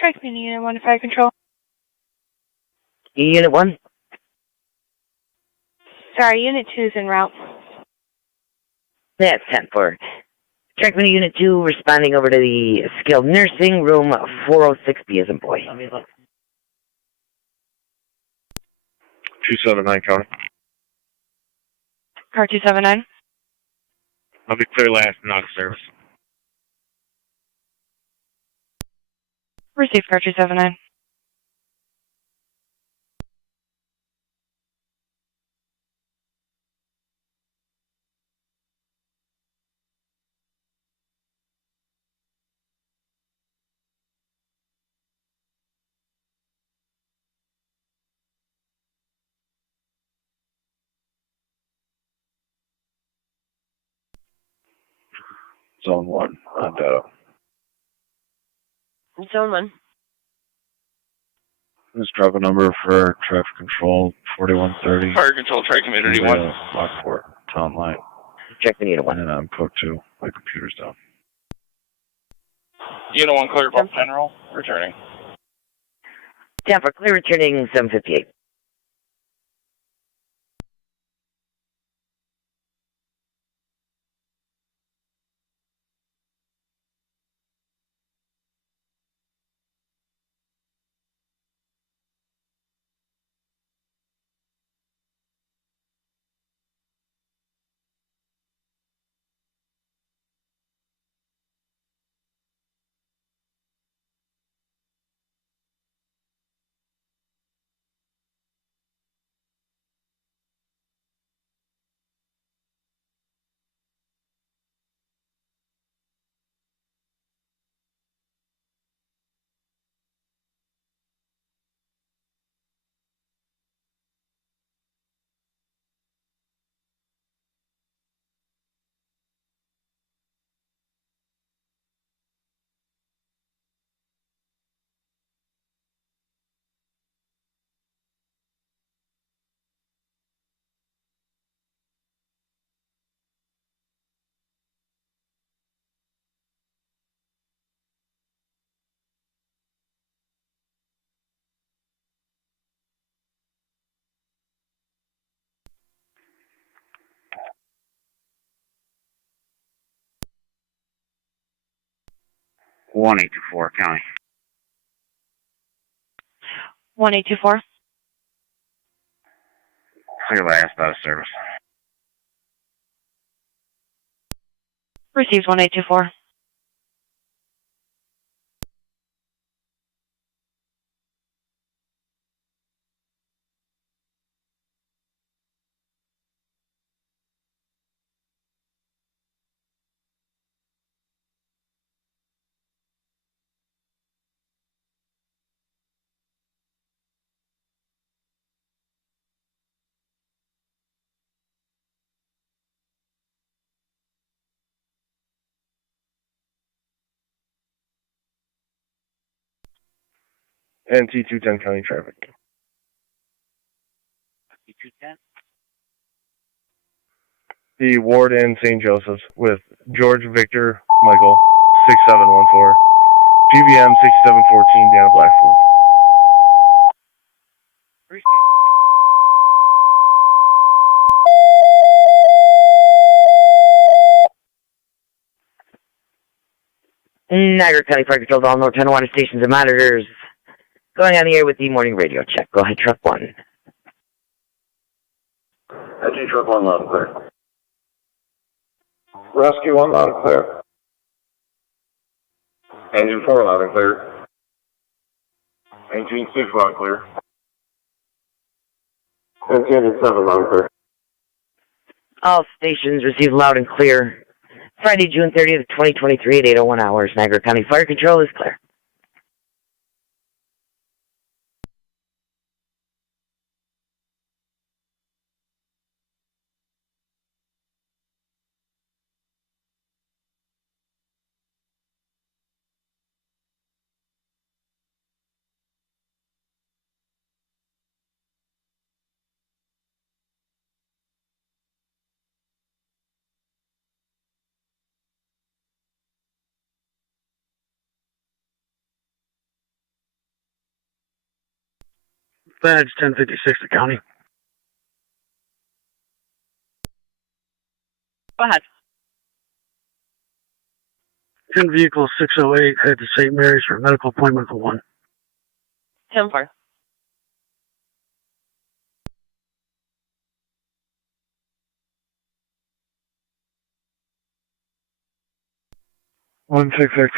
Trackman Unit 1 Fire Control. Unit 1? Sorry, Unit 2 is en route. That's 10-4. Trackman Unit 2 responding over to the skilled nursing room 406B as in boy. 279 County. Car 279. I'll be clear last, not service. Received, Car 279. Zone 1, on data. Zone 1. This drop a number for traffic control 4130. Fire control, try community 1. Lockport, town line. Trackman Unit 1. And I'm code 2. My computer's down. Unit 1 clear, Gulf General, returning. 10-4, clear returning 758. One 824 County. 1824. Clear last, out of service. Received 1824. NT 210 County traffic. The ward in St. Joseph's with George Victor Michael 6714. GVM 6714 Dana Blackford. Niagara County Fire Control, all North Tonawanda stations and monitors. Going on the air with the morning radio check. Go ahead, truck 1. SG truck 1 loud and clear. Rescue 1 loud and clear. Engine 4 loud and clear. Engine 6 loud and clear. Engine 7 loud and clear. All stations receive loud and clear. Friday, June 30th, 2023 at 8:01 hours. Niagara County Fire Control is clear. Badge 1056 to county. Go ahead. 10 vehicle 608 head to St. Mary's for a medical appointment for 1. 10-4. One six six.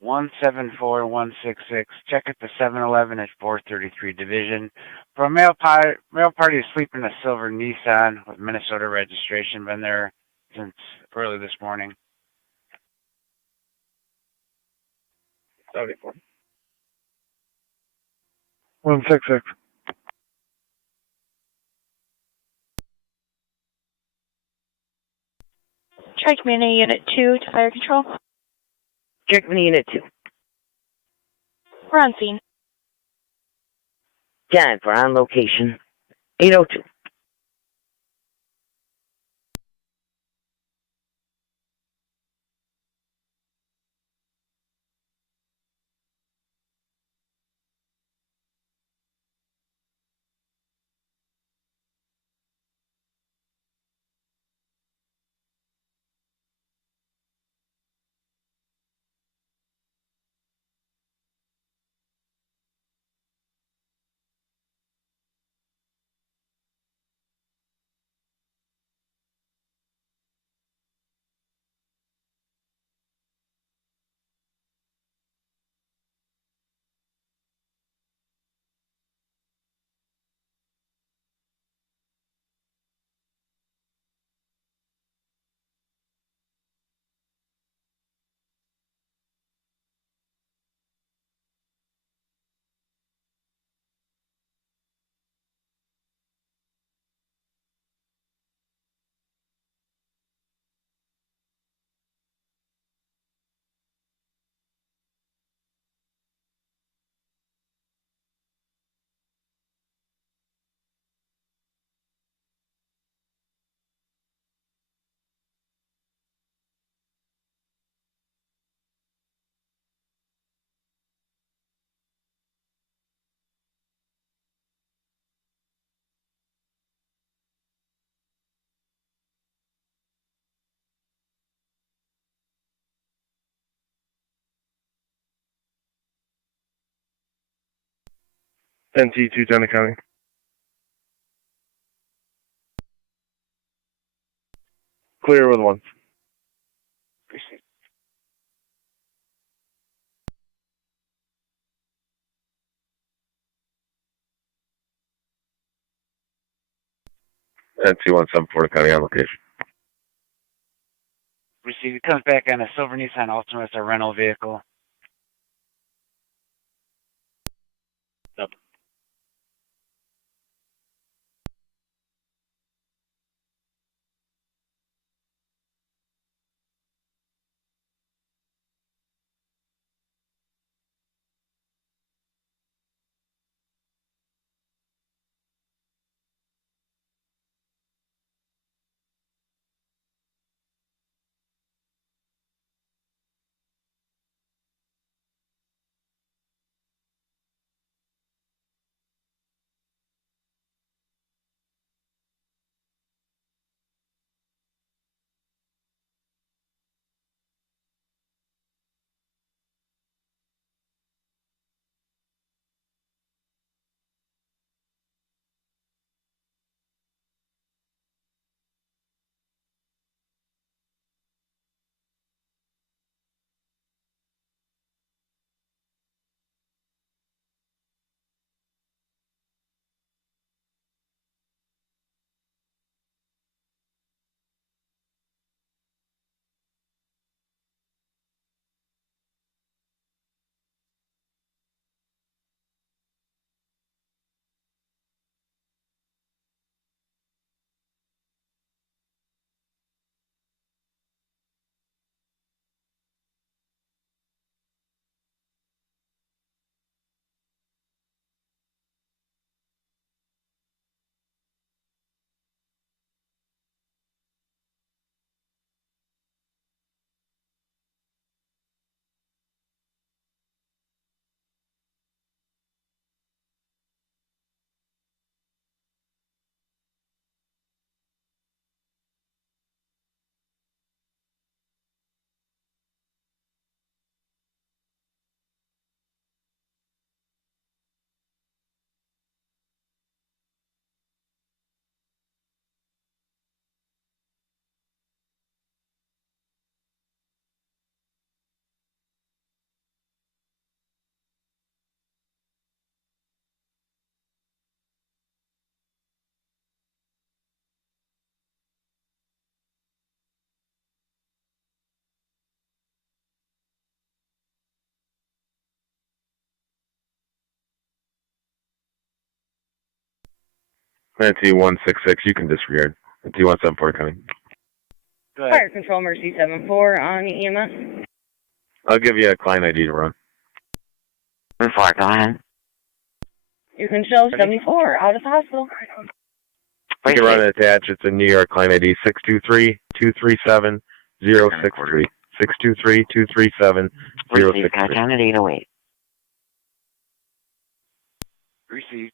174166. Check at the 7-Eleven at 433 Division. For a male party asleep in a silver Nissan with Minnesota registration. Been there since early this morning. 74. 166. Check Community Unit 2 to fire control. Check the unit 2. We're on scene. 10 for on location. 802. NT2 Dana County. Clear with 1. NT174 County on location. Received. It comes back on a silver Nissan Altima. It's a rental vehicle. T166, you can disregard. T17 Port County. Go ahead. Fire Control Mercy 7-4 on EMS. I'll give you a client ID to run. 4, go ahead. You can show 74 out of the hospital. You can run it attached. It's a New York client ID 623-237-063. 623-237-063. Received, contact at 808. Received.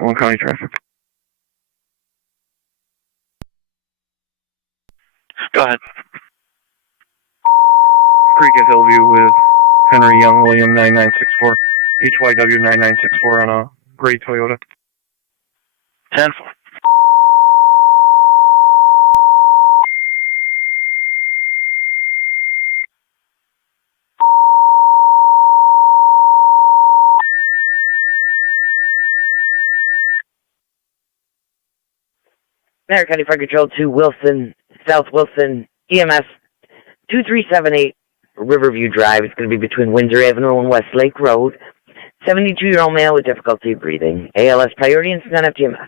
One County Traffic. Go ahead. Creek at Hillview with Henry Young, William 9964, HYW 9964 on a gray Toyota. 10-4. Niagara County Fire Control to Wilson, South Wilson, EMS 2378 Riverview Drive. It's going to be between Windsor Avenue and Westlake Road. 72-year-old male with difficulty breathing. ALS priority and none FTMS.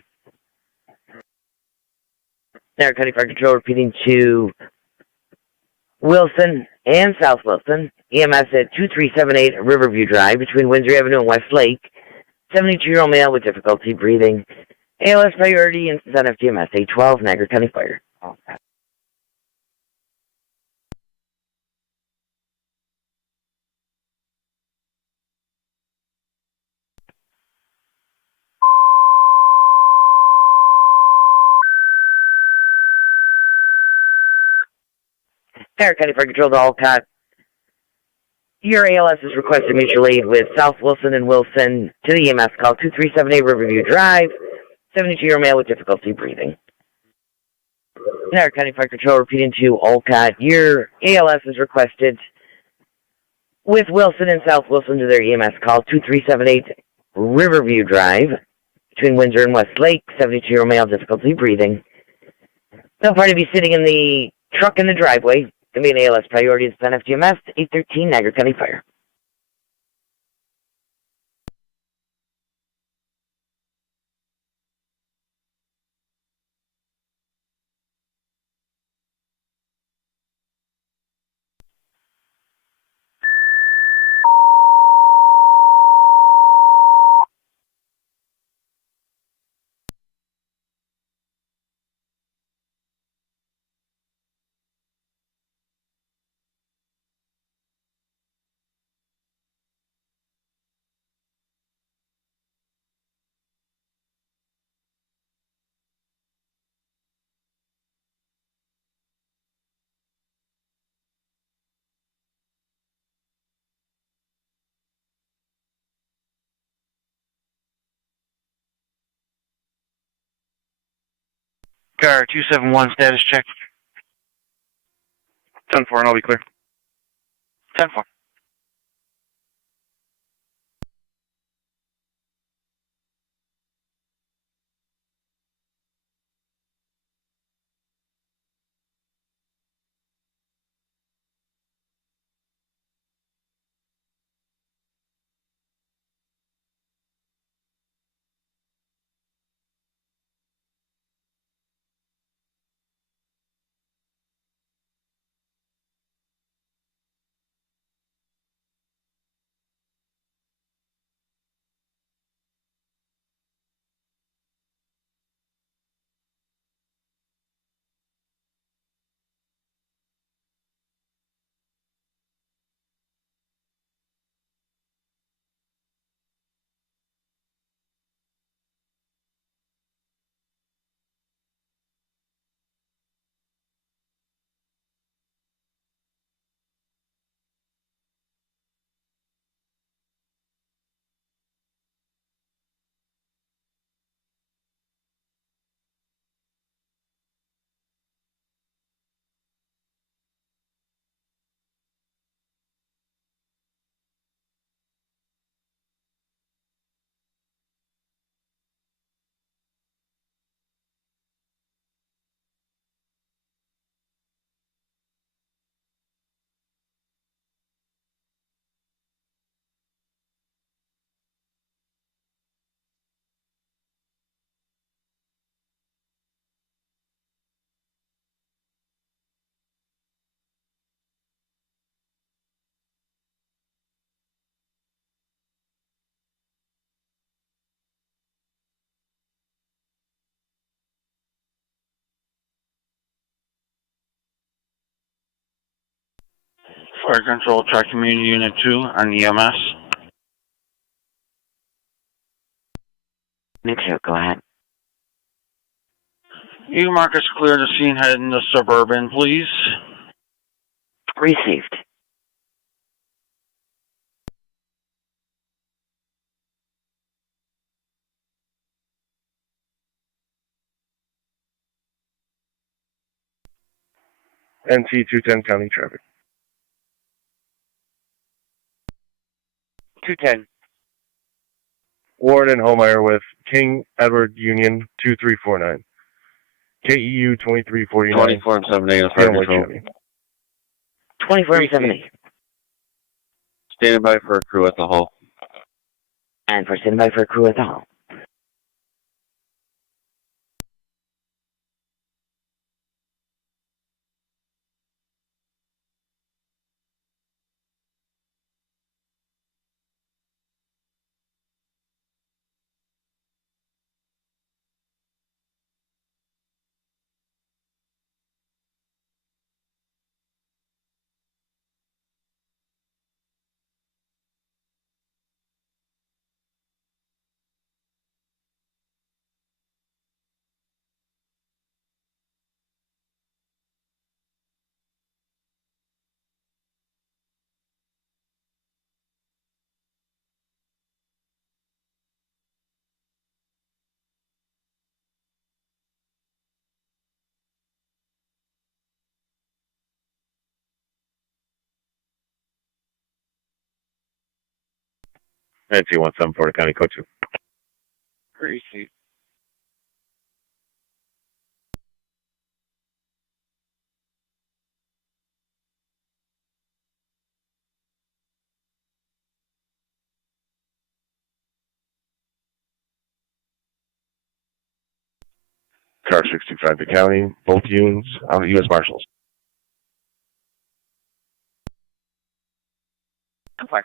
Niagara County Fire Control repeating to Wilson and South Wilson. EMS at 2378 Riverview Drive between Windsor Avenue and Westlake. 72-year-old male with difficulty breathing. ALS priority and none FTMS. 812 Niagara County Fire. Niagara County Fire Control to Alcott. Your ALS is requested mutual aid with South Wilson and Wilson to the EMS call 2378 Riverview Drive, 72-year-old male with difficulty breathing. Niagara County Fire Control repeating to Alcott. Your ALS is requested with Wilson and South Wilson to their EMS call 2378 Riverview Drive between Windsor and Westlake, 72-year-old male, difficulty breathing. They'll probably be sitting in the truck in the driveway. The main ALS priority is Plan FGMS 813 Niagara County Fire. Car 271 status check. 10-4, and I'll be clear. 10-4. Fire Control, Track Community Unit 2 on EMS. Me too, go ahead. You mark us clear to scene heading to Suburban, please. Received. NT 210 County Traffic. 210. Ward and Holmeyer with King Edward Union 2349. KEU 2349. 24 and 78 is Fire Control. 24 and 70. Standing by for a crew at the hall. And for standby for crew at the hall. NC 174 to County Code 2. Receipt. Car 65 to County, both units, U.S. Marshals. Come for.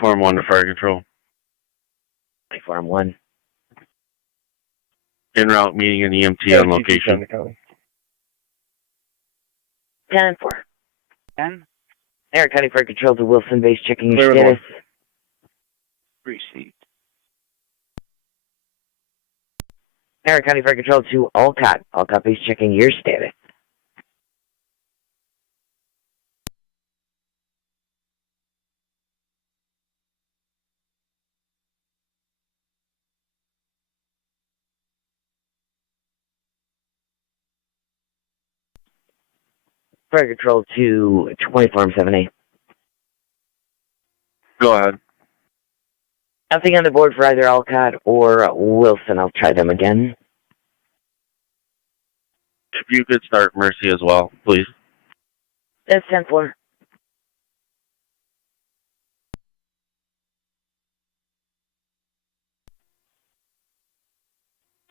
Form 1 to Fire Control. Farm 1. En route meeting an EMT on location. 10 and 4. 10. Niagara County Fire Control to Wilson Base, checking your Clear with status. Receipt. Niagara County Fire Control to Alcott. Alcott Base, checking your status. Fire Control to 20 Farm 7A. Go ahead. Nothing on the board for either Alcott or Wilson. I'll try them again. If you could start Mercy as well, please. That's 10-4.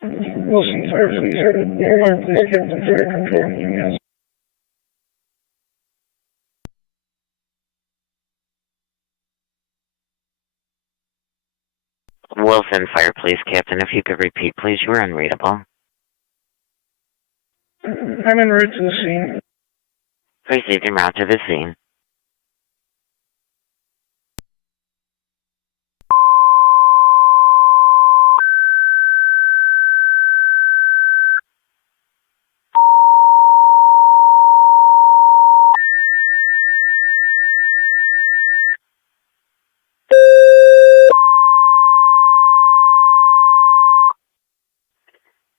Wilson, fire, please. Please get the fire control units. Wilson, fire, please, Captain. If you could repeat, please. You were unreadable. I'm en route to the scene. Received en route to the scene.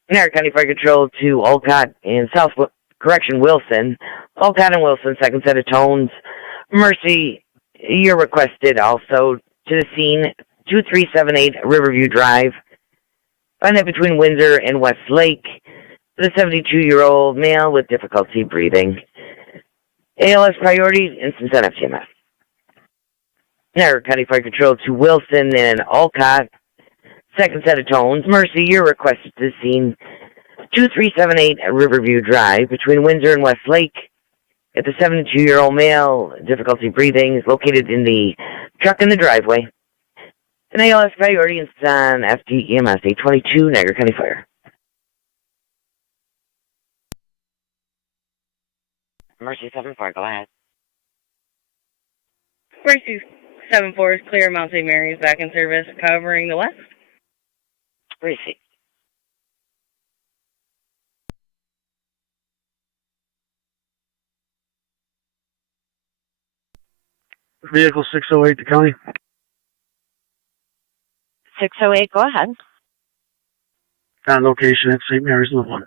Niagara County Fire Control to Alcott and Wilson. Alcott and Wilson, second set of tones. Mercy, you're requested also to the scene, 2378 Riverview Drive. Find that between Windsor and Westlake. The 72-year-old male with difficulty breathing. ALS priorities, instance on FTMS. Niagara County Fire Control to Wilson and Alcott. Second set of tones. Mercy, you're requested to the scene, 2378 Riverview Drive, between Windsor and Westlake. At the 72-year-old male, difficulty breathing, is located in the truck in the driveway. An ALS priority is on FTEMS 822, Niagara County Fire. Mercy 74, go ahead. Mercy 74 is clear. Mount St. Mary's back in service, covering the west. Receipt. Vehicle 608 to County. 608, go ahead. On location at St. Mary's Level.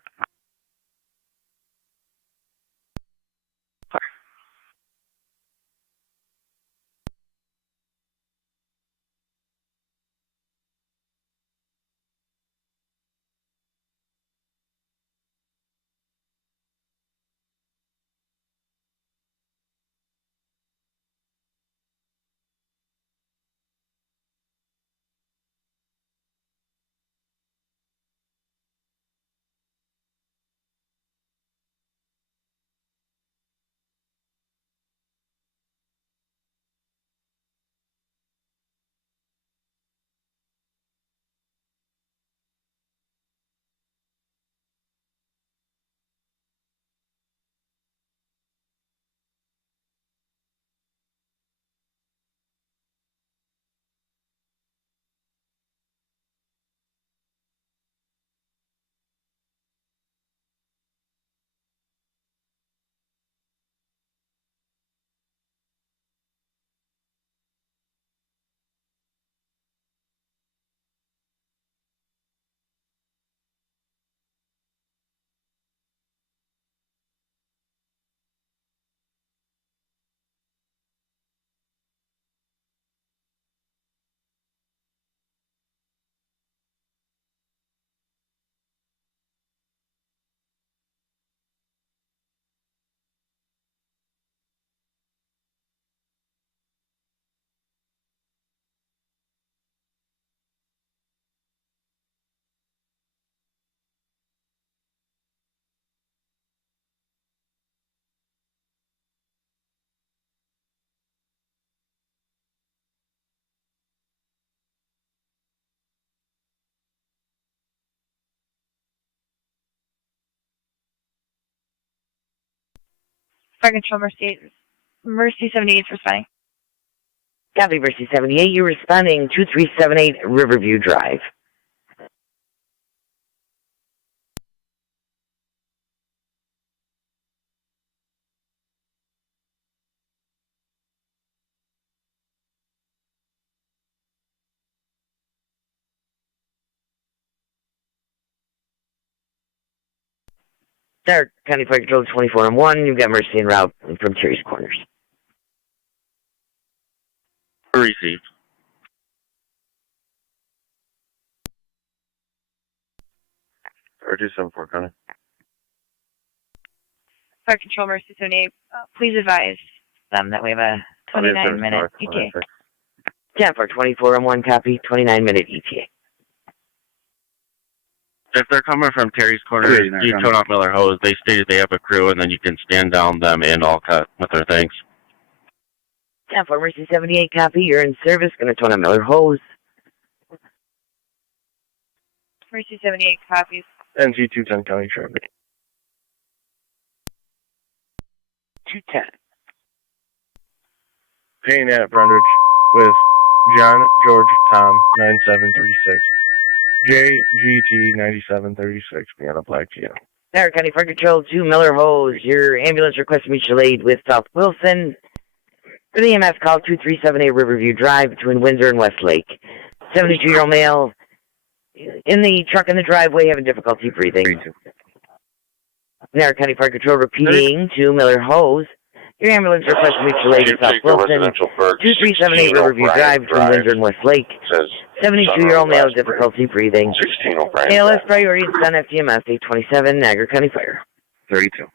Fire Control, Mercy 78 is responding. Copy, Mercy 78. You're responding 2378 Riverview Drive. Stark County Fire Control 24-1. You've got Mercy en route from Terry's Corners. Received. Or 274, Connor. Fire Control, Mercy 78. Please advise them that we have a 29-minute ETA. 10 for 24-1, copy, 29-minute ETA. If they're coming from Terry's Corner, you turn off Miller Hose. They stated they have a crew, and then you can stand down them and all cut with their things. 10 for Mercy 78, copy. You're in service. Going to turn on Miller Hose. Mercy 78 copies. NC 210 County Traffic. 210. Payne at Brundage with John George Tom 9736. JGT 9736, Piano Black Piano. Stark County Fire Control 2 Miller Hose. Your ambulance requests mutual aid with South Wilson. For the EMS call 2378 Riverview Drive between Windsor and Westlake. 72-year-old male in the truck in the driveway having difficulty breathing. Stark County Fire Control repeating to Miller Hose. Your ambulance requests mutual aid with South Wilson. 2378 Riverview Drive between Windsor and Westlake. 72-year-old male with difficulty breathing. ALS priority is on FDMS 827 Niagara County Fire. 32.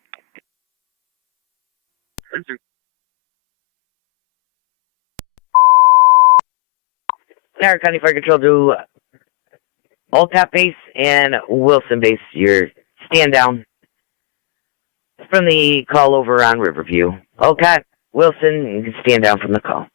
Niagara County Fire Control to Old Top Base and Wilson Base. Your stand down from the call over on Riverview. Olcott, Wilson, you can stand down from the call.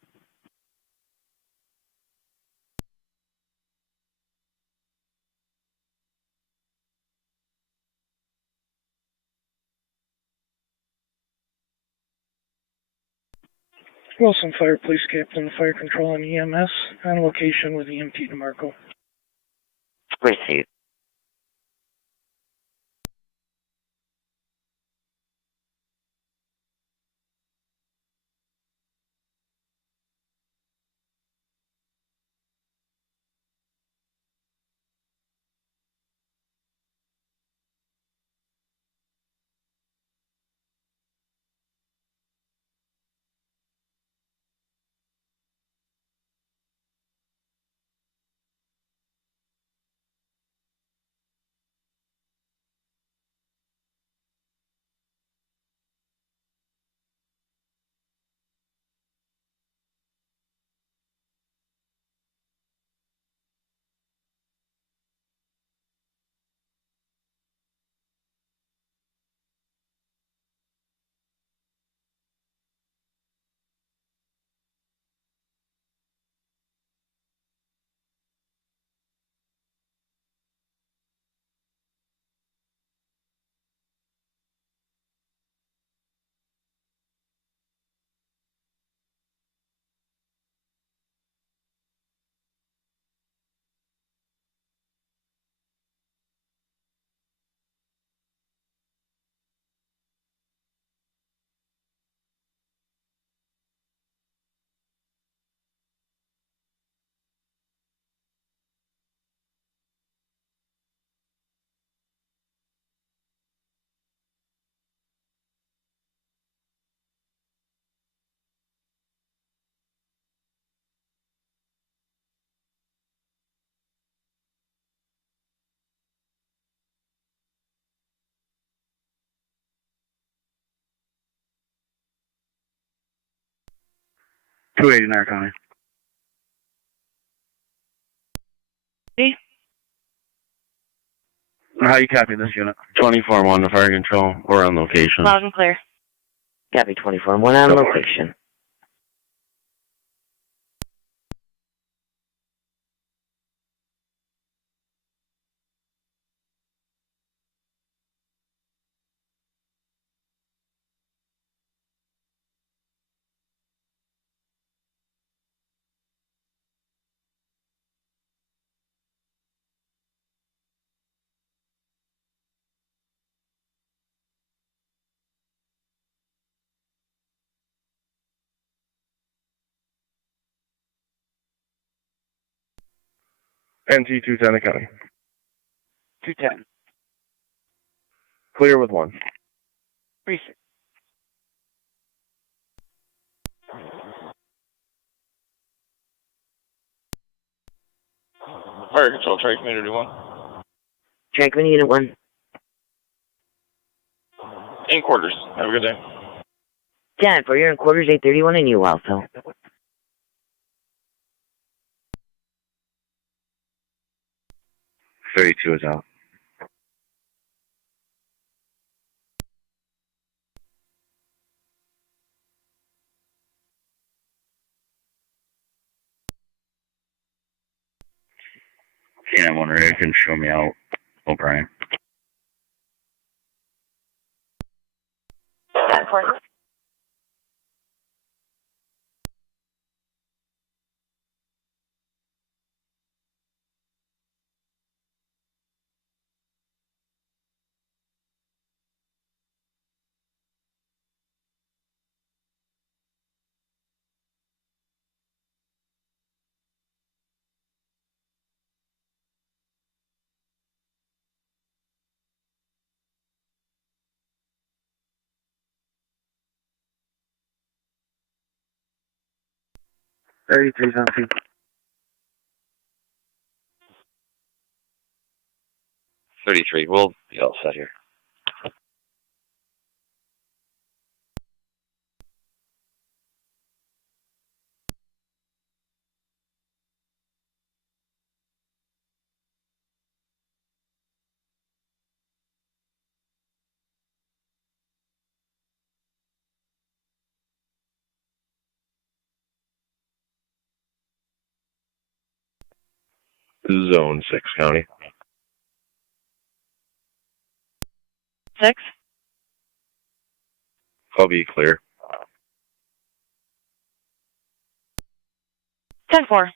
Wilson Fire Police Captain, Fire Control and EMS, on location with EMT DeMarco. Received. 280 Niagara County. How you copy this unit? 24-1 to fire control. We're on location. Loud and clear. Copy 24 and 1 on location. NT 210 the county. 210. Clear with 1. Precinct. Fire control, track community 1. Trackman Unit 1. In quarters. Have a good day. 10 for your in quarters, 831 and you also. $32 is out. I'm wondering if you can show me out, O'Brien. $33's on feet. 33. We'll be all set here. Zone 6 county. 6. I'll be clear. 10-4.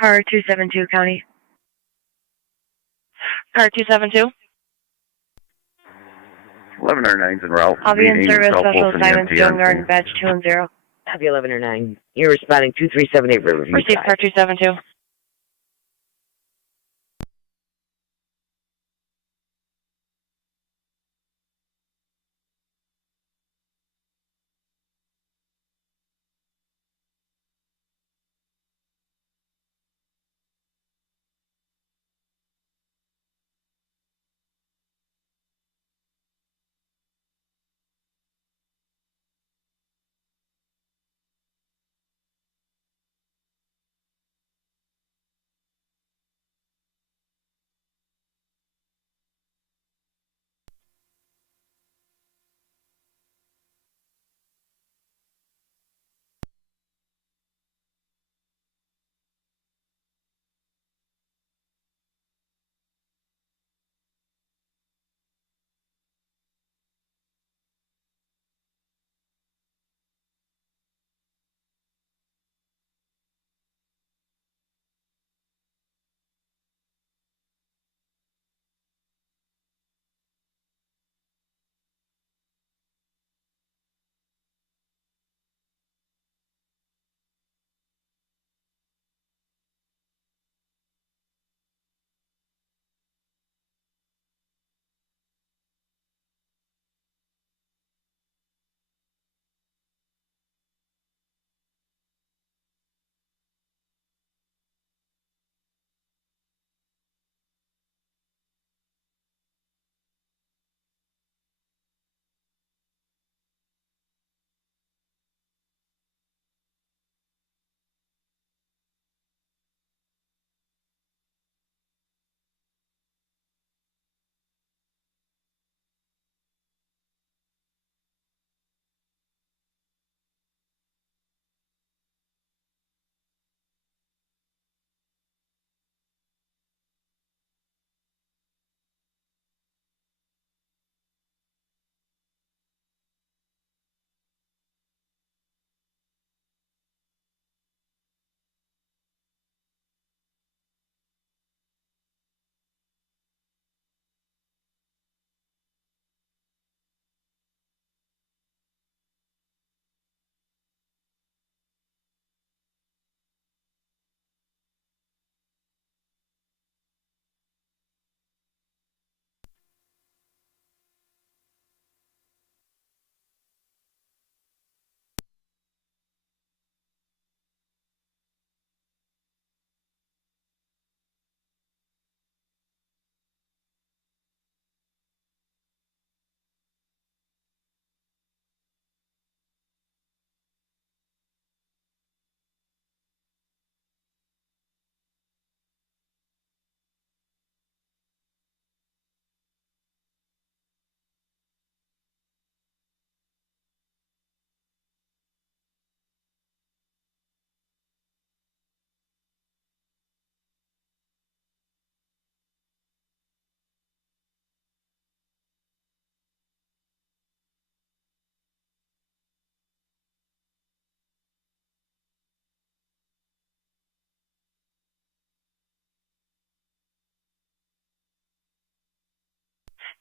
Car 272 county. Car 272. 1109's en route. I'll be in service, special assignments, Joan Garden, Garden. badge 2 and 0. Copy 11 or 9. You're responding 2378 Riverview Receive Drive. car 272.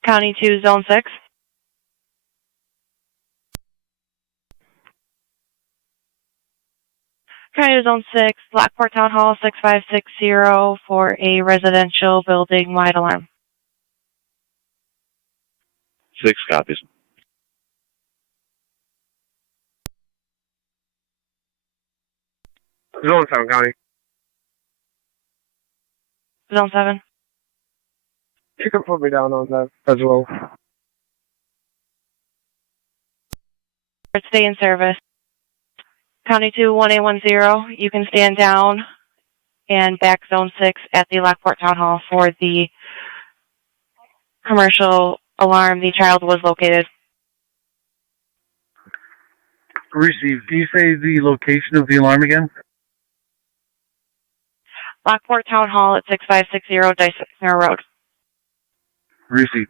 County 2, Zone 6. County 2, Zone 6, Lockport Town Hall 6560 for a residential building wide alarm. 6 copies. Zone 7, County. Zone 7. You can put me down on that as well. Stay in service. County 2, 1810, you can stand down and back Zone 6 at the Lockport Town Hall for the commercial alarm. The child was located. Received. Can you say the location of the alarm again? Lockport Town Hall at 6560 Dysner Road. Received.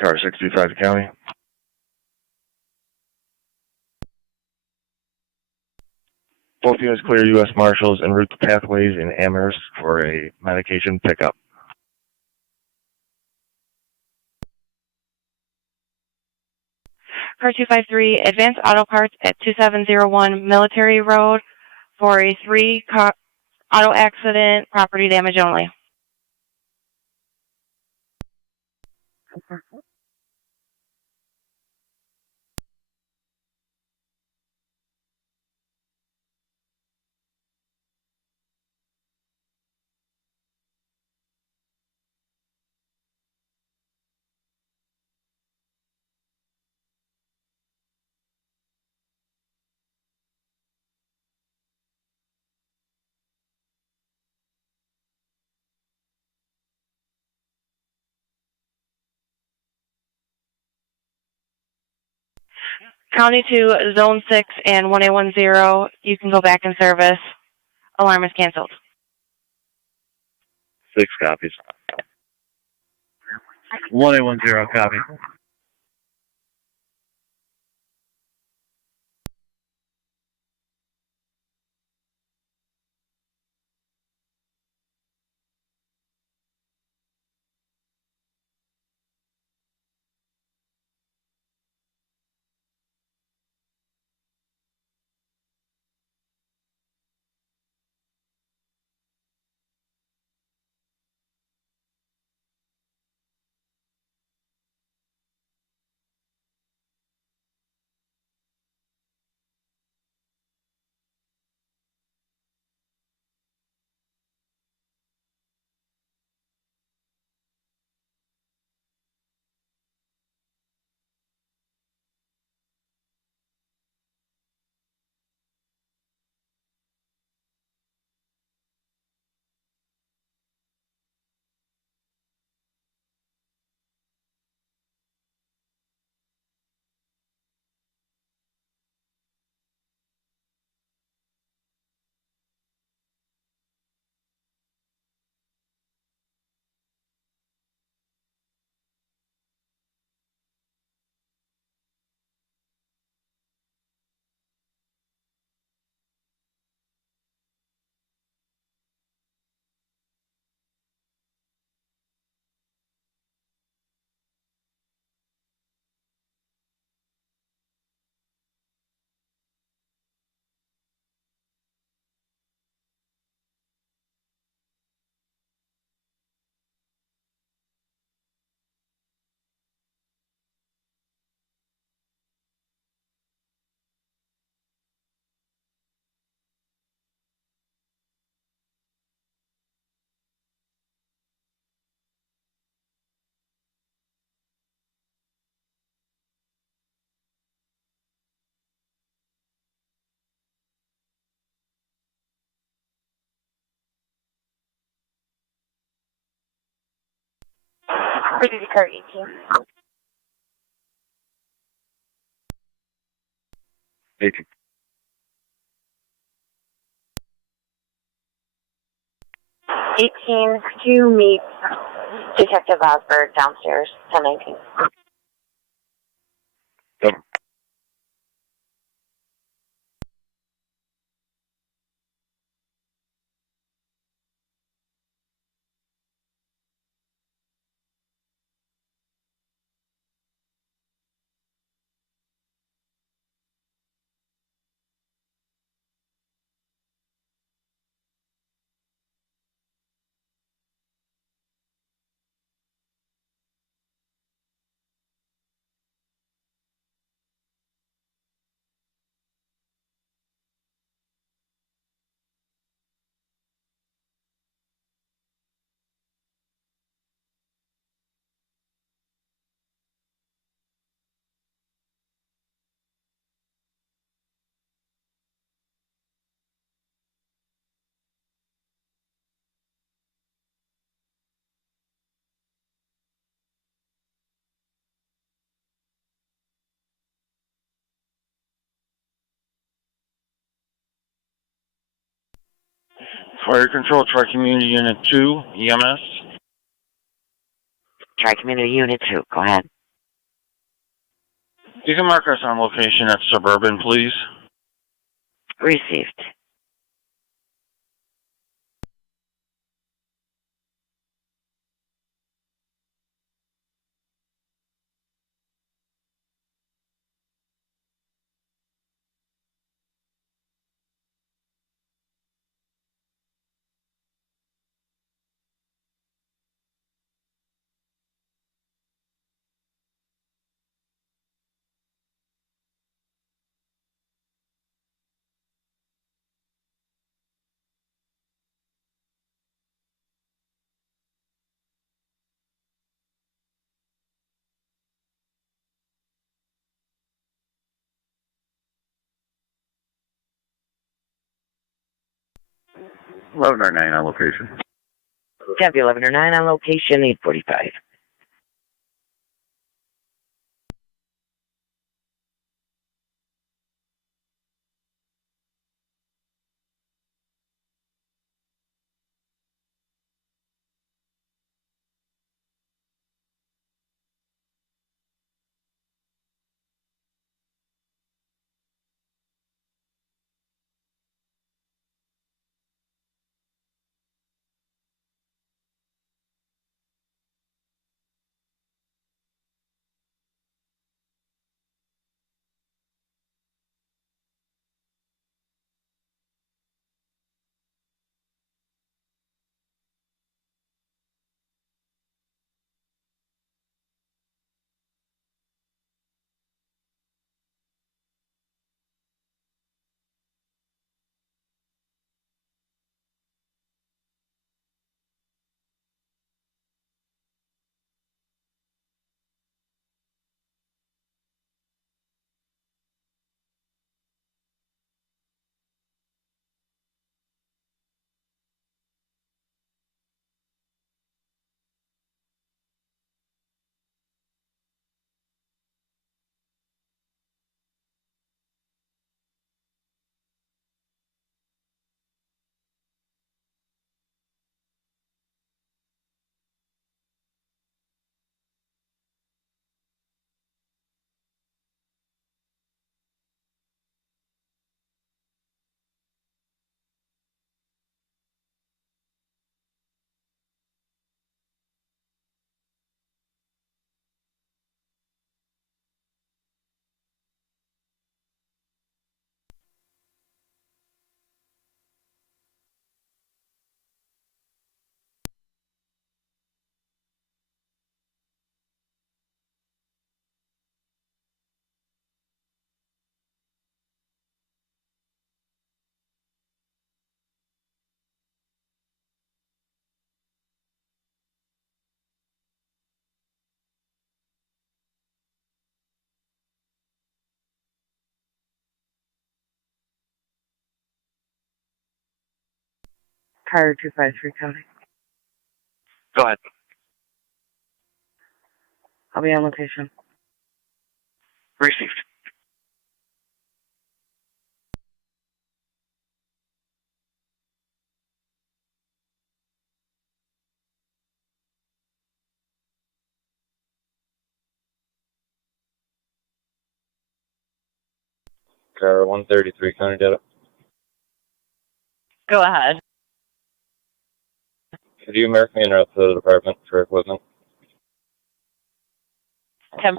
Car 625 County. Both units clear U.S. Marshals en route to Pathways in Amherst for a medication pickup. Car 253, Advanced Auto Parts at 2701 Military Road for a 3-car auto accident, property damage only. County 2, Zone 6 and 1810, you can go back in service. Alarm is canceled. 6 copies. 1810, copy. Duty car 18. 18. To meet Detective Osberg downstairs, 1019. 7. Fire Control, Tri-Community Unit 2, EMS. Tri-Community Unit 2, go ahead. You can mark us on location at Suburban, please. Received. Eleven or 9 on location. Copy 11 or 9 on location, 845. Car 253 County. Go ahead. I'll be on location. Received. Car 133, County Data. Go ahead. Could you mark me en route to the department for equipment? 10.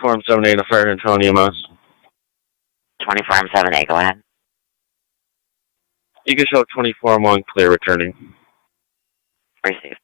Form 78, a fire control EMS. 24M78, go ahead. You can show 24M1 clear returning. Received.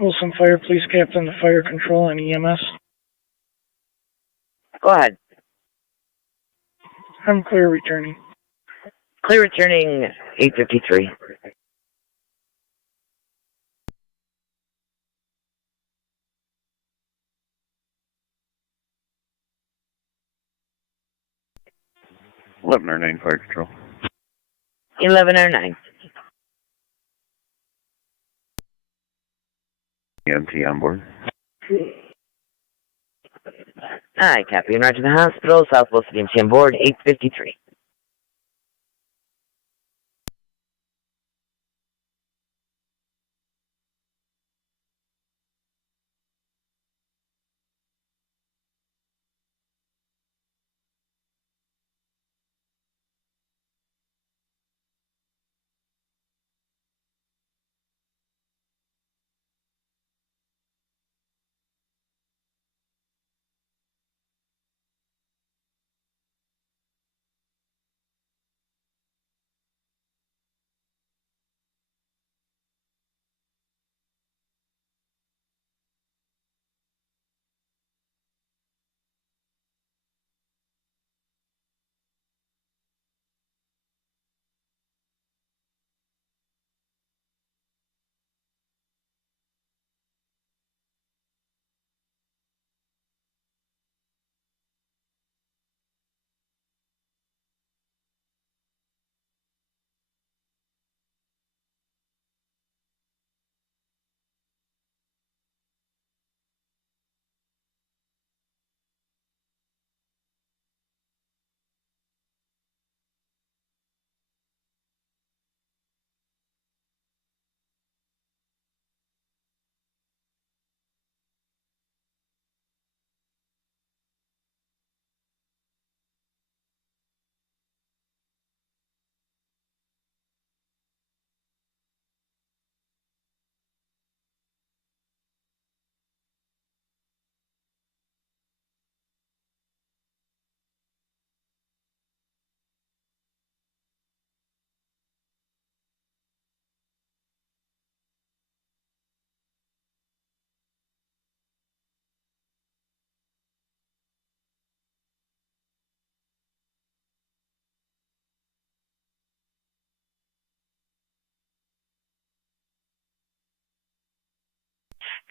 Wilson Fire Police Captain to Fire Control and EMS. Go ahead. I'm clear returning. Clear returning 853. (1109) Fire Control. 1109. EMT on board. Alright, copy. And right to the hospital, Southwest EMT on board, 853.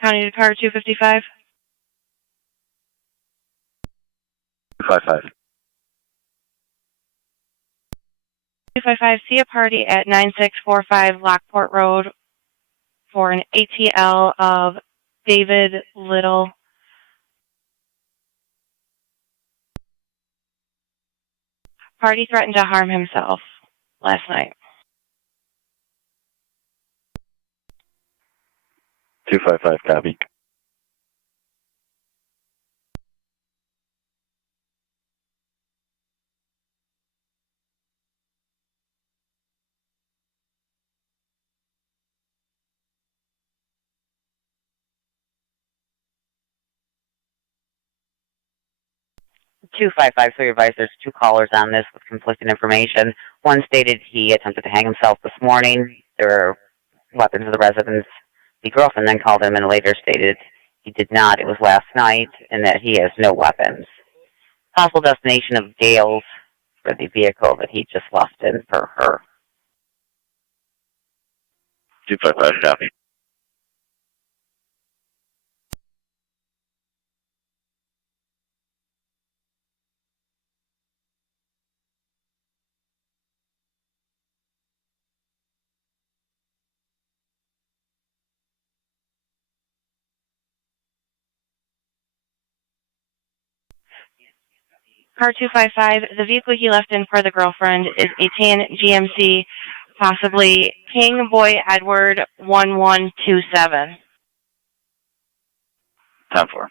County to car 255. 255. 255, see a party at 9645 Lockport Road for an ATL of David Little. Party threatened to harm himself last night. 255, copy. Two 255, so your advice, there's two callers on this with conflicting information. One stated he attempted to hang himself this morning. There were weapons of the residence. The girlfriend then called him and later stated he did not. It was last night, and that he has no weapons. Possible destination of Gales for the vehicle that he just left in for her. 255, copy. Car 255, the vehicle he left in for the girlfriend is a tan GMC, possibly King Boy Edward 1127. 10-4.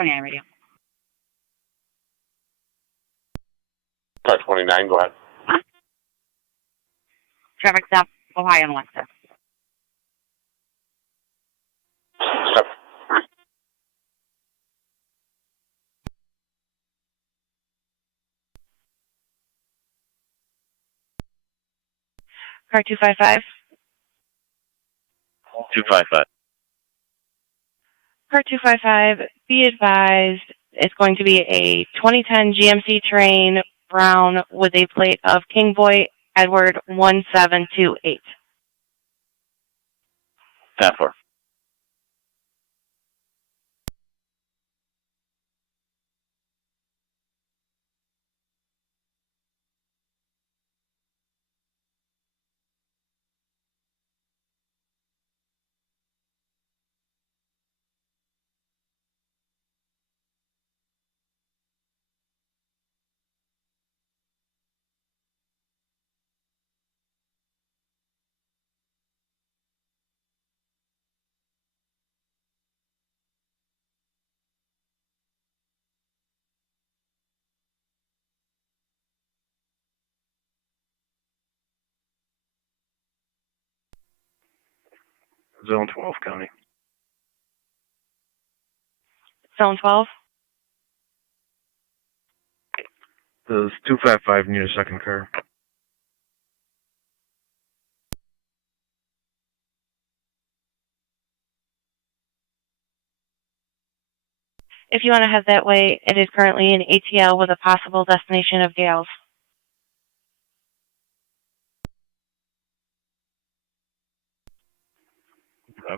29 radio. Car 29, go ahead. Traffic stop, Ohio and Alexa. Stop. Car 255. 255. Car 255, be advised, it's going to be a 2010 GMC Terrain brown with a plate of King Boy Edward 1728. That for. Zone 12 County. Zone 12. Does 255 need a second car? If you want to head that way, it is currently an ATL with a possible destination of Gales. Okay.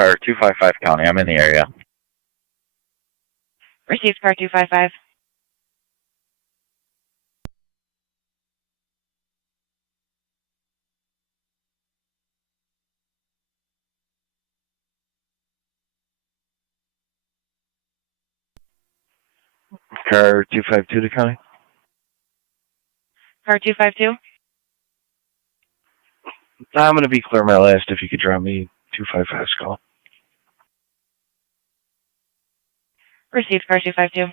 car 255 County. I'm in the area. Received car 255. Car 252 to County. Car 252. I'm going to be clear my last if you could drop me 255's call. Received car 252.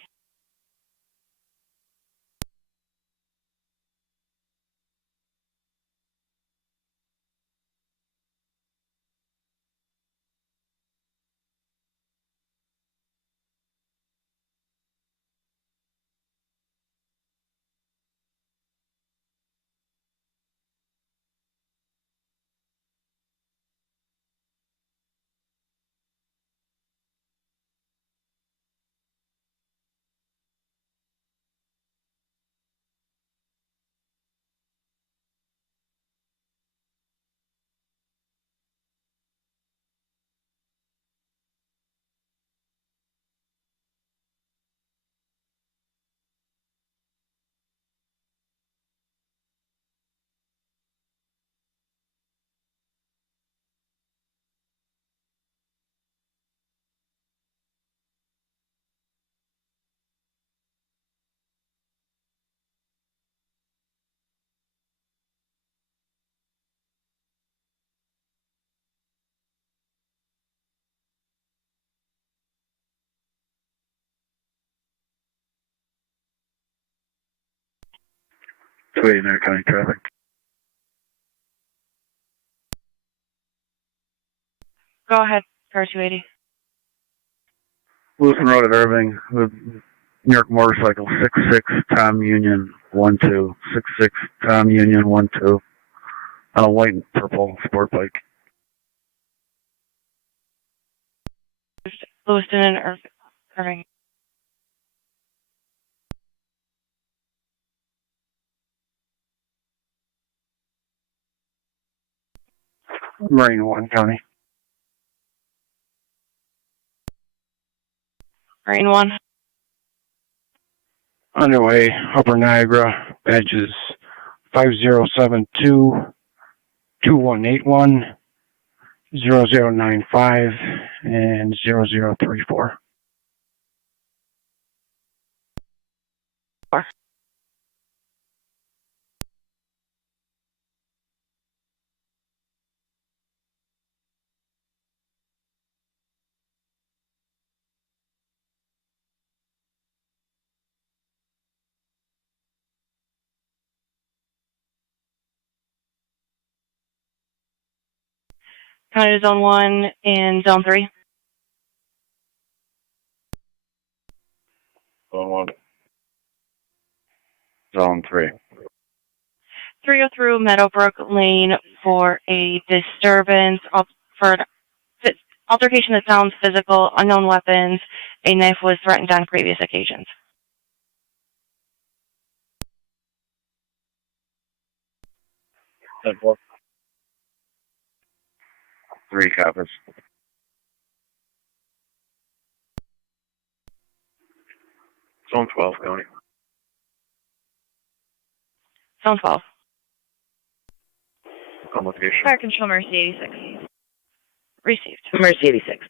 Niagara County traffic. Go ahead, car 280. Lewiston Road at Irving with New York motorcycle 66 Tom Union 12. 66 Tom Union 12 on a white and purple sport bike. Lewiston and Irving. Marine 1 County. Marine 1. Underway, Upper Niagara, badges 5072 2181 0095 and 0034. County to Zone 1 and Zone 3. Zone 1. Zone 3. 3 go through Meadowbrook Lane for a disturbance for an altercation that sounds physical, unknown weapons. A knife was threatened on previous occasions. Zone 4. 3 copies. Zone 12 County. Zone 12. Communication. Fire Control Mercy 86. Received. Mercy 86.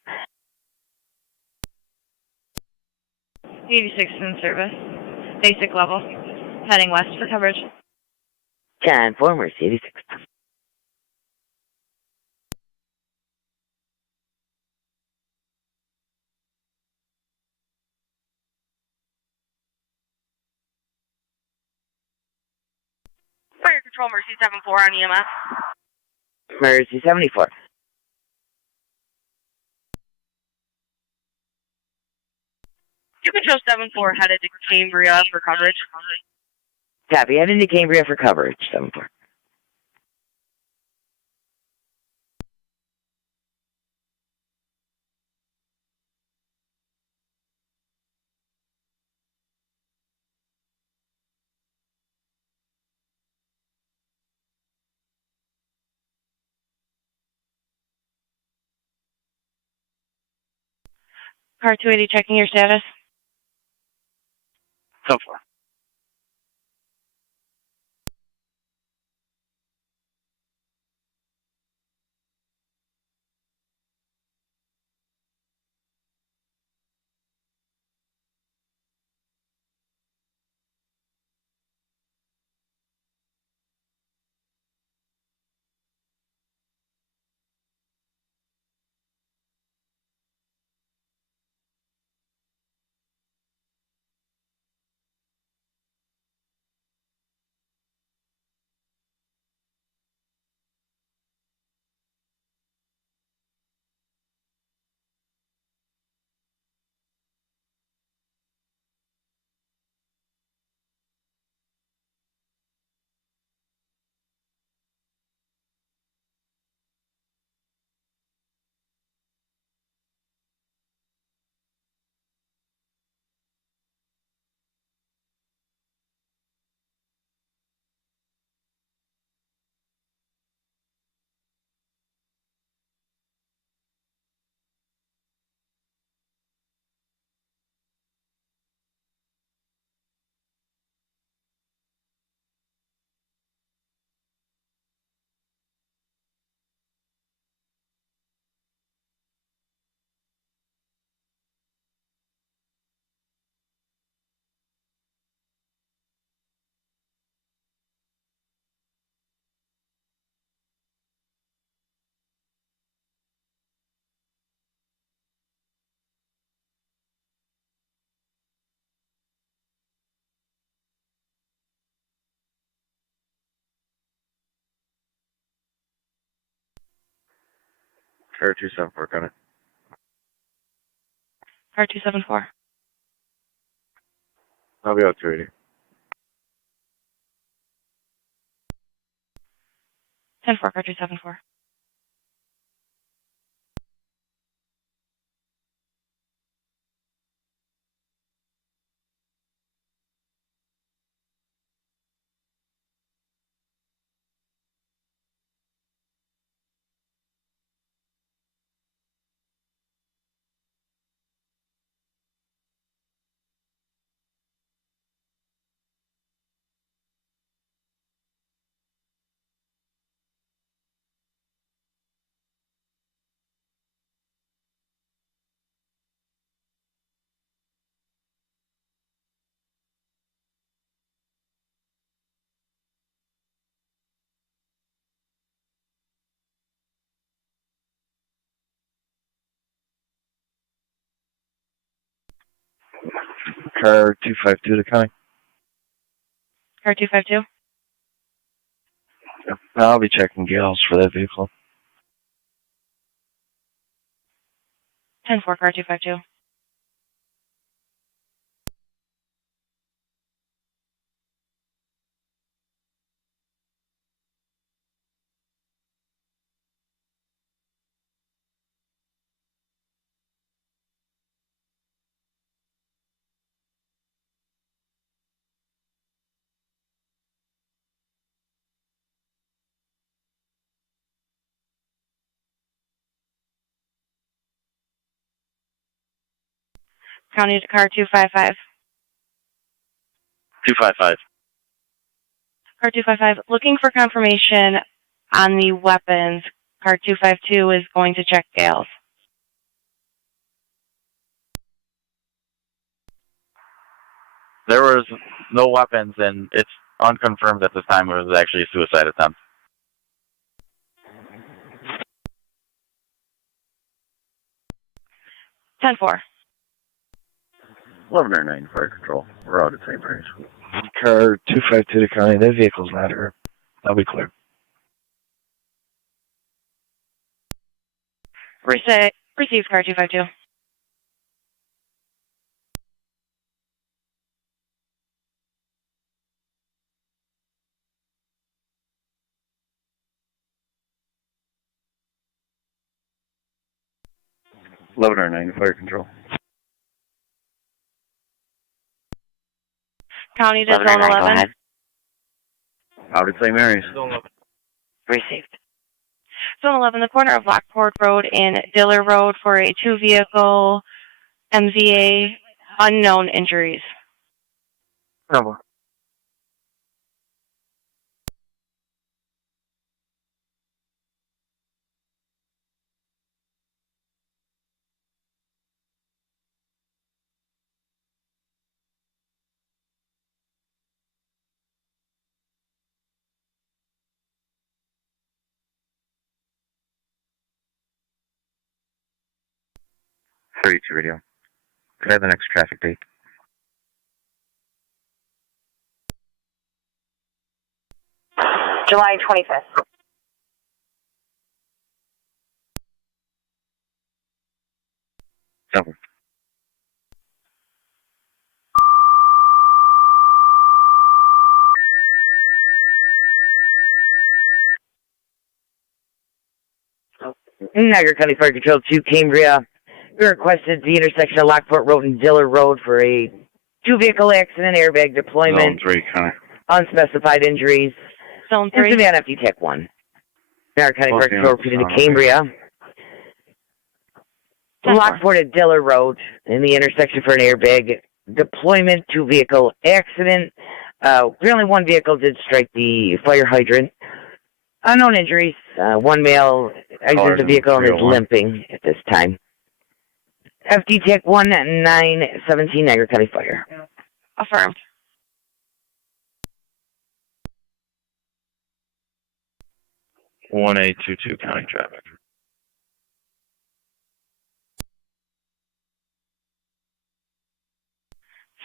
86 in service. Basic level. Heading west for coverage. 10-4, Mercy 86. Fire Control Mercy 74 on EMS. Mercy 74. You Control 74 headed to Cambria for coverage. Copy. Heading to Cambria for coverage. 7-4. Car 280 checking your status. 10-4. Car 274, got it. Car 274. I'll be out 280. 10-4, car 274. Car 252 to County. Car 252. I'll be checking gals for that vehicle. 10-4, car 252. County to car 255. 255. Car 255, looking for confirmation on the weapons. Car 252 is going to check gales. There was no weapons, and it's unconfirmed at this time it was actually a suicide attempt. Ten four. 11 or 9 fire control. We're out at St. Mary's. Car 252 to County. That vehicle's not here. I'll be clear. Received car 252. Eleven or 9 fire control. County to zone 11. Out at St. Mary's. Received. Zone 11, the corner of Lockport Road and Diller Road for a 2-vehicle MVA, unknown injuries. Number. Radio. Could I have the next traffic date? July 25th. Number. Niagara County Fire Control 2, Cambria. We requested the intersection of Lockport Road and Diller Road for a two-vehicle accident, airbag deployment. Zone 3, County. Unspecified injuries. Zone 3. It's going to be on FD Tech 1. Niagara County Fire Control repeated to Cambria. Lockport at Diller Road in the intersection for an airbag deployment, two-vehicle accident. Apparently one vehicle did strike the fire hydrant. Unknown injuries. One male exited the vehicle and is limping at this time. FD Tech 1917, Niagara County Fire. Affirmed. One 822 County traffic.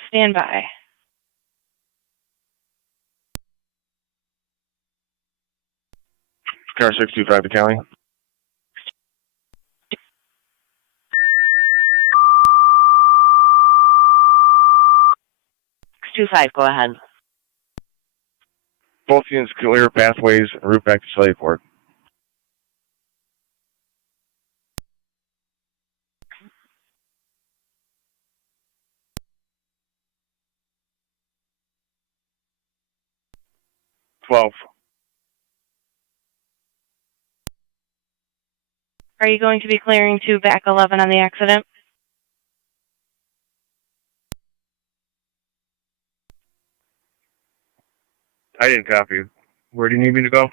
Stand by. Car 625 to County. Go ahead. Both units clear pathways and route back to Lewiston. Are you going to be clearing to back 11 on the accident? I didn't copy you. Where do you need me to go?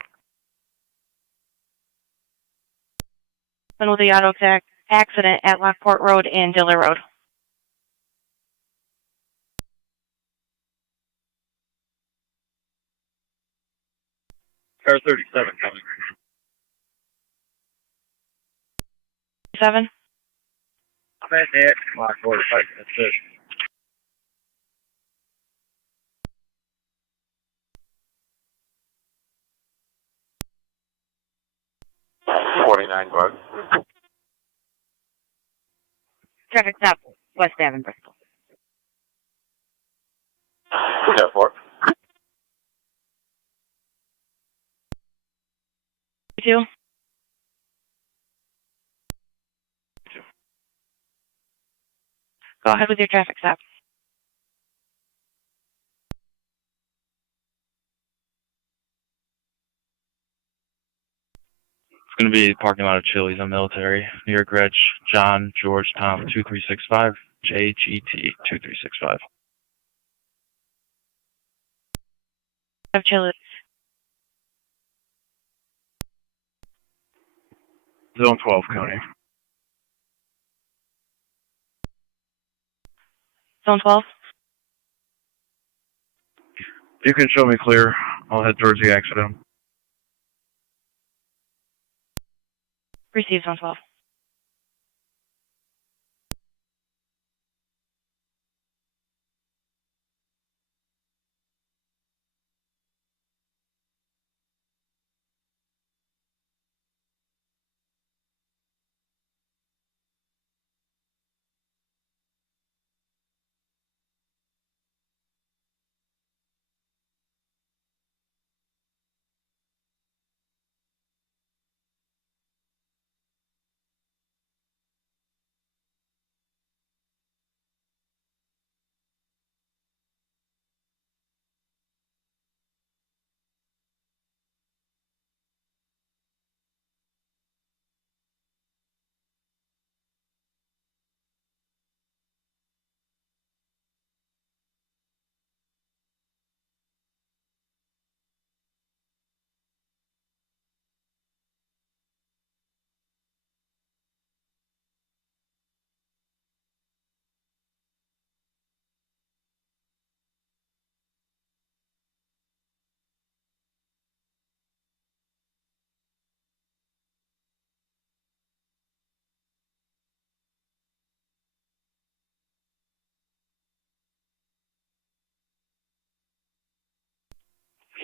With the auto accident at Lockport Road and Diller Road. Car 37 coming. 7? I'm at it. Lockport, that's it. 49 bucks. Traffic stop, West Ave in Bristol. Yeah, 4. 2. Go ahead with your traffic stop. It's going to be parking lot of Chili's on Military. New York Reg, John, George, Tom, 2365, JGT, 2365. Of Chili's. Zone 12, County. Zone 12? If you can show me clear, I'll head towards the accident. Receive Zone 12.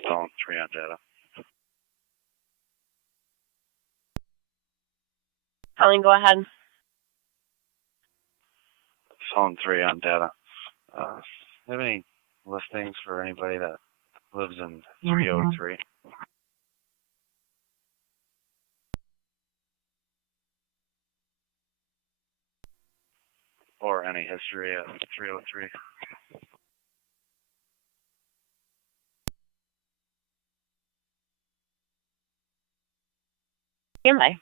Zone 3 on data. Colleen, go ahead. Zone 3 on data. Do you have any listings for anybody that lives in 303? Or any history at 303? Stand by.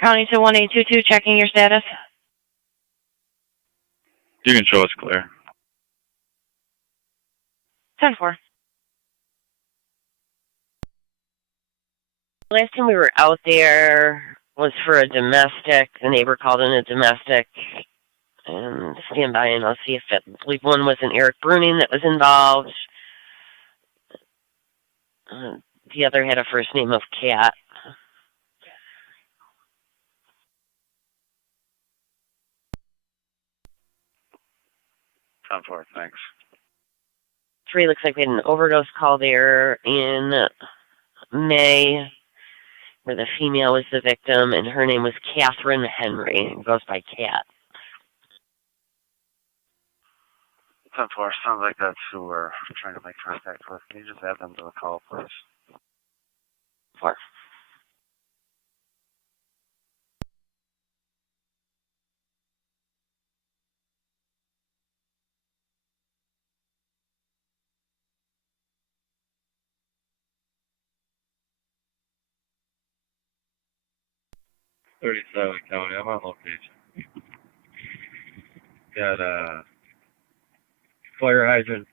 County to 1822, checking your status. You can show us clear. 10-4. Last time we were out there was for a domestic. The neighbor called in a domestic. And stand by and I'll see if it, I believe one was an Eric Bruning that was involved. The other had a first name of Kat. 10-4, thanks. 3 looks like we had an overdose call there in May, where the female was the victim, and her name was Catherine Henry. It goes by Kat. 10-4, sounds like that's who we're trying to make contact with. Can you just add them to the call, please? 4. County, I'm on location. Got a fire hydrant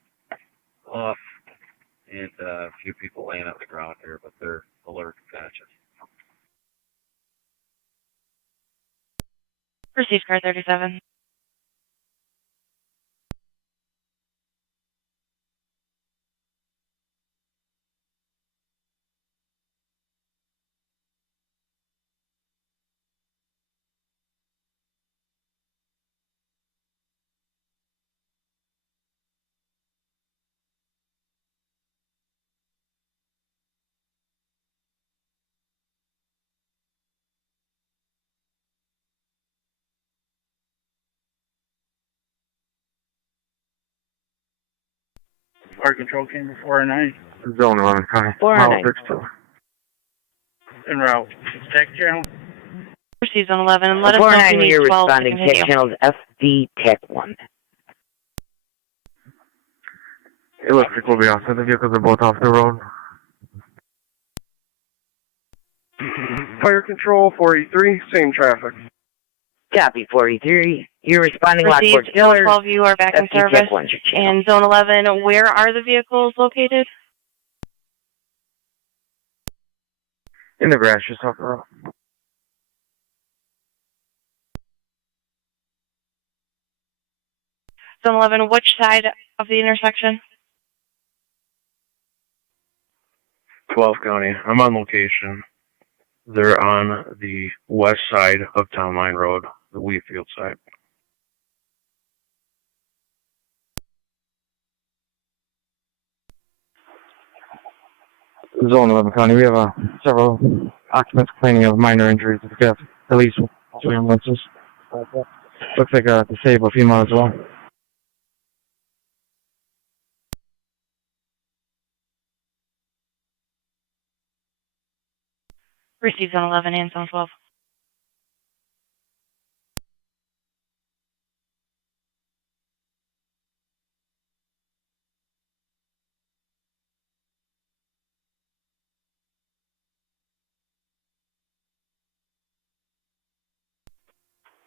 off and a few people laying on the ground here, but they're alert patches. Received car 37. Fire control came before 9. Zone 11, County. 409. En route. Tech channel. Received on 11. Let us know if 409 you when need you're 12 to responding. continue. Tech channels FD Tech 1. It looks like we'll be off. The vehicles are both off the road. Fire control 483, same traffic. Copy 43. You're responding Received. Lockport Killer. 12, you are back in FD service. Tech 1. And Zone 11, where are the vehicles located? In the grass, just off the road. Zone 11, which side of the intersection? 12 County, I'm on location. They're on the west side of Town Line Road, the Wheatfield side. Zone 11 County, we have several occupants complaining of minor injuries. We've got at least 2 ambulances. Looks like a disabled female as well. Received Zone 11 and Zone 12.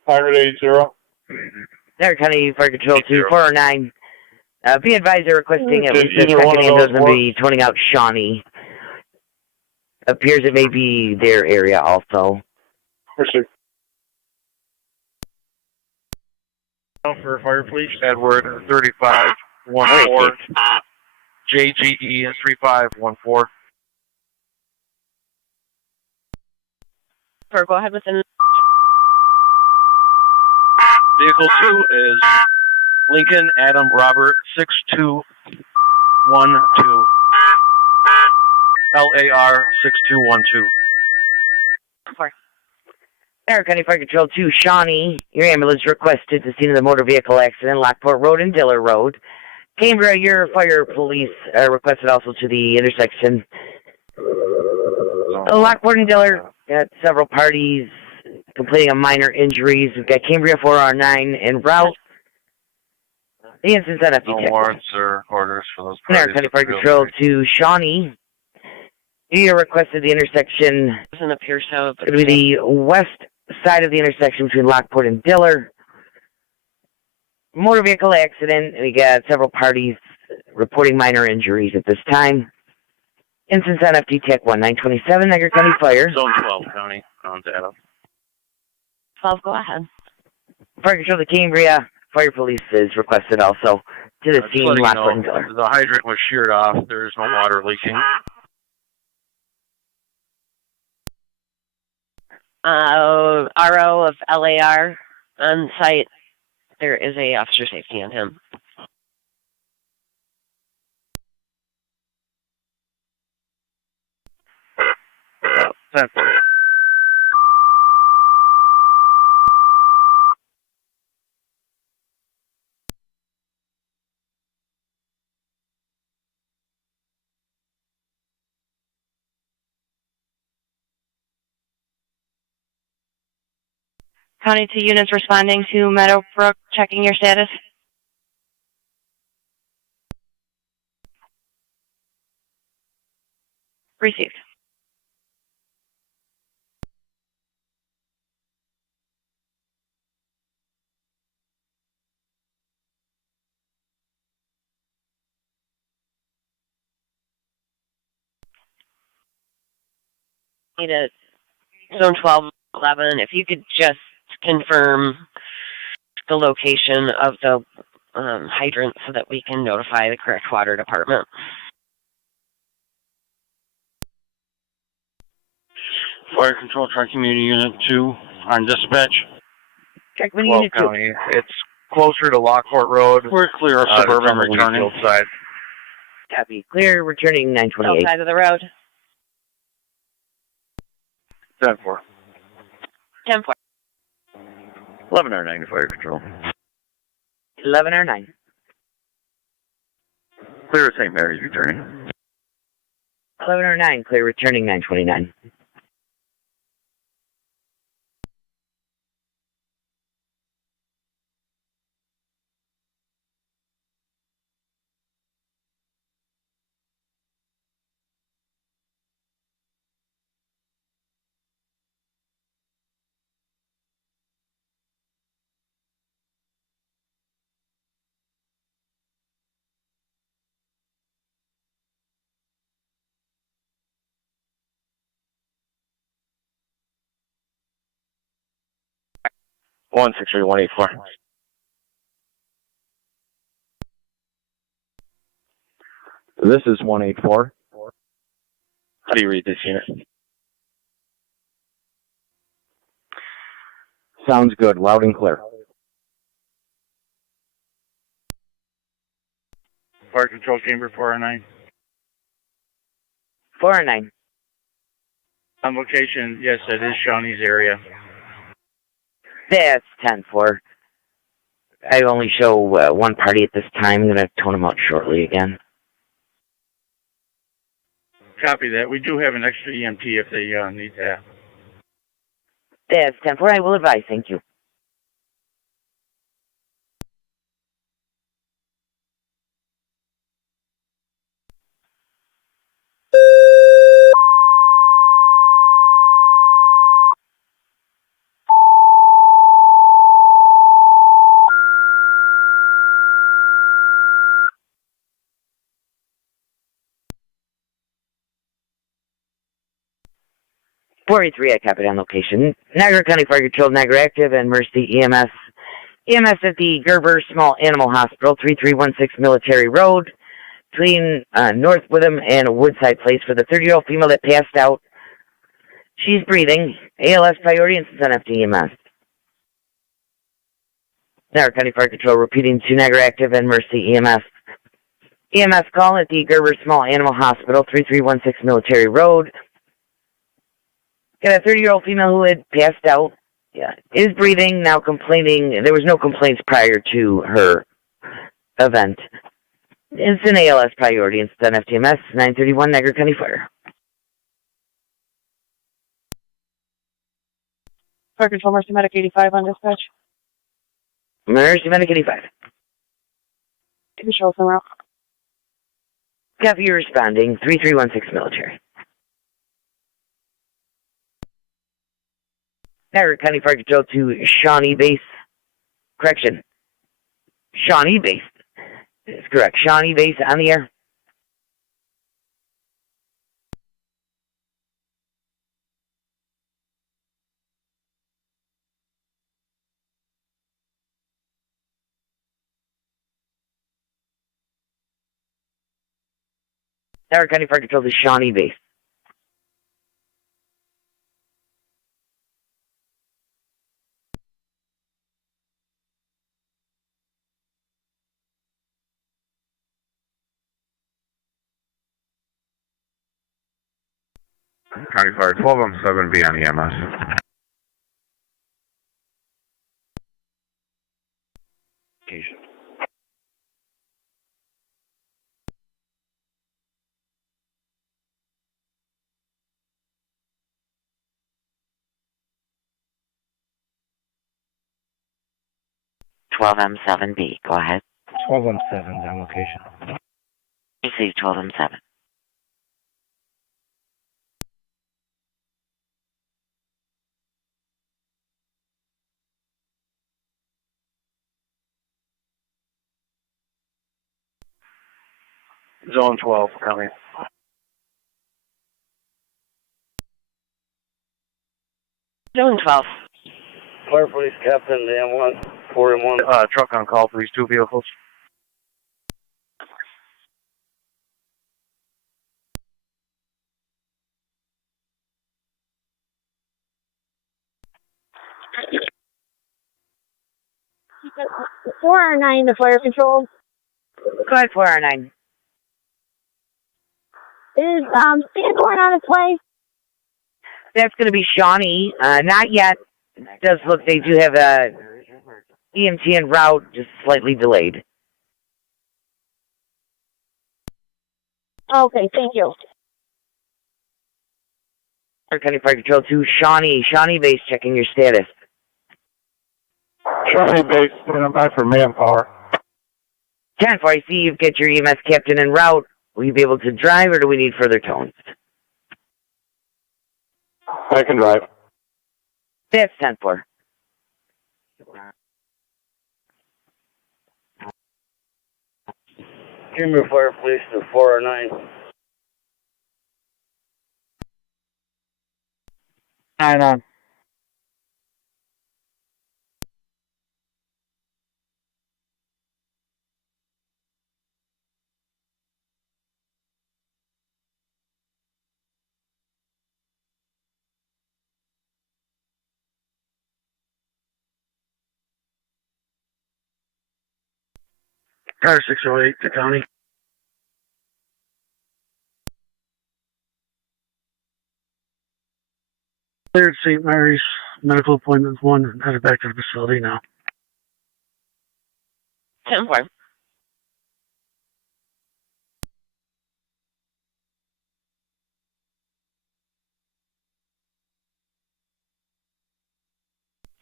Pirate 80. There, County Fire Control 2, 409. Be advised they're requesting at least a Either second one of ambulance those and be pointing out Shawnee. Appears it may be their area also. Received. For fire police. Edward 35. 14 JGE 3514. Or go ahead with the Vehicle 2 is Lincoln Adam Robert 6212. LAR 6212. Niagara County Fire Control 2, Shawnee, your ambulance requested to scene of the motor vehicle accident, Lockport Road and Diller Road. Cambria, your fire police requested also to the intersection. Lockport and Diller got several parties complaining of minor injuries. We've got Cambria 4R9 en route. The incident's at No warrants or orders for those Niagara County Fire Control to Shawnee. You requested the intersection. Doesn't appear so. It's going to be the west side of the intersection between Lockport and Diller. Motor vehicle accident. We got several parties reporting minor injuries at this time. Instance on FD TAC 1927, Niagara County Fire. Zone 12 County on data. 12, go ahead. Fire Control to Cambria. Fire police is requested also to the scene, Lockport and Diller. The hydrant was sheared off. There is no water leaking. RO of LAR on site. There is a officer safety on him. County 2 units responding to Meadowbrook, checking your status. Received. Need a zone 1211. If you could just confirm the location of the hydrant so that we can notify the correct water department. Fire Control Track Community Unit 2 on dispatch. Track 12 Unit 2. County. It's closer to Lockport Road. We're clear of suburban on the returning. Wheatfield side. Copy. Clear, returning 928. Outside of the road. 10-4. 10-4. 11R9 Fire Control. 11R9. Clear at St. Mary's returning. 11R9, clear, returning 929. One 63184. This is 184. How do you read this unit? Sounds good. Loud and clear. Fire Control Chamber 409. 409. On location, yes, it is Shawnee's area. That's 10-4. I only show one party at this time. I'm going to tone them out shortly again. Copy that. We do have an extra EMT if they need that. That's 10-4. I will advise. Thank you. I copied on location. Niagara County Fire Control, Niagara Active, and Mercy EMS EMS at the Gerber Small Animal Hospital, 3316 Military Road, between North Witham and Woodside Place for the 30-year-old female that passed out. She's breathing. ALS priority and send FD EMS. Niagara County Fire Control repeating to Niagara Active and Mercy EMS. EMS call at the Gerber Small Animal Hospital, 3316 Military Road. Got a 30-year-old female who had passed out. Yeah, is breathing, now complaining. There was no complaints prior to her event. It's an ALS priority and send FTMS, 931 Niagara County Fire. Fire Control, Mercy Medic 85 on dispatch. Mercy Medic 85. Control somewhere else. Copy, you're responding, 3316 Military. Niagara County Fire Control to Shawnee Base. Correction. Shawnee Base. That's correct. Shawnee Base on the air. Niagara County Fire Control to Shawnee Base. County Fire 12 on 7 be on EMS. Occasion. M7B, go ahead. 12 on 7 on location. Receive 12 M7. Zone 12, coming. Zone 12. Fire Police Captain, the M1, 4M1. Truck on call, please, 2 vehicles. Four R9 to Fire Control. Go ahead, 4R9. Is Sanborn on its way? That's going to be Shawnee. Not yet. It does look they do have a EMT en route, just slightly delayed. Okay, thank you. Niagara County Fire Control to Shawnee. Shawnee Base, checking your status. Shawnee Base, standing by for manpower. 10-4, I see you've got your EMS captain en route. Will you be able to drive, or do we need further tones? I can drive. That's 10-4. Junior Fire Police to 4R9. 9 on. Car 608 to County. Cleared St. Mary's, medical appointment 1, and headed back to the facility now. 10-4.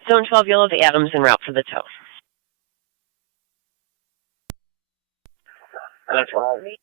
Zone 12, you'll have Adams en route for the tow. That's right.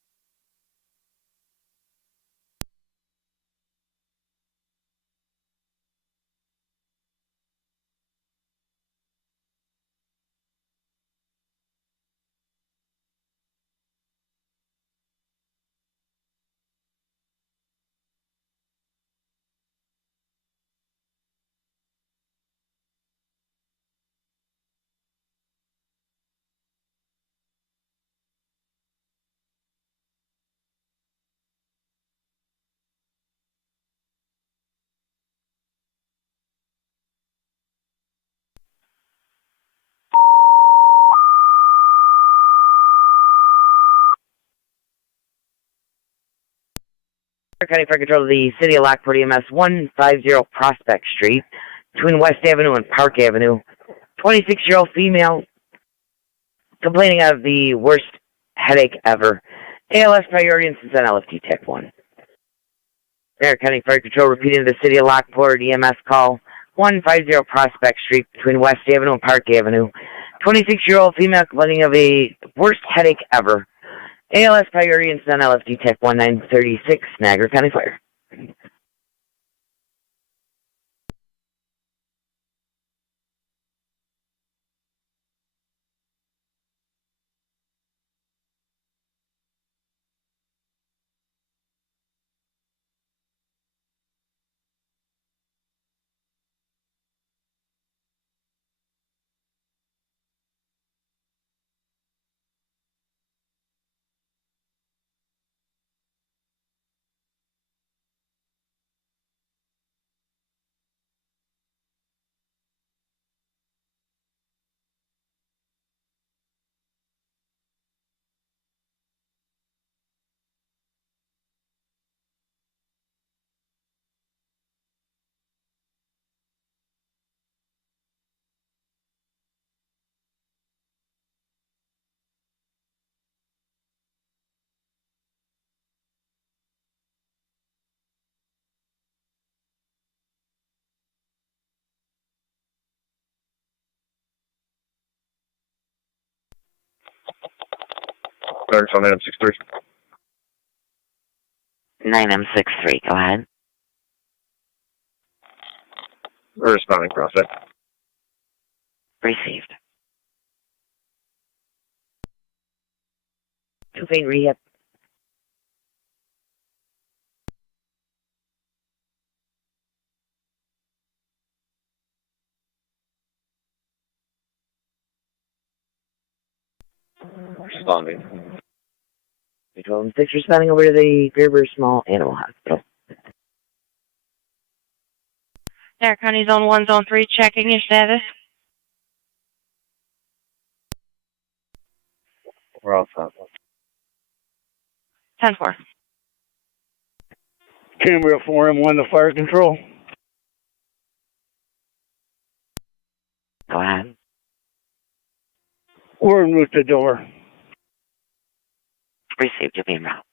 County Fire Control to the City of Lockport EMS 150 Prospect Street between West Avenue and Park Avenue. 26-year-old female complaining of the worst headache ever. ALS priority and on LFT TAC 1. Niagara County Fire Control repeating the City of Lockport EMS call 150 Prospect Street between West Avenue and Park Avenue. 26-year-old female complaining of a worst headache ever. ALS priority and on LFT TAC 1936 Niagara County Fire. Clerks on item 63. 9M63, go ahead. Responding prospect. Received. 2 vein rehab. Responding. 12 and 6 responding over to the Gerber Small Animal Hospital. Niagara County Zone 1, Zone 3, checking your status. We're all set. 10-4. Camera 4M1 to fire control. Go ahead. We're in route to door. Received, you'll be en route.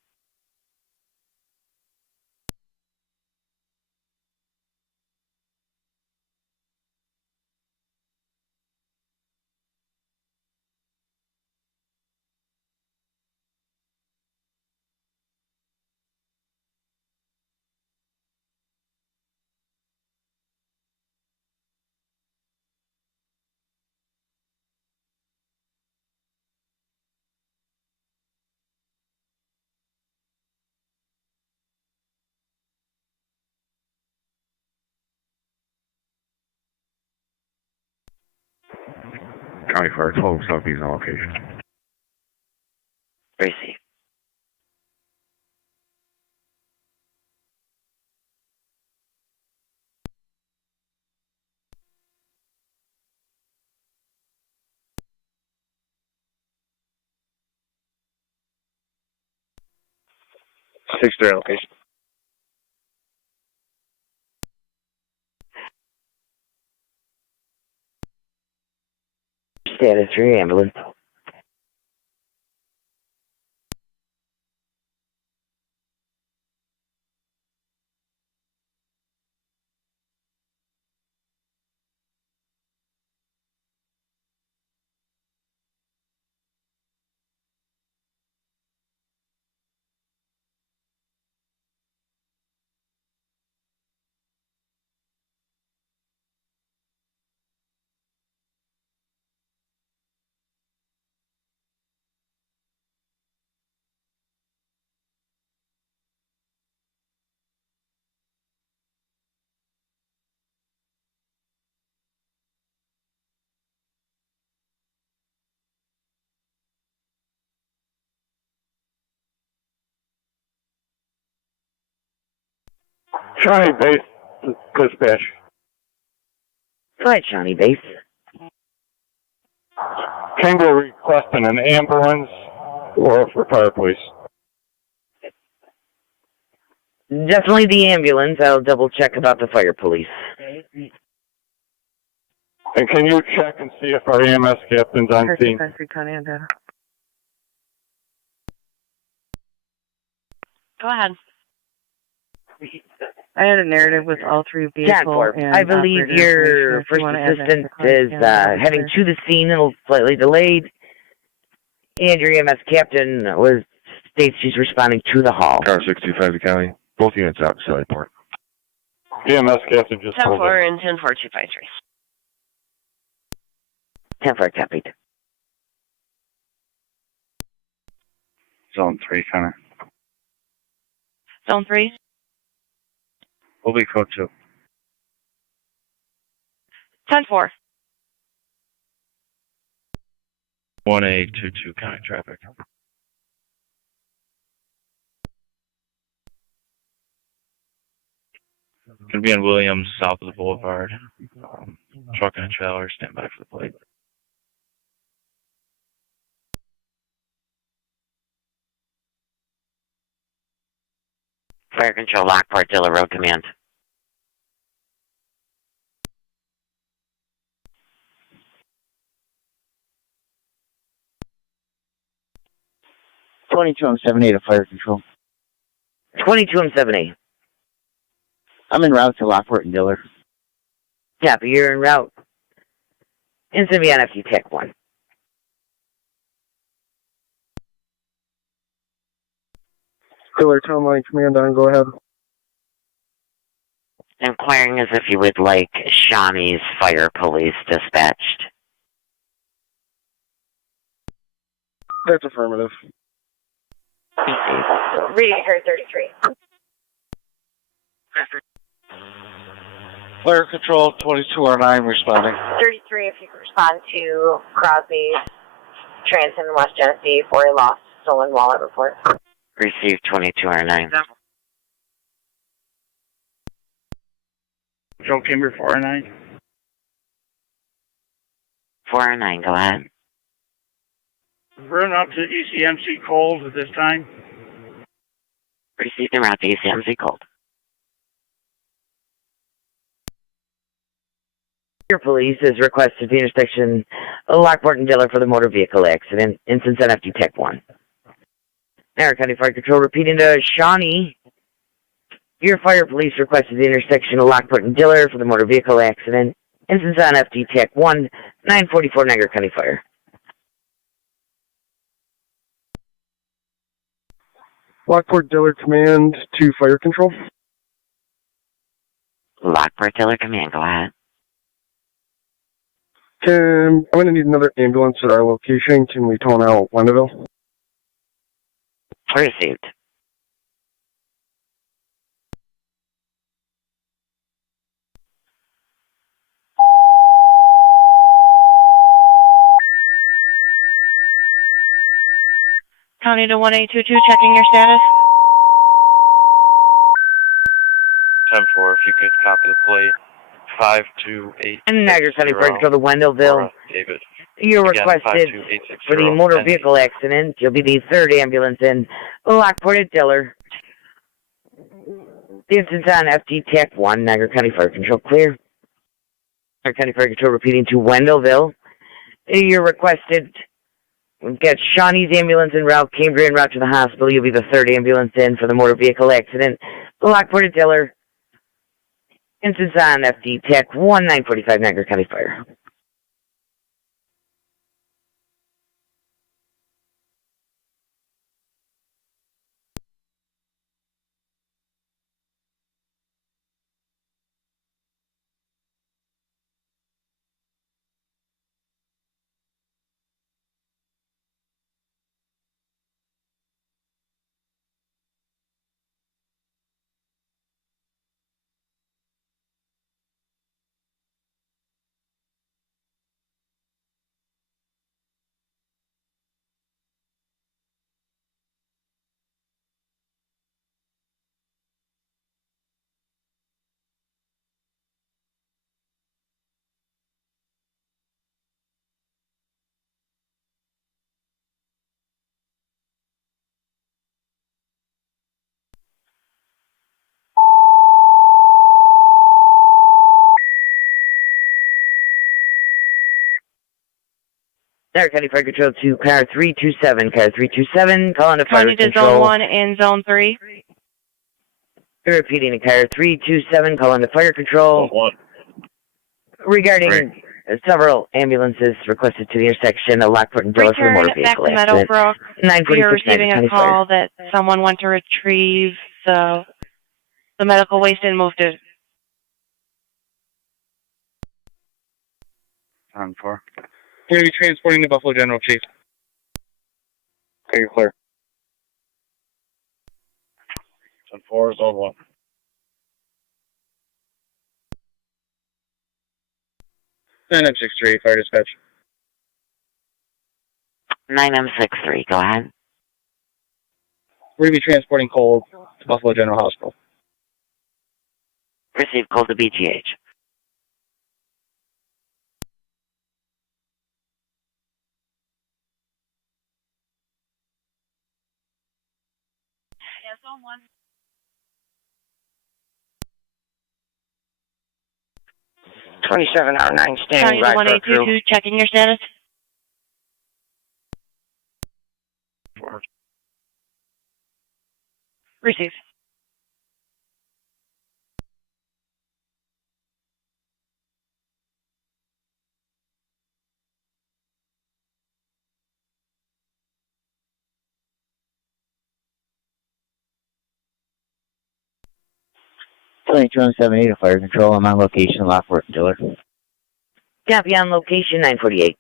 County Fire 12 Southeast on location. Received. Six on location. Status 3 ambulance. Shawnee Base, dispatch. Go ahead, Shawnee Base. Kangaroo requesting an ambulance or for fire police. Definitely the ambulance. I'll double check about the fire police. And can you check and see if our EMS captain's on scene? Tonawanda. Go ahead. I had a narrative with all three vehicles. I believe your first assistant is heading to the scene and slightly delayed. And your EMS captain states she's responding to the hall. Car 625 to county. Both units out to Middleport. EMS captain just 10-4 and 10-4-253. 10-4 copied. Zone 3, Connor. Zone 3. We'll be code 2. 10-4. 1A22 county traffic. Gonna be on Williams, south of the boulevard. Truck and a trailer, stand by for the plate. Fire control, Lockport, Diller Road Command. I'm 78 at fire control. 22 and 70. I'm en route to Lockport and Diller. Copy, you're en route. And send me on FT Tech 1. Diller, Town Line Command on, go ahead. Inquiring as if you would like Shawnee's fire police dispatched. That's affirmative. Reading her 33. Fire control 2209 responding. 33, if you could respond to Crosby's Transit in West Genesee for a lost stolen wallet report. Receive 2209. Joe Kimber, 409. 409, go ahead. Run up to ECMC Cold at this time. Receive the route to ECMC Cold. Your police is requested the intersection of Lockport and Diller for the motor vehicle accident. Instance NFD Tech 1. Niagara County Fire Control repeating to Shawnee. Your fire police requested the intersection of Lockport and Diller for the motor vehicle accident. Instance on FD Tech 1, 944 Niagara County Fire. Lockport Diller Command to Fire Control. Lockport Diller Command, go ahead. I'm going to need another ambulance at our location. Can we tone out Wendaville? Received. County to 1822, checking your status. 10-4, if you could copy the plate. 528. And Niagara County Fire Control to Wendellville. David. You're requested for the motor vehicle accident. You'll be the third ambulance in Lockport at Diller. The instance on FD Tech 1, Niagara County Fire Control clear. Niagara County Fire Control repeating to Wendellville. You're requested. We've got Shawnee's ambulance en route, Cambria en route to the hospital. You'll be the third ambulance in for the motor vehicle accident. Lockport at Diller. Instance on FD Tech 1, 945 Niagara County Fire. Niagara County Fire Control to car 327. Car 327, calling to fire County to control. Zone 1 and Zone 3. Repeating to car 327, calling to fire control. Regarding several ambulances requested to the intersection of Lockport and Diller for a motor Return back vehicle to accident. Middleport. We are 946 receiving Niagara a County Fire. call that someone went to retrieve the medical waste and moved it. 10-4. We're going to be transporting the Buffalo General, Chief. Okay, you're clear. 10-4, Zone 1. 9M63, Fire Dispatch. 9M63, go ahead. We're going to be transporting coal to Buffalo General Hospital. Receive call to BGH. Yeah, Zone 1. 2709 County standing to by for 1822, checking your status. Receive. Tony 278 Fire Control. I'm on location, Lockport and Diller. Copy on location 948.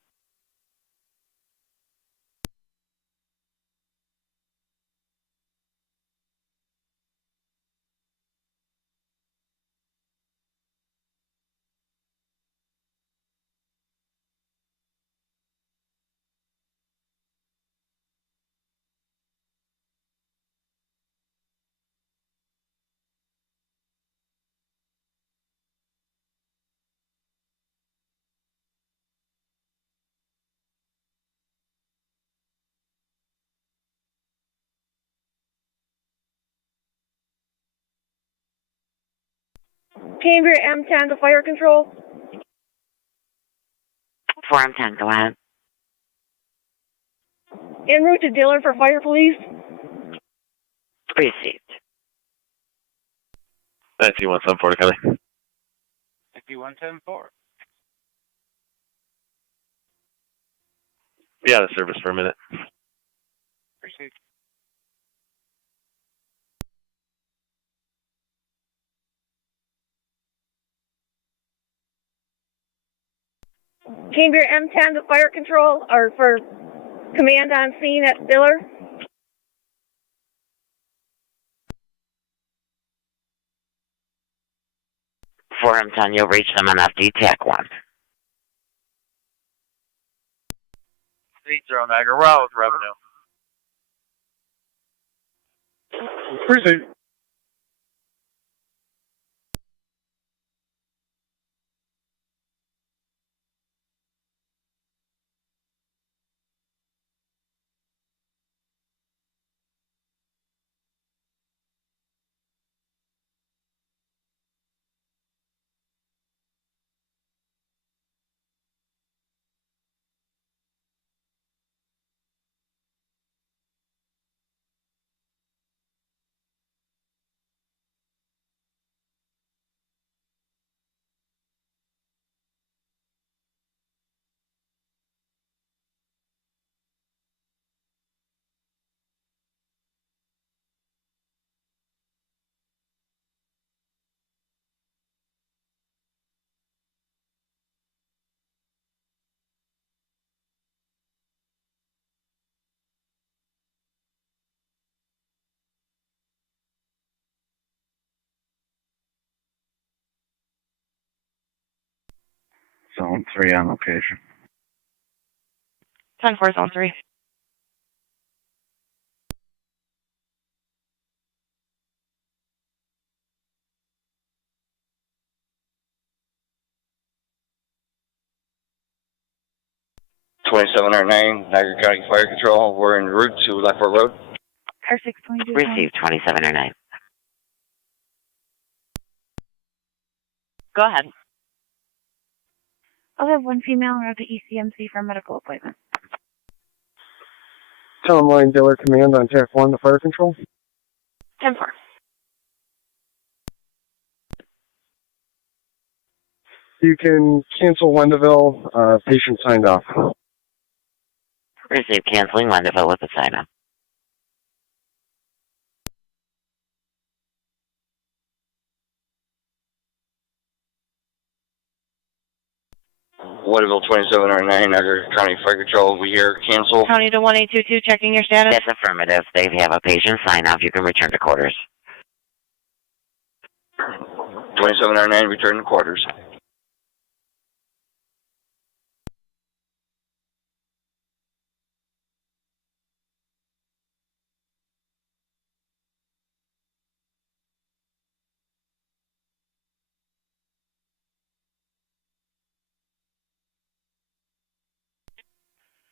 Cambria M10 to fire control. 4M10, go ahead. En route to Dillon for fire police. Received. 9174 Kelly. 5174. Be out of service for a minute. Received. Cambria M10 to fire control, or for command on scene at Diller. For M10, you'll reach them on FD TAC 1. 80 Niagara, we're out with revenue. Receive. Zone 3 on location. 10-4, Zone 3. Niagara County Fire Control. We're en route to Lockport Road. Car 622. Receive 2709. Go ahead. I'll have one female route to ECMC for a medical appointment. Tom Line Dealer Command on TAC 1 to Fire Control. 10-4. You can cancel Wendeville, patient signed off. Receive canceling Wendeville with the sign up. Wendeville 2709, Niagara County Fire Control, we hear cancel. County to 1822, checking your status. That's affirmative. They have a patient sign off. You can return to quarters. 2709, return to quarters.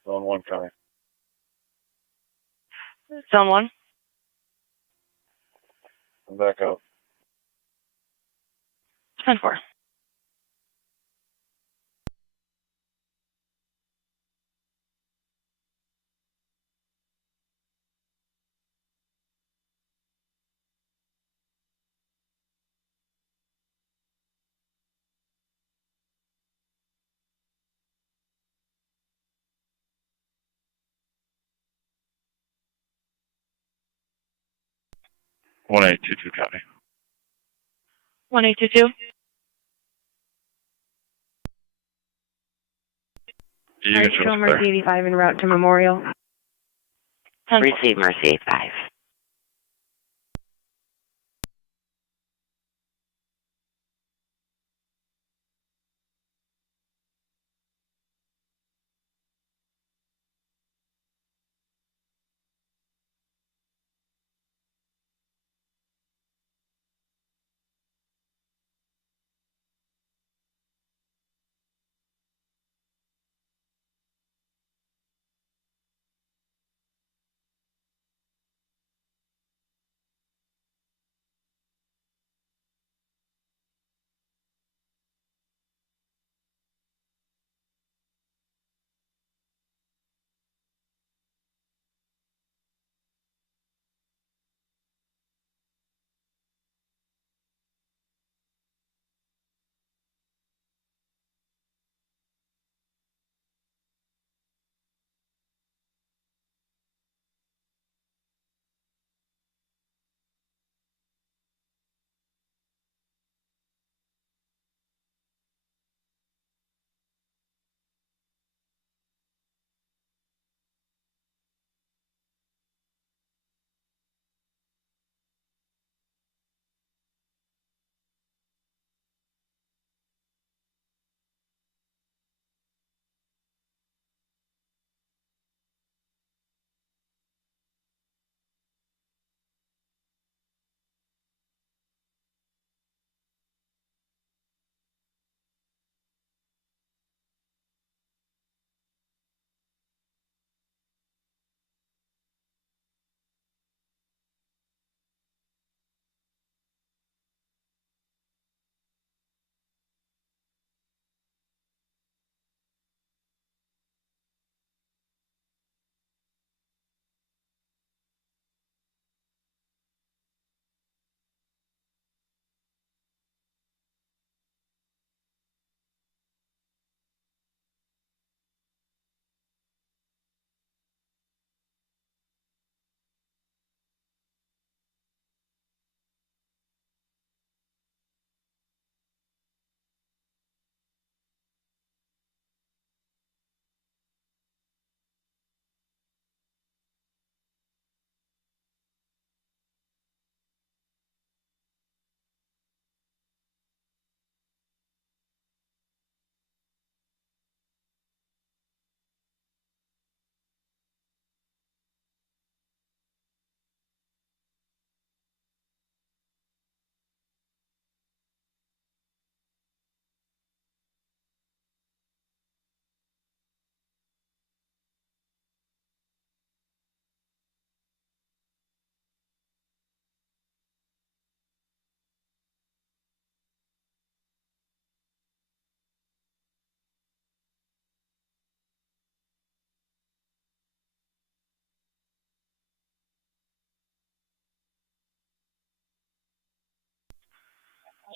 Zone 1 coming. Zone 1. I'm back out. 10-4. One 822 copy. 1822. You can show us Mercy there. 85 en route to Memorial. Receive Mercy 85.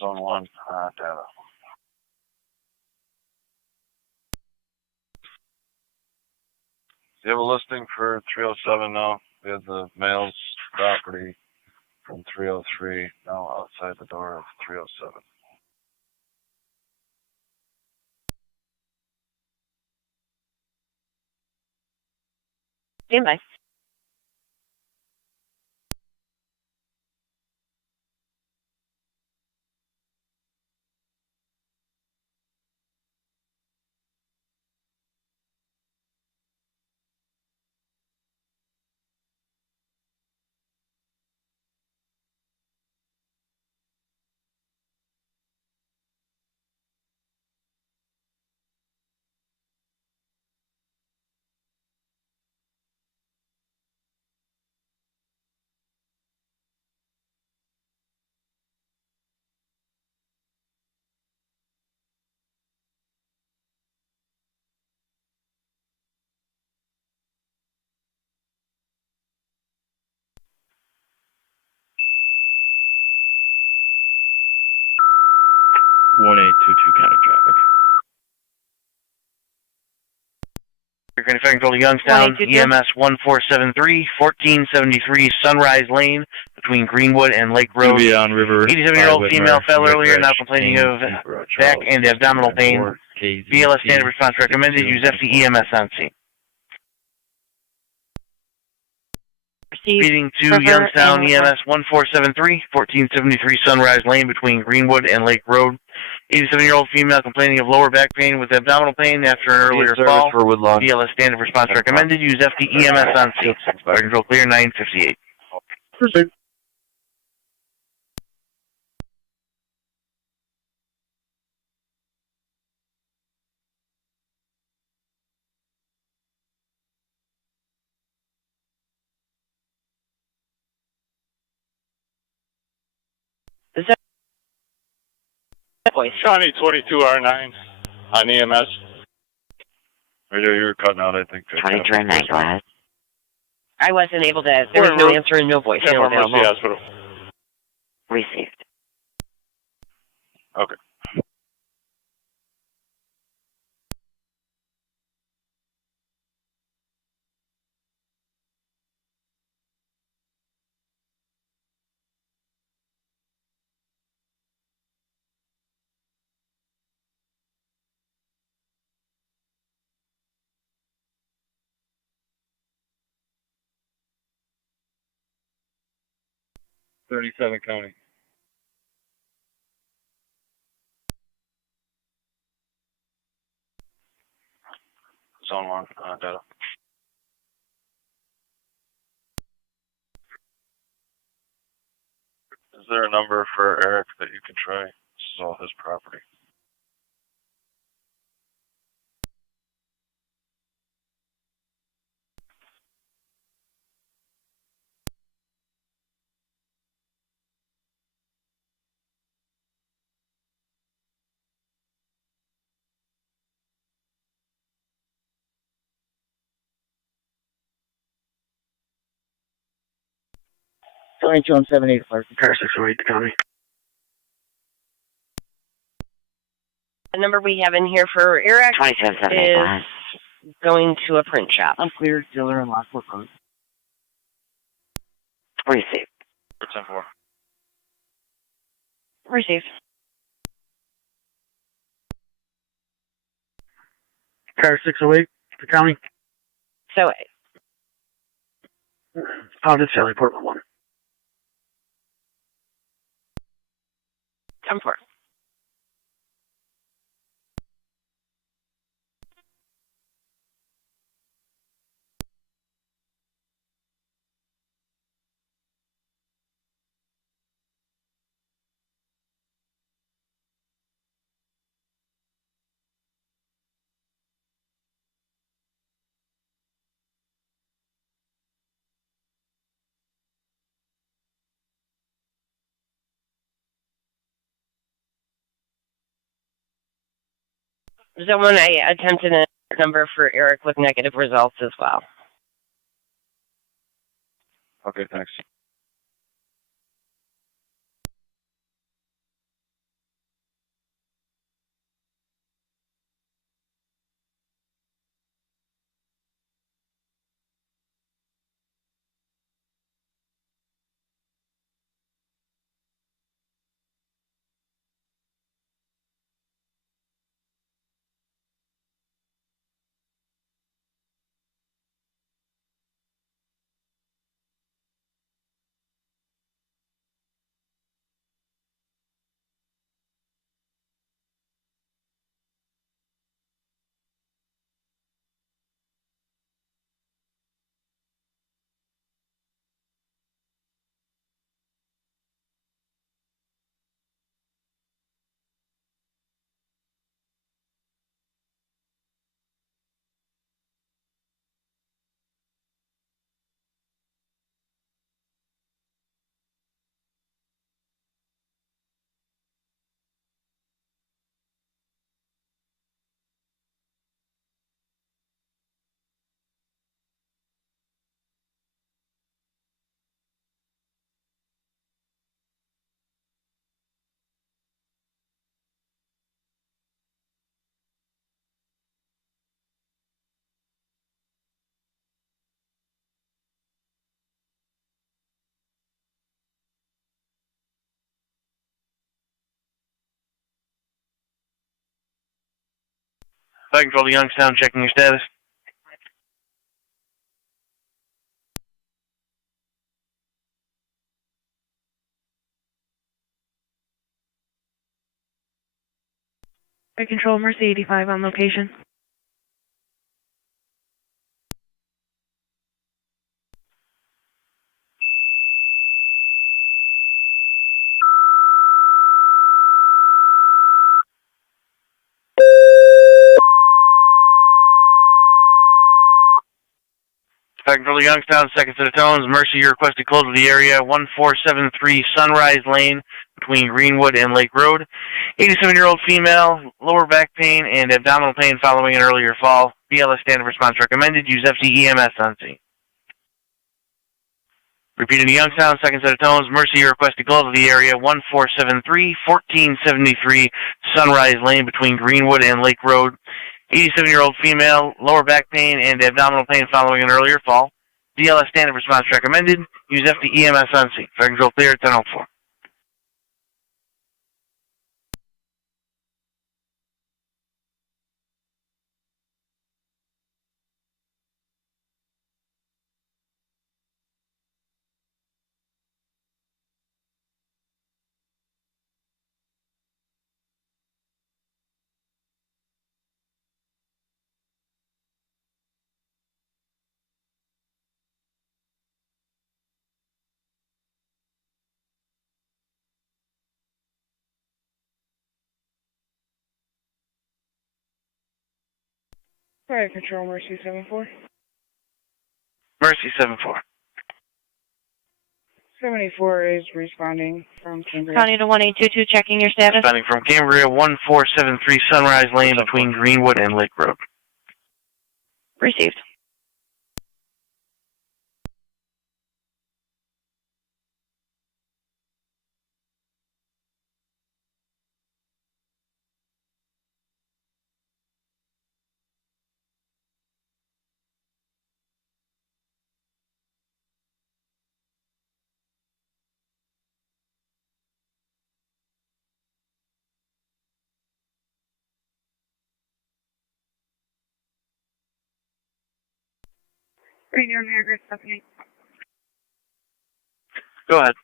Zone 1, data. You have a listing for 307 now. We have the male's property from 303 now outside the door of 307. Stand by. One 822 county traffic. You're going to control to Youngstown, EMS 1473, 1473 Sunrise Lane between Greenwood and Lake Road. 87-year-old female fell earlier, now complaining of back and abdominal pain. BLS standard response recommended. Use FD EMS on scene. Speeding to Youngstown, EMS 1473, 1473 Sunrise Lane between Greenwood and Lake Road. 87-year-old female complaining of lower back pain with abdominal pain after an earlier fall. BLS standard response recommended. Use FD EMS on scene. Fire control clear 958. Proceed. Shawnee 22R9 on EMS. Radio, you were cutting out, I think. 22R9, go ahead. I wasn't able to, there was no answer and no voicemail available. Hospital. Received. Okay. .37 county. Zone 1, data. Is there a number for Eric that you can try? This is all his property. Join 278 Fire. Car 608 to county. The number we have in here for Eric is going to a print shop. I'm clear, dealer in Lockport Road. Received. 10-4. Received. Car 608 to county. So, Pounded Sally Portland 1. 10-4. Zone 1, I attempted a number for Eric with negative results as well. Okay, thanks. Flight Control to Youngstown, checking your status. Flight Control, Mercy 85 on location. Flight Control to Youngstown, second set of tones. Mercy, you requested close to the area 1473 Sunrise Lane between Greenwood and Lake Road. 87-year-old female, lower back pain and abdominal pain following an earlier fall. BLS standard response recommended. Use FCEMS on scene. Repeating to Youngstown, second set of tones. Mercy, you requested close to the area 1473 1473 Sunrise Lane between Greenwood and Lake Road. 87-year-old female, lower back pain and abdominal pain following an earlier fall. BLS standard response recommended. Use FDEMS on scene. Flight Control clear at 10:04. Flight Control, Mercy 74. Mercy 74. 74 is responding from Cambria. County to 1822, checking your status. Responding from Cambria 1473 Sunrise Lane between Greenwood and Lake Road. Received. Radio Niagara, Stephanie. Go ahead.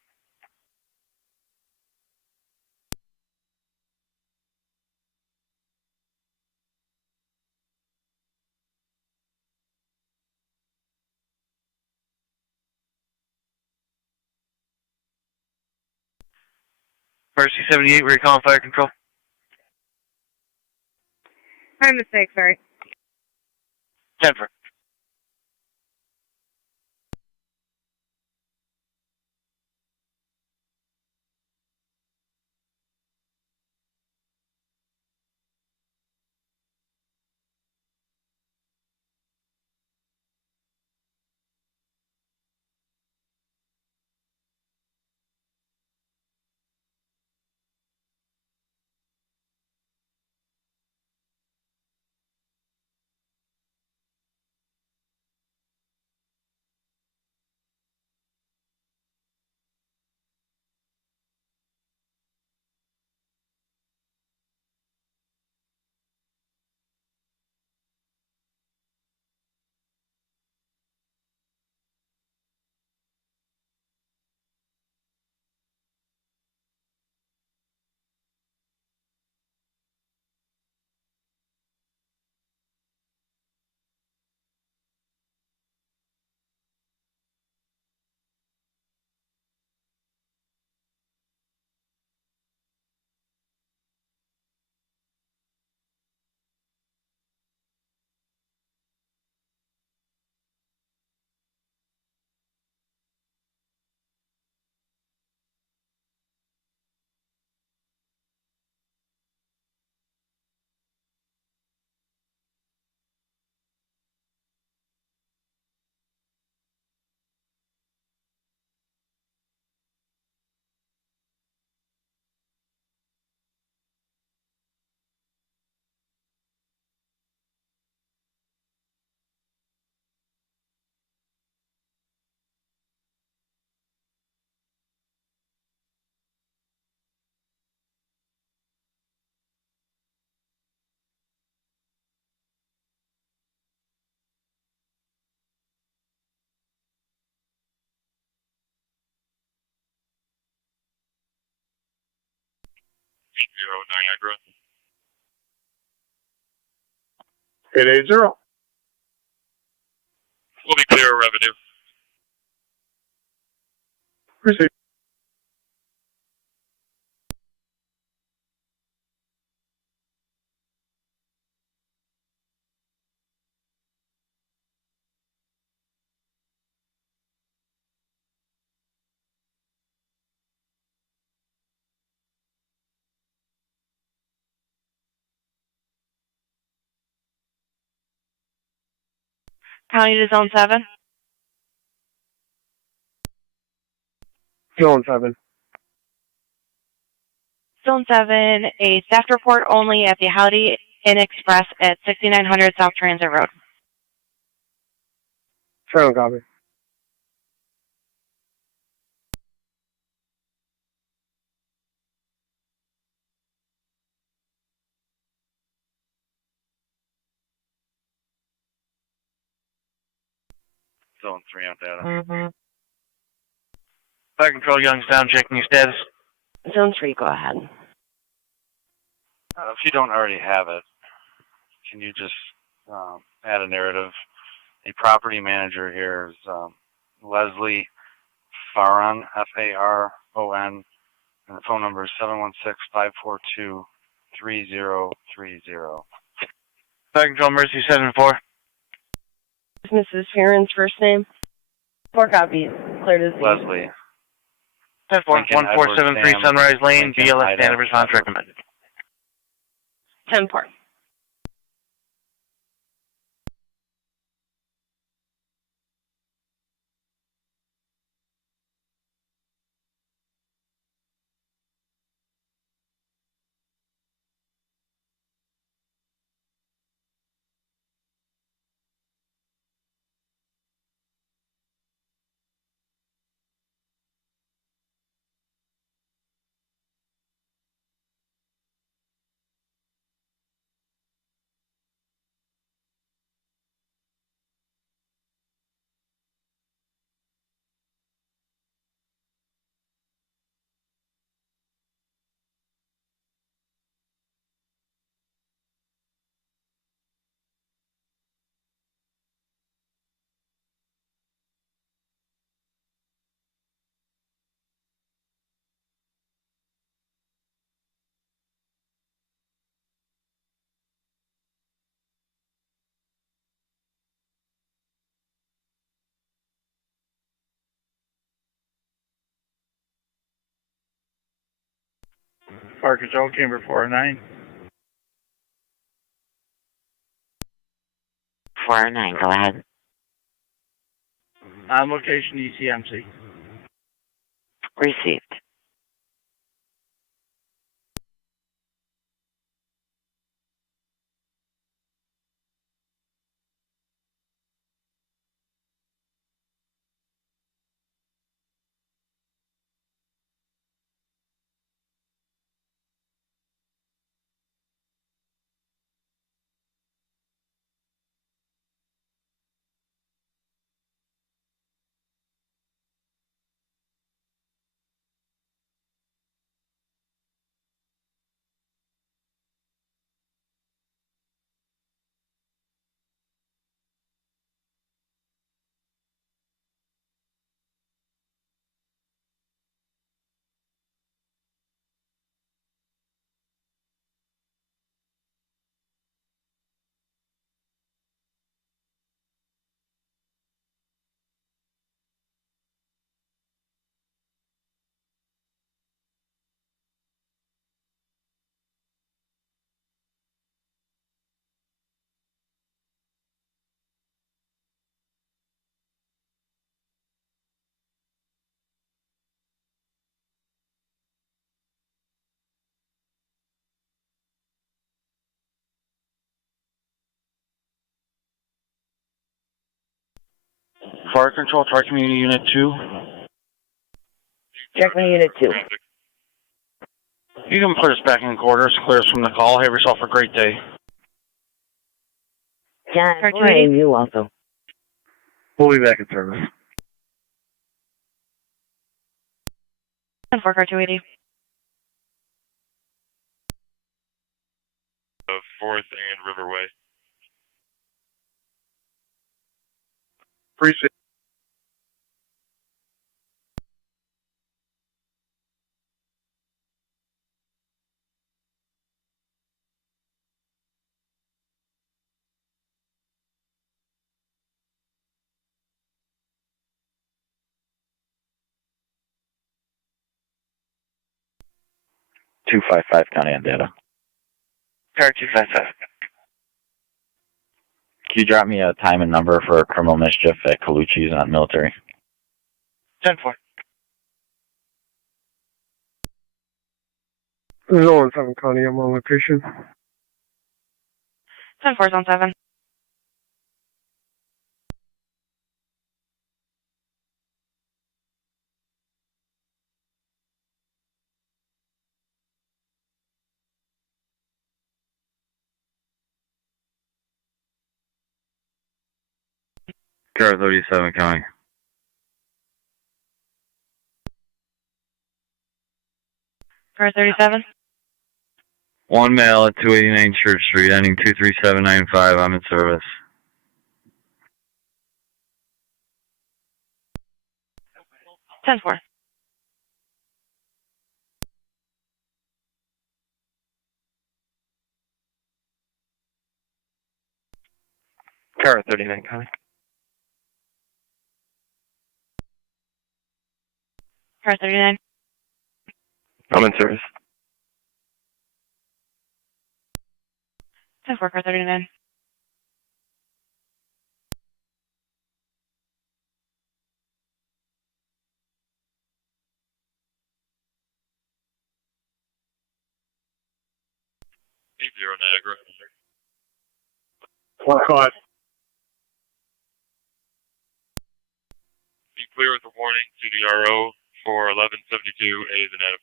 Mercy 78, where you calling Fire Control? My mistake, sorry. 10-4. Niagara. 880. We'll be clear of revenue. Received. County to Zone 7. Zone 7. Zone 7, a staff report only at the Howdy Inn Express at 6900 South Transit Road. Silent copy. Zone 3 on data. Fire Control Youngstown, checking your status. Zone 3, go ahead. If you don't already have it, can you just add a narrative? The property manager here is Leslie Faron, Faron, and the phone number is 716-542-3030. Fire Control Mercy 7-4. Mrs. Farron's first name? 4 copies. Clear to see. Leslie. 10-4, 1473 Sunrise Lane, BLS standard response recommended. 10-4. Fire Control, Chamber 409. 409, go ahead. On location, ECMC. Received. Fire Control, Tri Community Unit 2. Check my Unit 2. You can put us back in quarters, clear us from the call. Have yourself a great day. John, and you also. We'll be back in service. 10-4, car 280. 4th and Riverway. Appreciate it. 255 County on data. Car 255. Can you drop me a time and number for criminal mischief at Colucci's on Military? 10-4. 017 County, I'm on location. 10-4's on 7. Car 37 County. Car 37. One male at 289 Church Street, ending 23795. I'm in service. Ten four. Car 39 County. Car 39. I'm in service. 10-4, car 39. Niagara. Lockport. Be clear with the warning to the RO for 1172 A's and F.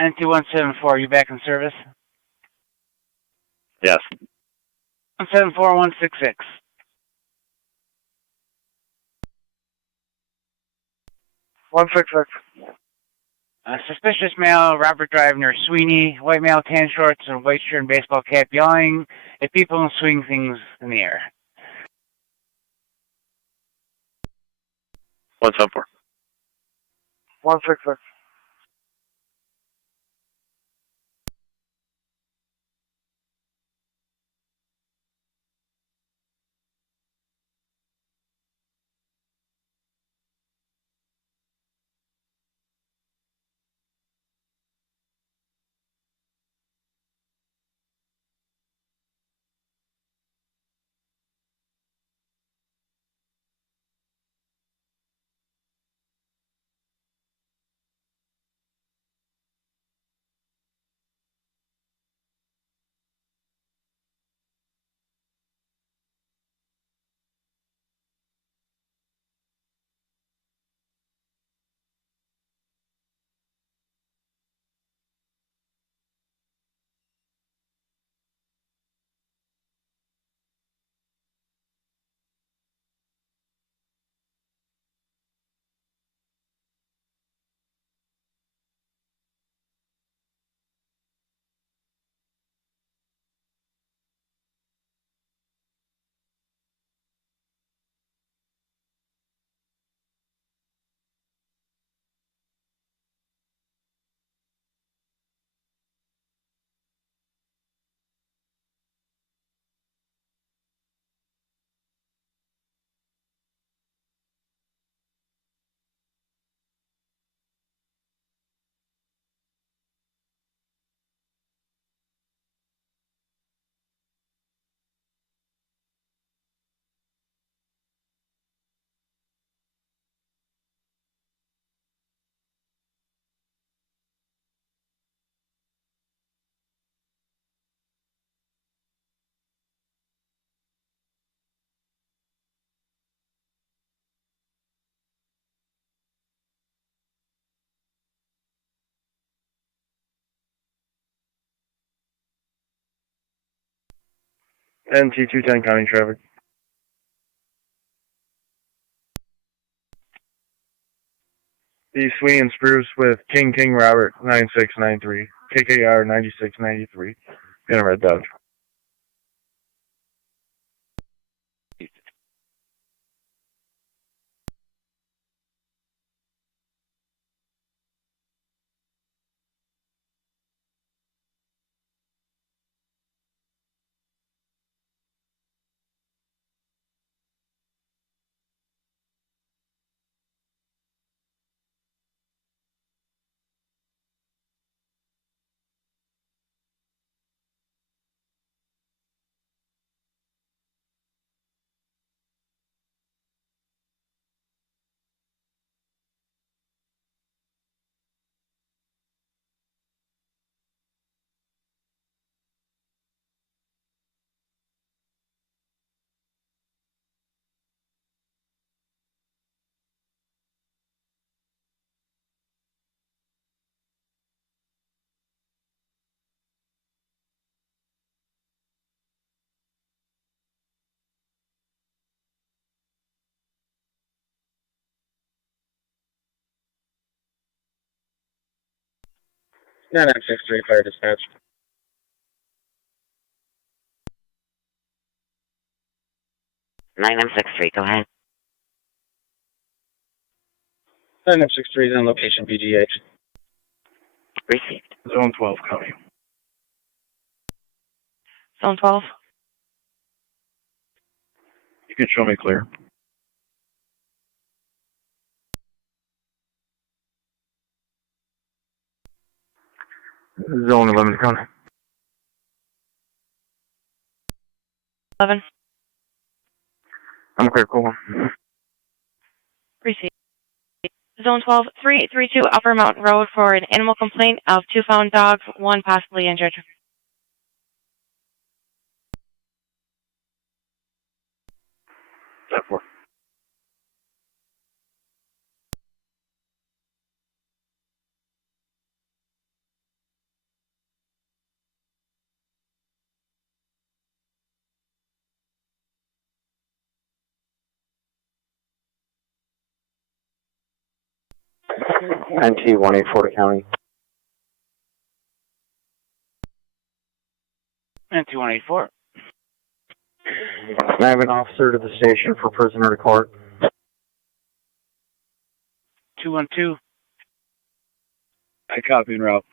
N2174, you back in service? Yes. 174166. Suspicious male, Robert Drive near Sweeney, white male, tan shorts, and white shirt and baseball cap, yelling at people and swinging things in the air. 174. 166. NT 210 County Traffic. The Sweeney and Spruce with King Robert 9693, KKR 9693, in a red Dodge. Nine M63 Fire Dispatch. Nine M63, go ahead. 9 M63 is on location BGH. Received. Zone 12 County. Zone 12. You can show me clear. Zone 11 County. 11. I'm clear, cool. Received. Zone 12, 3832 Upper Mountain Road for an animal complaint of 2 found dogs, 1 possibly injured. Step 4. NT 184 County. NT 184. I have an officer to the station for prisoner to court. 212. I copy en route.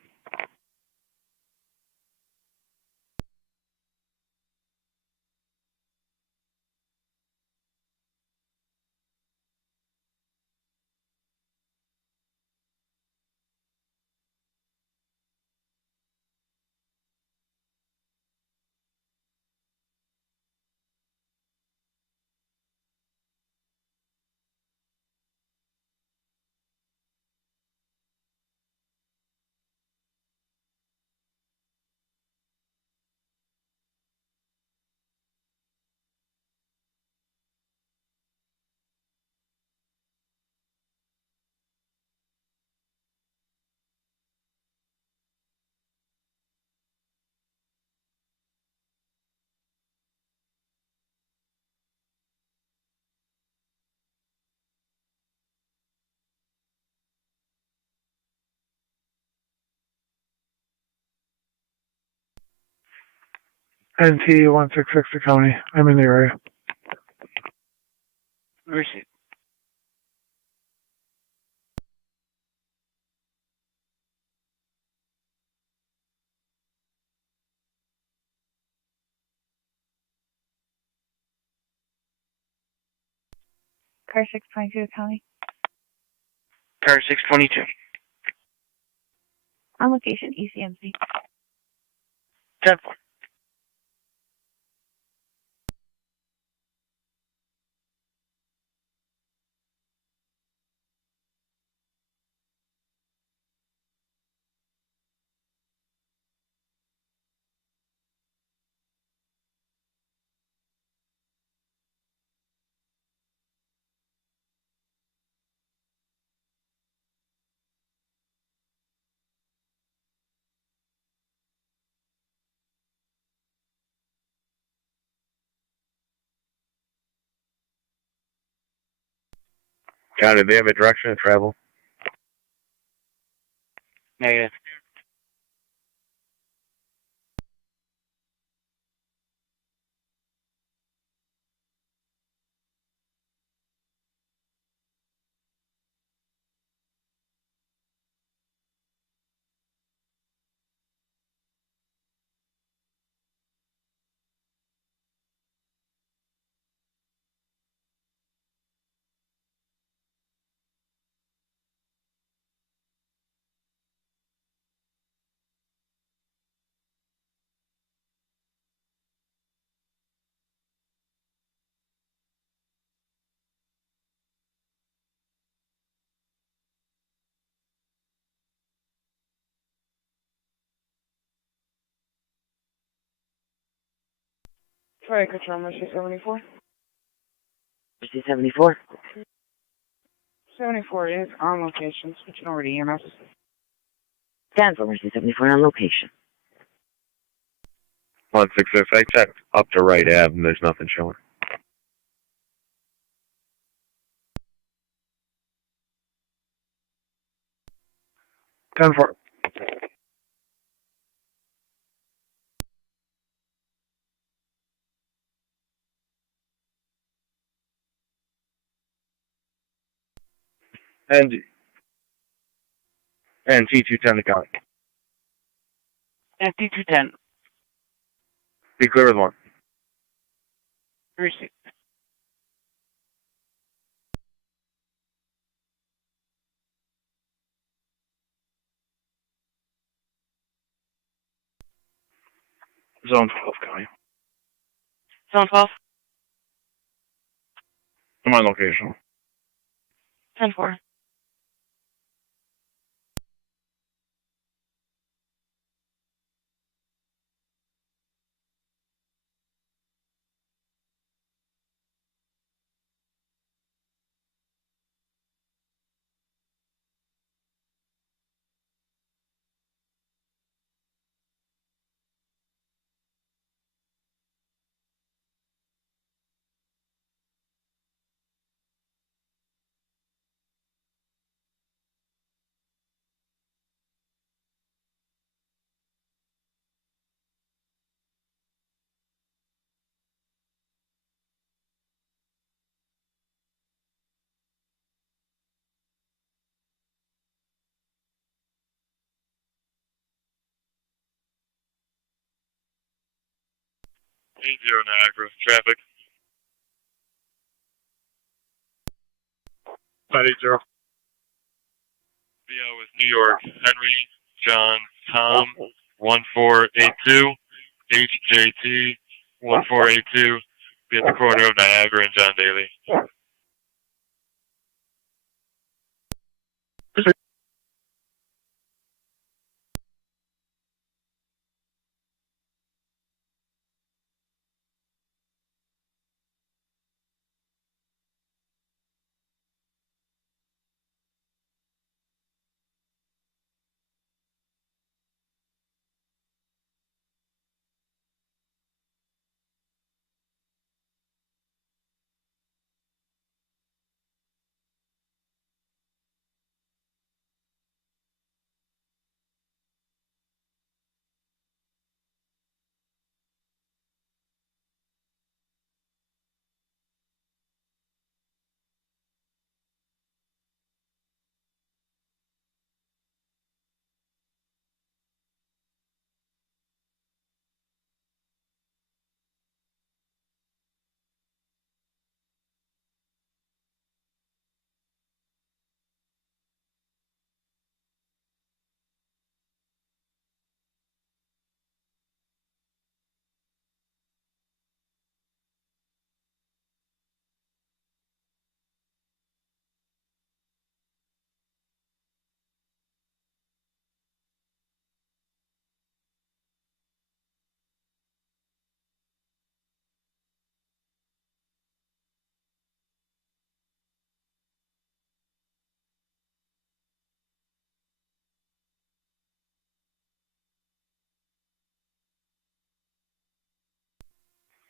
NT 166 to County. I'm in the area. Received. Car 622 County. Car 622. On location, ECMC. 10-4. County, do they have a direction of travel? Negative. Fire control, Mercy 74. Mercy 74. 74 is on location, switching over to EMS. Stand for Mercy 74 on location. 166, I checked up to right Ave and there's nothing showing. Ten four. And T210 to count. And T210. Be clear with one. Receive. Zone 12, County. Zone 12. I'm on location. 10-4. Niagara, traffic. 580. VO with New York, Henry, John, Tom, 1482, HJT, 1482, be at the corner of Niagara and John Daly.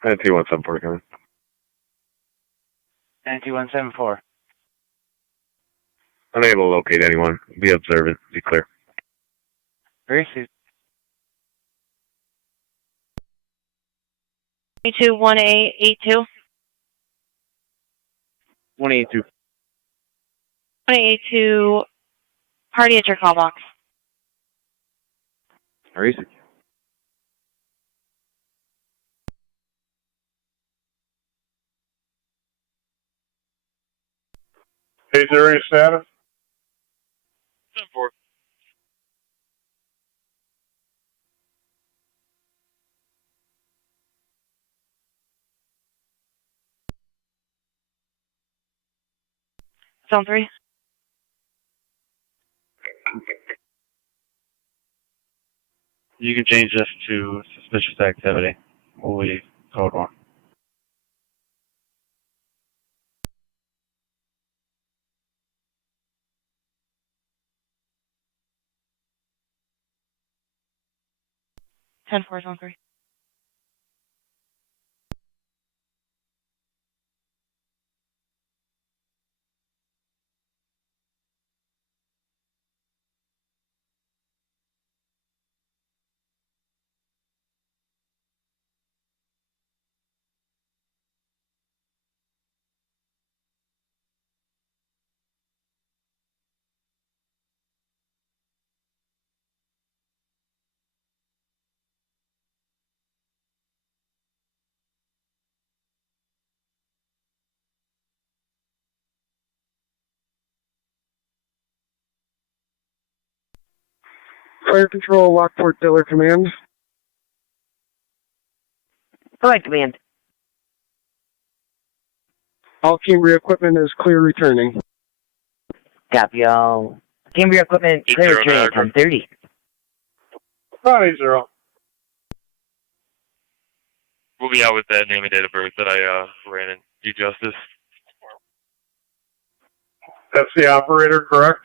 And T174 coming. And T174. Unable to locate anyone. Be observant. Be clear. Received. 221882. 182. 182. Party at your call box. Received. Hey, area status? 10-4. Zone 3. You can change this to suspicious activity. We'll leave code 1. Ten four, Zone 3. Fire Control, Lockport, Diller Command. Go ahead, Command. All Cambria equipment is clear returning. Copy all. Cambria equipment, clear returning at 10:30. 580. We'll be out with that name and date of birth that I ran in E-Justice. That's the operator, correct?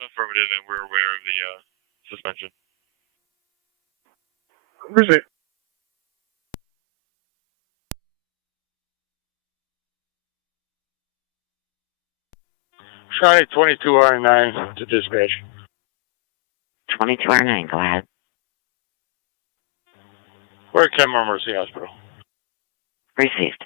Affirmative, and we're aware of the suspension. Receive. Charlie 22R9 to dispatch. 22R9, go ahead. We're at Kenmore Mercy Hospital. Received.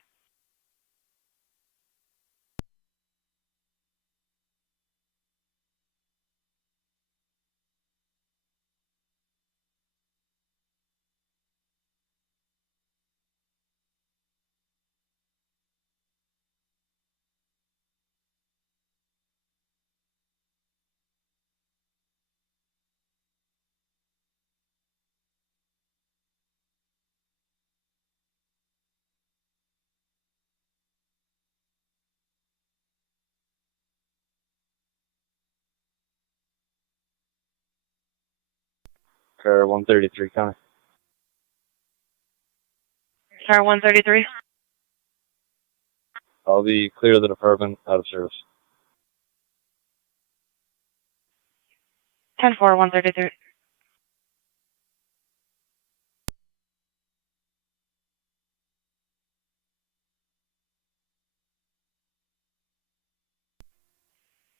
Car 133, County. Car 133. I'll be clear of the department, out of service. 10-4, 133.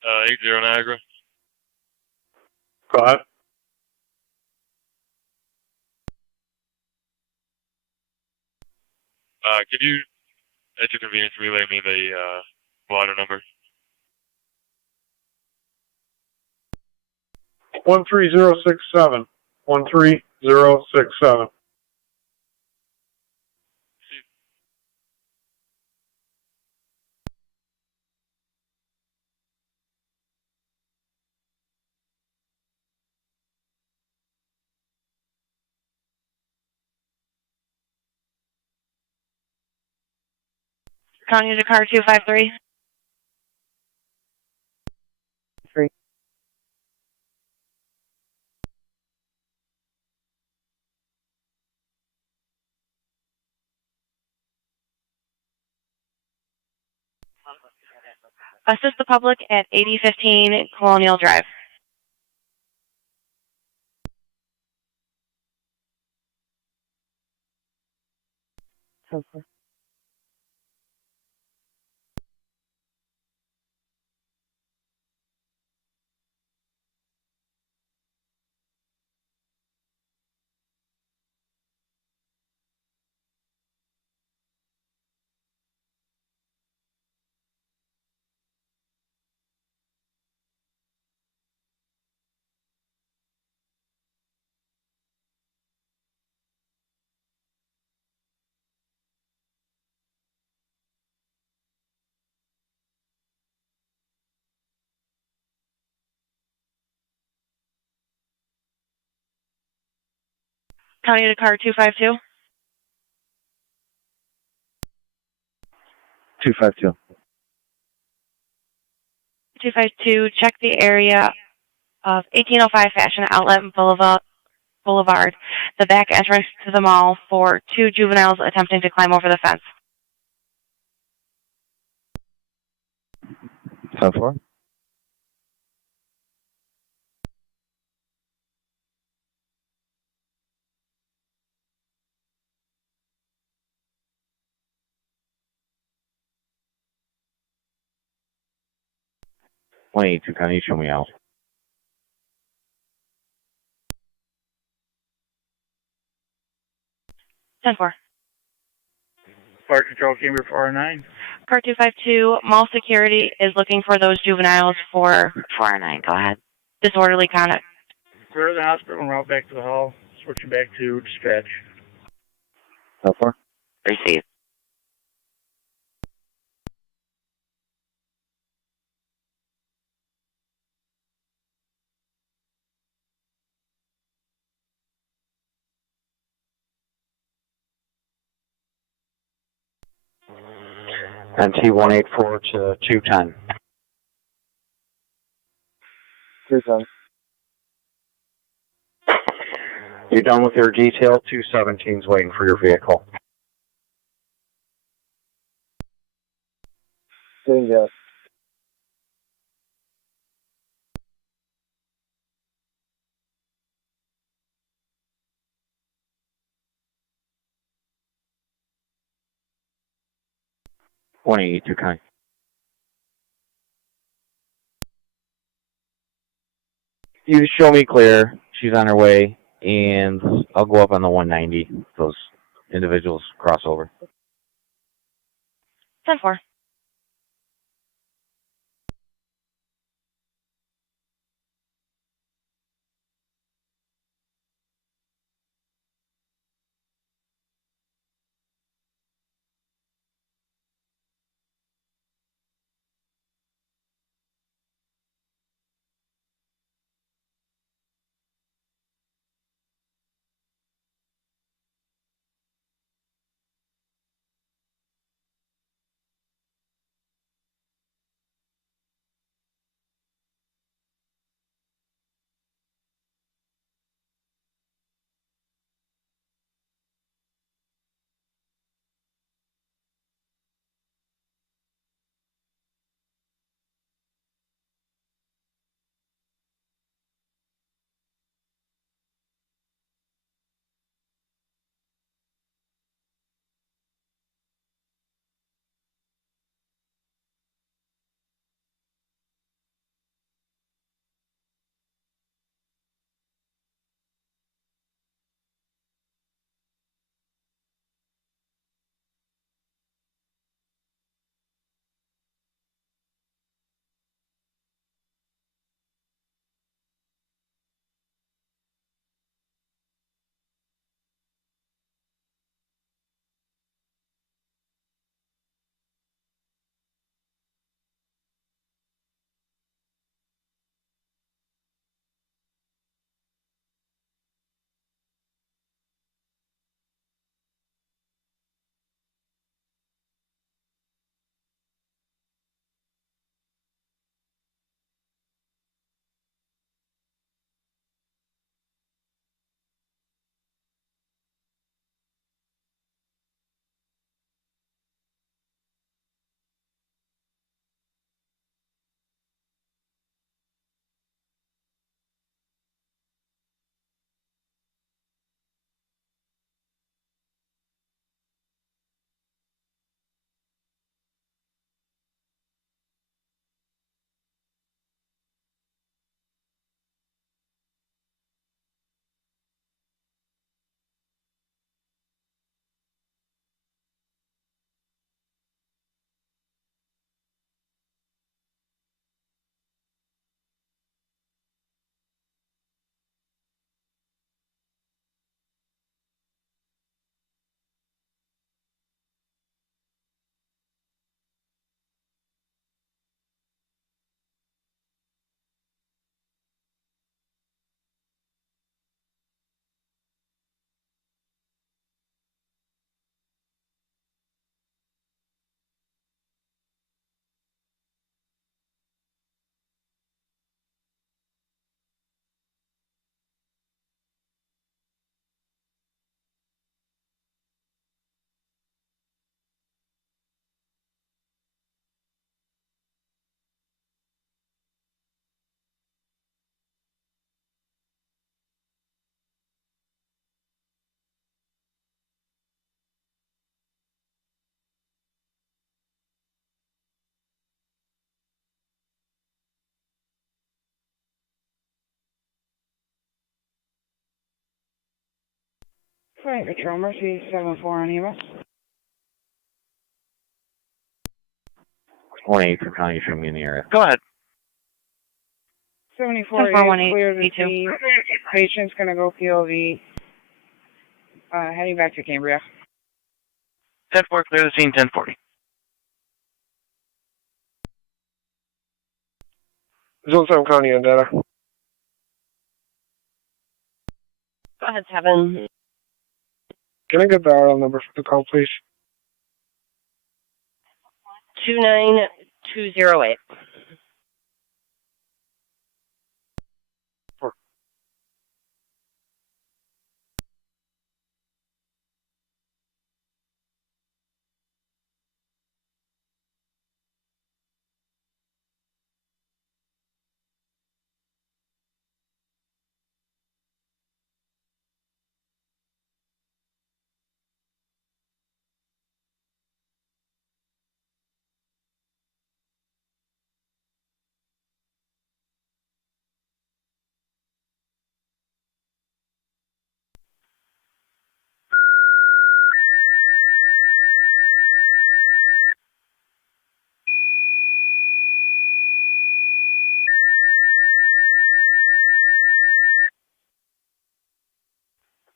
Uh, 80 Niagara. Go ahead. Could you, at your convenience, relay me the blotter number? 13067. 13067. County to car 253. 3. Assist the public at 8015 Colonial Drive. County to car 252. 252. 252, check the area of 1805 Fashion Outlet Boulevard, the back entrance to the mall, for 2 juveniles attempting to climb over the fence. 10-4. Can you show me out? Ten four. Fire Control, Camber 409. Car 252, mall security is looking for those juveniles for 409. Go ahead. disorderly conduct. Clear the hospital and route back to the hall. Switching back to dispatch. 10-4. Receive. NT 184 to 210. 210. You done with your detail? 217's waiting for your vehicle. Yes. Kind. You show me clear. She's on her way, and I'll go up on the 190. Those individuals cross over. 10-4. Fire Control, Mercy 74 on EMS. 182 County, show me in the area. Go ahead. 74 is clear to see. Patient's going to go POV. Heading back to Cambria. 10-4, clear the scene, 1040. Zone 7 County on data. Go ahead, 7. Can I get the RL number for the call, please? 29208.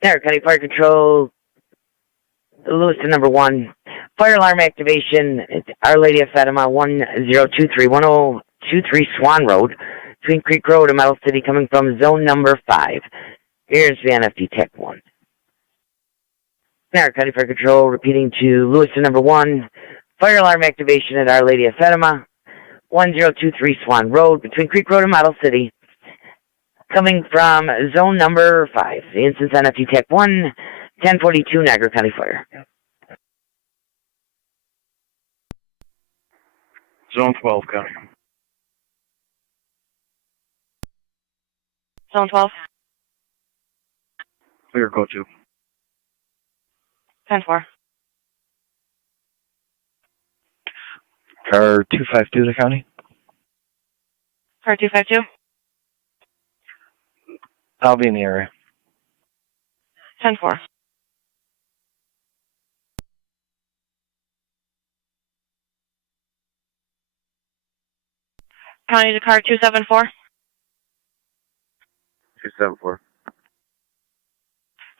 Niagara County Fire Control, Lewiston number 1. Fire alarm activation at Our Lady of Fatima, 1023 Swan Road, Twin Creek Road in Metal City, coming from zone number 5. Here's the NFD Tech 1. Niagara County Fire Control, repeating to Lewiston number 1. Fire alarm activation at Our Lady of Fatima, 1023 Swan Road, between Creek Road and Model City, coming from zone number 5. The instance NFD Tech 1, 1042 Niagara County Fire. Zone 12 County. Zone 12. Clear, go to. 10-4. Car 252 the county. Car 252. I'll be in the area. 10-4. County to car 274. 274.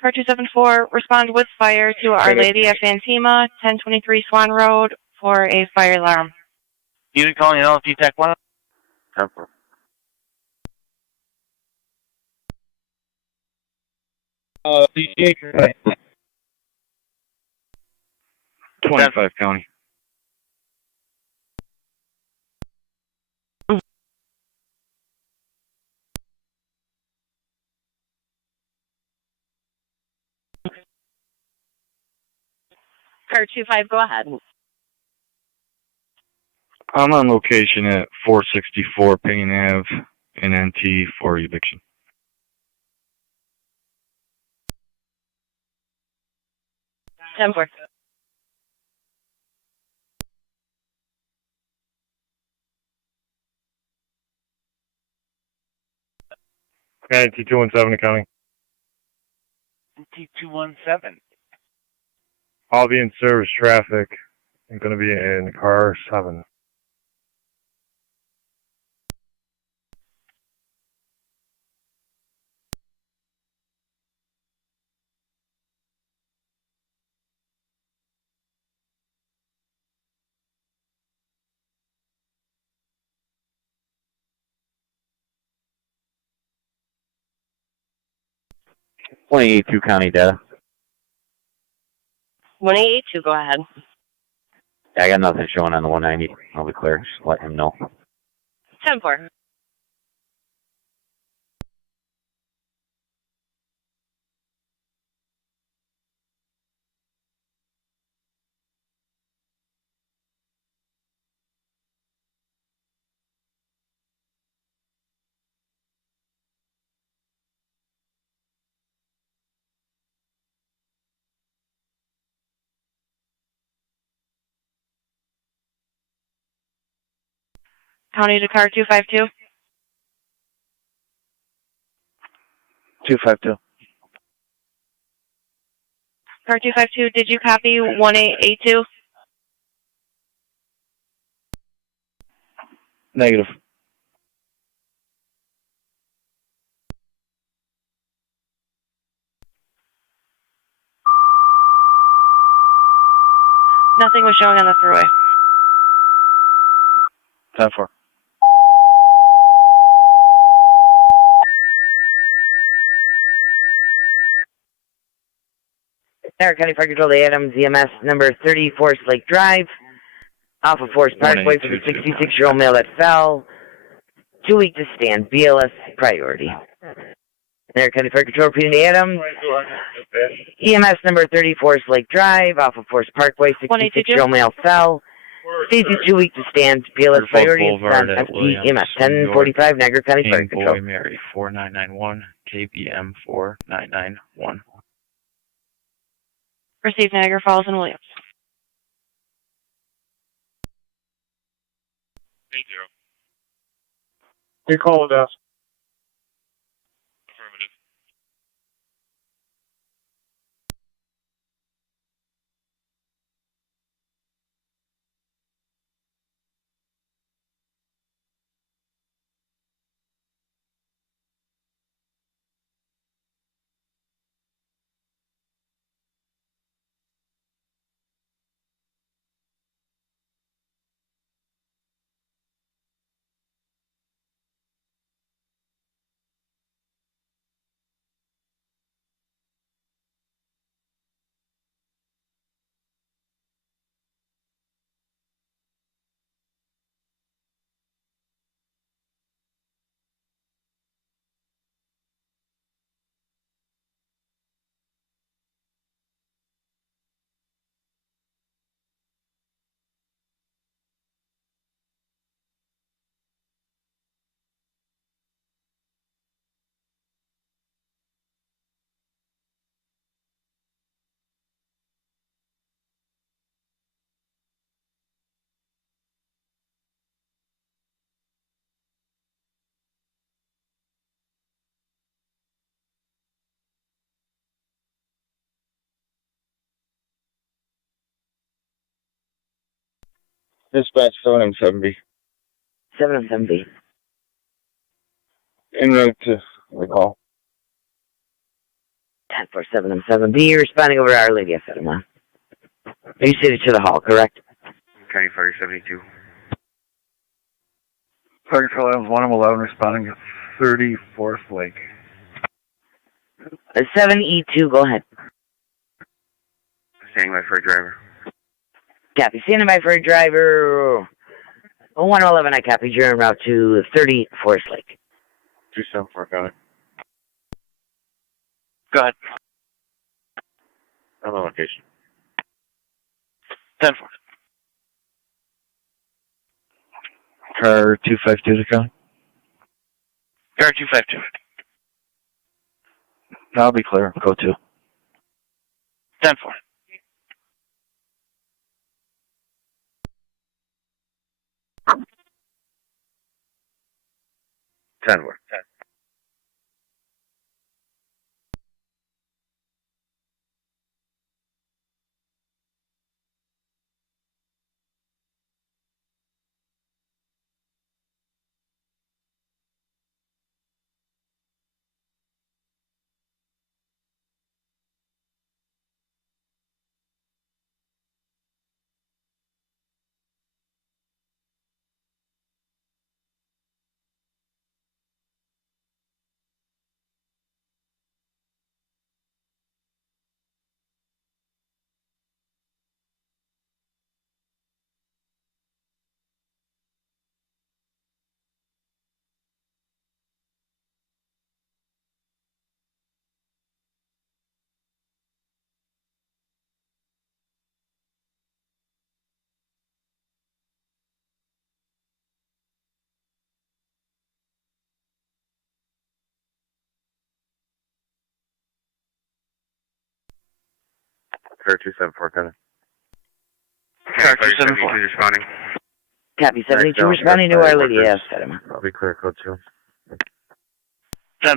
Car 274, respond with fire to Our Lady of Fatima, 1023 Swan Road, for a fire alarm. Unit calling LFG Tech 1. 10-4. CJ. 25 county. Car 25, go ahead. I'm on location at 464 Payne Ave in NT for eviction. Temper. Okay, T217 accounting. T217. I'll be in service traffic. I'm going to be in car 7. .82 county data. 1882, go ahead. Yeah, I got nothing showing on the 190. I'll be clear. Just let him know. 10-4. County to car 252. 252. Car 252, did you copy 1882? Negative. Nothing was showing on the thruway. 10-4. Niagara County Fire Control to Adams, EMS number 30, Forest Lake Drive. Off of Forest Parkway for the 66-year-old male that fell. 2 week to stand. BLS priority. Niagara County Fire Control repeating to Adams. EMS number 30, Forest Lake Drive. Off of Forest Parkway, 66-year-old male fell. Stacy 2 week to stand. BLS priority. EMS 1045 Niagara County Fire Control. Boy Mary 4991 KBM 4991. Received Niagara Falls and Williams. 80. You call it us. Affirmative. Dispatch 7M7B. 7M7B. En route to recall. 1047M7B. Responding over to Our Lady of Fatima. You city to the hall, correct? County Fire 72. Fire Control Adams 1, I'm 11, responding to 30 Forest Lake. 7E2, go ahead. Standing by for a driver. Copy. Standing by for a driver. 111, I copied. You're en route to 30 Forest Lake. 274, got it. Go ahead. On the location. 10-4. Car 252 to County. Car 252. I'll be clear. Go 2. 10-4. Ten work. Car 274, got it. Car 274. Responding. Copy. 72 responding to Our Lady of Fatima. I'll be clear, code 2. 10-4.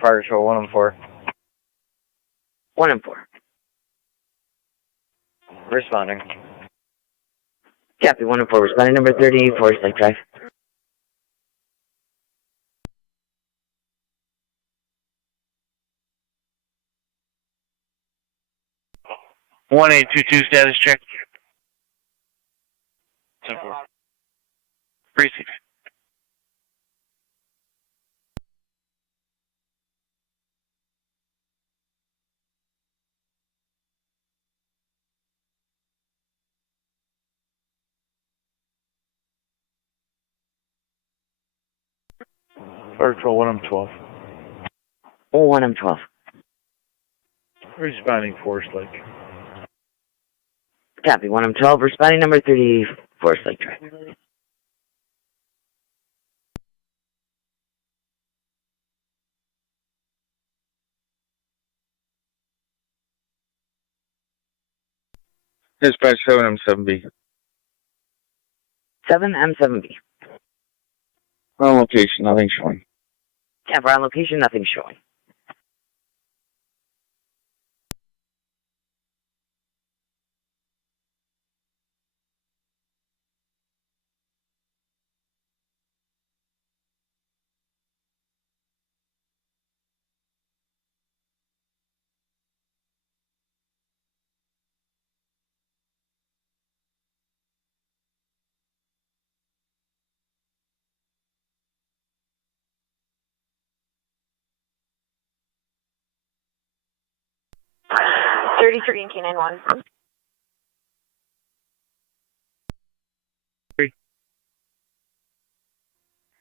Fire Control 1M4. 1M4. Responding. Copy, 1M4. Responding number 30, Forest Lake Drive. One 822 status check. 10-4. Receive. Fire Control 1M12. 1M12. Responding Forest Lake. Copy, 1M12. Responding number 30, Forest Lake Drive. Dispatch 7M7B. 7M7B. On location, nothing showing. Copy, on location, nothing showing. $33 and K91.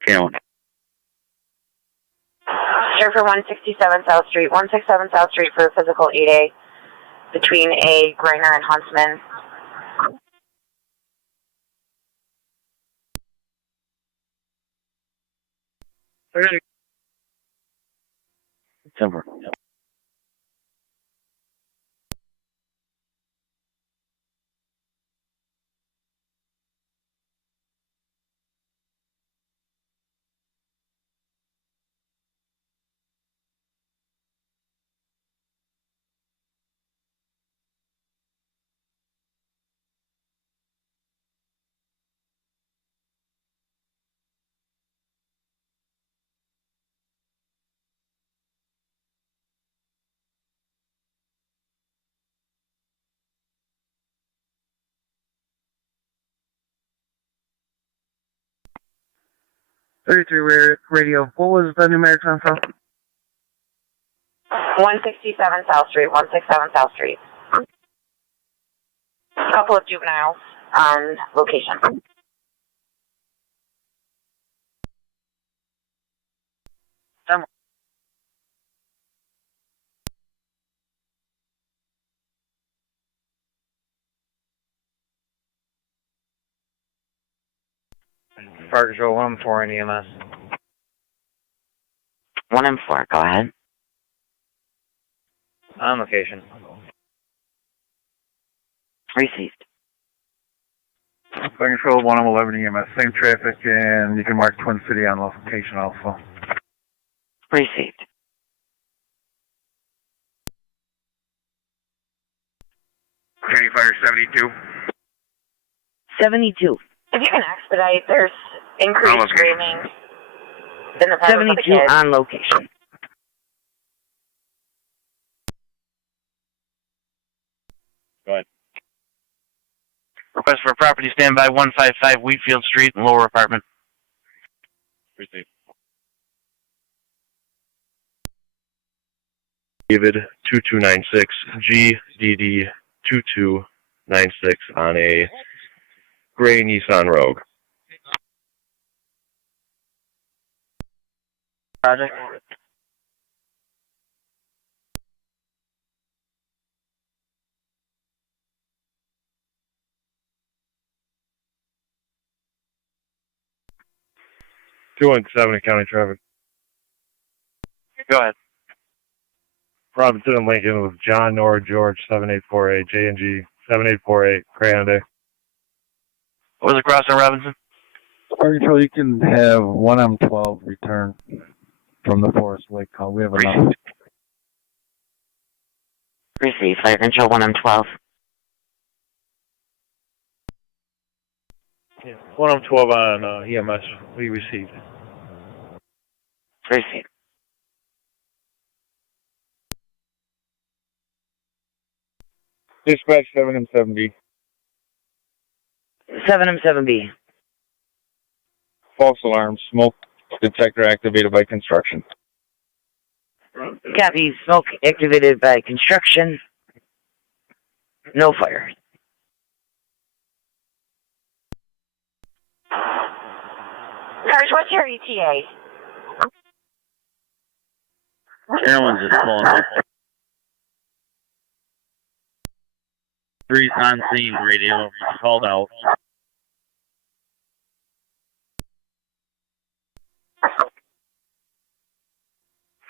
Count. Sure for 167 South Street. 167 South Street for physical 8A between A. Greiner and Huntsman. Timber. Radio. What was the numeric on south? 167 South Street. 167 South Street. A couple of juveniles on location. Fire Control 1M4 in EMS. 1M4, go ahead. On location. Received. Fire Control 1M11 EMS. Same traffic, and you can mark Twin City on location also. Received. County Fire 72. 72. If you can expedite, there's increased screaming in the presence of the 72 kids. on location. Go ahead. Request for a property standby 155 Wheatfield Street in lower apartment. Receive. David 2296 GDD 2296 on a gray Nissan Rogue. Project. Two and 7 County traffic. Go ahead. Robinson and Lincoln with John Nora George 7848 J&G 7848 Crayon Day. What was the cross on Robinson? Fire Control, you can have 1M12 return from the Forest Lake call. We have enough. Receive. Fire control 1M12. 1M12 on EMS. We received. Receive. Dispatch 7M7B. 7M7B. False alarm. Smoke detector activated by construction. Copy. Smoke activated by construction. No fire. Cars, what's your ETA? Everyone's just pulling up. 3's on scene radio. Called out.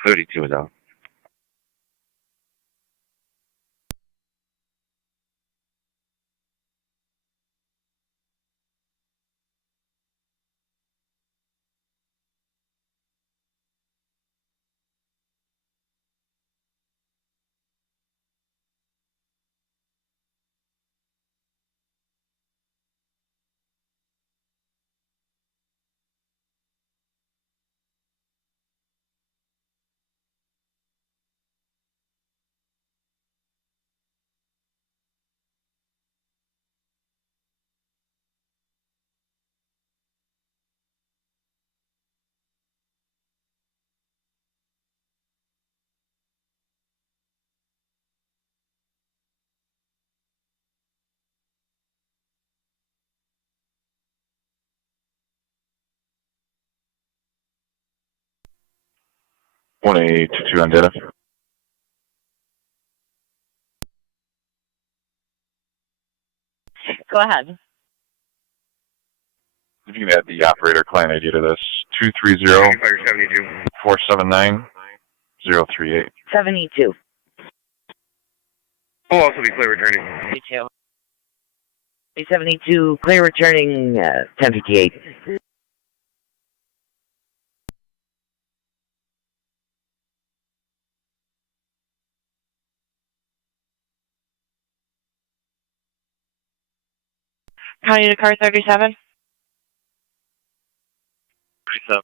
$32 is out. One 822 on data. Go ahead. If you can add the operator client ID to this, 230-479-038. 72. Will also be clear returning. 72. 72, clear returning 1058. County to car 37. 37.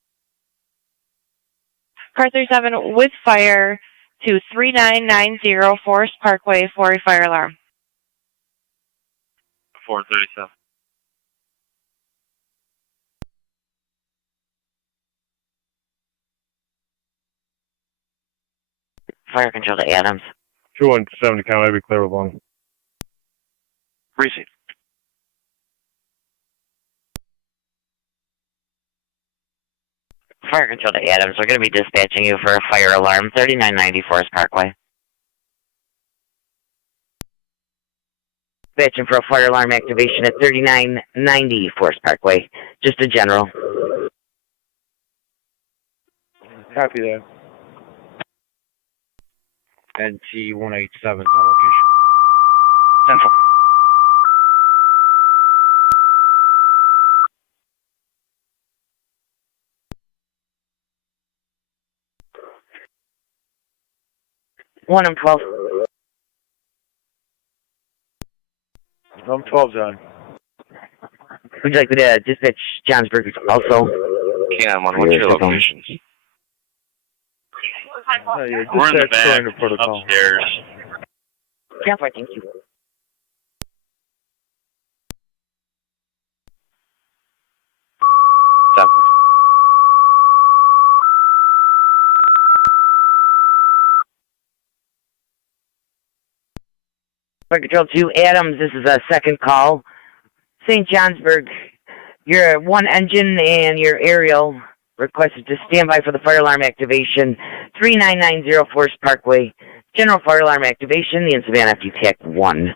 Car 37 with fire to 3990 Forest Parkway for a fire alarm. 437. Fire control to Adams. 217 count. I'll be clear with one. Receive. Fire control to Adams. We're going to be dispatching you for a fire alarm, 3990 Forest Parkway. Dispatching for a fire alarm activation at 3990 Forest Parkway. Just a general. Copy that. NT 187 on location. Central. One M12. I'm 12's on. Would you like me to dispatch Johnsburg also? Can one, what's your location? We're in the back, upstairs. Yeah, fine, thank you. Stop. Fire Control 2, Adams, this is a second call. St. Johnsburg, your one engine and your aerial requested to stand by for the fire alarm activation, 3990 Forest Parkway. General fire alarm activation, the incident after TAC 1.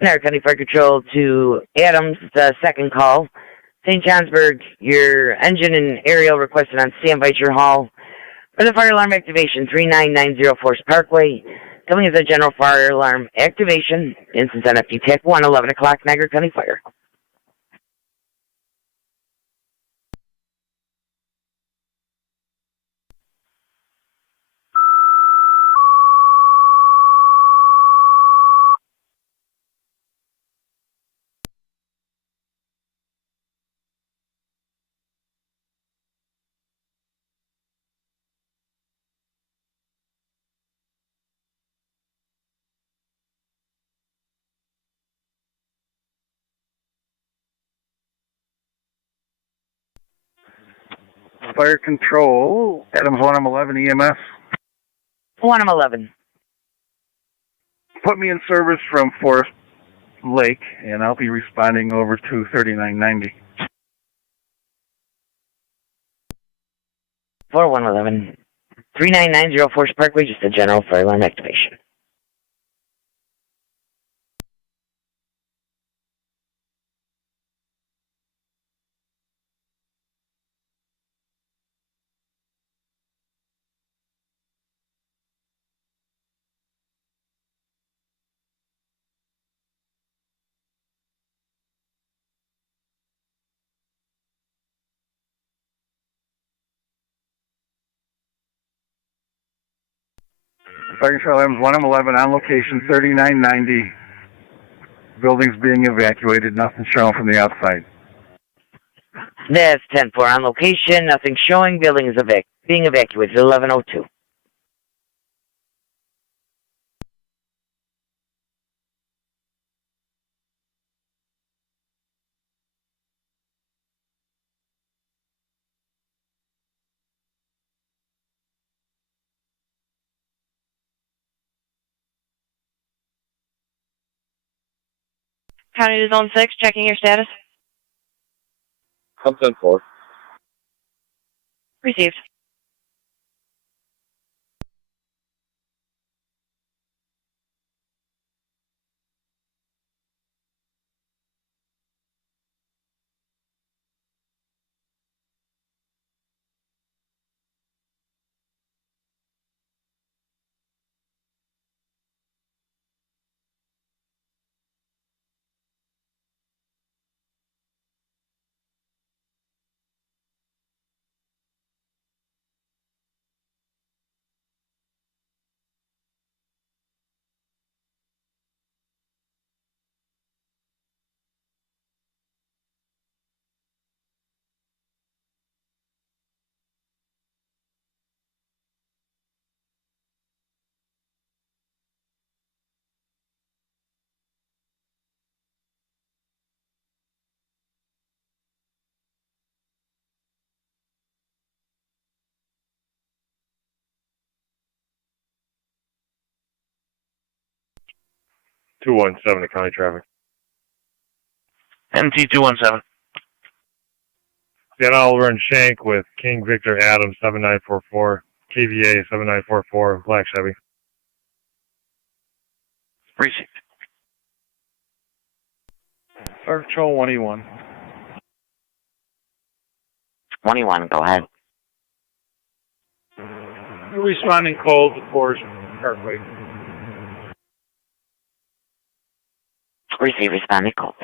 Niagara County Fire Control to Adams, the second call. St. Johnsburg, your engine and aerial requested on standby at your hall for the fire alarm activation, 3990 Forest Parkway. Coming as a general fire alarm activation, instance NFT TAC 1, 11 o'clock, Niagara County Fire. Fire Control, Adams 1M11 EMS. 1M11. Put me in service from Forest Lake, and I'll be responding over to 3990. 4111. 3990 Forest Parkway, just a general fire alarm activation. Fire Control Adams 1M11 on location 3990. Building's being evacuated, nothing shown from the outside. That's 10-4 on location, nothing showing, building is being evacuated, 1102. County to Zone 6, checking your status. I'm 10-4. Received. to county traffic. MT 217. Seattle Oliver and Shank with King Victor Adams 7944, KVA 7944, Black Chevy. Received. Fire Control 1E1. 21, go ahead. Responding cold to Forest Parkway. Receive, responding call.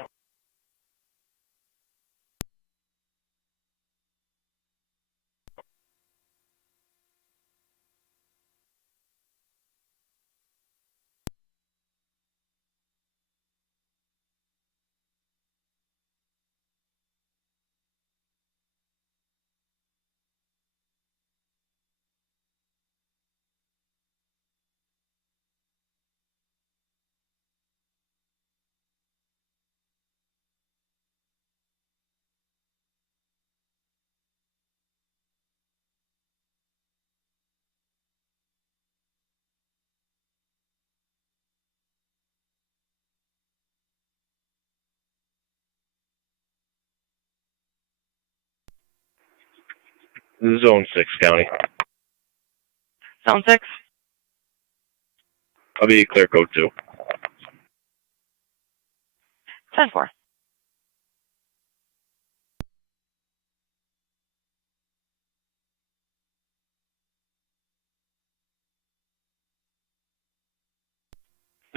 Zone 6 county. Zone 6. I'll be clear code 2. 10-4.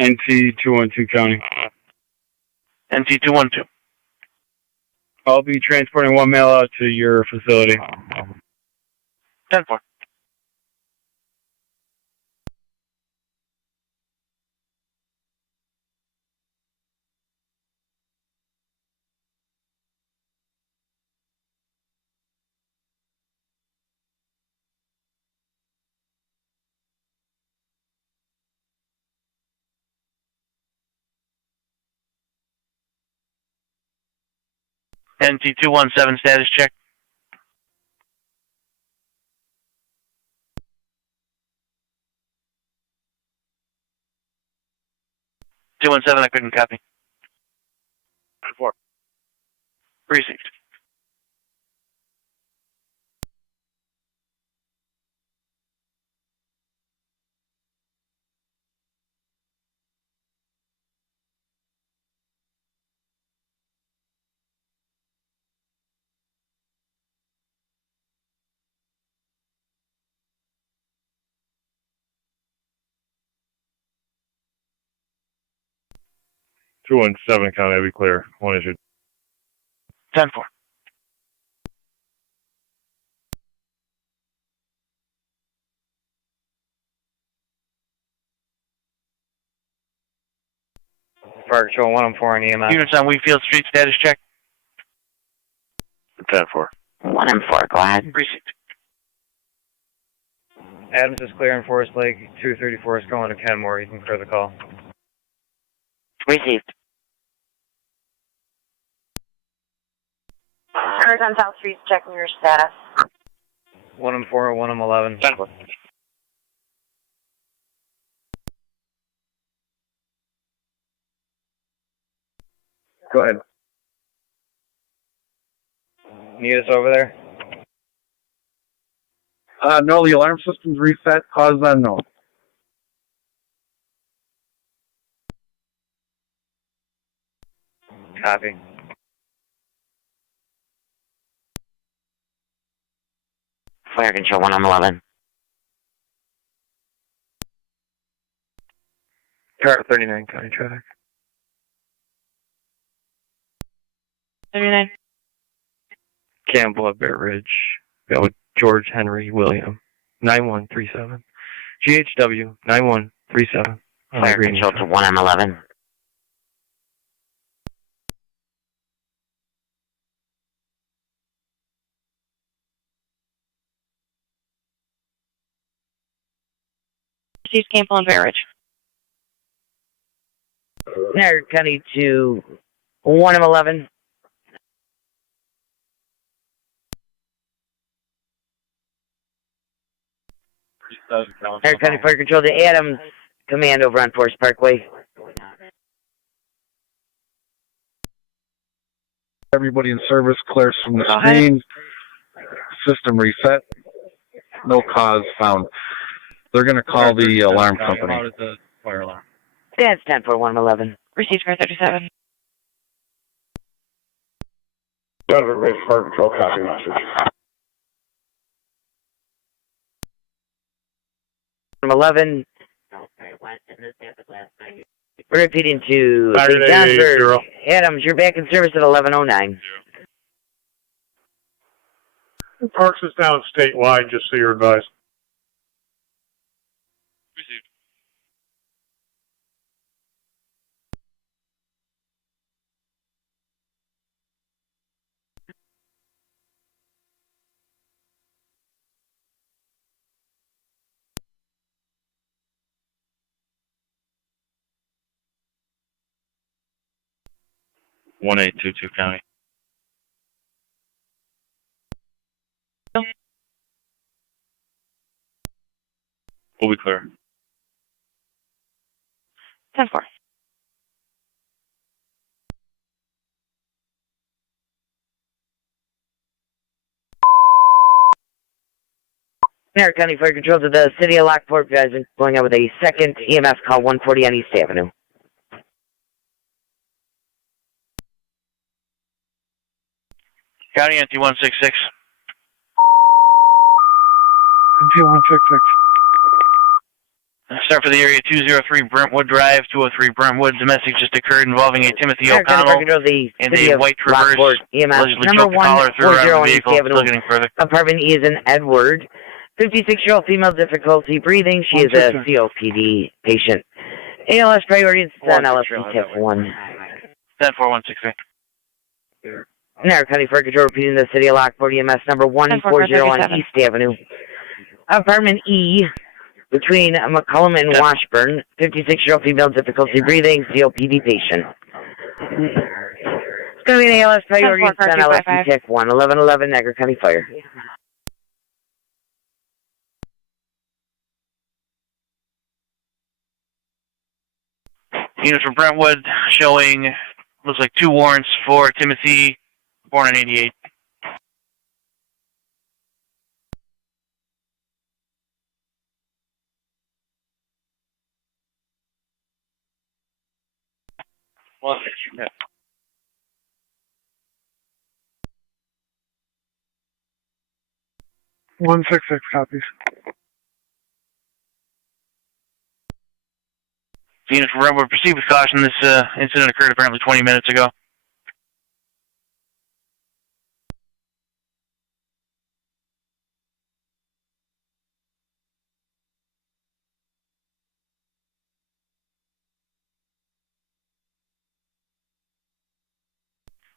NT 212 county. NT 212. I'll be transporting one mail out to your facility. 10-4. NT 217 status check. 217, I couldn't copy. 4. Received. Two and 7 County, be clear. 1 issued. 10-4. Fire Control 114 on EMS. Units on Wheatfield Street, status check. 10-4. 1-4, go ahead. Received. Adams is clear in Forest Lake. 234 is calling to Kenmore. You can clear the call. Received. Cars on South Street, checking your status. 1-4, 1-11. 10-4. Go ahead. Need us over there? No, the alarm system's reset. Cause unknown. Copy. Fire Control 1-11. Car 39 County traffic. 39. Campbell at Bear Ridge. Got with George Henry William. 9137. GHW 9137. Fire Control to 1-11. Received Campbell and Barrage. Niagara County to 1-11. Niagara County Fire Control to Adams Command over on Forest Parkway. Everybody in service clears from the screen. System reset. No cause found. They're going to call the alarm company. How did the fire alarm? That's 10-4-1-11. Received Car 37. Denver Base Fire Control, copy message. 11. We're repeating to Saturday, Denver. 0. Adams, you're back in service at 11:09. Parks is down statewide, just so you're advised. Received. One 822 County. We'll be clear. 10-4. Niagara County Fire Control to the City of Lockport. Guys are going out with a second EMS call 140 on East Avenue. County NT 166. Start for the area 203 Brentwood Drive, 203 Brentwood. Domestic just occurred involving a Timothy O'Connell and a white Traverse. EMS Allegedly number choked the collar through around 140 the on East vehicle. Avenue. Still getting further. Apartment E is an Edward. 56-year-old female, difficulty breathing. She is a COPD patient. ALS priority is on LFC tip 1. 10-4-163. Niagara County Fire Control repeating the City of Lockport EMS number 140 on East Avenue. Apartment E between McCollum and Washburn. 56-year-old female, difficulty breathing, COPD patient. It's going to be an ALS priority on LFC tip 1. 1111 Niagara County Fire. Units from Brentwood showing, looks like 2 warrants for Timothy, born in 88. Well, yeah. 166 copies. Units from Brentwood, proceed with caution. This incident occurred apparently 20 minutes ago.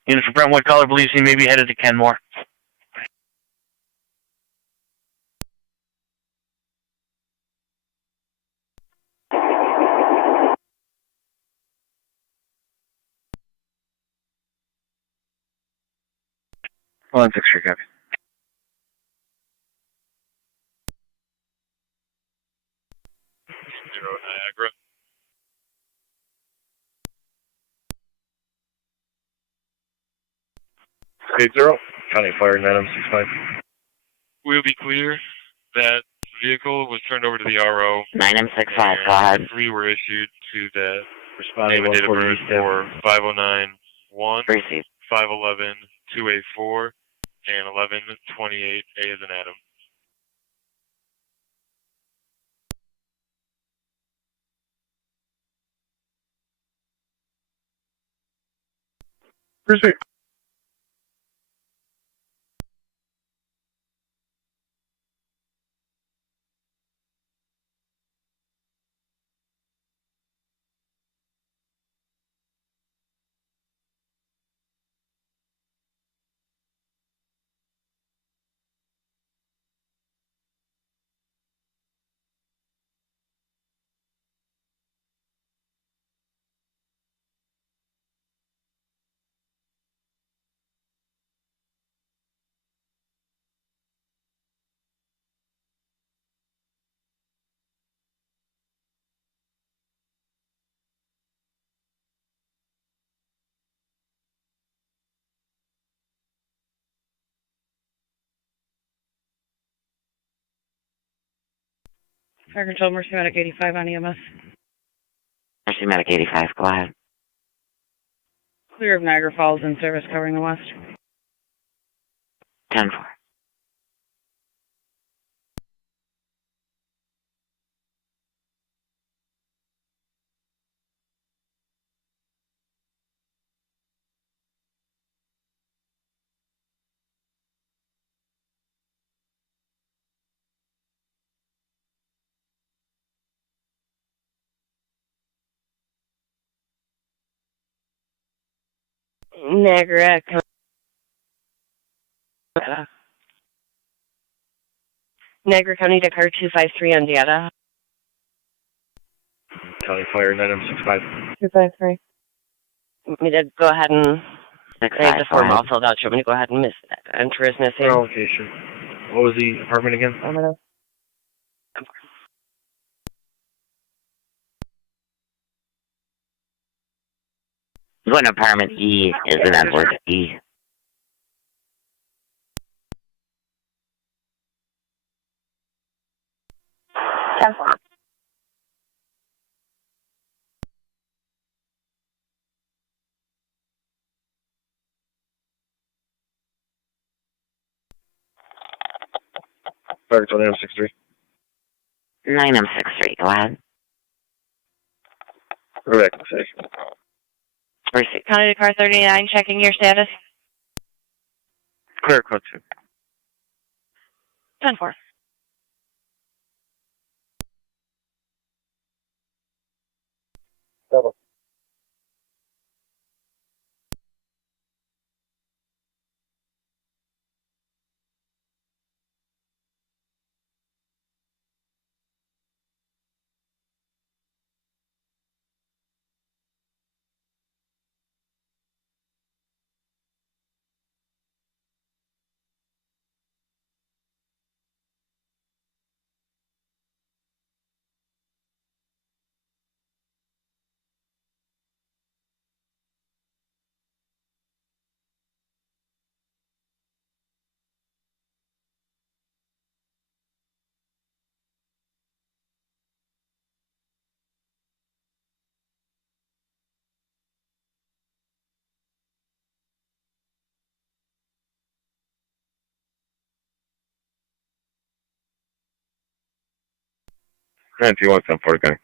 Units from Brentwood, caller believes he may be headed to Kenmore. One six three copy. Niagara. Eight zero. County Fire 965. We'll be clear that vehicle was turned over to the RO. 965, go ahead. 3 were issued to the Responding name and date of birth 147. for 5091, Receive. 511, 284, and 1128, A as in Adam. Proceed. Fire Control, Mercy Medic 85 on EMS. Mercy Medic 85, go ahead. Clear of Niagara Falls in service covering the west. 10-4. Niagara. Niagara County Dakar 253 on data. County Fire 965. 253. Want me to go ahead and I have the form all filled out. Do you want me to go ahead and enter his missing? Location. What was the apartment again? Going to apartment E is in Edward E. Fire Control 963. 9M63, go ahead. Correct. Safe. Receive. County Car 39, checking your status. Clear code 2. 10-4. Double. 9174, County.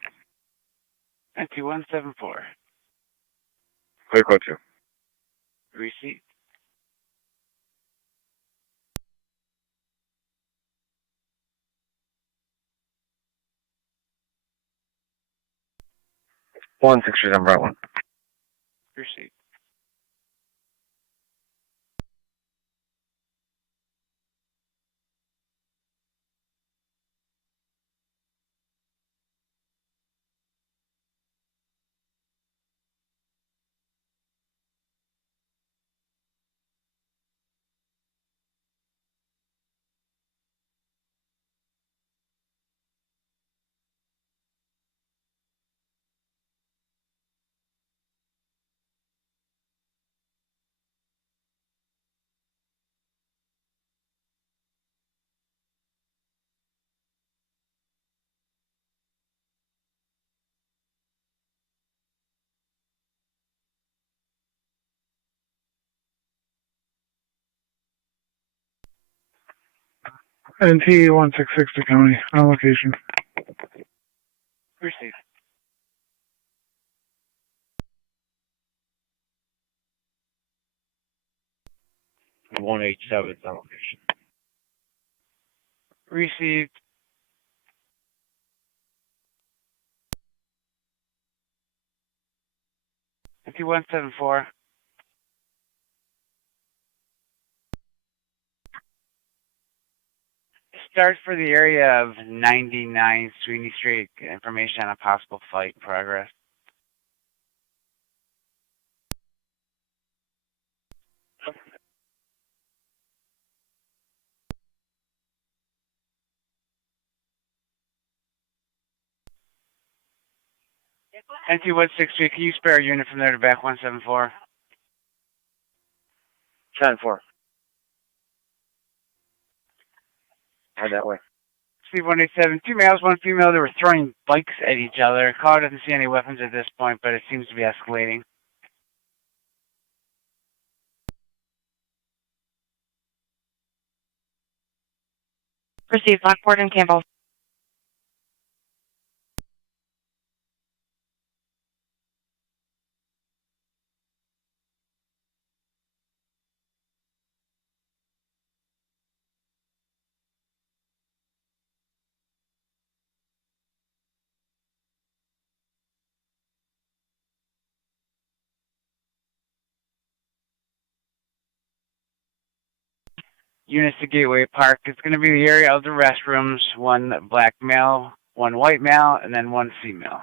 9174. Clear code 2. Receipt. One 637 Brightwood. Receipt. NT 1660 County, on location. Receipt. One 187 on location. Received. NT174. Start for the area of 99 Sweeney Street. Information on a possible flight progress. NT163, can you spare a unit from there to back 174? 10-4. Head that way. Steve 187, 2 males, 1 female. They were throwing bikes at each other. Caller doesn't see any weapons at this point, but it seems to be escalating. Received. Lockport and Campbell. Units to Gateway Park. It's going to be the area of the restrooms. 1 black male, 1 white male, and then 1 female.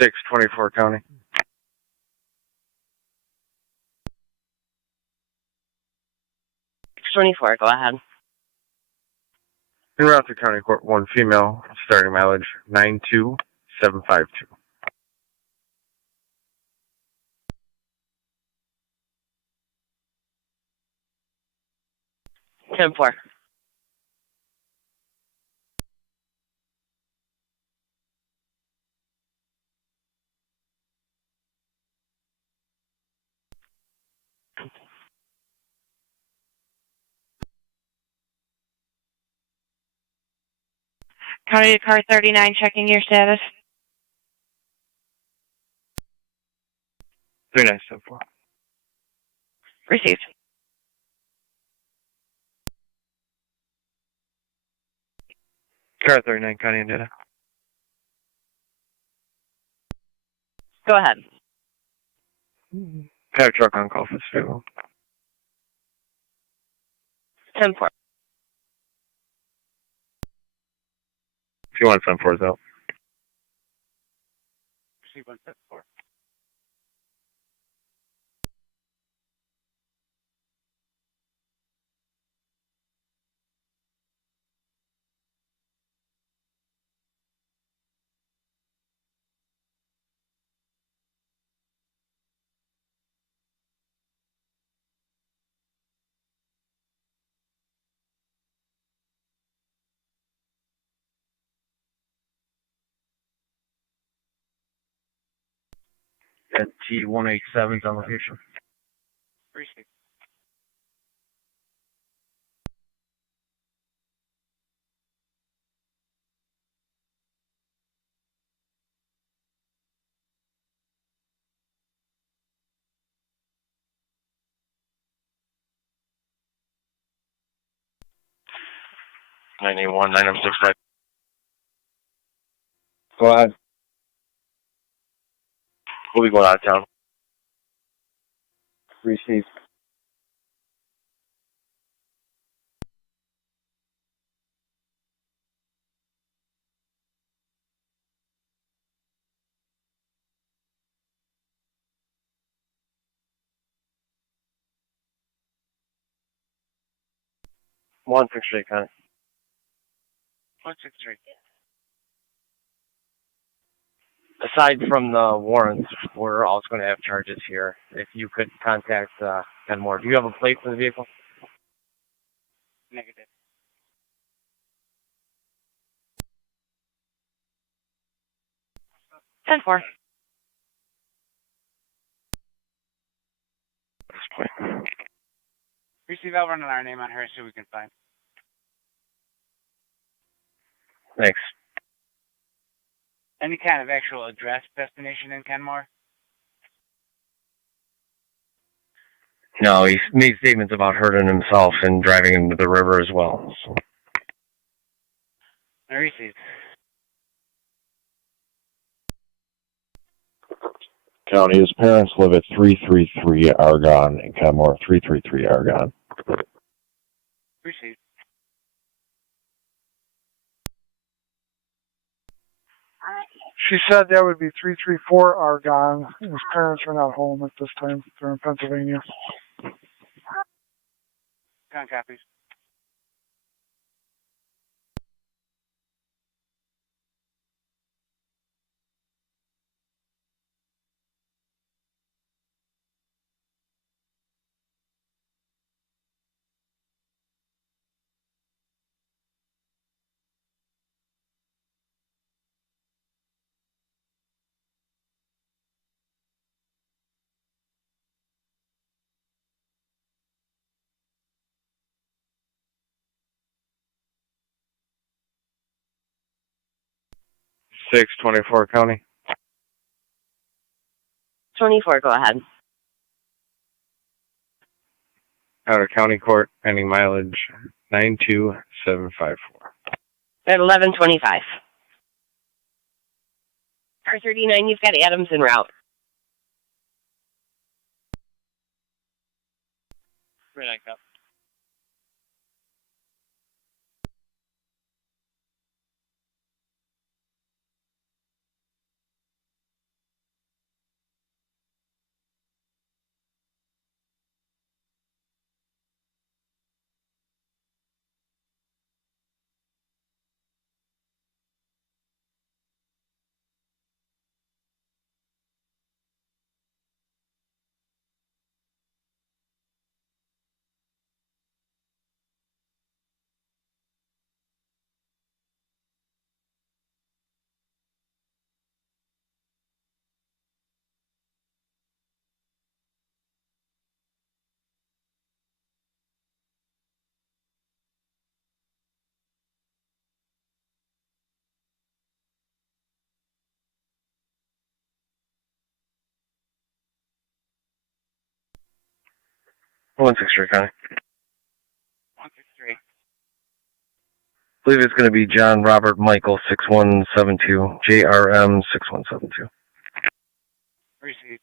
Six 24 County. Six 24, go ahead. In route to County Court, 1 female, starting mileage 92752. Ten four. County to car 39, checking your status. 3974. Received. Car 39 County and data. Go ahead. TAC truck on call for this vehicle. 10-4. If you want 10-4's out. Proceed 174. T187's on location. Proceed. Nine oh six five. Go ahead. We'll be going out of town. Receive. One 6-3, Connie. 163. Aside from the warrants, we're also going to have charges here. If you could contact Kenmore. Do you have a plate for the vehicle? Negative. Ten four. Receive, I'll run our name on her so we can find. Thanks. Any kind of actual address destination in Kenmore? No, he made statements about hurting himself and driving into the river as well. So. I received. County, his parents live at 333 Argonne in Kenmore, 333 Argonne. Received. She said that would be 334 Argonne. His parents are not home at this time. They're in Pennsylvania. Con copies. Six 24 County. 24, go ahead. Outer County Court, pending mileage 92754. At 11:25. R39, you've got Adams en route. Red Cup. One 6-3, Connie. 163. I believe it's going to be John Robert Michael 6172, JRM 6172. Received.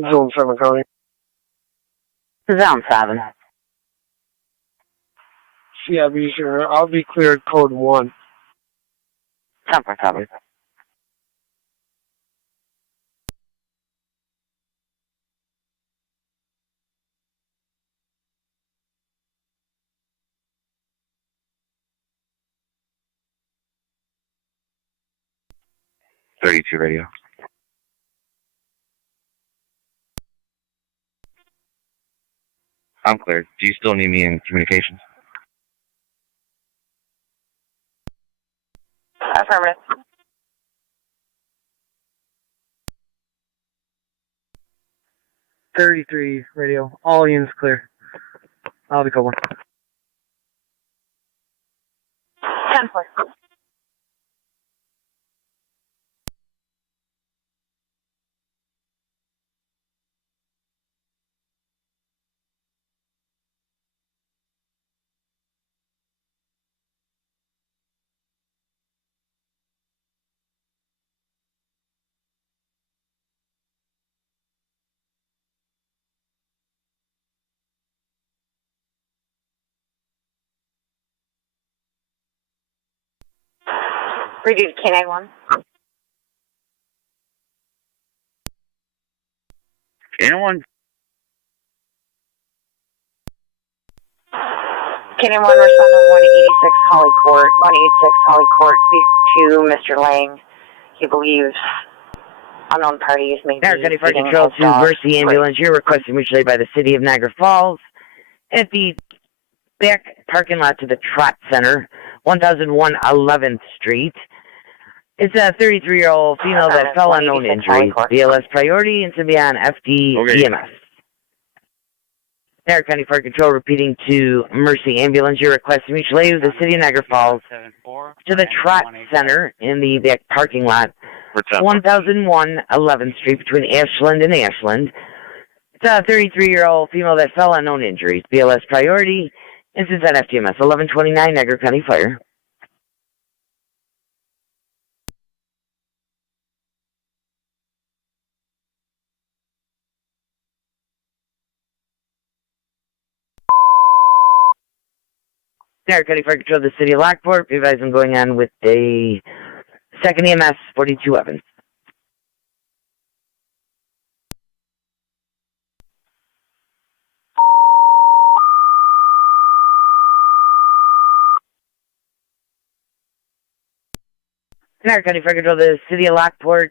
Zone 7 County. Zone 7. CIB here. I'll be cleared code 1. 747. Radio. I'm clear. Do you still need me in communications? Affirmative. Radio. All units clear. I'll be code 1. 10-4. Reduce K91. Anyone? K91, respond to 186 Holly Court. 186 Holly Court. Speak to Mr. Lang. He believes unknown parties may be Niagara County Fire Control to Mercy Ambulance. You're requested mutually by the City of Niagara Falls at the back parking lot to the Trot Center, 1001 11th Street. It's a 33-year-old female that fell on known injuries. BLS priority and to be on FD-EMS. Niagara County Fire Control repeating to Mercy Ambulance. Your request to mutually with the City of Niagara Falls to the Trot Center in the back parking lot, 1001 11th Street between Ashland and Ashland. It's a 33-year-old female that fell on known injuries. BLS priority, instance on FDMS, 1129 Niagara County Fire. Niagara County Fire Control, the City of Lockport. Be advised I'm going on with a second EMS, 42 Evans. Niagara County Fire Control, the City of Lockport.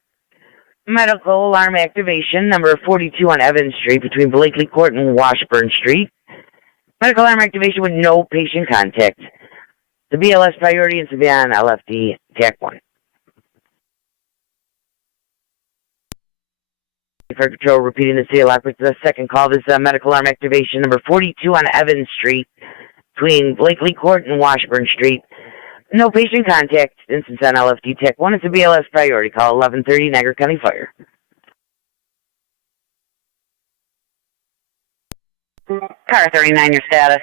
Medical alarm activation, number 42 on Evans Street between Blakely Court and Washburn Street. Medical alarm activation with no patient contact. The BLS priority is to be on LFD TAC 1. Fire Control repeating the City of Lockport. The second call. This is medical alarm activation number 42 on Evans Street between Blakely Court and Washburn Street. No patient contact. Instance on LFD TAC 1. It's a BLS priority call. 1130 Niagara County Fire. Car 39, your status.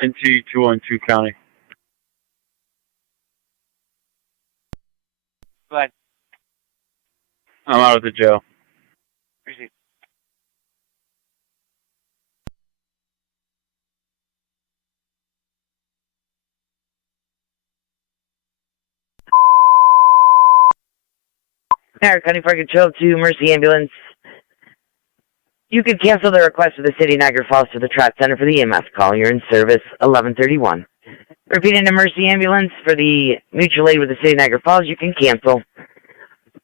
NT 212 County. Go ahead. I'm out of the jail. Proceed. Niagara County Fire Control to Mercy Ambulance. You could cancel the request of the City of Niagara Falls to the Trot Center for the EMS call. You're in service 1131. Repeating to Mercy Ambulance for the mutual aid with the City of Niagara Falls, you can cancel.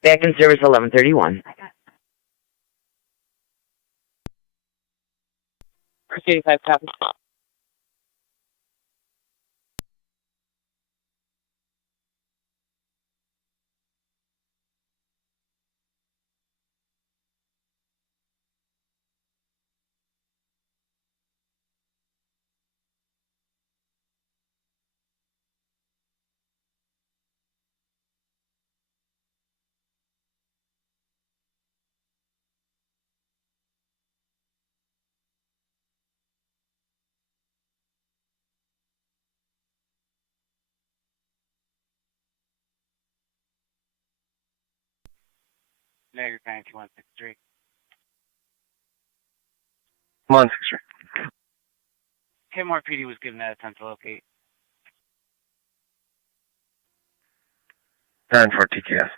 Back in service 1131. Proceeding 5 copy. Niagara County 2163. 163. Kenmore PD was given that attempt to locate. 9 for TKS.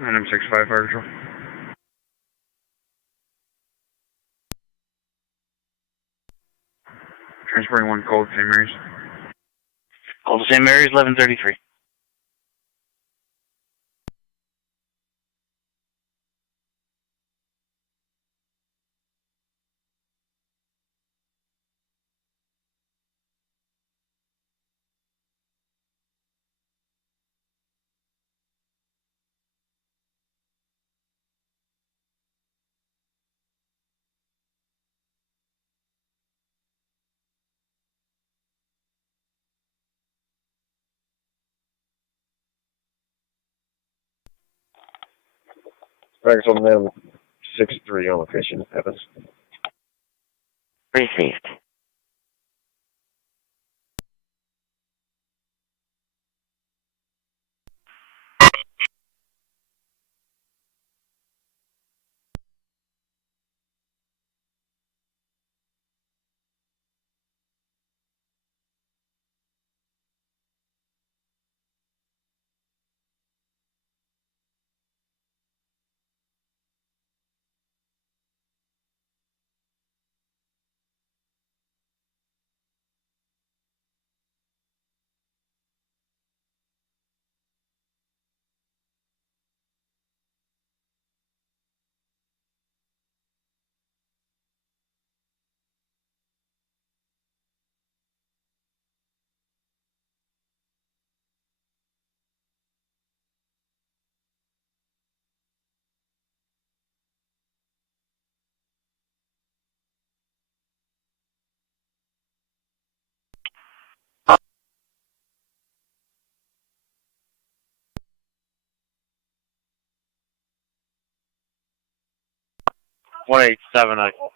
M65 Fire Control. Transporting 1 cold St. Mary's. Call to St. Mary's, 1133. Fire Control 63 on location, Evans. Received.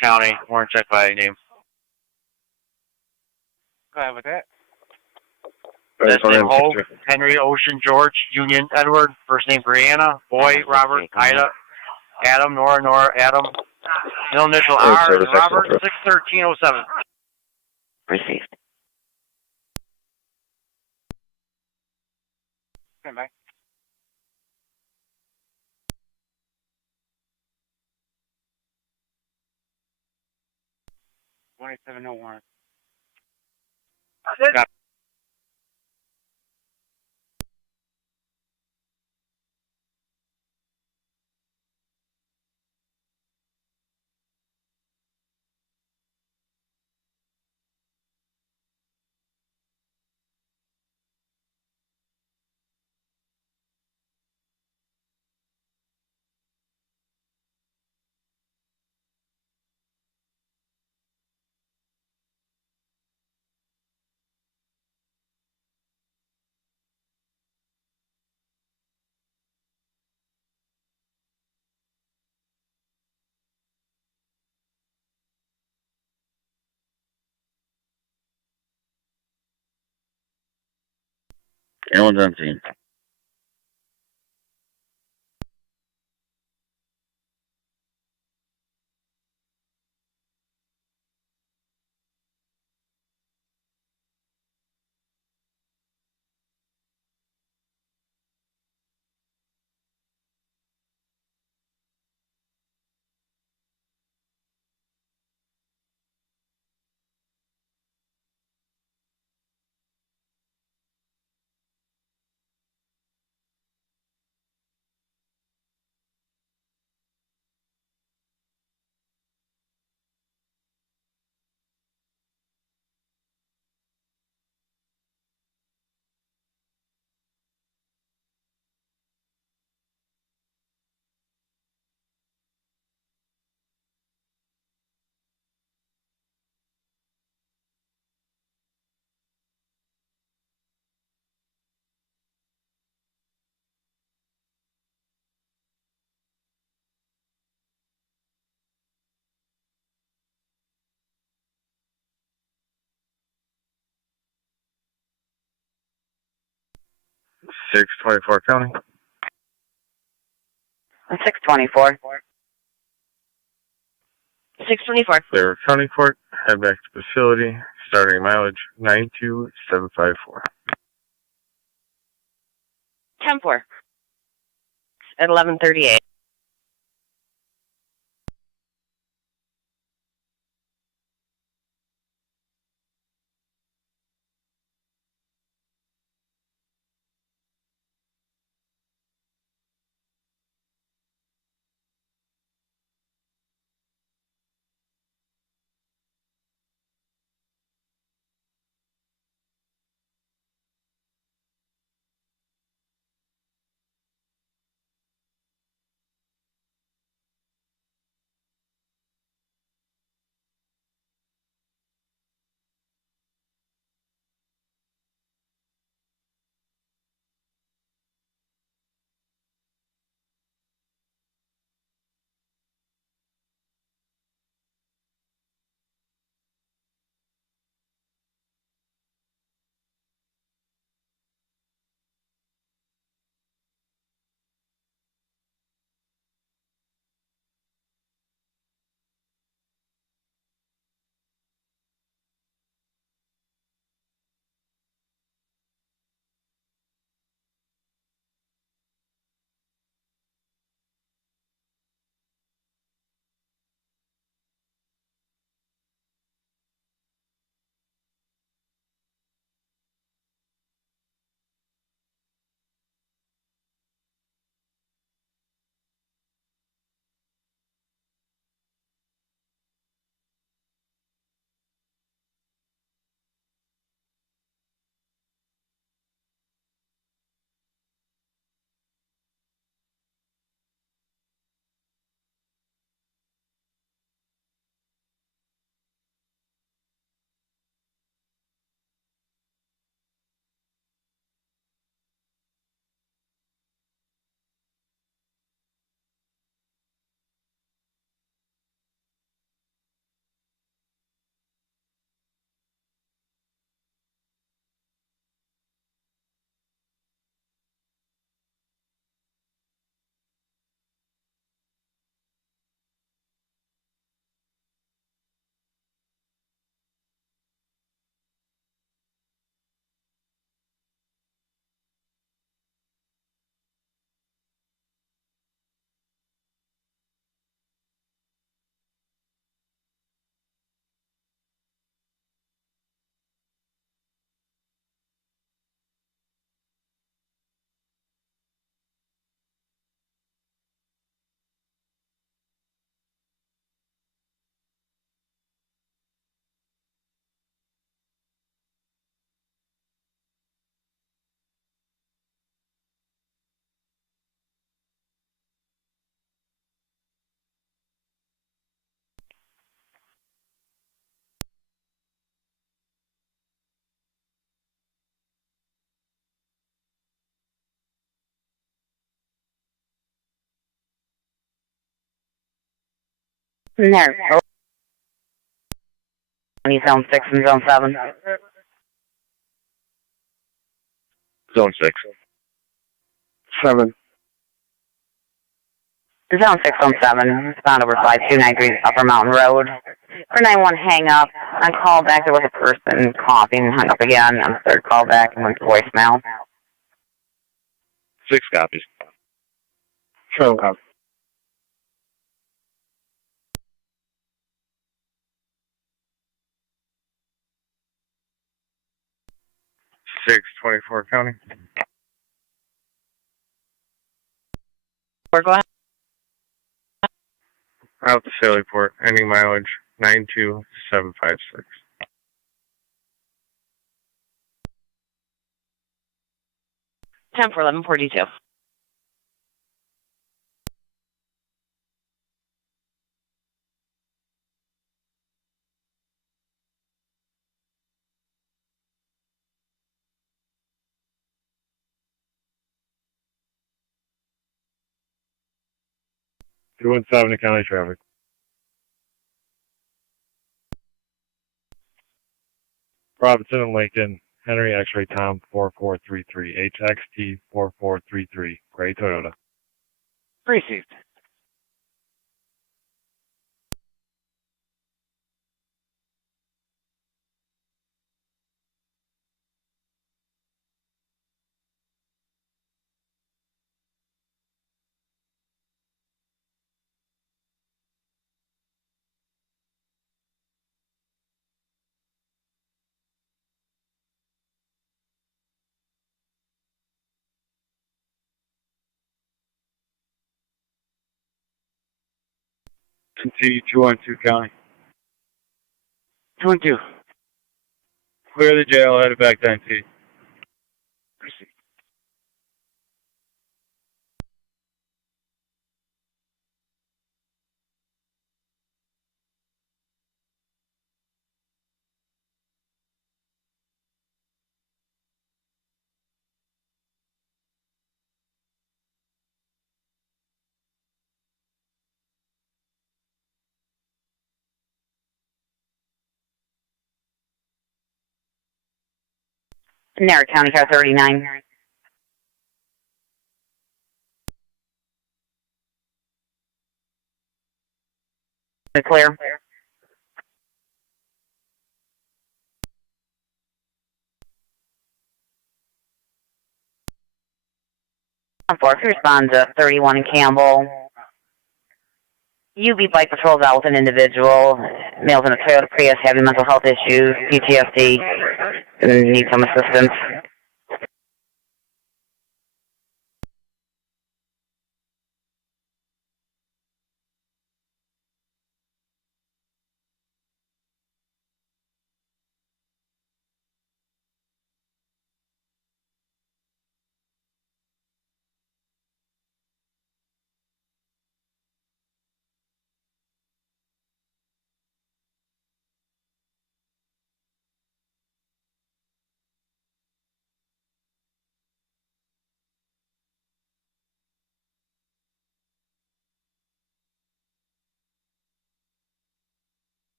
County, warrant check by name. Go ahead with that. Last name Hogue, Henry, Ocean, George, Union, Edward. First name Brianna, Boy, Robert, Ida, Adam, Nora, Adam. Middle initial R, Robert, 61307. Received. Stand by. No warrant. Got it. Alan's on scene. 624 County. 624. 624. Clear County Court. Head back to facility. Starting mileage 92754. 10-4. At 11:38. There. Zone 6 and Zone 7. Zone 6. 7. Zone 6, Zone 7. Found over 5293 Upper Mountain Road. For 9-1 hang up. On call back, there was a person coughing and hung up again. On the third call back and went to voicemail. 6 copies. 7 copies. Six 24 County. Go ahead. Out to Sallyport. Ending mileage 92756. 10-4, 11:42. Doing 7 county traffic. Robinson and Lincoln, Henry X-ray Tom 4433, HXT 4433, gray Toyota. Received. Continue 212 County. 212. Clear the jail, headed back to NT. Niagara County Car 39. Clear. If you respond to 31 in Campbell, UB Bike Patrol's out with an individual, males in a Toyota Prius having mental health issues, PTSD, and need some assistance.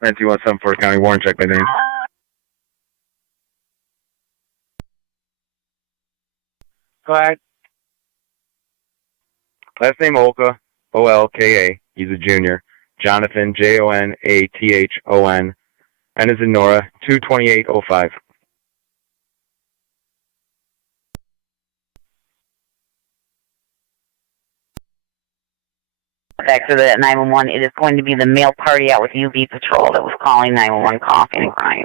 NT 174 County, warrant check by name. Go ahead. Last name Olka, O-L-K-A. He's a junior. Jonathan, J-O-N-A-T-H-O-N. N is in Nora, 22805. Back to the 911, it is going to be the male party out with UB Patrol that was calling 911 coughing and crying.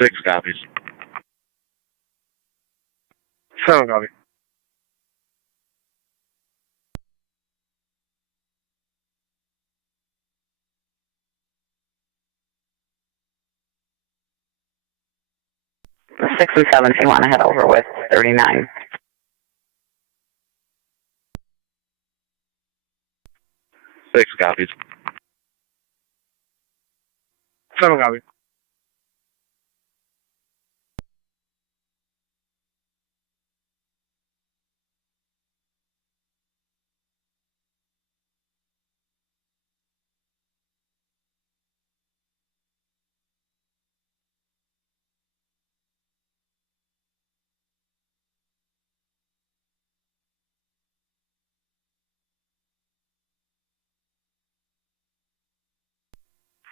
6 copies. 7 copy. The 6 and 7 you want to head over with 39. 6 copies. 7 copy.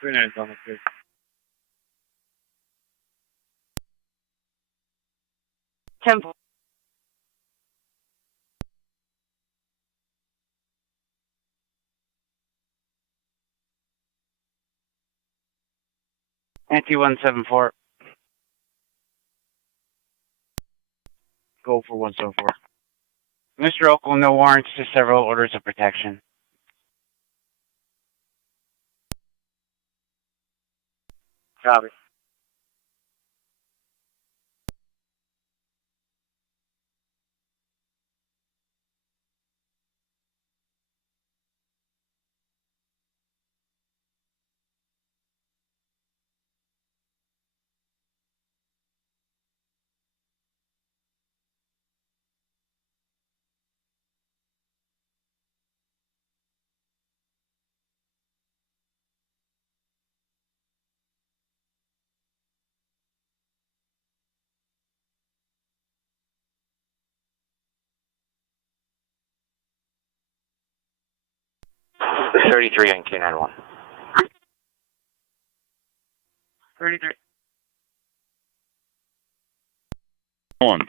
Three nines on the case. Temple. NT-174. Go for 174. Mr. Oakle, no warrants to several orders of protection. Copy. 33 on K91. 33. 1.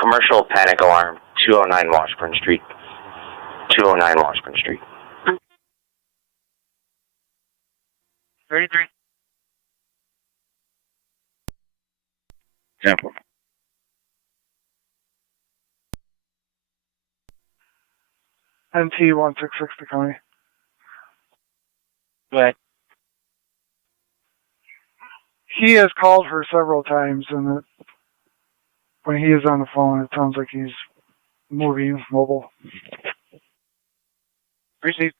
Commercial panic alarm, 209 Washburn Street. 209 Washburn Street. 33. Sample. NT 166 to county. Go ahead. He has called her several times, and when he is on the phone, it sounds like he's moving, mobile. Receive.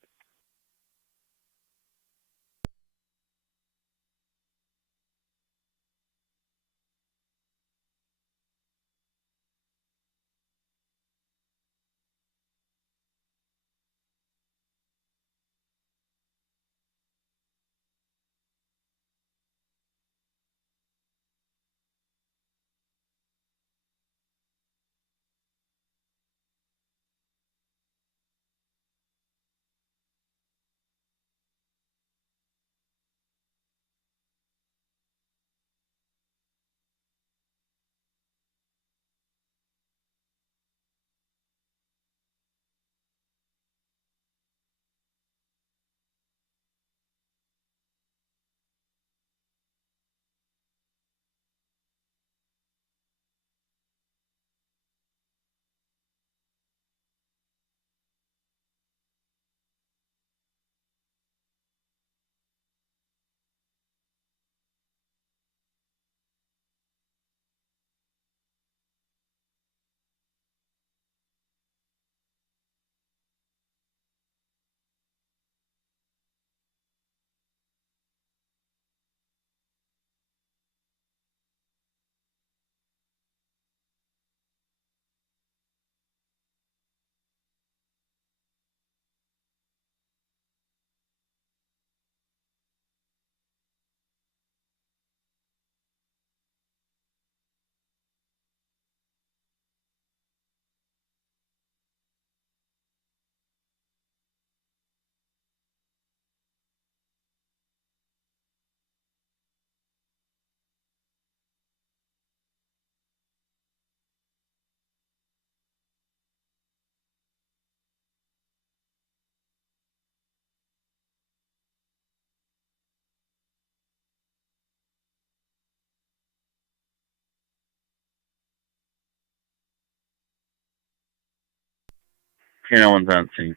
K91's on scene.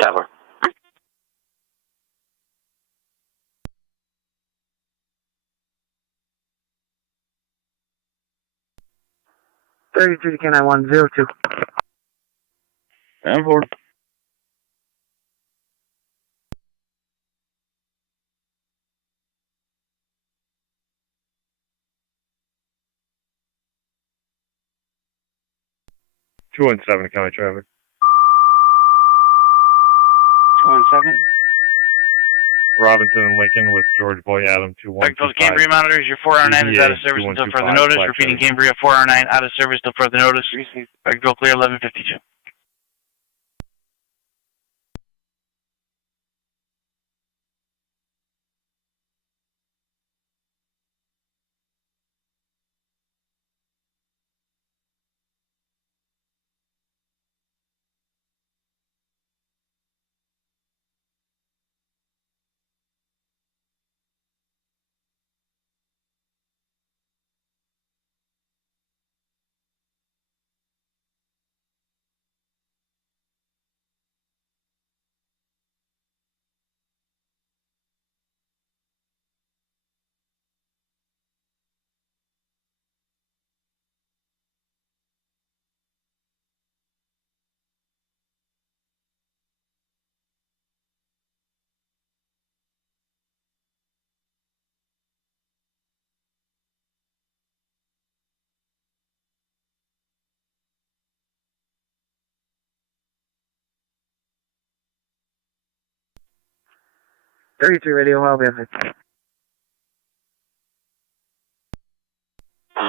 Cover. 33 to K9 102. And forward. Two one seven county traffic. 217. Robinson and Lincoln with George Boy Adam 2125. Cambria monitors, your 4R9 is out of service until further notice. Repeating Cambria 4R9 out of service until further notice. Spectral clear 1152. Radio, I'll be on.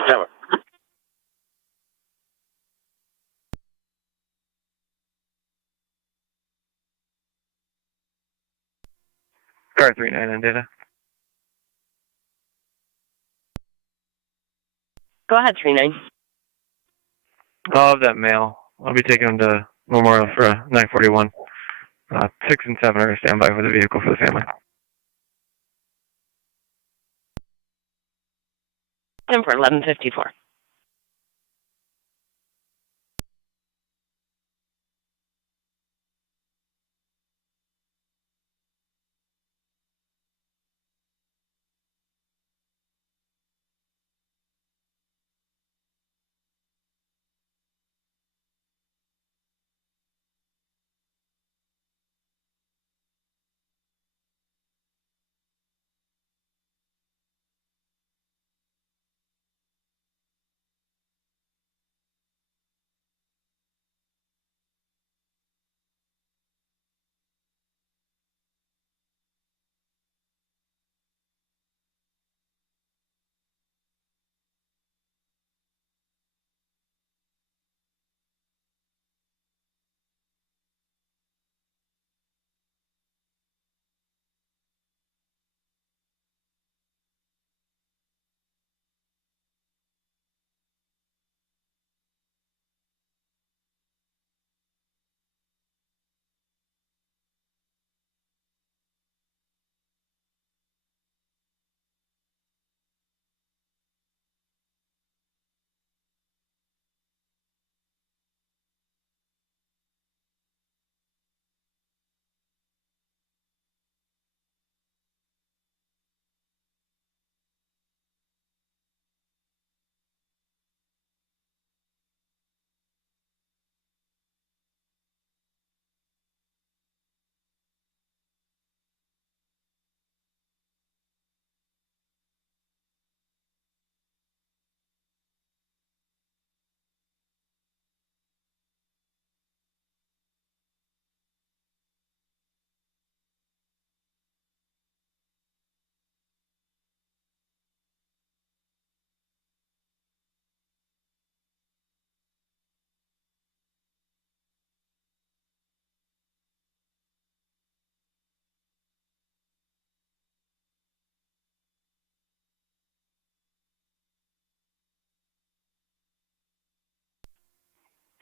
Cover. Car 39 on data. Go ahead, 39. I'll have that male. I'll be taking him to Memorial for 941. 6 and 7 are standby with a vehicle for the family. And for 1154.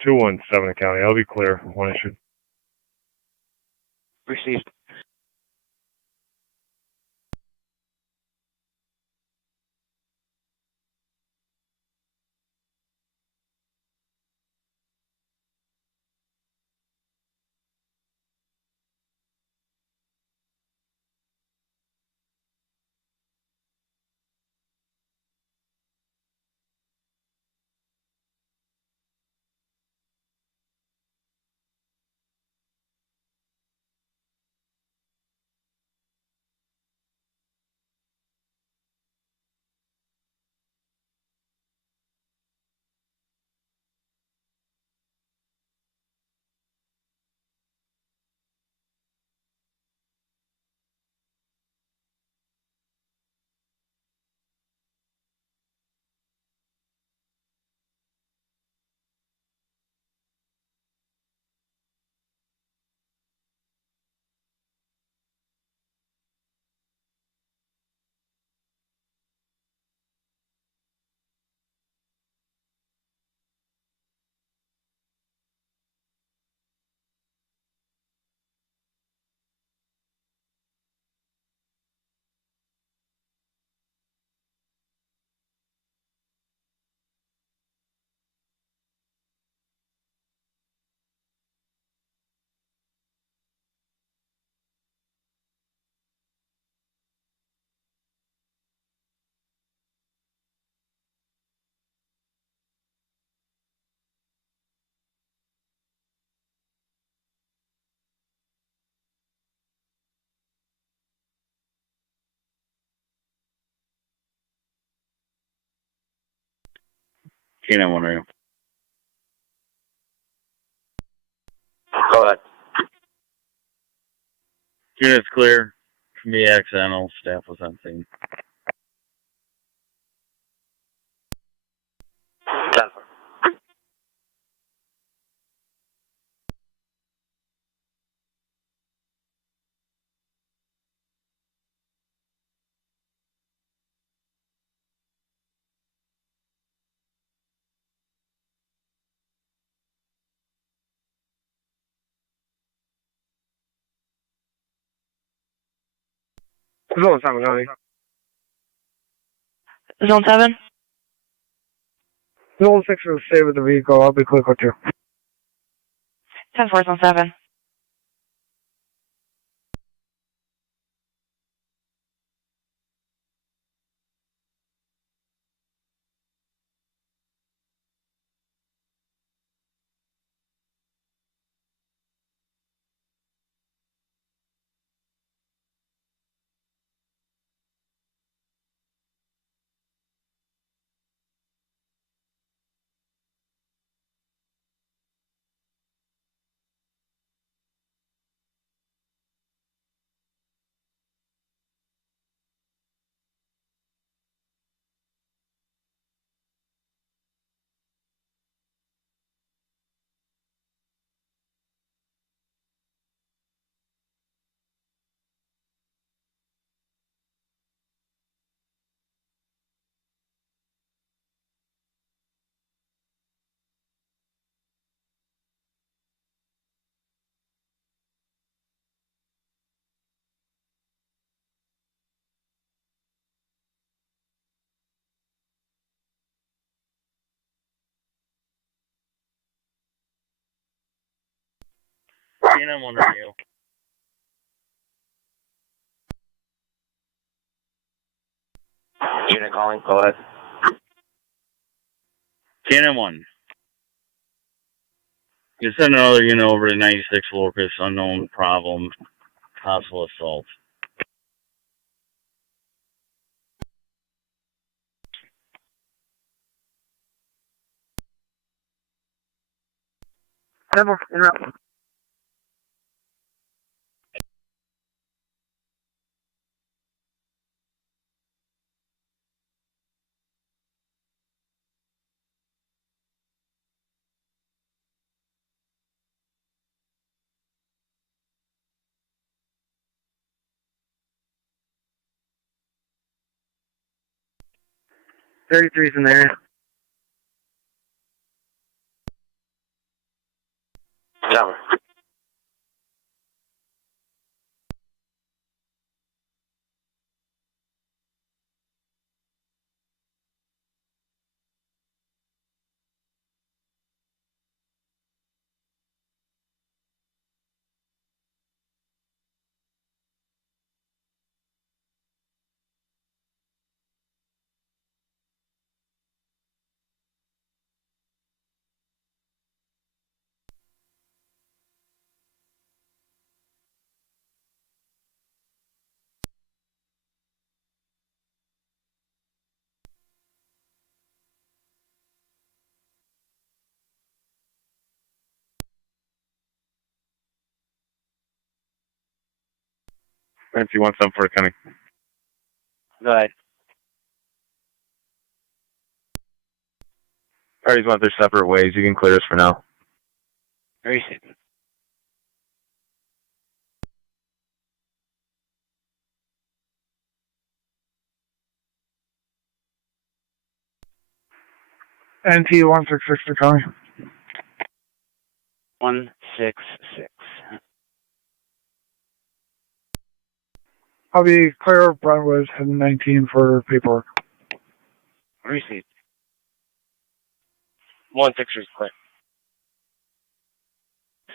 Two one seven County. I'll be clear. One issue. Received. Canine 1 radio. Go ahead. Unit's clear. From the accidental, staff was on scene. 10. Zone 7, County. Zone 7? Zone 6 will stay with the vehicle. I'll be quick with you. 10-4, Zone 7. TNM 1 radio. Unit calling, go ahead. TNM 1. You send another unit over to 96 Locust, unknown problem, possible assault. Never interrupt. Thirty-three's in there. Cover. Fancy 174 coming. Go ahead. Parties went their separate ways. You can clear us for now. Receive. NT 166 to County. 166. I'll be clear of Brentwood and 19 for paperwork. Receive. 1-6 is clear.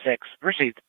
6. Received.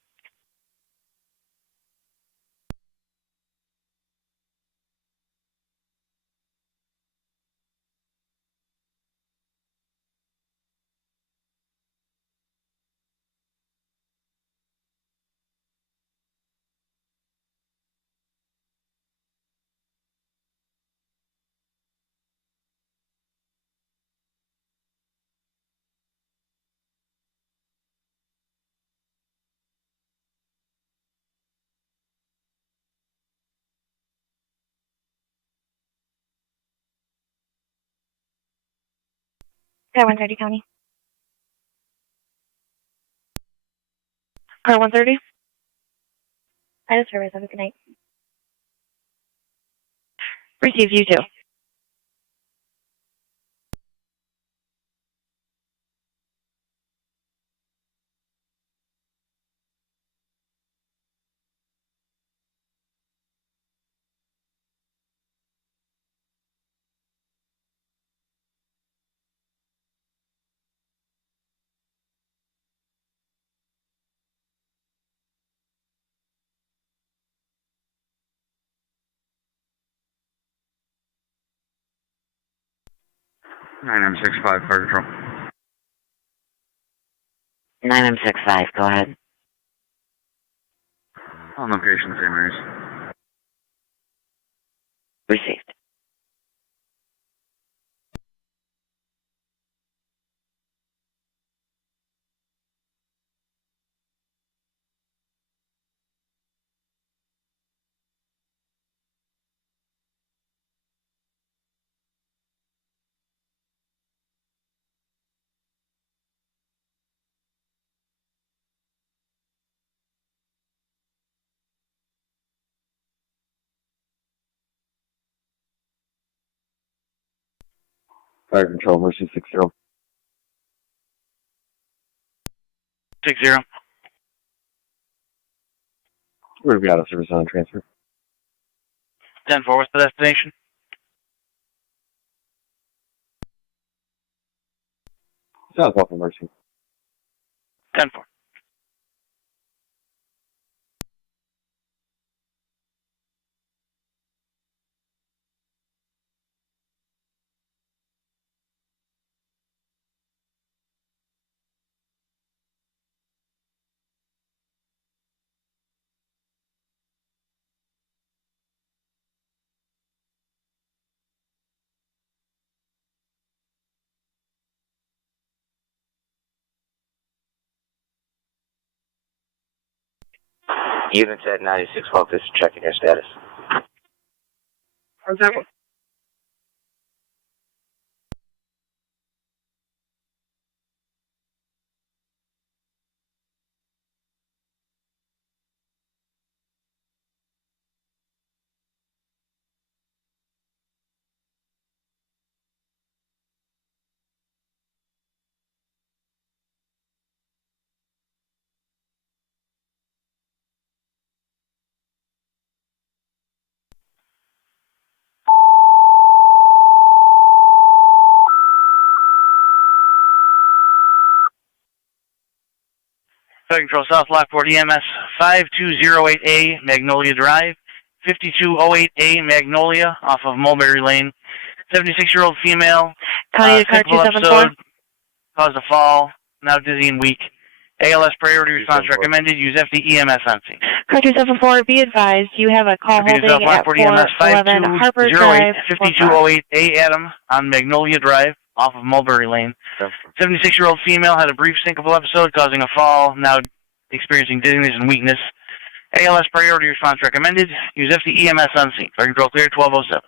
Car 130 County. Car 130? I just service. Have a good night. Receive you too. 9M65, fire control. 9M65, go ahead. On location, St. Mary's. Received. Fire control, Mercy 60. 60. We're out of service on transfer. 10-4, what's the destination? Southwest of Mercy. 10-4. Units at 96 Focus, checking your status. For example. Fire Control South Lockport EMS 5208A Magnolia Drive, 5208A Magnolia off of Mulberry Lane. 76-year-old female. County to car 274. Caused a fall. Now dizzy and weak. ALS priority response recommended. Use FD EMS on scene. Car 274, be advised, you have a call holding at Lockport EMS 411 Harper Drive. 5208A Adam on Magnolia Drive off of Mulberry Lane. 76-year-old female had a brief syncopal episode causing a fall, now experiencing dizziness and weakness. ALS priority response recommended. Use FD EMS on scene. Fire control clear, 1207.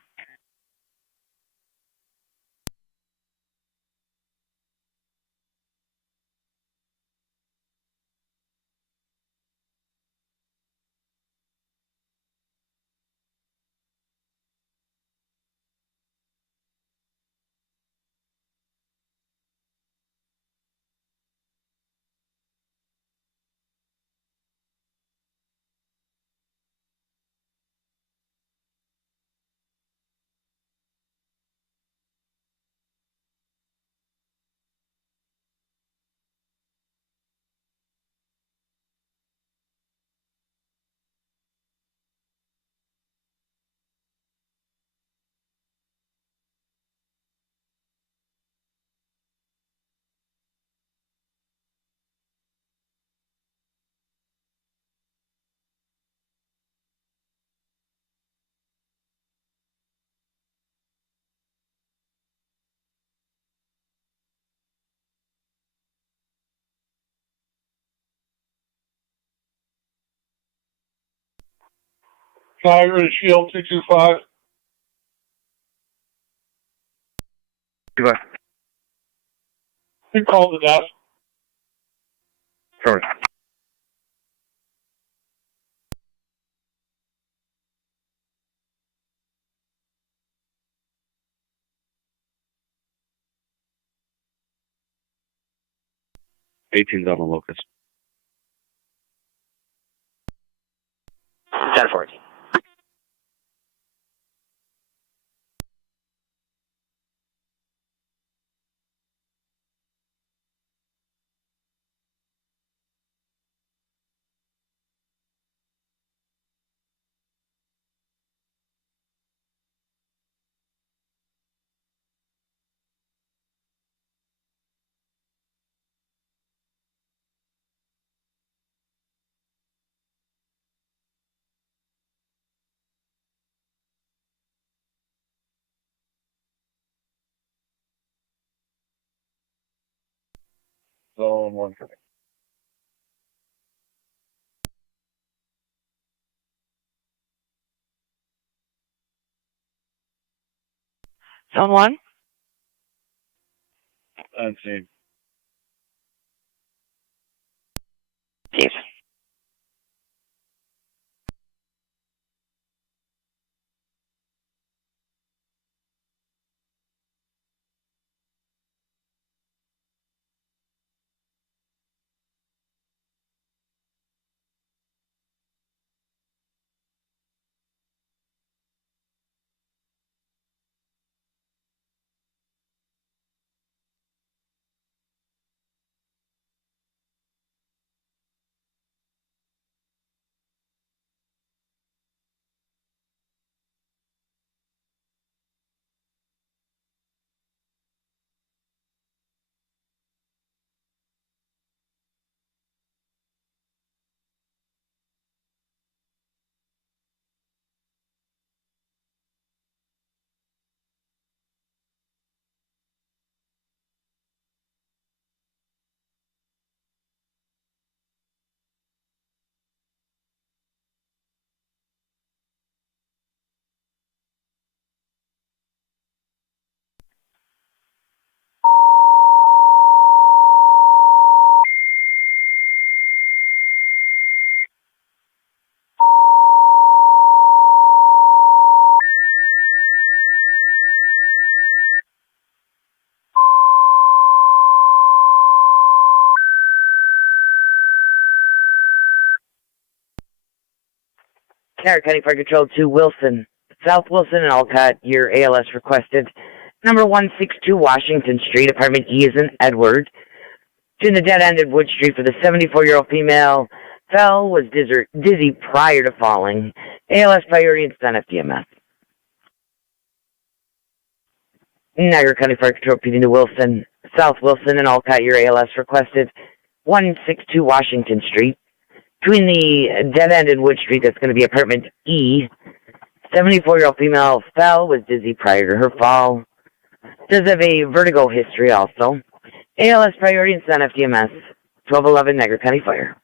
Niagara Shield 225. Goodbye. You call the desk. Sorry. $18 locus. 1014. zone 1. Zone 1? Unseen. Chief. Niagara County Fire Control to Wilson, South Wilson and Alcott, your ALS requested. Number 162 Washington Street, apartment E is in Edward. To the dead end of Wood Street for the 74-year-old female. Fell, was dizzy prior to falling. ALS priority and send FDMS. Niagara County Fire Control repeating to Wilson, South Wilson and Alcott, your ALS requested. 162 Washington Street. Between the dead end and Wood Street, that's going to be apartment E. 74-year-old female fell, was dizzy prior to her fall. Does have a vertigo history also. ALS priority and send FDMS. 1211 Niagara County Fire.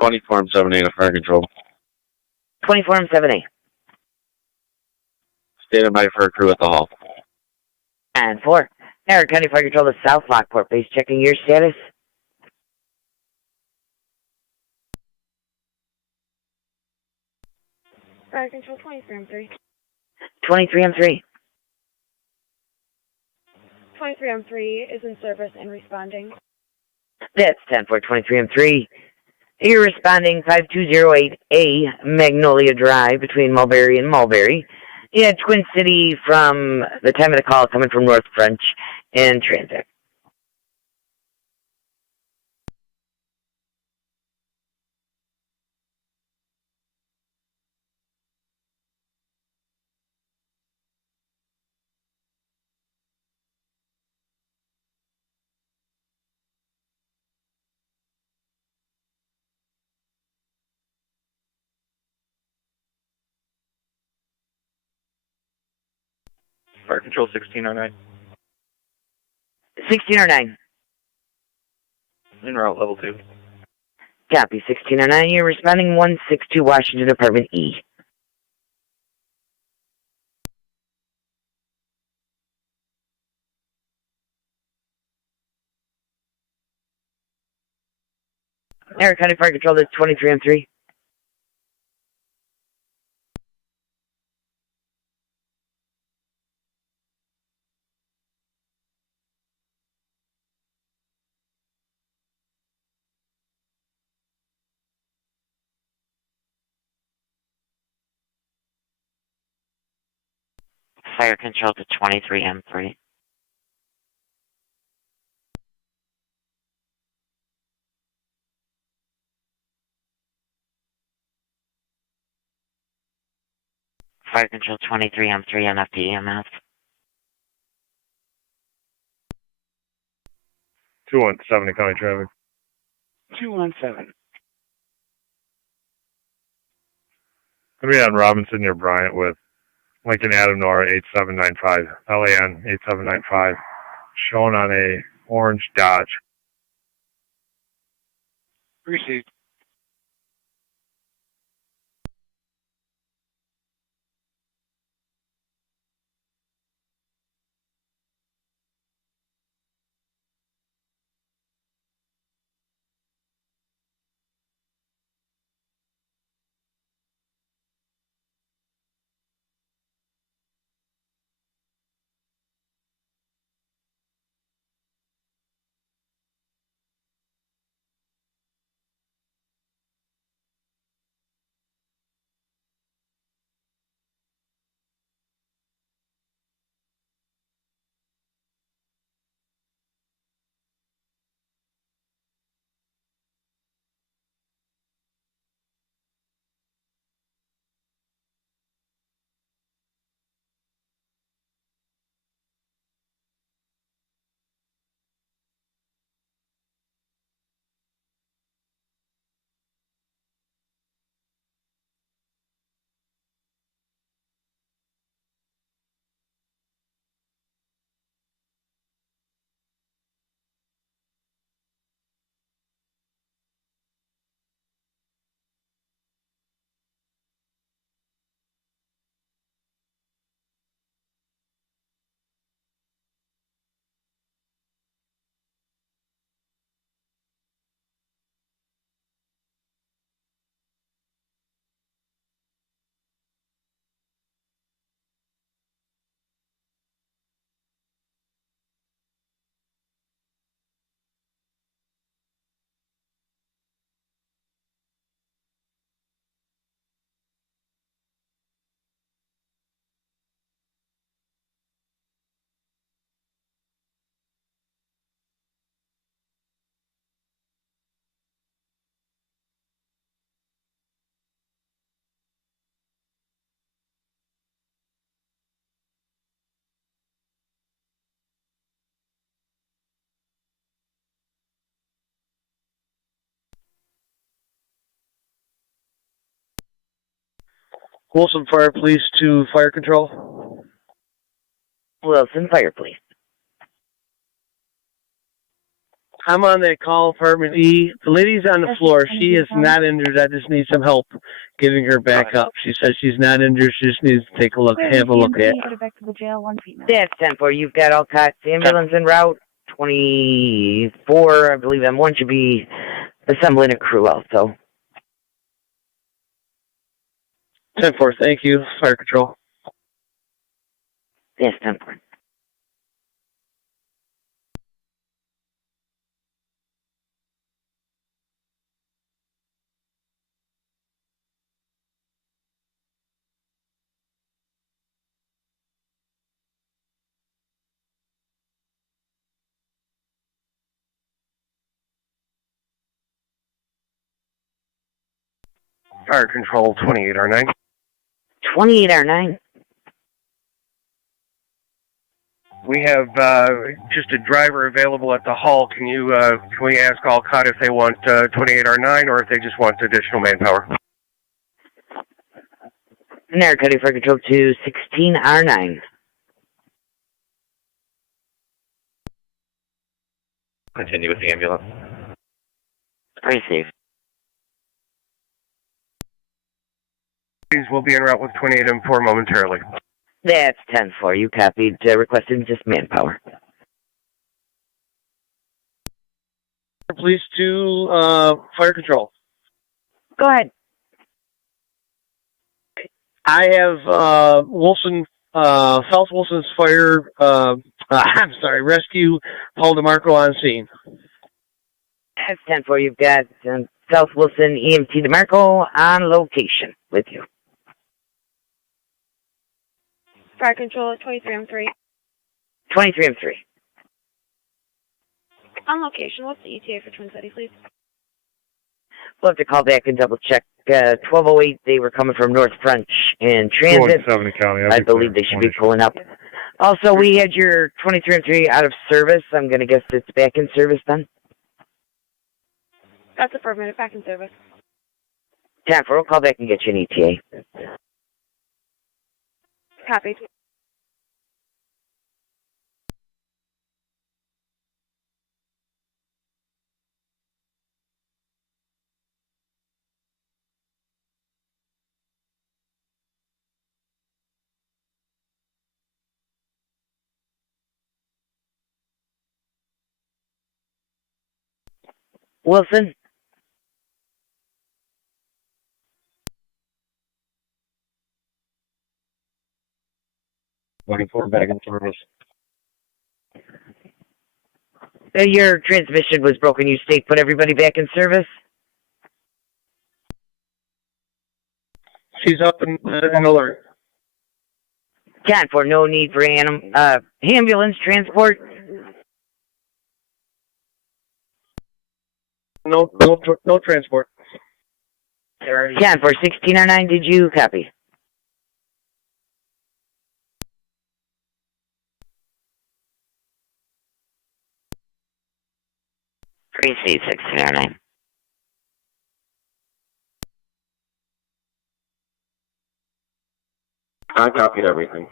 24M78 Fire Control. 24M78. Standing by for a crew at the hall. And 4. Niagara County Fire Control to South Lockport. Base checking your status. Fire Control 23M3. 23M3. 23M3 is in service and responding. That's 10-4, 23M3. You're responding 5208A Magnolia Drive between Mulberry and Mulberry. Yeah, Twin City from the time of the call coming from North French and transit. Fire Control 1609. 1609. En route, level 2. Copy, 1609. You're responding 162 Washington Apartment E. Niagara County Fire Control, that's 23M3. Fire Control to 23M3. Fire Control 23M3 NFD EMS. 217 County Traffic. 217. Gonna be on Robinson near Bryant with Lincoln Adam Nora 8795, LAN 8795, shown on a orange Dodge. Received. Wilson Fire Police to Fire Control. Wilson Fire Police. I'm on that call, apartment E. The lady's on the floor. She is not injured. I just need some help getting her back up. She says she's not injured. She just needs to take a look, have a look at. Back to the jail, 1 female. That's 10-4. You've got Alcott's ambulance en route. 24, I believe M1 should be assembling a crew also. 10-4, thank you. Fire control. Yes, 10-4. Fire control, 28R9. 28R9. We have just a driver available at the hall. Can we ask Alcott if they want 28R9 or if they just want additional manpower? Niagara, Fire Control to 16R9. Continue with the ambulance. Receive. We'll be en route with 28M4 momentarily. That's 10-4. You copied. Requesting just manpower. Police to fire control. Go ahead. I have Wilson, South Wilson's fire, rescue, Paul DeMarco on scene. That's 10-4. You've got South Wilson EMT DeMarco on location with you. Fire control at 23M3. 23M3. On location, what's the ETA for Twin City, please? We'll have to call back and double check. 1208, they were coming from North French in transit. 70 County. I believe they should be pulling up. Also, we had your 23M3 out of service. I'm going to guess it's back in service then. That's affirmative, back in service. 10-4, we'll call back and get you an ETA. Copy. Wilson? Back in service. Your transmission was broken. You state put everybody back in service? She's up in alert. 10-4, no need for ambulance transport. No transport. 10-4, 16R9, did you copy? Receive 16R9. I copied everything.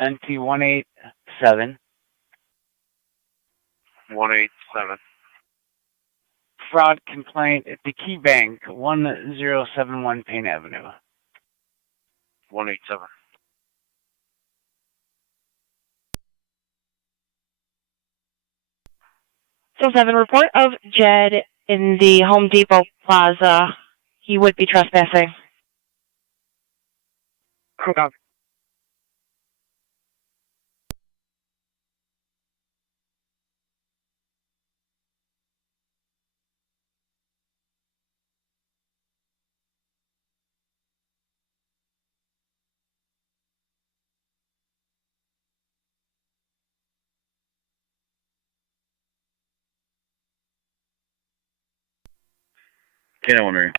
NT 187. 187. Fraud complaint at the Key Bank, 1071 Payne Avenue. 187. So 7, report of Jed in the Home Depot Plaza. He would be trespassing. Okay. K9-1,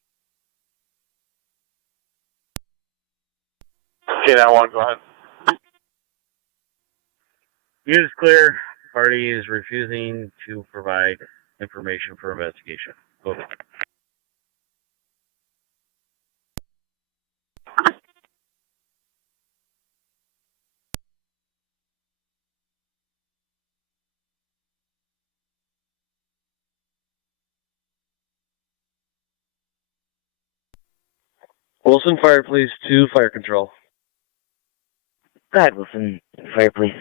K9-1, go ahead. Unit is clear. Party is refusing to provide information for investigation. Go ahead. Wilson Fire Police 2, Fire Control. Go ahead, Wilson. Fire Police.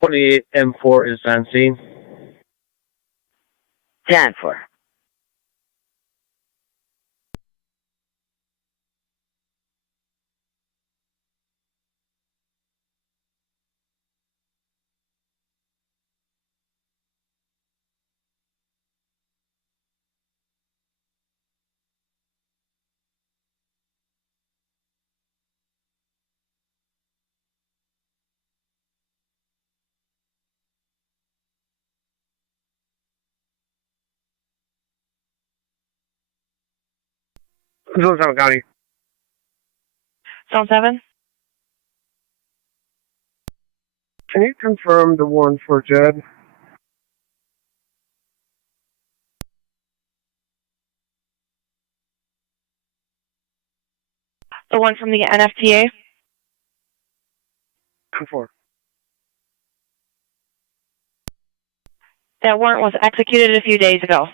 28 M4 is on scene. 10-4. Youngstown County. Zone 7. Can you confirm the one for Jed? The one from the NFTA. Confirm. That warrant was executed a few days ago.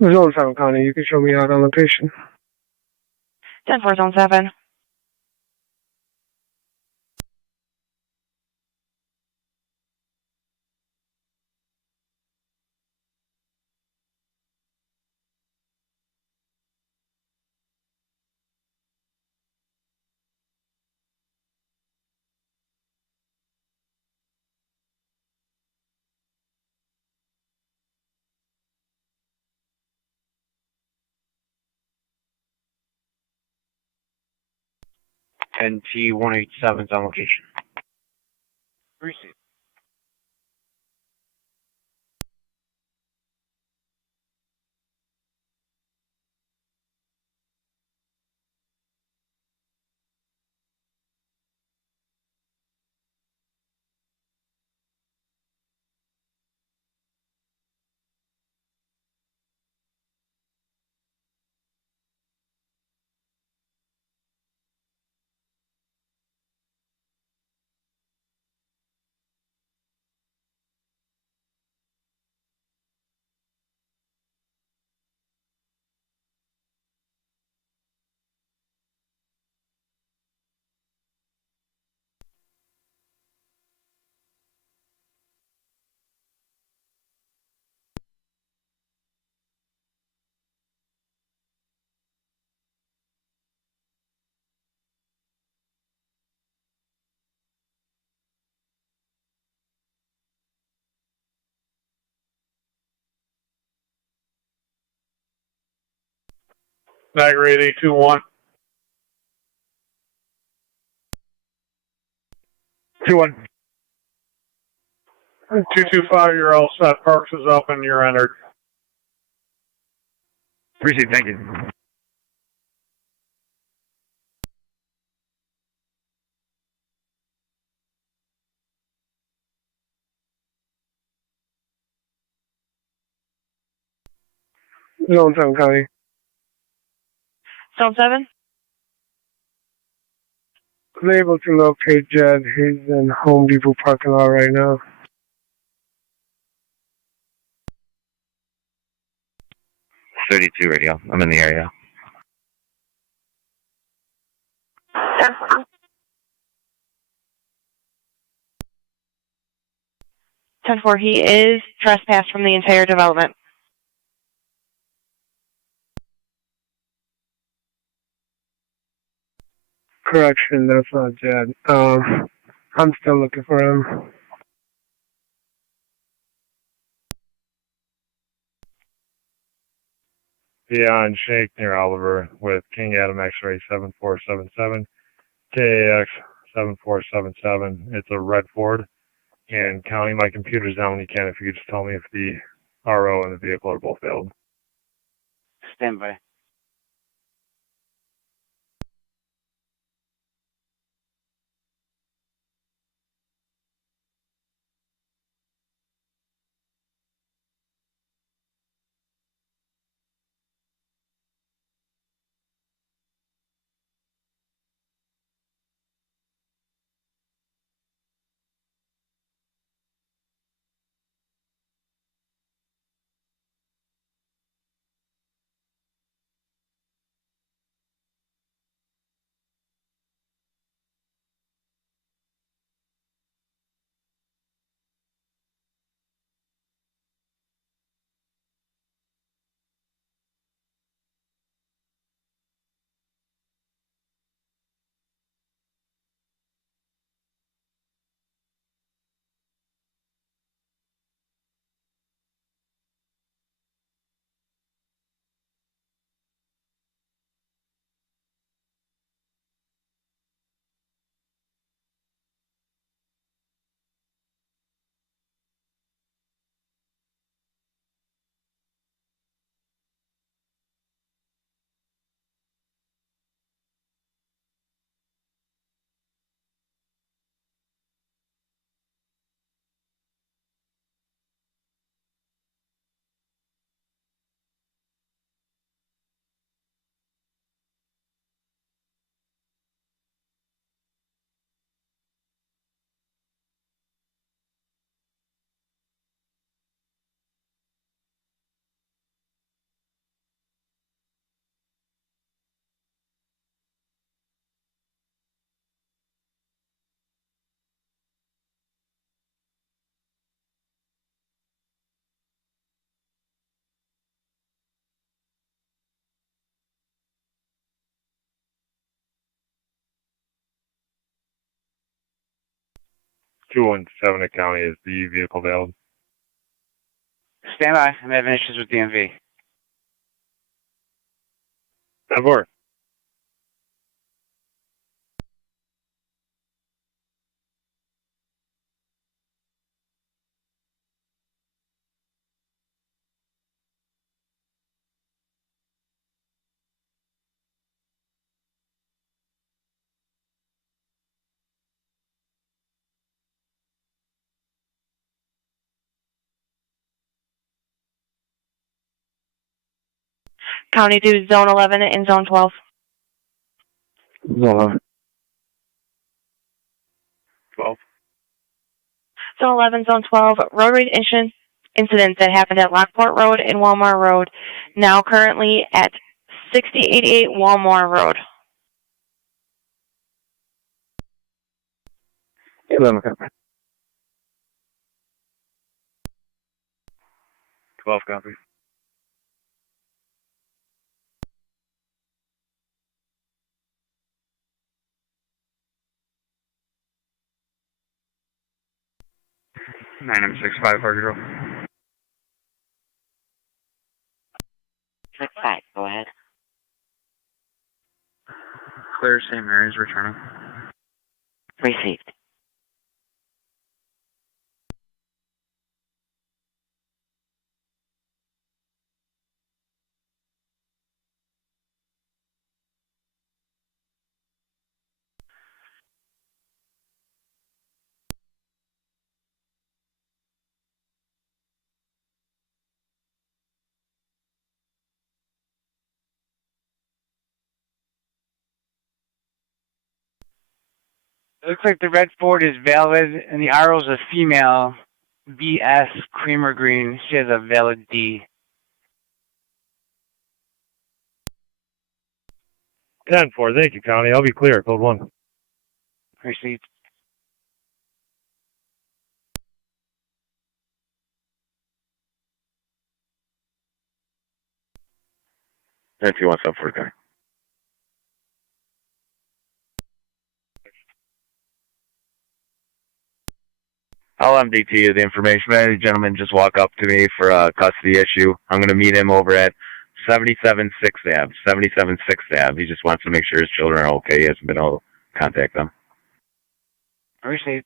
Youngstown County, you can show me out on location. 10-4, Zone 7. NT 187 is on location. Receive. Niagara 8821. 2-1. 225, you're all set. Parks is up and you're entered. Appreciate it. Thank you. Zone 7 County. Zone 7? I'm able to locate Jed. He's in Home Depot parking lot right now. .32 radio. I'm in the area. .10-4, he is trespassed from the entire development. Correction, that's not Jed. I'm still looking for him. Beyond Shake near Oliver with King Adam X-ray 7477, KAX 7477. It's a red Ford. And counting my computers down when you can, if you could just tell me if the RO and the vehicle are both failed. Stand by. .217 County is the vehicle failed. Stand by. I'm having issues with DMV. 10-4. County to Zone 11 and Zone 12. Zone 11. 12. Zone 11, Zone 12, road rage incident that happened at Lockport Road and Walmart Road, now currently at 6088 Walmart Road. 11. 12 copy. Nine M65 Fargo. 6-5, go ahead. 6-5, go ahead. Clear, St. Mary's returning. Received. It looks like the red Ford is valid, and the RO is a female, BS Creamer Green. She has a valid D. 10-4, thank you, County. I'll be clear, code 1. Received. If you want something for the guy. LMDT is the information. Man, the gentleman just walk up to me for a custody issue. I'm going to meet him over at 77 6th Ave. 77 6th Ave. He just wants to make sure his children are okay. He hasn't been able to contact them. Received.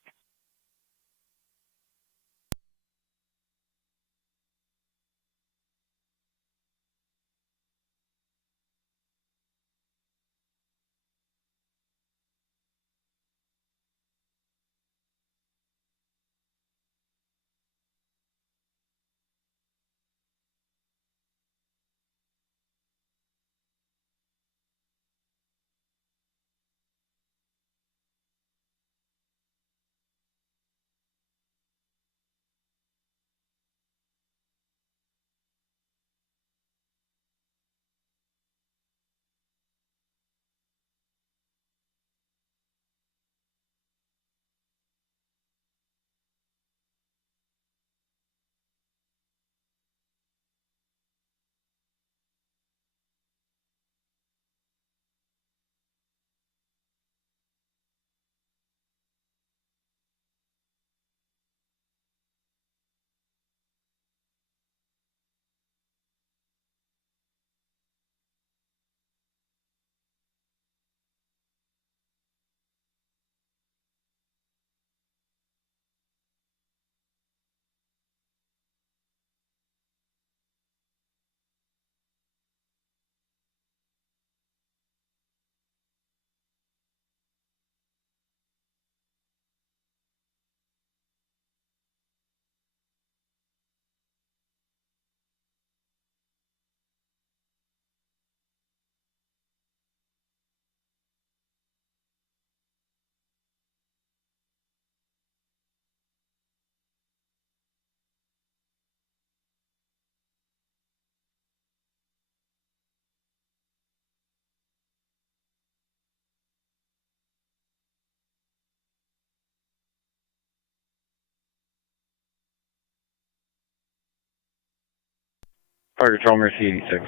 Fire Control Mercy 86.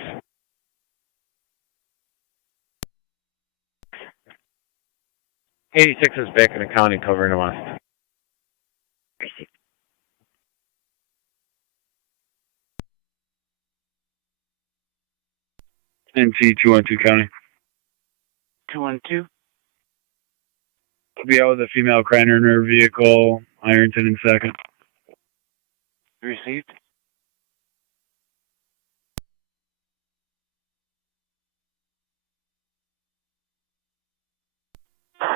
'86 is back in the county covering the west. Received. NC 212 County. 212. I'll be out with a female Kreiner in her vehicle, Ironton in second. Received.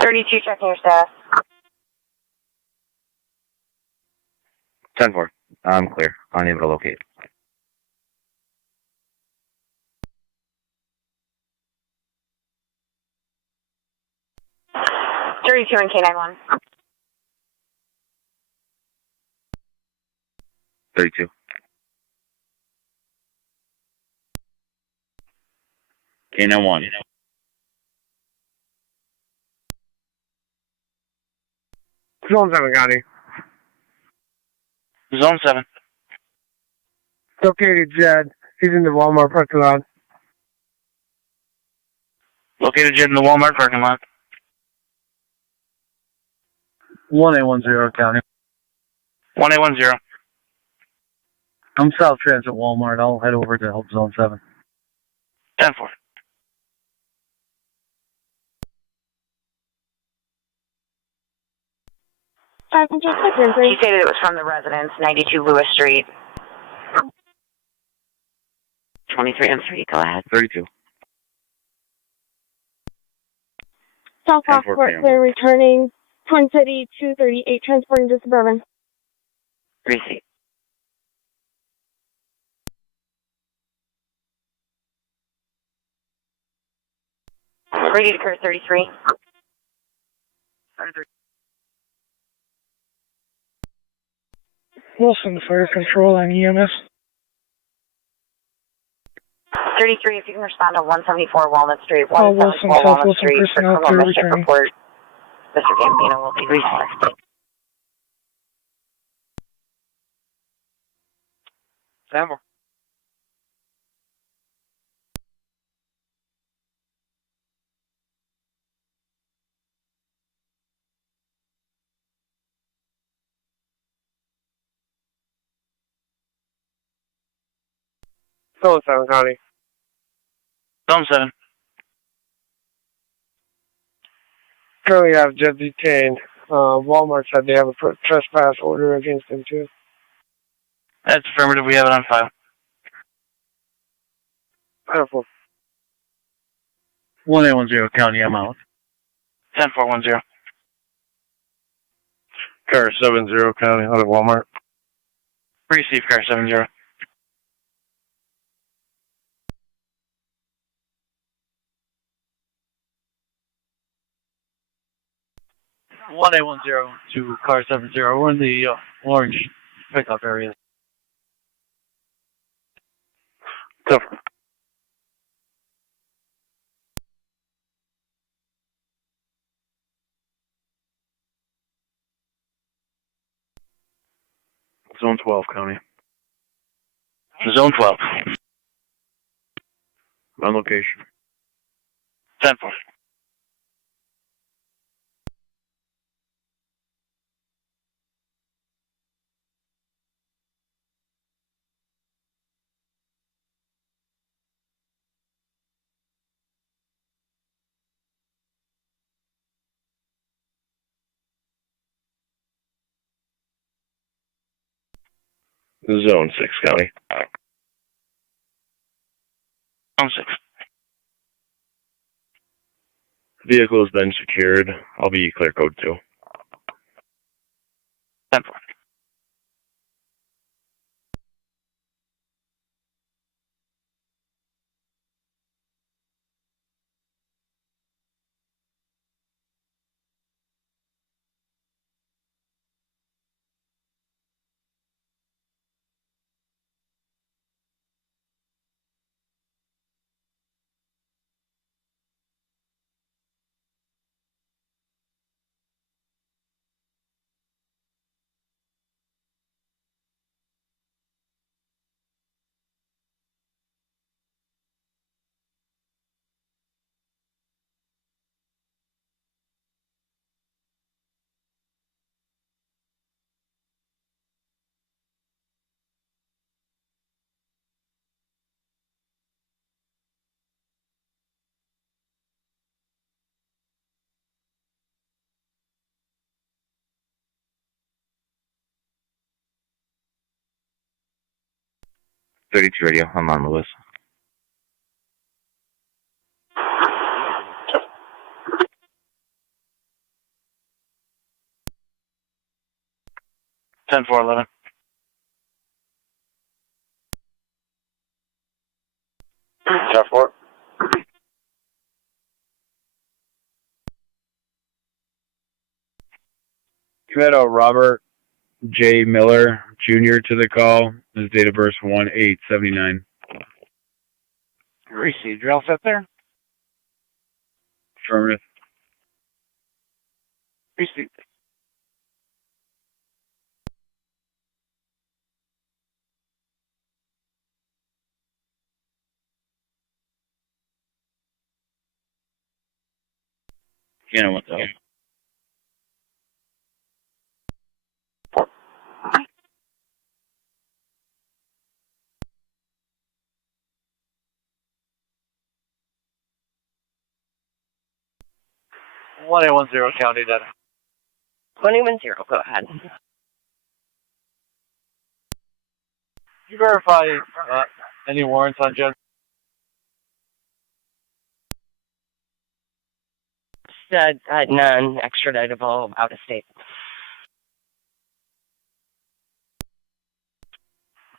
.32, checking your status. 10-4. I'm clear. Unable to locate. .32 and K91. 32. K91. Zone 7, County. Zone 7. Located Jed. He's in the Walmart parking lot. Located Jed in the Walmart parking lot. 1810 County. 1810. I'm South Transit Walmart. I'll head over to help Zone 7. 10-4. He stated it was from the residence, 92 Lewis Street. 23 and 3, go ahead. 32. South Lockport, they're returning Twin City 238, transporting to Suburban. Receipt. Ready to clear 33. Wilson, Fire Control on EMS. 33, if you can respond to 174 Walnut Street, Wilson, 174 South Walnut Wilson Street for personnel, criminal clear mischief returning. report. Mr. Gambino will be requested. Sample. Somerset County. Somerset. Currently have Jed detained. Walmart said they have a trespass order against him too. That's affirmative. We have it on file. Beautiful. 1810 County, I'm out. 10410. Car 70 County out of Walmart. Receive car 70. 1810 to car 70. We're in the orange pickup area. Tough. Zone 12 County. Zone 12. On location. 10-4. Zone 6 County. Zone 6. Vehicle has been secured. I'll be clear code 2. 10-4. Radio. I'm on Lewis. Ten 411. Jeff Fort. Commando Robert J. Miller Jr. to the call. His date of birth 1/8/79. Received. You're all set there? Affirmative. Received. Yeah, what's up? County data. 2110, go ahead. Can you verify any warrants on Jen? Non-extraditable out of state.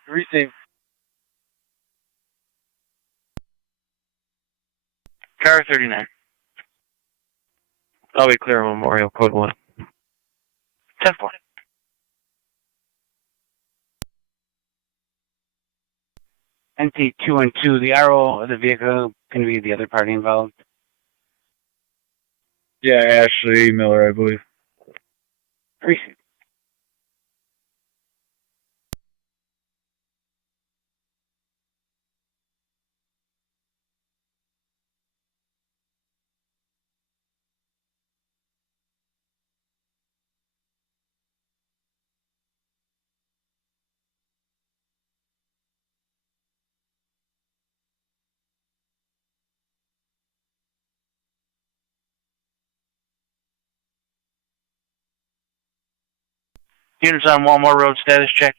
Receive. Car 39. I'll be clear on Memorial, code 1. 10-4. NT212, the RO of the vehicle can be the other party involved. Yeah, Ashley Miller, I believe. Receive. Units on Walmart Road, status check.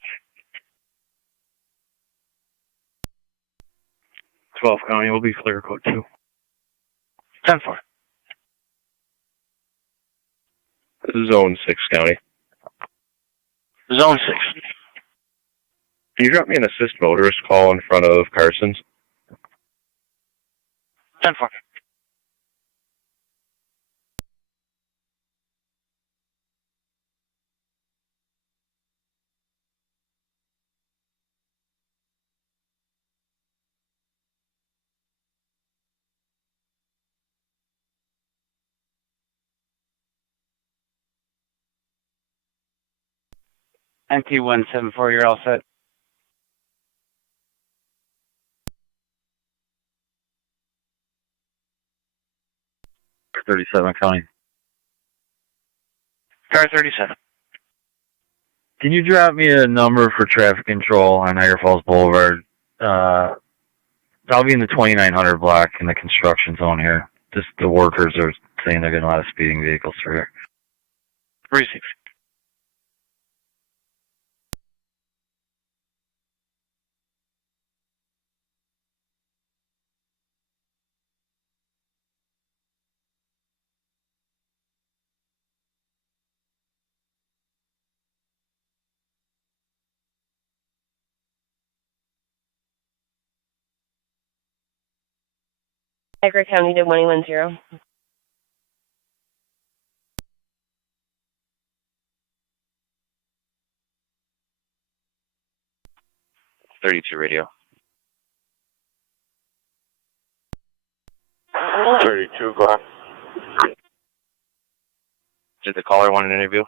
12 County will be clear, code 2. 10-4. Zone 6 County. Zone 6. Can you drop me an assist motorist call in front of Carson's? 10-4. NT174, you're all set. Car 37 County. Car 37. Can you drop me a number for traffic control on Niagara Falls Boulevard? I'll be in the 2900 block in the construction zone here. Just the workers are saying they're getting a lot of speeding vehicles through here. Receive. Niagara County to 2110. Radio. 32, go ahead. Did the caller want an interview?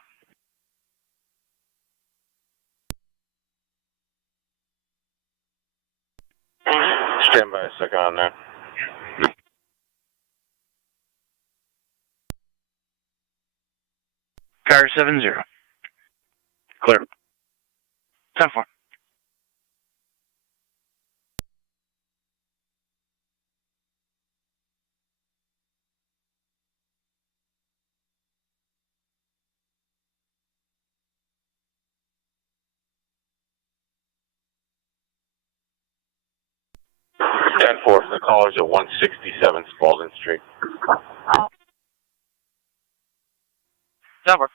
Stand by a second on that. Car 70. Clear. 10-4. Ten four. The caller's at 167 Spalding Street. Number.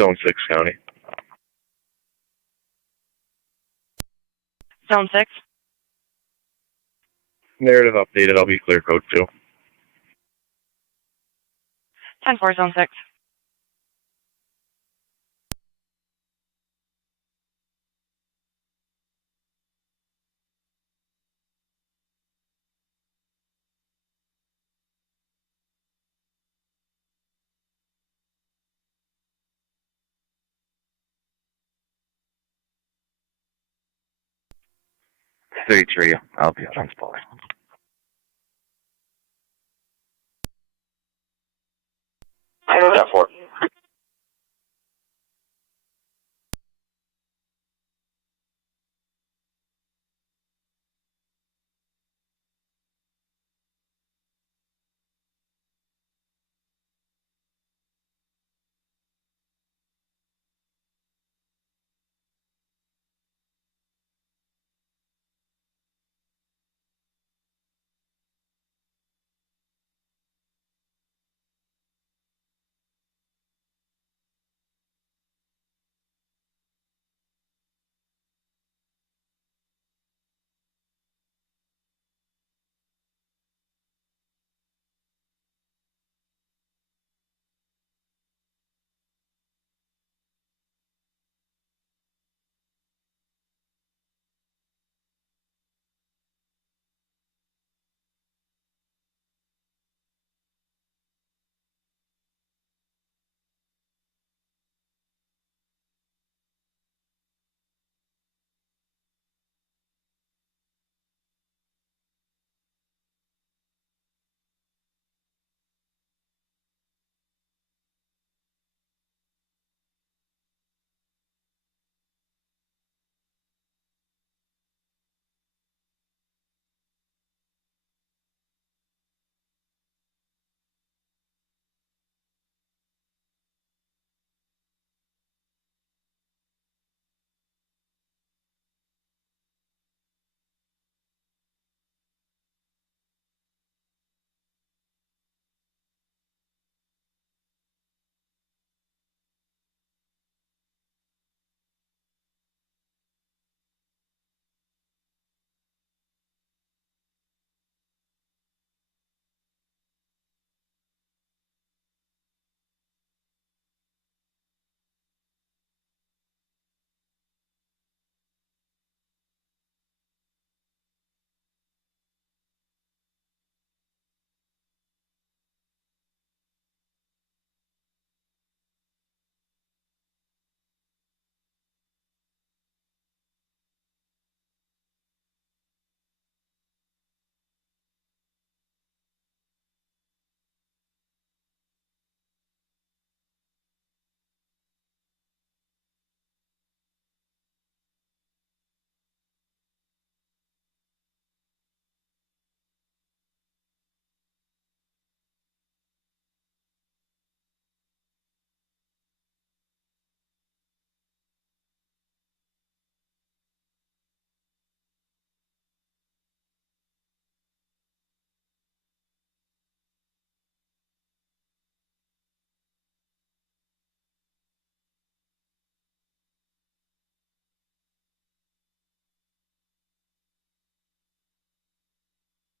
Zone 6 County. Zone 6. Narrative updated. I'll be clear, code 2. 10-4, Zone 6. 632 radio. I'll be transport. I know that for.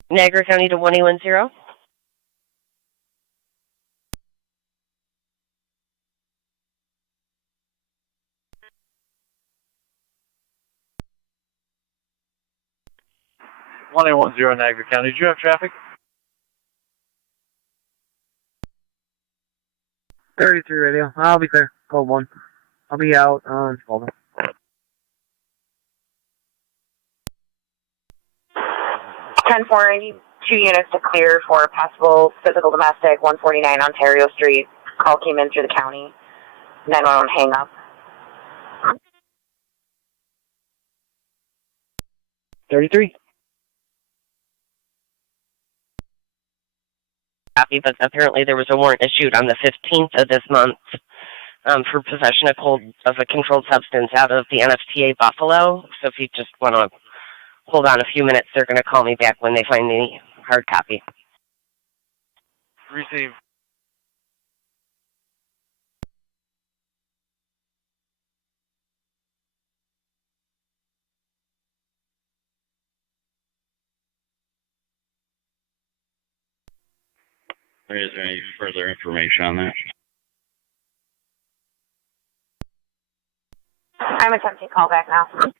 Niagara County to 1810. Niagara County. Do you have traffic? 33 radio. I'll be clear. Code 1. I'll be out on 12. 10-4, 2 units to clear for possible physical domestic, 149 Ontario Street. Call came in through the county. 911 hang up. 33. Copy, but apparently there was a warrant issued on the 15th of this month for possession of a controlled substance out of the NFTA Buffalo. So if you just want to hold on a few minutes, they're going to call me back when they find the hard copy. Receive. Is there any further information on that? I'm attempting call back now.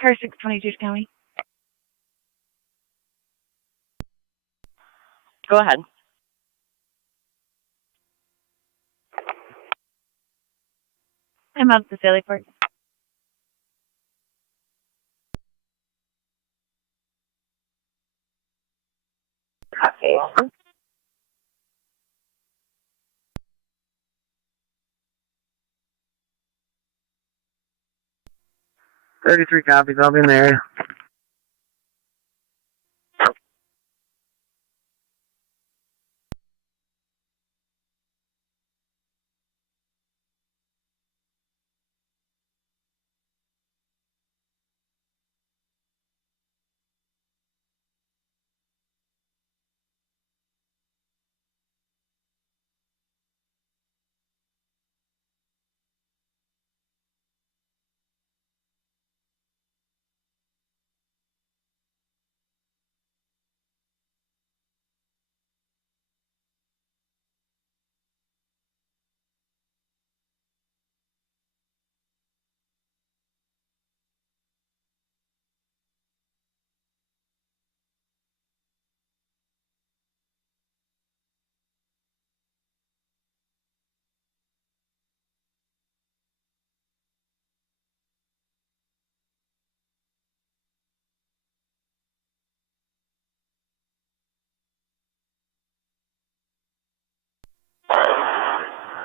Car 622 County. Go ahead. I'm out at the Lewiston. Okay. 33 copies. I'll be in there.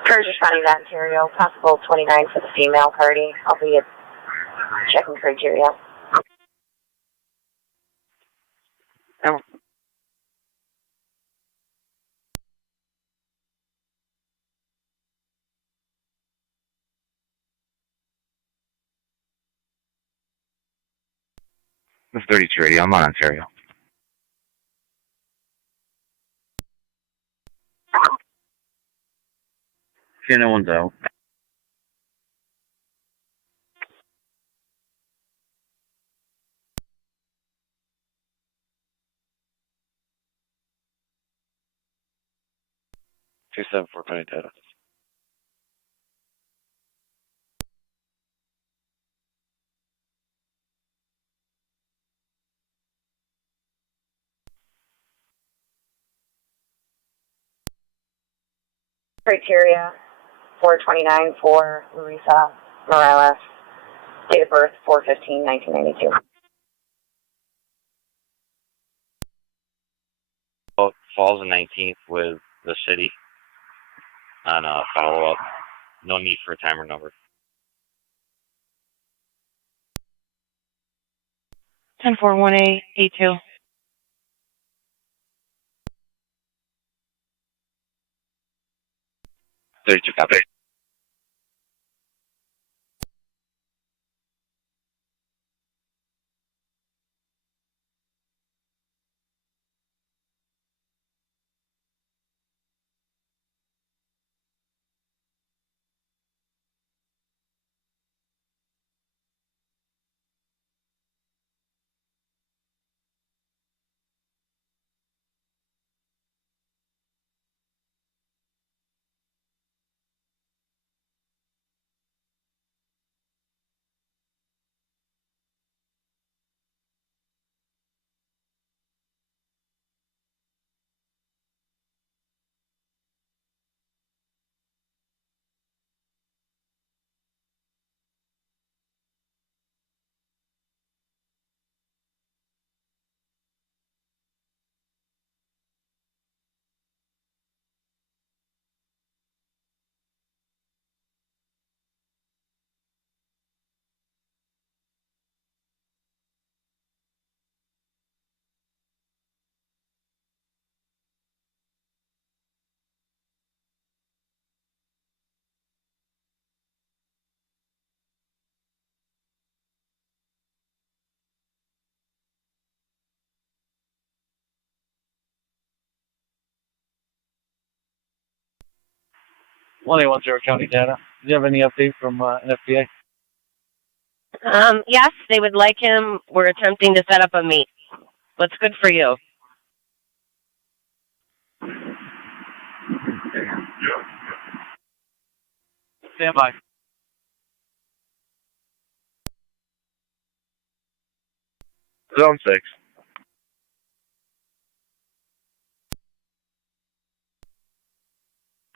Curtis County, Ontario, possible 29 for the female party. I'll be at checking criteria. Oh. This is 32 radio. I'm on Ontario. Okay, no one's out. Two 7-4 County data. Criteria 429 for Louisa Morales. Date of birth 4/15/1992. Falls the 19th with the city on a follow-up. No need for a timer number. 10-4-1-A-2. Copy. One 10 County data. Do you have any update from NFPA? Yes, they would like him. We're attempting to set up a meet. What's good for you? Stand by. Zone 6.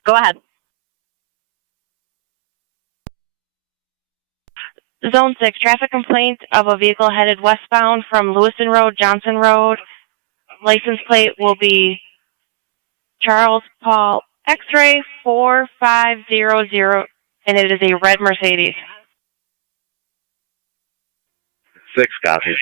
Go ahead. Zone 6, traffic complaint of a vehicle headed westbound from Lewiston Road, Johnson Road. License plate will be Charles Paul X-ray 4500, and it is a red Mercedes. 6 copies.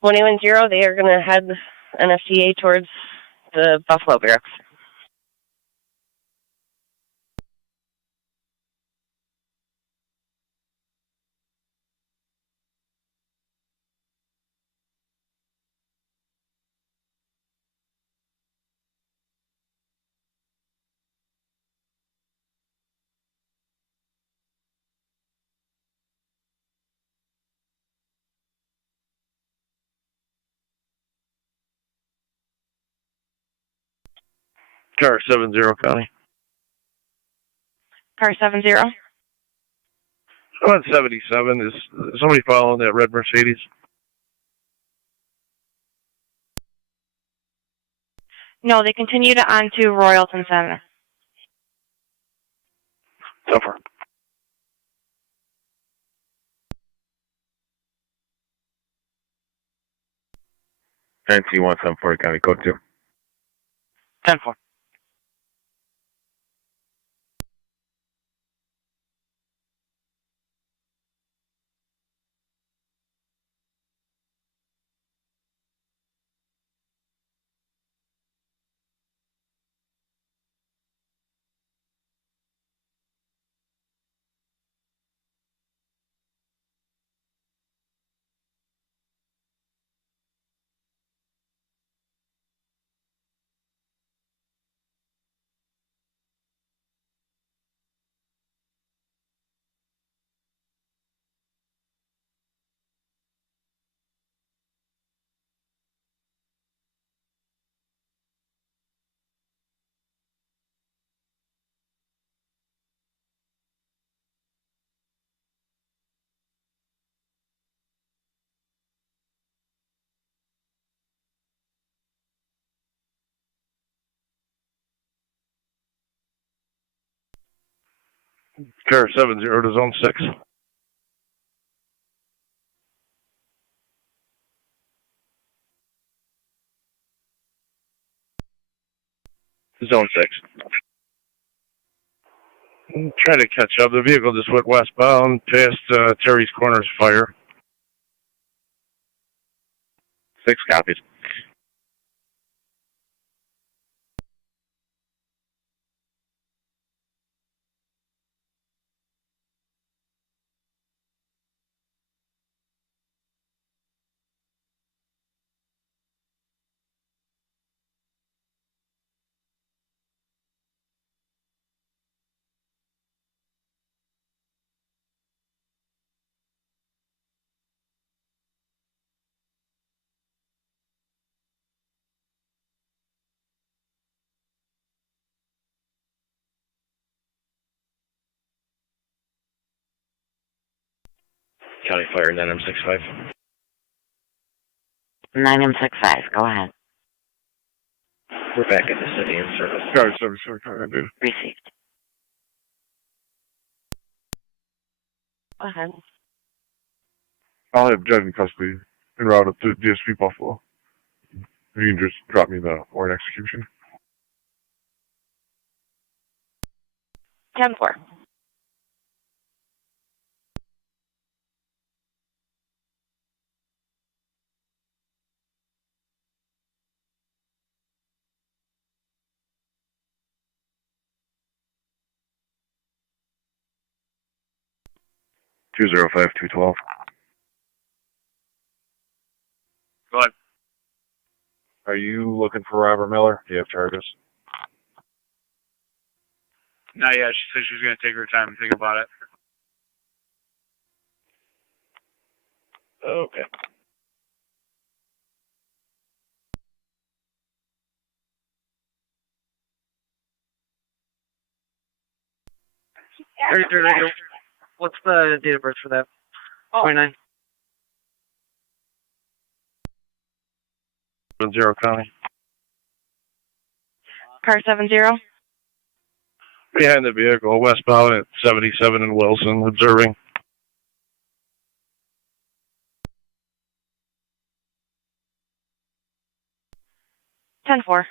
When they went 0, they are going to head NFTA towards the Buffalo Barracks. Car 70 County. Car 70. I'm on 77. Is somebody following that red Mercedes? No, they continued on to Royalton Center. So far. NC 174 County Code 2. 10-4. Car 70 to Zone 6. Zone 6. I'm trying to catch up. The vehicle just went westbound past Terry's Corners Fire. 6 copies. County Fire 9M65. 9M65, go ahead. We're back in the city in service. Car 70 dude. Received. Go ahead. I'll have Judd in custody en route up to DSP Buffalo. If you can just drop me the warrant execution. 10-4. Two 205-212. Go ahead. Are you looking for Robert Miller? Do you have charges? Not yet. She said she was going to take her time and think about it. Okay. What's the date of birth for that? 29. 70 County. Car 70. Behind the vehicle, westbound at 77 in Wilson, observing. 10-4.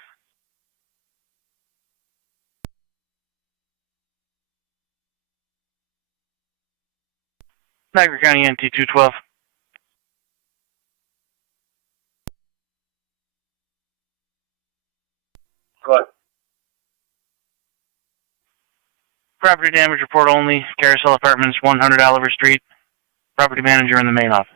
Niagara County NT 212. Go ahead. Property damage report only. Carousel Apartments, 100 Oliver Street. Property manager in the main office.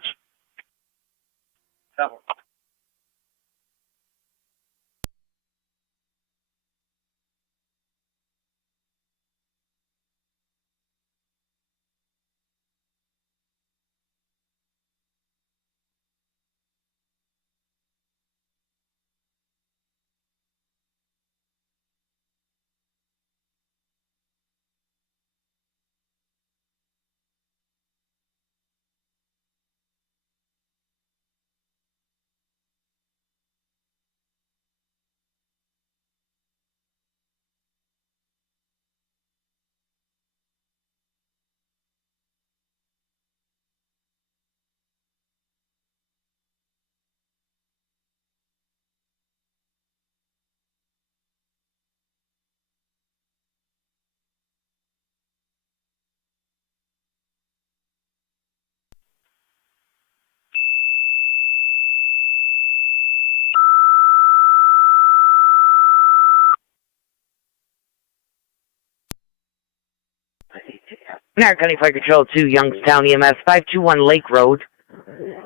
Niagara County Fire Control 2, Youngstown EMS, 521 Lake Road,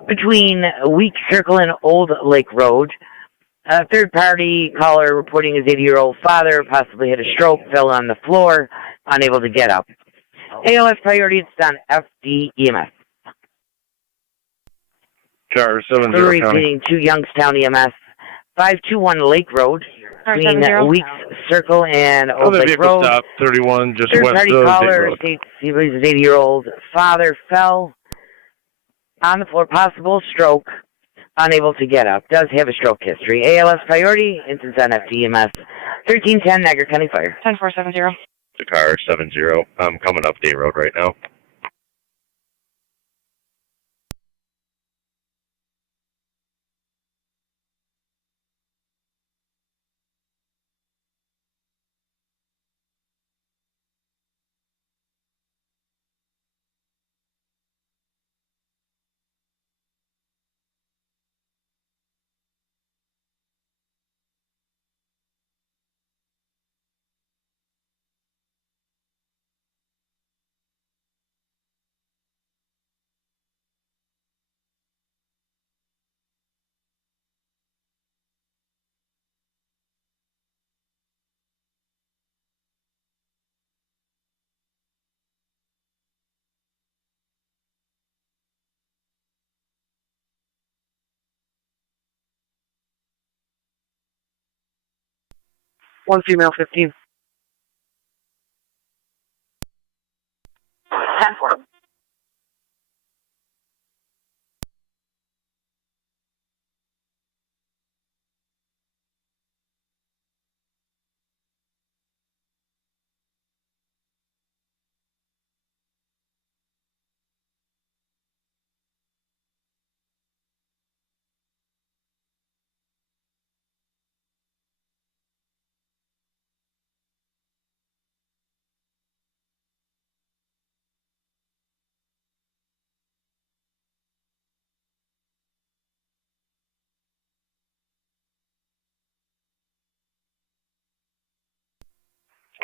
between Week Circle and Old Lake Road. A third-party caller reporting his 80-year-old father possibly had a stroke, fell on the floor, unable to get up. ALS priority, it's on FD EMS. Car 70 We're County. repeating to Youngstown EMS, 521 Lake Road, between Weeks Circle and Old Lake Road. Stop 31, just west Third-party of caller Road. states he believes his 80-year-old father fell on the floor, possible stroke, unable to get up. Does have a stroke history. ALS priority, instance on FDMS. 1310 Niagara County Fire. 10470. The car 70. I'm coming up Day Road right now. One female, 15. 10-4.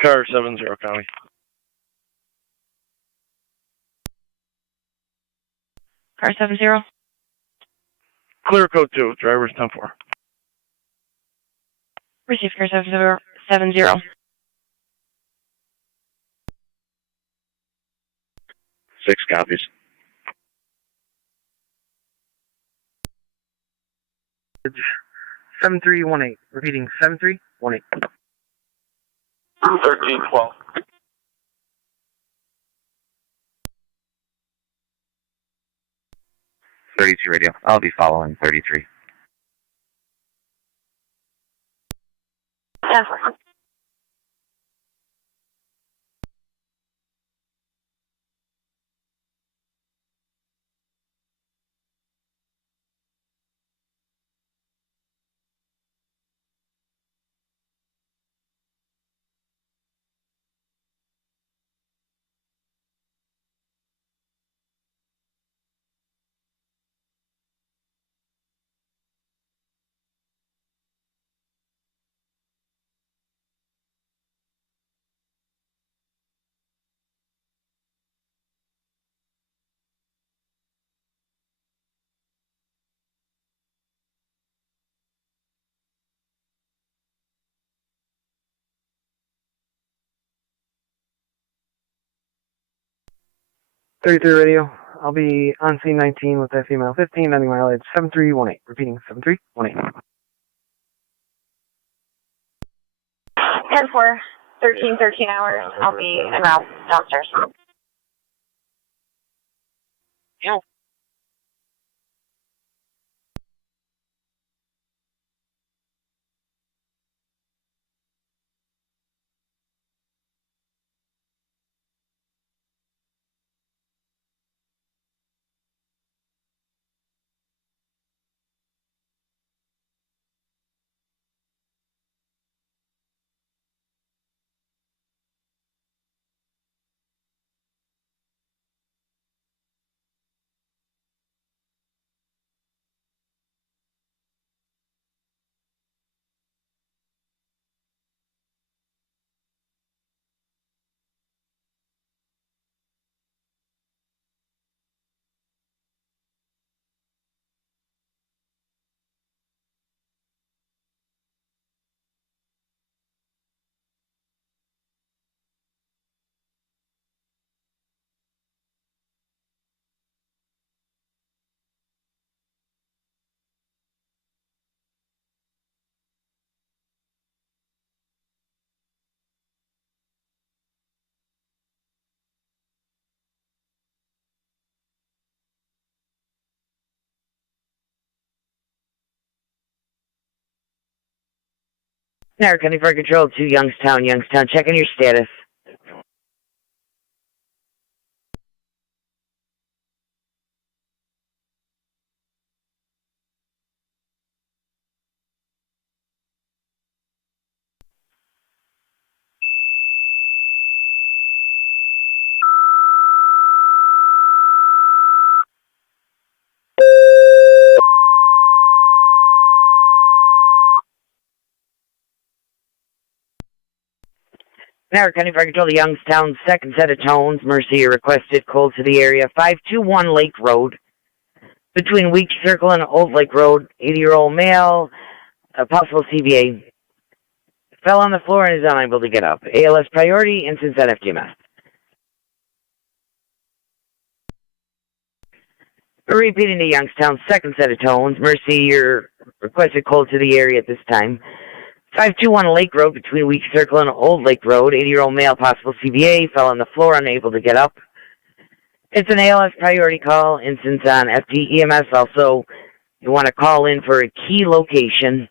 Car 70 County. Car 70. Clear code 2, driver's 10-4. Received car 70. 6 copies. 7318. Repeating 7318. 1312. 32 radio. I'll be following 33. Yes. Radio. I'll be on scene 19 with that female 15, ending mileage 7318. Repeating 7318. 10-4. 13 hours. I'll be en route downstairs. Yeah. Niagara County Fire Control to Youngstown. Youngstown, checking your status. Niagara County Fire Control to Youngstown, second set of tones. Mercy, requested call to the area. 521 Lake Road. Between Weeks Circle and Old Lake Road, 80-year-old male, a possible CBA. Fell on the floor and is unable to get up. ALS priority, instance at FGMS. Repeating to Youngstown, second set of tones. Mercy, your requested call to the area at this time. 521 Lake Road between Weeks Circle and Old Lake Road. 80-year-old male, possible CBA, fell on the floor, unable to get up. It's an ALS priority call, instance on FTEMS. Also, you want to call in for a key location.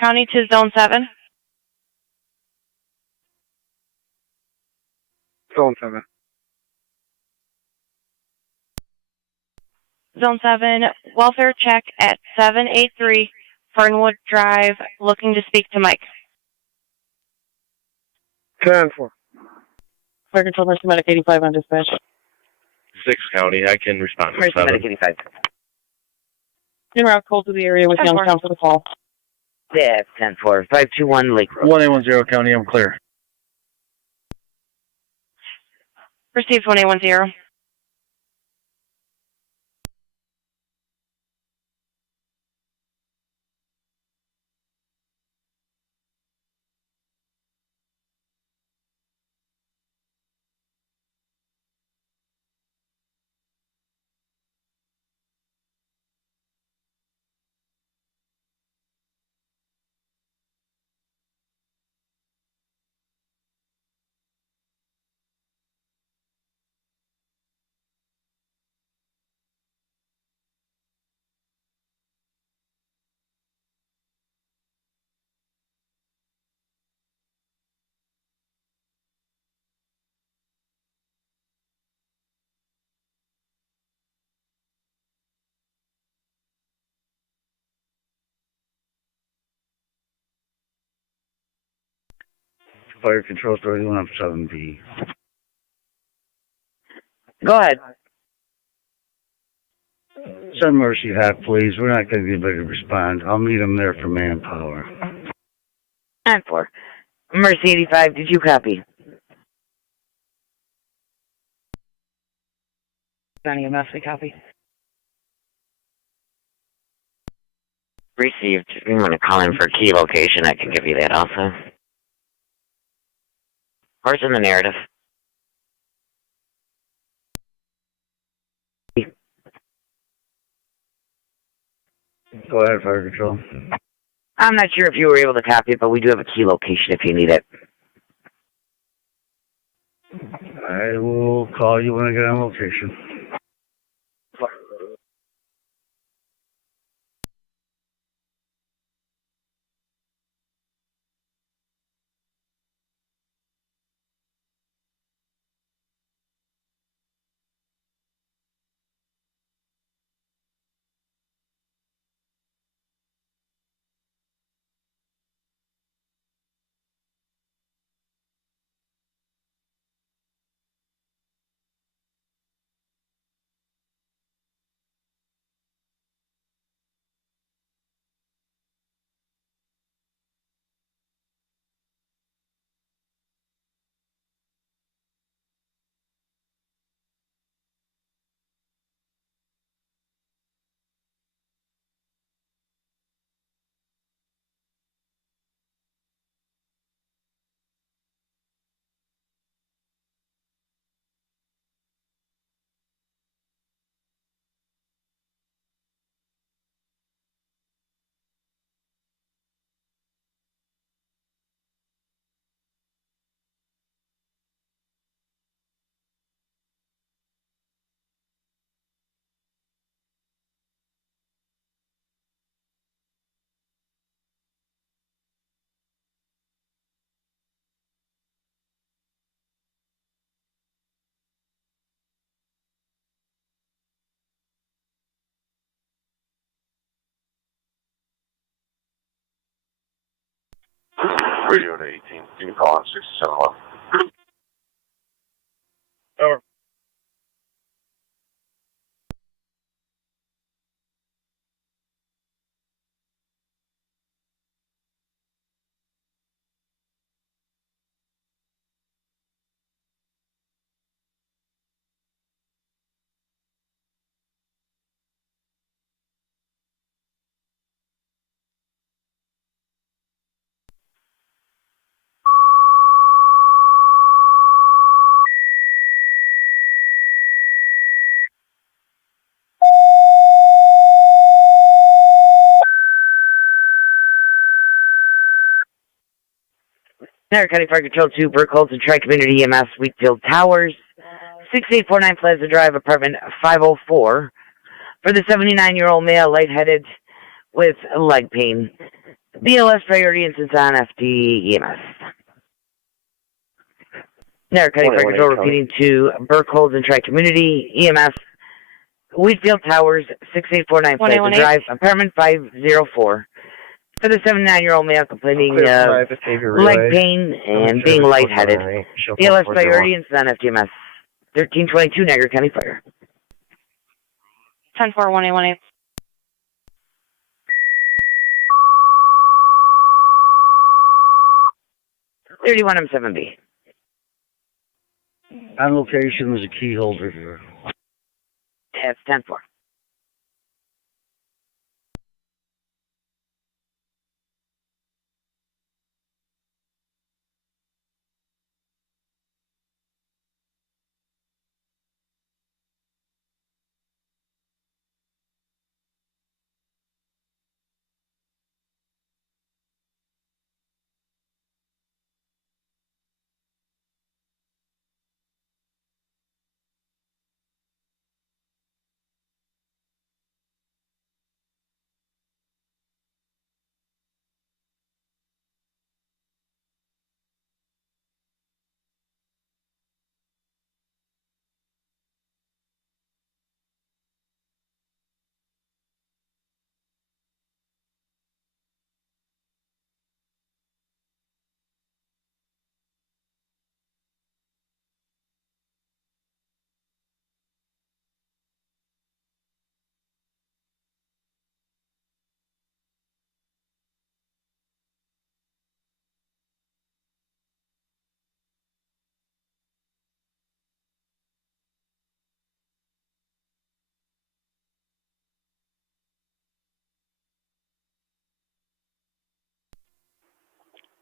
County to Zone 7. Zone 7. Zone 7, welfare check at 783 Fernwood Drive, looking to speak to Mike. 10-4. Fire Control, Mercy Medic 85 on dispatch. 6 County, I can respond to Mercy 7. Medic 85. En route call to the area with 10-4. Youngstown for the call. Yeah, 10-4. 521 Lake Road. 1810 County, I'm clear. Received 1810. Fire Control Story 1 up 7B. Go ahead. Send Mercy Hat, please. We're not going to be able to respond. I'll meet them there for manpower. 9-4. Mercy 85, did you copy? County EMS, we copy. Received. If you want to call in for key location, I can give you that also. Horse in the narrative. Go ahead, Fire Control. I'm not sure if you were able to copy it, but we do have a key location if you need it. I will call you when I get on location. Radio to 18. Can you call on 6711? Over. Niagara County Fire Control 2, Burke Holton Tri-Community EMS, Wheatfield Towers, 6849 Plaza Drive, apartment 504, for the 79-year-old male, lightheaded with leg pain. BLS priority instance on FD EMS. Niagara County Fire Control repeating to Burkholz and Tri-Community EMS. Wheatfield Towers, 6849 Plaza Drive, apartment 504. For the 79-year-old male complaining leg pain and being lightheaded. BLS priority instance on FDMS. 1322 Niagara County Fire. 10-4-1818. 31 M7B. On location, there's a key holder here. Yeah, it's 10-4.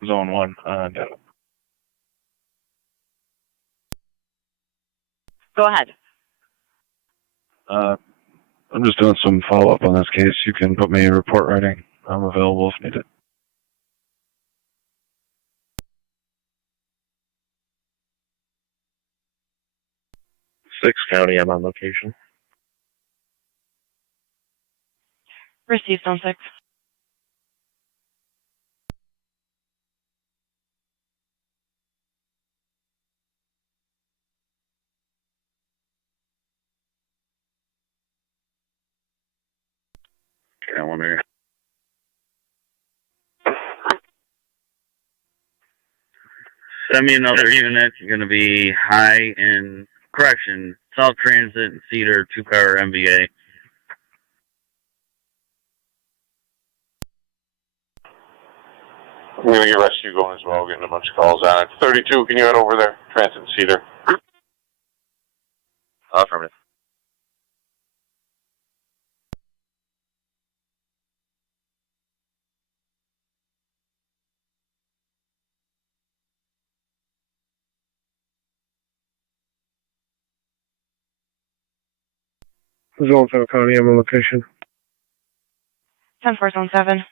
Zone 1. Go ahead. I'm just doing some follow-up on this case. You can put me in report writing. I'm available if needed. 6 County, I'm on location. Received on 6. Okay, one here. Send me another unit. You're going to be high in correction, South Transit and Cedar, 2-car MVA. I'm going to get rescue going as well, getting a bunch of calls on it. 32, can you head over there? Transit and Cedar. Affirmative. Zone 7 County, I'm on location. 10-4, Zone 7.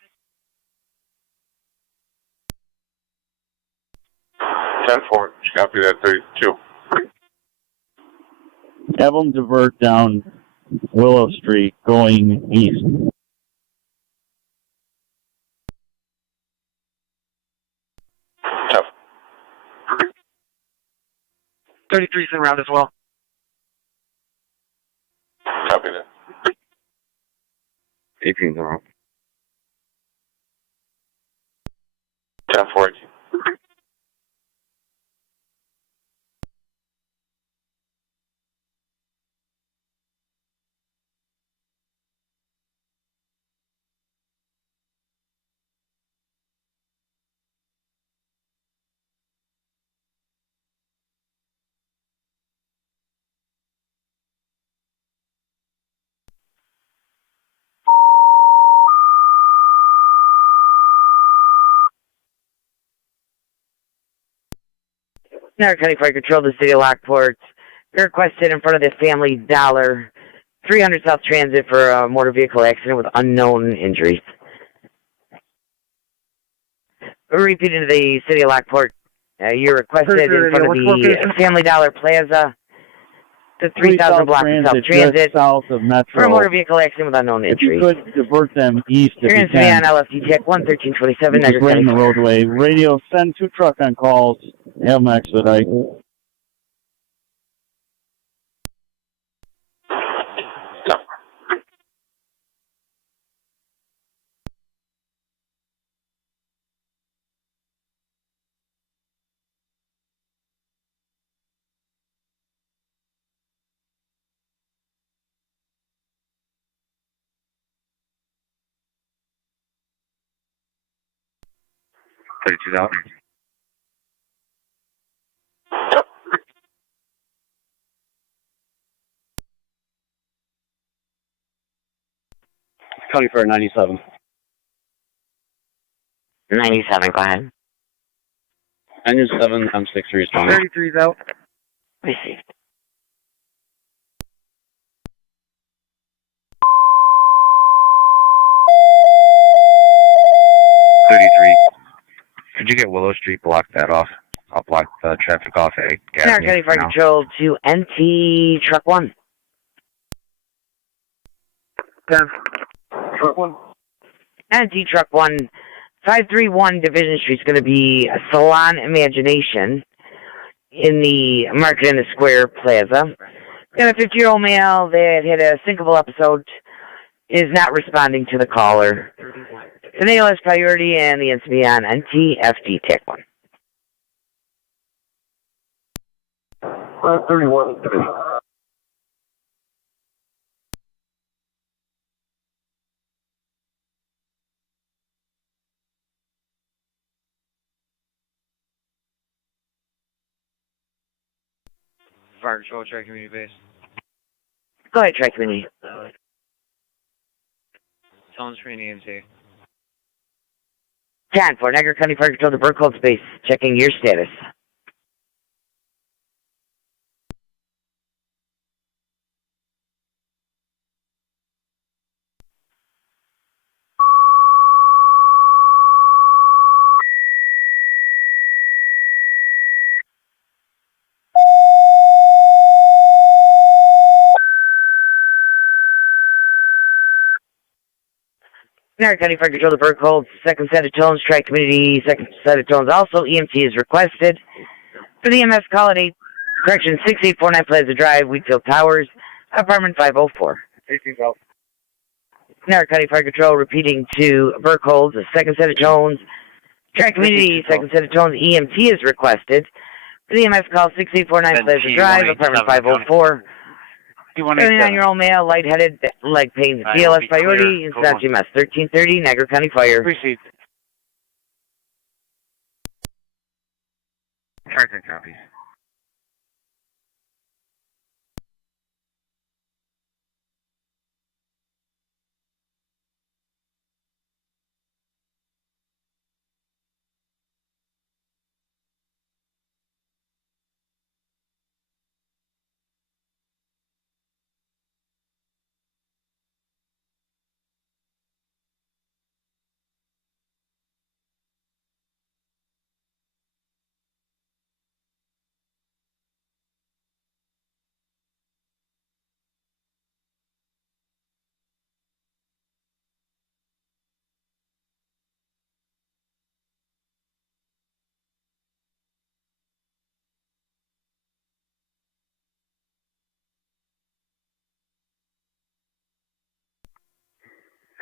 10-4, copy that, 32. Have them divert down Willow Street going east. Tough. 33's en route as well. Copy that. 18's around. 10-4. Niagara County Fire Control, the City of Lockport. Requested in front of the Family Dollar, 300 South Transit for a motor vehicle accident with unknown injuries. Repeating to the City of Lockport, you requested in front of the Family Dollar Plaza, The 3000 block of South Transit. South of Metro. For a motor vehicle accident with unknown injury. If you could divert them east if You're you going to be on can. LFD Tech 11327. Just right in the roadway. Radio, send 2 truck on calls. Have them expedite. $32. County Fair 97. 97, go ahead. Engine 7, M63 is 33's out. Received. Could you get Willow Street, block that off? I'll block the traffic off at Niagara County Fire Control to NT Truck 1. 10. Truck 1. NT Truck 1, 531 Division Street is going to be Salon Imagination in the Market in the Square Plaza. Got a 50-year-old male that had a sinkable episode, is not responding to the caller. The nail is priority and the NCB on NTFD Tech 1. 31. Fire Control, Tri Community Base. Go ahead, Tri Community. Someone's screen EMT. 10 for Niagara County Fire Control to Burkhold Space, checking your status. Niagara County Fire Control to Burkhold, second set of tones, Tri Community, second set of tones. Also, EMT is requested. For the EMS call at 6849 Plaza Drive, Wheatfield Towers, apartment 504. 18's out. Niagara County Fire Control repeating to Burkhold, second set of tones. Tri Community, second set of tones, EMT is requested. For the EMS call 6849 Plaza Drive, apartment 504. 39-year-old male, lightheaded, leg pain, DLS priority, instance EMS 1330, Niagara County Fire. Received. Tri-10 copies.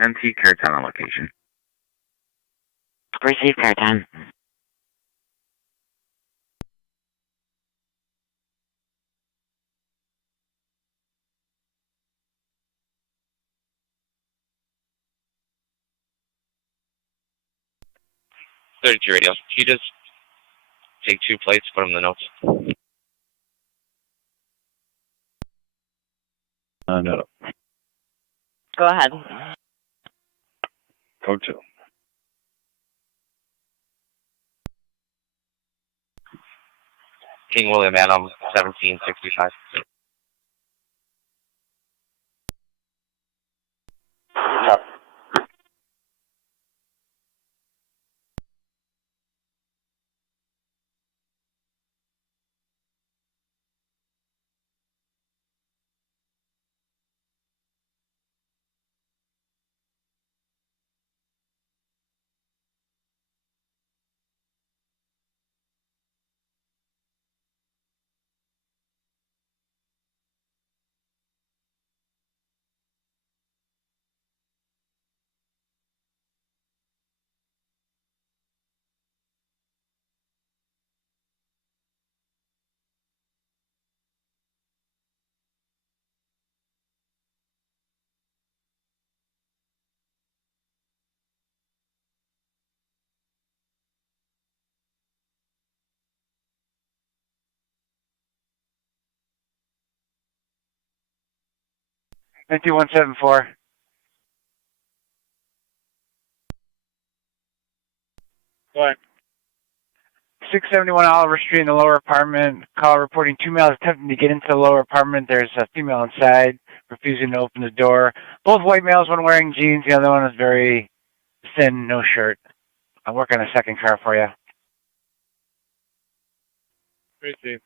NT Carton on location. Receive Carton. Radio. Can you just take 2 plates, put them in the notes? No. Go ahead. Code 2. King William Adam, 1765. Yep. 5174. Go ahead. 671 Oliver Street in the lower apartment. Call reporting 2 males attempting to get into the lower apartment. There's a female inside, refusing to open the door. Both white males, one wearing jeans, the other one is very thin, no shirt. I'm working on a second car for you. Receive.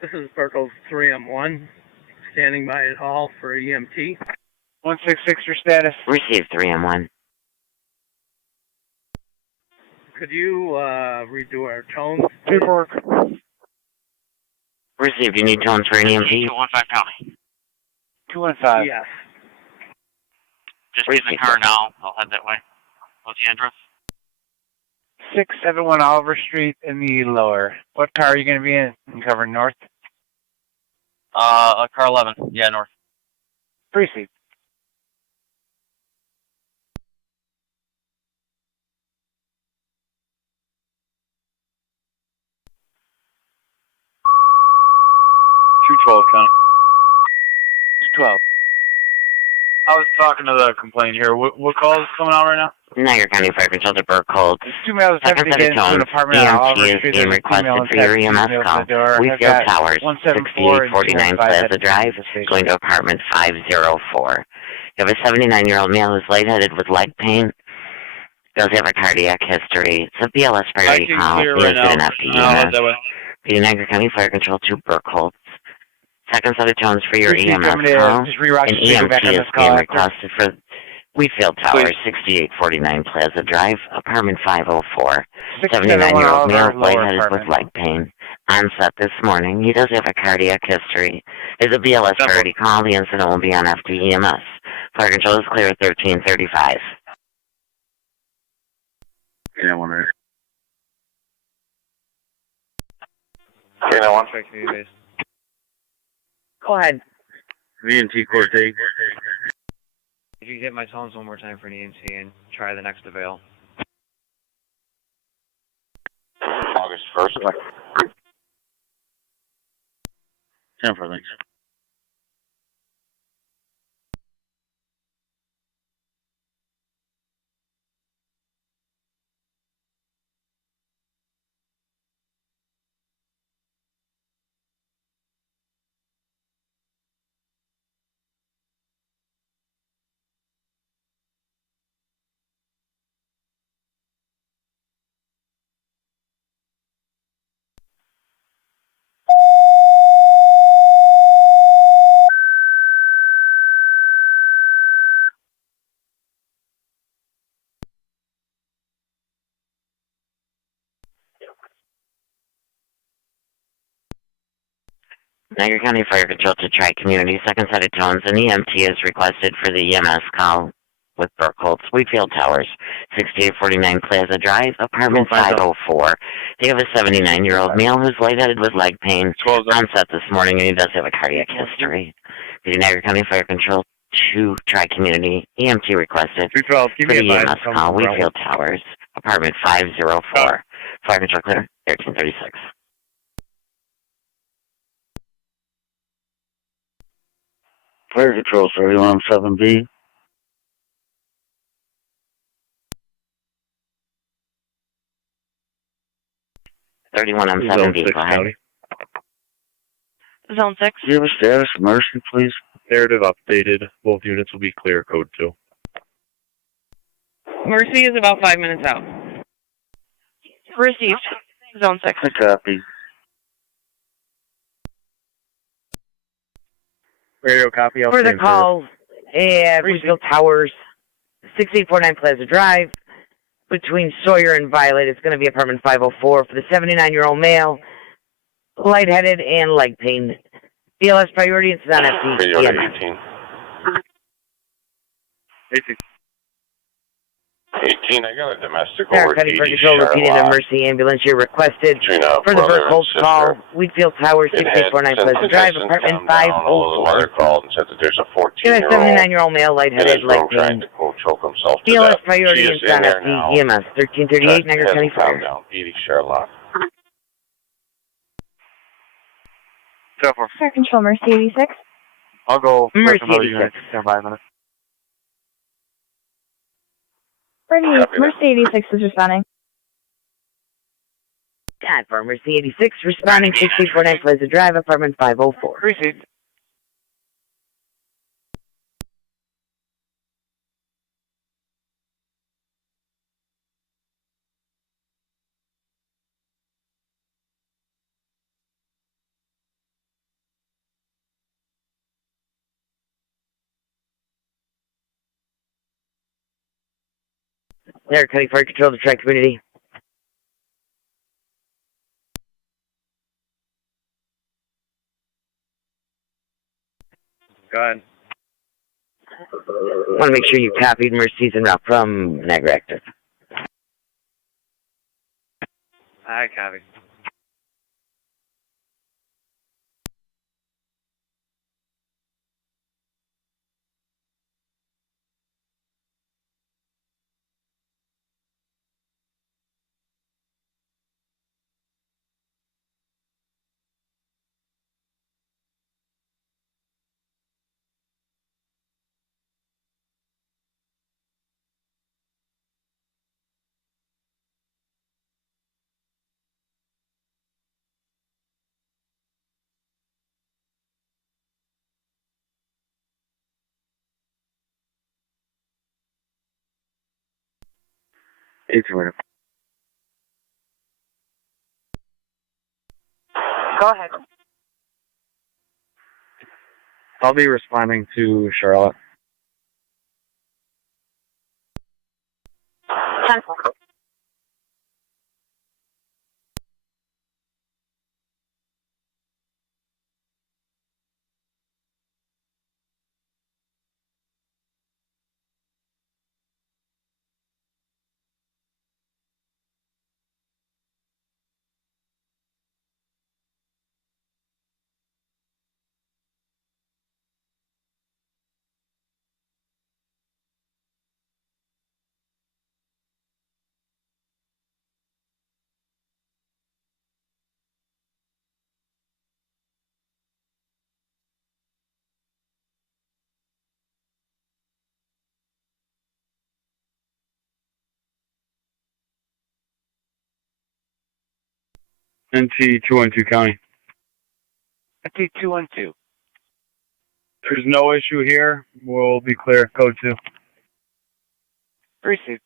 This is Burkle's 3M1, standing by at hall for EMT. 166, your status? Receive 3M1. Could you redo our tones? Paperwork. Received. You need tones for an EMT? 215 County. 215. Yes. Just get in the car now. I'll head that way. What's the address? 671 Oliver Street in the lower. What car are you going to be in? You covering north? Car 11. Yeah, north. Proceed. County. 12. I was talking to the complaint here. What call is coming out right now? Niagara County Fire Control to Burke Cold. 2 males attempting to get into an apartment on Oliver EMT Street. is being requested for your EMS call. Wheatfield Towers, 6849 Plaza Drive, going to apartment 504. You have a 79-year-old male who's lightheaded with leg pain. Does have a cardiac history. It's a BLS priority call. He is an FDEMS. The Niagara County Fire Control to Burke Cold. Second set of tones for your EMS call. An EMT is being requested for Wheatfield Towers, 6849 Plaza Drive, apartment 504. 79-year-old male, lightheaded with leg pain. Onset this morning. He does have a cardiac history. Is a BLS priority call. The incident will be on FDEMS. Fire control is clear at 1335. Yeah, one right. Okay, now one check base. Go ahead. VNT Corte. If you hit my tones one more time for an EMT and try the next avail. August 1st. 10 for thanks. Niagara County Fire Control to Tri-Community, second set of tones. An EMT is requested for the EMS call with Burke Holtz, Wheatfield Towers, 6849 Plaza Drive, apartment 504. They have a 79-year-old male who's lightheaded with leg pain. Onset this morning, and he does have a cardiac history. The Niagara County Fire Control to Tri-Community, EMT requested for the EMS call, Wheatfield Towers, apartment 504. Fire Control clear, 1336. Fire Control, 3107B. On 7B, go ahead. Zone 6. Do you have a status emergency, please? Narrative updated. Both units will be clear, code 2. Mercy is about 5 minutes out. Received. Zone 6. I copy. Radio copy. For the call at Wheatfield Towers, 6849 Plaza Drive, between Sawyer and Violet, it's going to be apartment 504 for the 79-year-old male, lightheaded and leg pain. BLS priority, it's on FD. 18, I got a domestic Niagara County Fire Control repeating an emergency ambulance here requested for the Burke Holtz call, Wheatfield Towers, 6849 Pleasant Drive, apartment 504. Called and said that there's a 14-year-old 79-year-old male, lightheaded, leg pain. BLS priority, it's on FD EMS, 1338, Niagara County Fire. Down, 80 Sherlock. Fire Control, Mercy 86. I'll go. Mercy another 86. unit. Stand by a minute. Mercy 86 is responding. God, for Mercy 86, responding 6349 Pleasant Drive, apartment 504. Received. There, County Fire Control to Tri Community. Go ahead. Want to make sure you copied Mercy's en route from Niagara Active. I copy. It's a minute. Go ahead. I'll be responding to Charlotte. 10-4. NT 212 County. NT 212. There's no issue here. We'll be clear. Code 2. Received.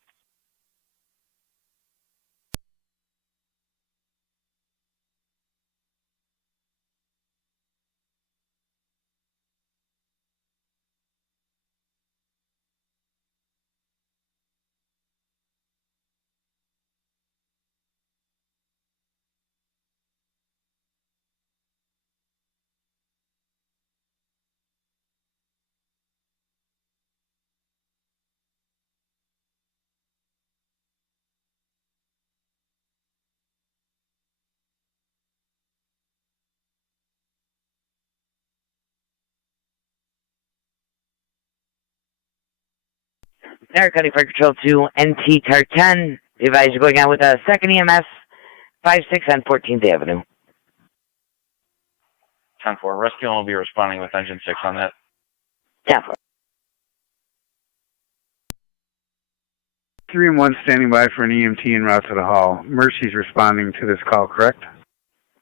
Niagara County Fire Control to NT Car 10. The advise you're going out with a second EMS 56 on 14th Avenue. 10-4. Rescue will be responding with engine 6 on that. 10-4. 3-1 standing by for an EMT en route to the hall. Mercy's responding to this call, correct?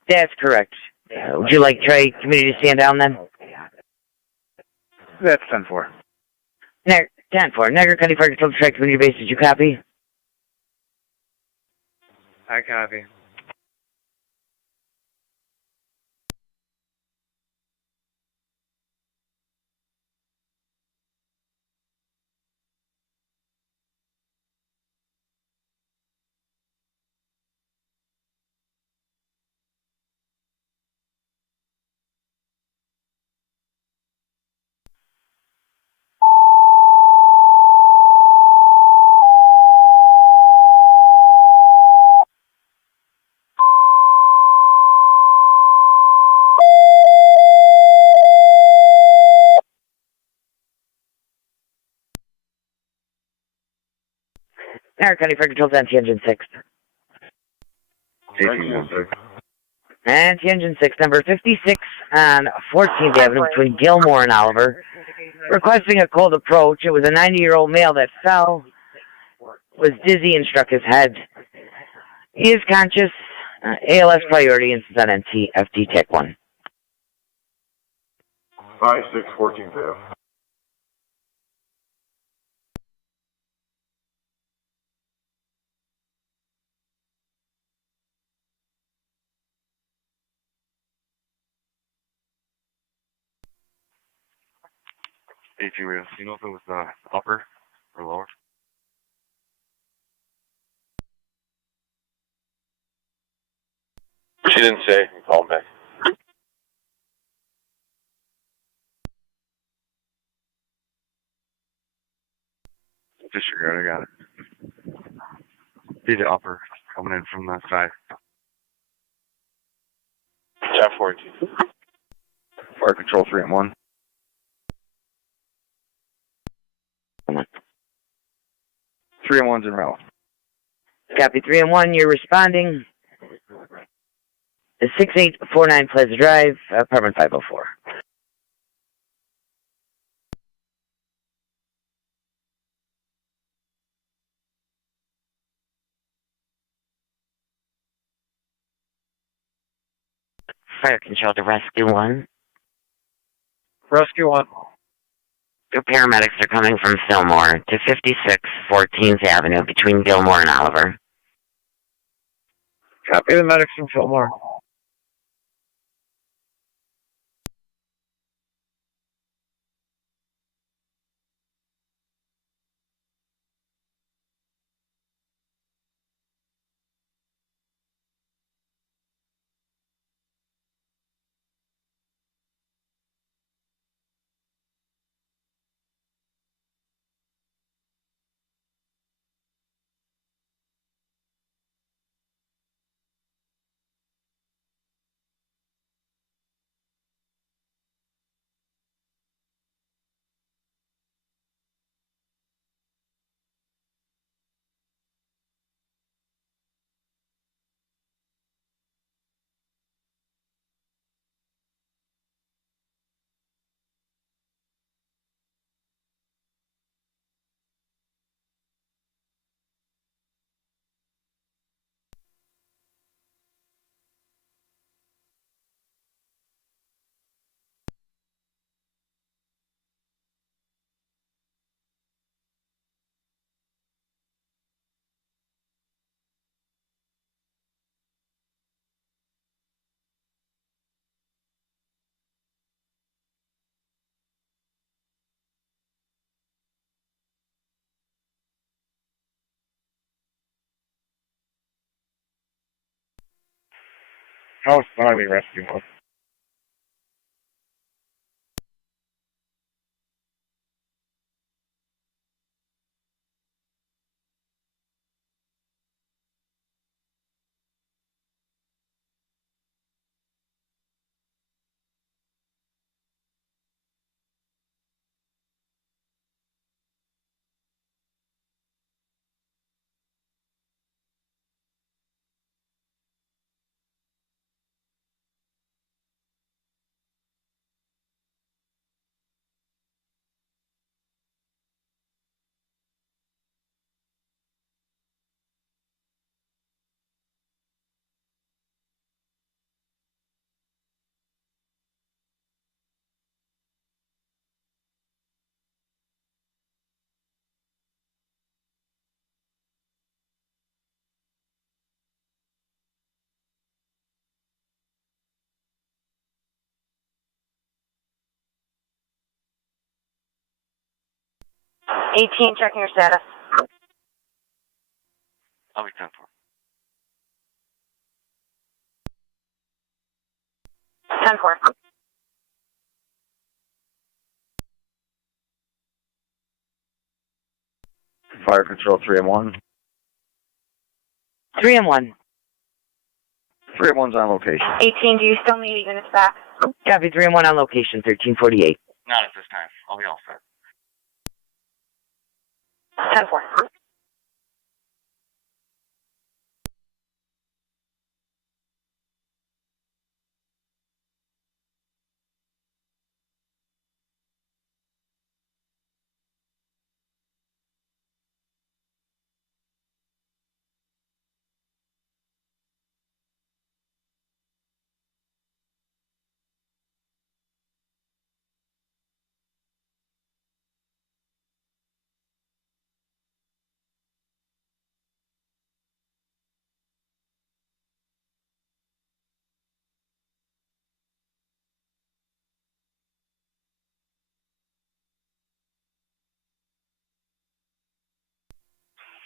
That's correct. Would you like Tri Community to stand down then? That's 10-4. 10-4. Niagara County Fire Control to Tri Community Base. Did you copy? I copy. Niagara County Fire Control to NT Engine 6. And engine 6, number 56 on 14th Avenue between Gilmore and Oliver. Requesting a cold approach. It was a 90-year-old male that fell, was dizzy and struck his head. He is conscious. ALS priority and is on NT, FD TAC 1. 56, 14th Ave. Hey, do you know if it was upper or lower? She didn't say. Call him back. Disregard, I got it. Be the upper coming in from that side. 10-14. Fire control 3 and 1. Come on. 3 and 1's en route. Copy 3 and 1, you're responding. 6849 Plaza Drive, apartment 504. Fire control to rescue 1. Rescue 1. Your paramedics are coming from Fillmore to 56 14th Avenue between Gilmore and Oliver. Copy the medics from Fillmore. How is Snivy rescue 1? Checking your status. I'll be 10-4. 10-4. Fire control 3 and 1. 3 and 1. 3 and 1's on location. 18, do you still need units back? Copy 3 and 1 on location, 1348. Not at this time. I'll be all set. 10-4.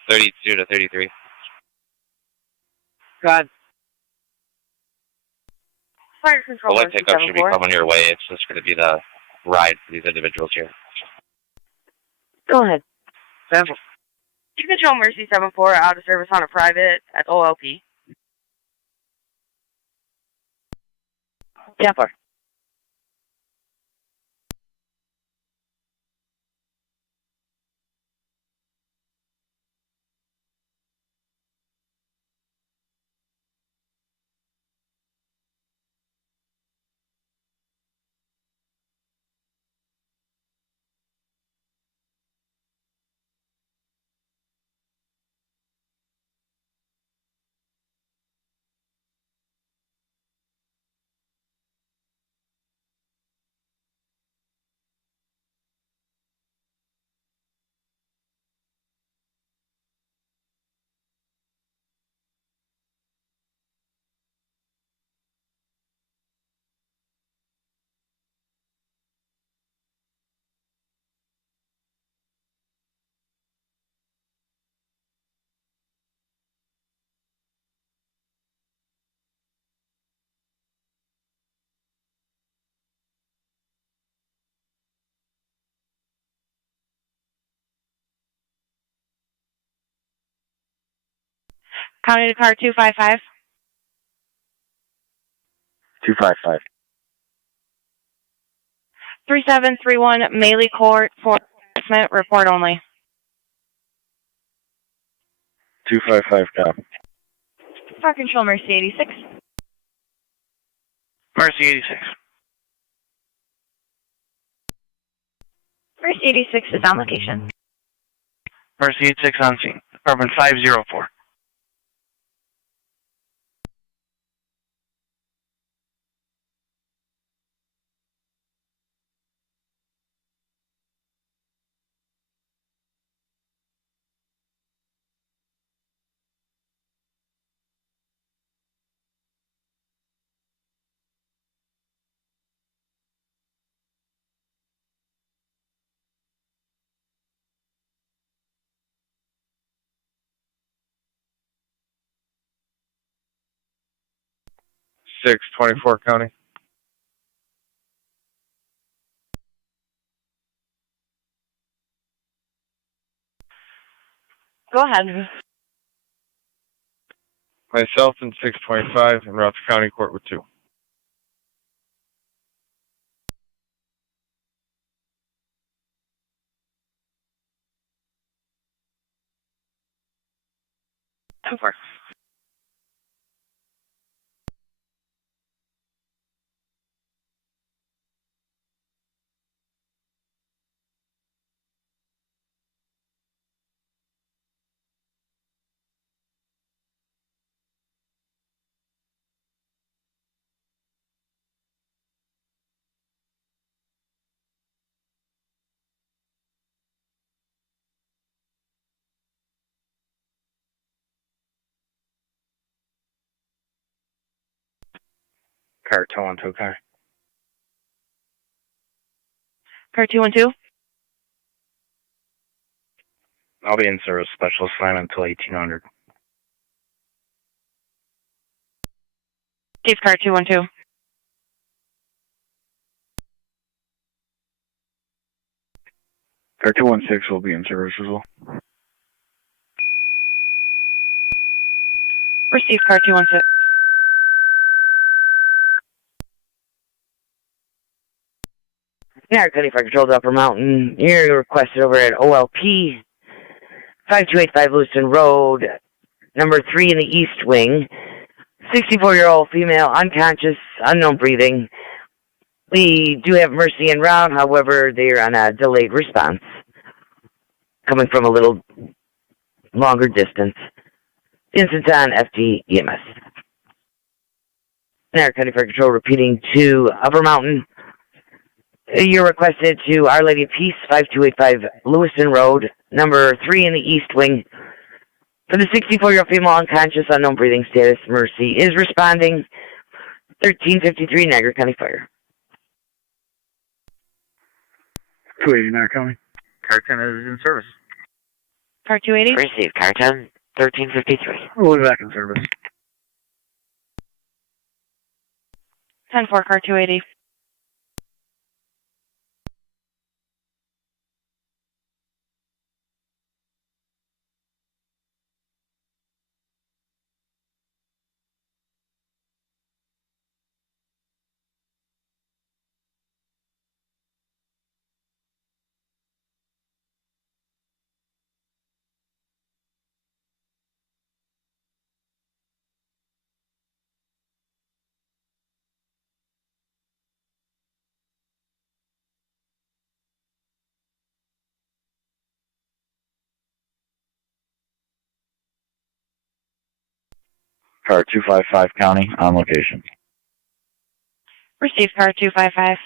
32 to 33. Go ahead. Fire The control. white pickup should be coming your way. It's just going to be the ride for these individuals here. Go ahead. Sample. You control Mercy 74 out of service on a private at OLP. Jumper. County to car 255. 255. 3731 Maley Court for enforcement. Report only. 255, copy. Fire control Mercy 86. Mercy 86. Mercy 86 is on location. Mercy 86 on scene. Department 504. Six 24 County. Go ahead. Myself and 625 and route to County Court with 2. Over. Car 212, car. Car 212. I'll be in service special assignment until 1800. Chief car 212. Car 216 will be in service as well. Received car 216. Niagara County Fire Control to Upper Mountain. You're requested over at OLP 5285 Lewiston Road, number 3 in the East Wing. 64-year-old female, unconscious, unknown breathing. We do have Mercy en route, however, they're on a delayed response, coming from a little longer distance. Incident on FD EMS. Niagara County Fire Control repeating to Upper Mountain. You're requested to Our Lady of Peace, 5285 Lewiston Road, number 3 in the East Wing. For the 64-year-old female unconscious, unknown breathing status, Mercy is responding. 1353 Niagara County Fire. 289 County. Car 10 is in service. Car 280. Received. Car 10, 1353. We'll be back in service. 10-4, Car 280. Car 255 County, on location. Received. Car 255.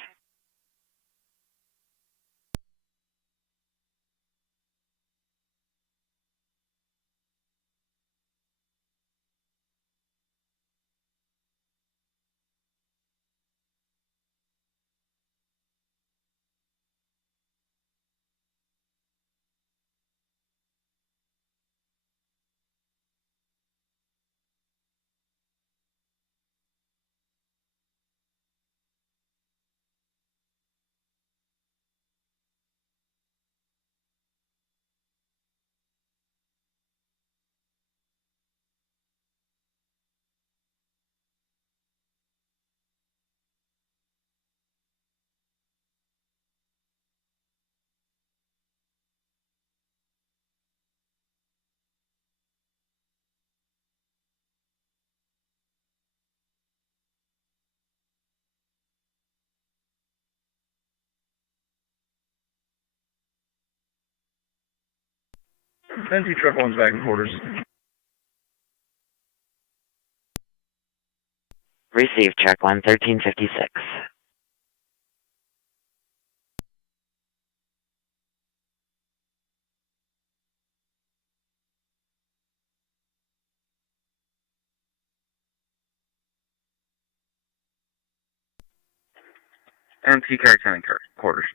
NT truck one's back in quarters. Received. Check 1, 1356. NT car 10 in quarters.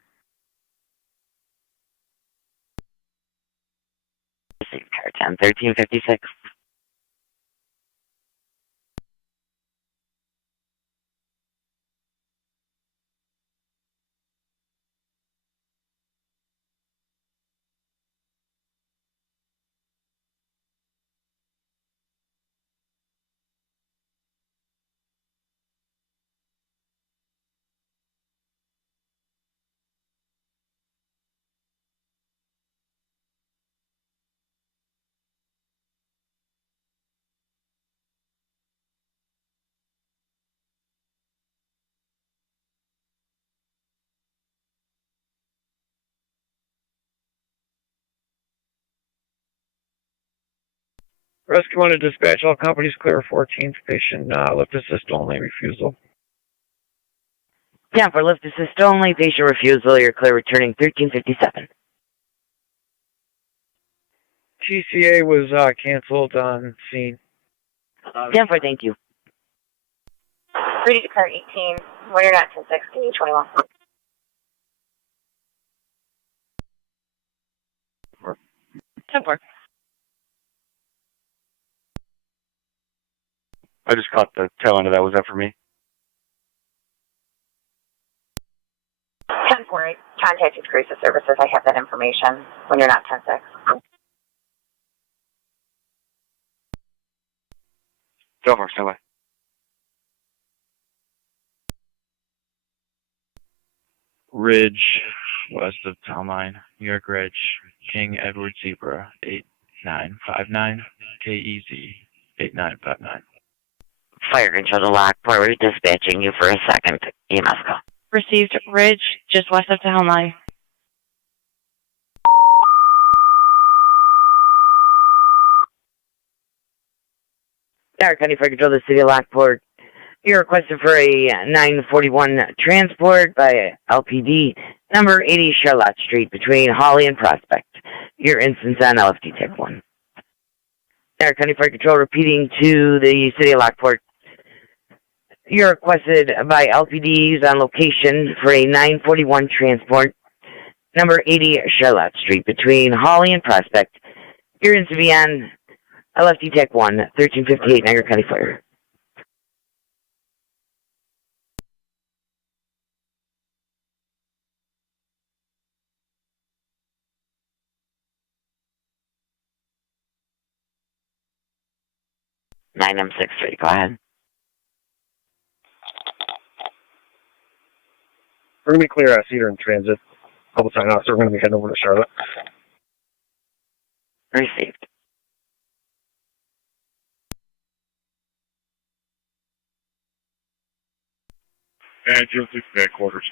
Received. Car 10, 1356. Rescue 1 to dispatch, all companies clear 14th patient, lift assist only, refusal. 10 for lift assist only, patient refusal, you're clear returning 1357. TCA was canceled on scene. 10 for, thank you. Ready to car 18, when you're not 10-6, can you 21? Ten four. I just caught the tail end of that. Was that for me? 10-4, contacted Crisis Services. I have that information when you're not 10-6. Go for it, stand by. Ridge, west of Town Line, New York Ridge, King Edward Zebra, 8959, KEZ, 8959. Fire control to Lockport, we're dispatching you for a second. EMS call. Received. Ridge, just west of Town Line. Niagara County Fire Control, the City of Lockport. You're requested for a 941 transport by LPD, number 80 Charlotte Street, between Holly and Prospect. Your instance on LFD Tech 1. Niagara County Fire Control repeating to the City of Lockport. You're requested by LPDs on location for a 941 transport, number 80 Charlotte Street, between Holly and Prospect. You're in to be on LFD TAC 1, 1358 Niagara County Fire. Nine M63, go ahead. We're going to be clear Cedar in transit. Couple sign off, so we're going to be heading over to Charlotte. Received. Engine 6 back quarters.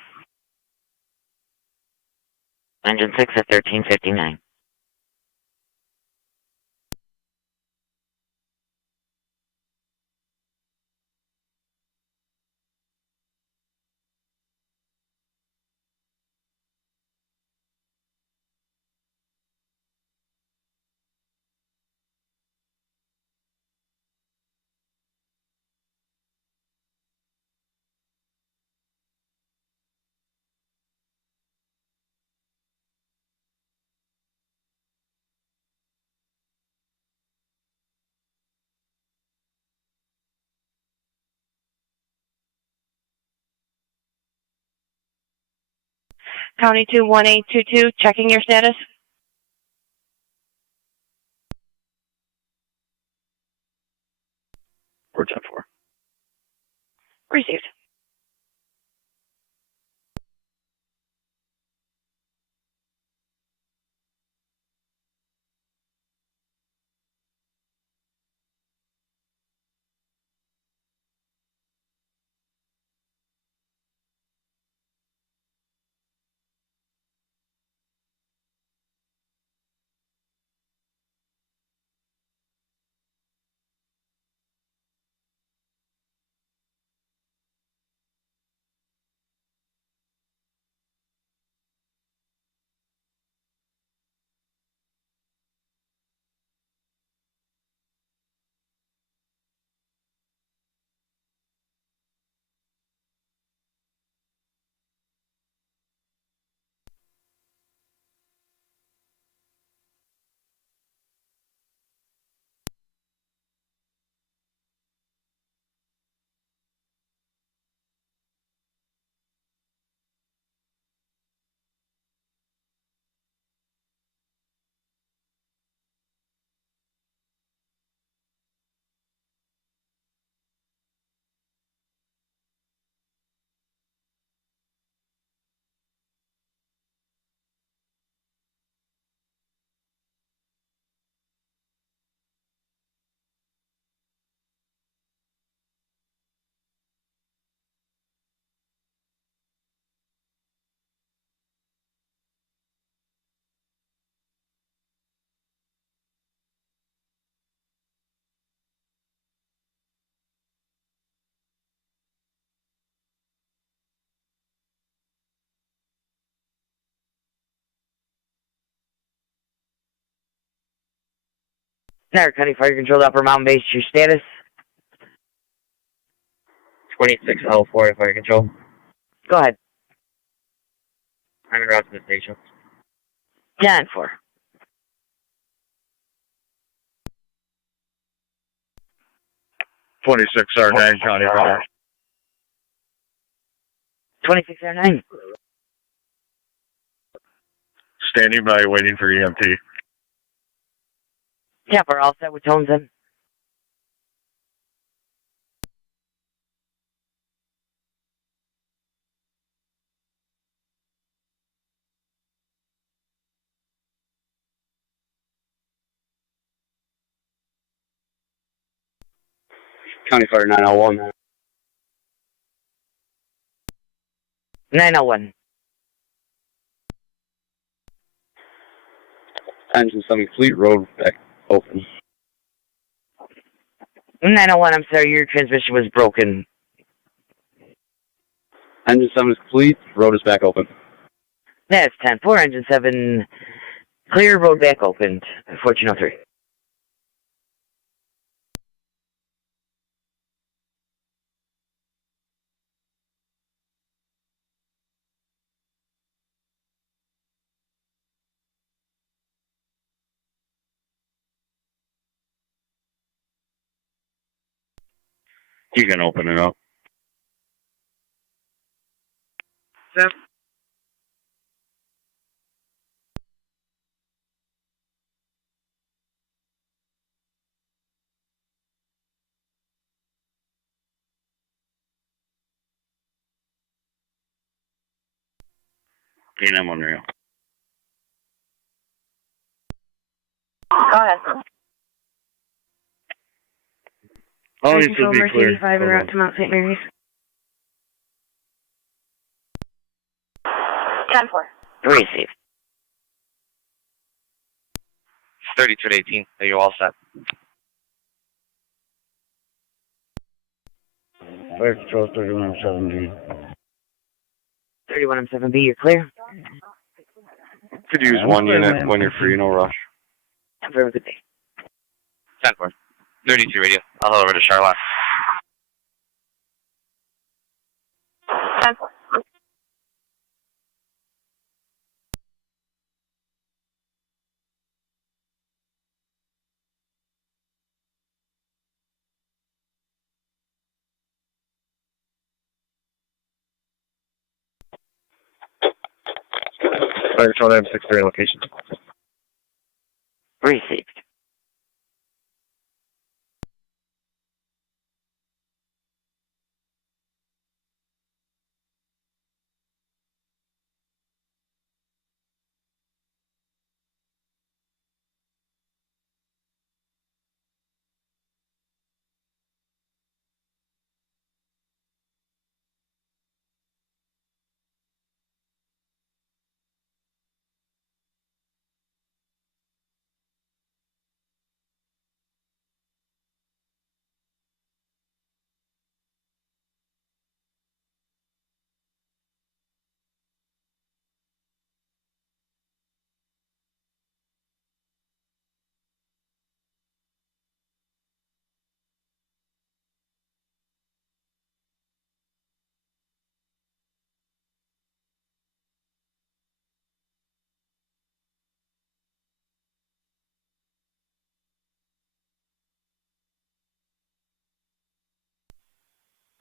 Engine 6 at 1359. County 21822, checking your status. We're 10-4. Received. Niagara County Fire Control, Upper Mountain Base, your status? 26L4 Fire Control. Go ahead. I'm en route to the station. 10-4. R9 County Fire. 26R9. Standing by, waiting for EMT. Yeah, we're all set with tones in. County Fire 901. 901. Engine 7 Fleet Road back open. 901, I'm sorry, your transmission was broken. Engine 7 is complete. Road is back open. That's 10-4, Engine 7, clear, road back opened, 1403. You can open it up. Yep. I'm on rail. Go ahead. All needs to Control be Mercy clear. 85 en route to Mount St. Mary's. 10-4. Receive. 32 to 18. Are you all set? Fire Control 3107B. 3107B, you're clear. Could use one unit when you're free, no rush. Have a good day. 10-4. 32 radio. I'll head over to Charlotte. 10-4. Fire Control 963 location. Received.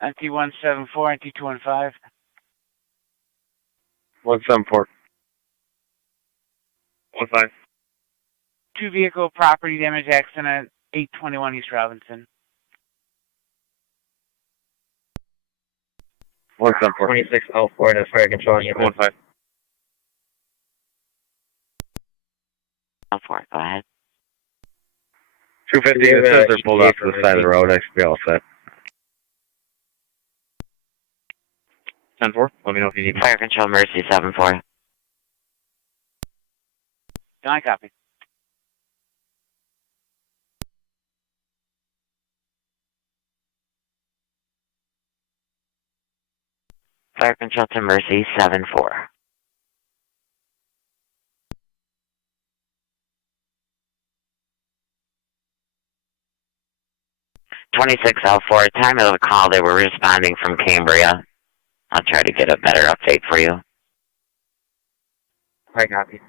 NT-174, NT-215. 174. 15. Two vehicle property damage accident at 821 East Robinson. 174. 26 L4 to Fire Control. 15. L4, go ahead. 250, it says they're pulled off to the side of the road. I should be all set. 10-4. Let me know if you need me. Fire Control Mercy 7-4. Don't copy. Fire Control to Mercy 7-4. (26L4), time of the call, they were responding from Cambria. I'll try to get a better update for you. I copy.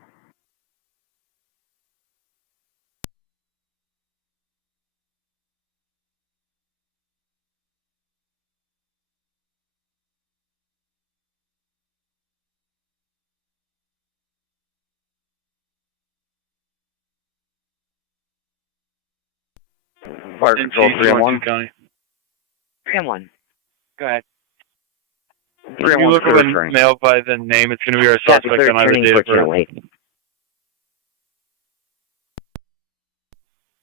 Fire Control 3-1. 3-1. Go ahead. If you look at the mail by the name, it's going to be our suspect on either date of birth.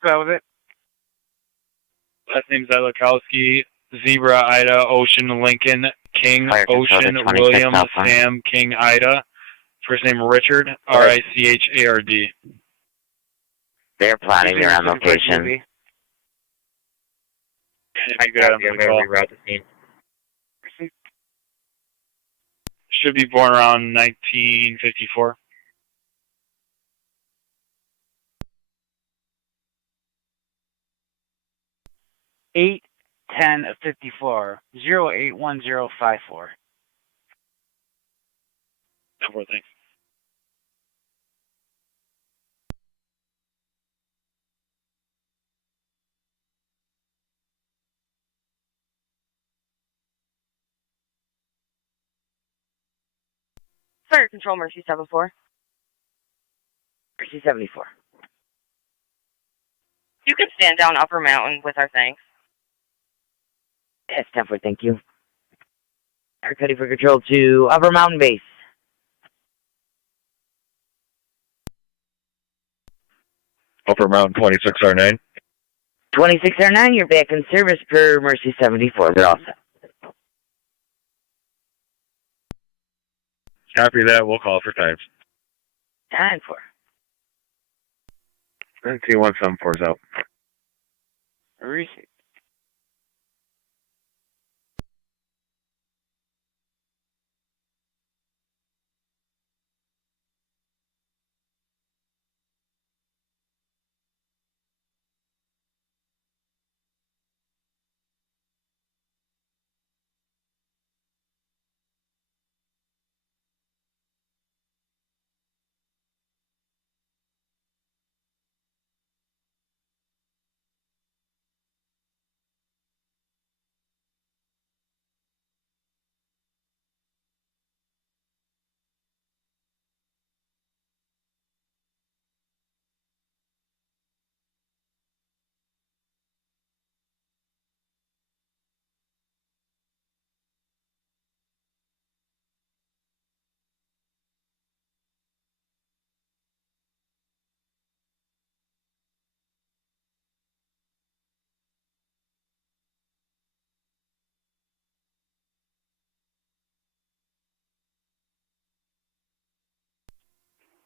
Go ahead with it. Last name's Zalakowski, Zebra, Ida, Ocean, Lincoln, King, Fire Ocean, Control to William, 26 Alpha. Sam, King, Ida. First name Richard, Richard. They're plotting their own location. If you could have them call. Should be born around 1954. Eight 10-54 081054. Thanks. Fire Control, Mercy 74. Mercy 74. You could stand down Upper Mountain with our thanks. Yes, 10-4, thank you. Air Cuddy for control to Upper Mountain Base. Upper Mountain 26R9. 26R9, you're back in service per Mercy 74. They're all set. Copy that. We'll call for times. 10-4. T174's out. Receive.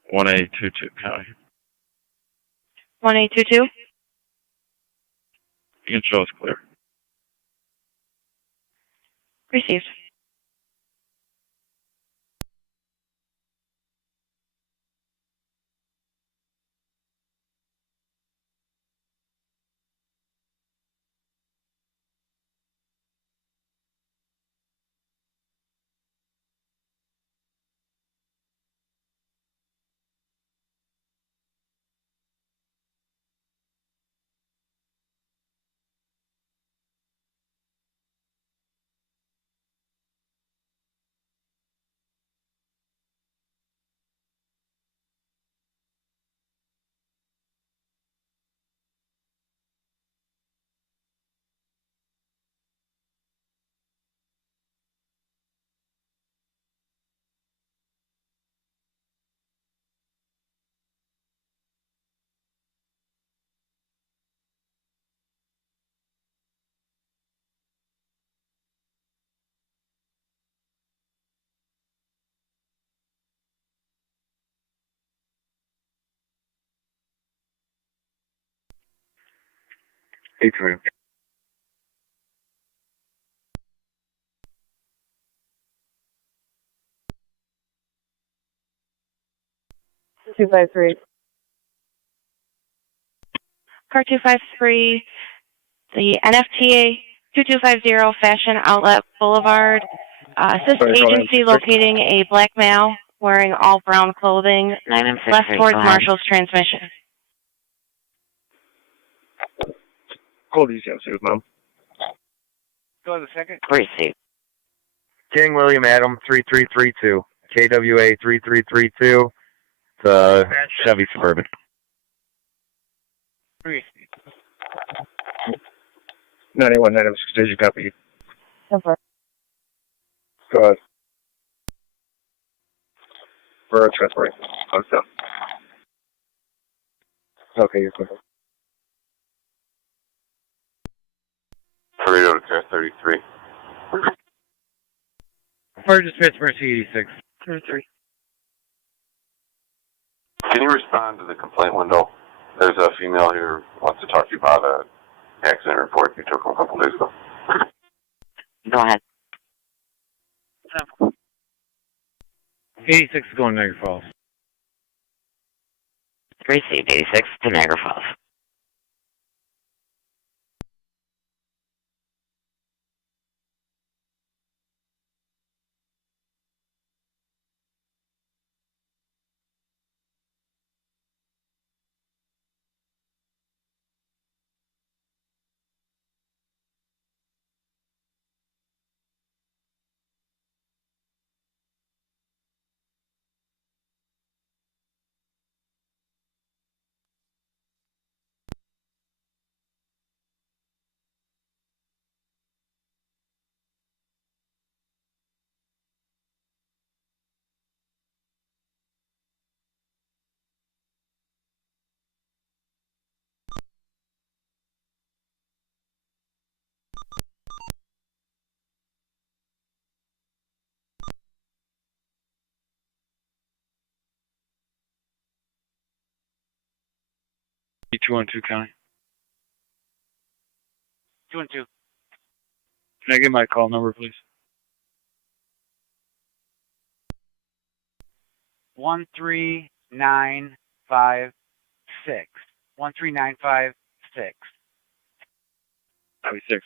One 1822 County. 1822. You can show us clear. Received. Atrium. Two five three. Car 253, the NFTA 2250 Fashion Outlet Boulevard. Assist agency locating a black male wearing all brown clothing left towards Marshall's transmission. Call these youngsters, Mom. Go on the second. Receive. King William Adam 3332. KWA 3332. The Chevy Suburban. Received. 91, 96, did you copy? Over. Go ahead. For transport. On stuff. Okay, you're clear. Tornado to car 33. Fire dispatch Mercy 86. 33. Can you respond to the complaint window? There's a female here who wants to talk to you about an accident report you took a couple days ago. Go ahead. 86 is going to Niagara Falls. Received. 86 to Niagara Falls. 212 County. 212. Can I get my call number, please? 13956. 13956. Copy 6.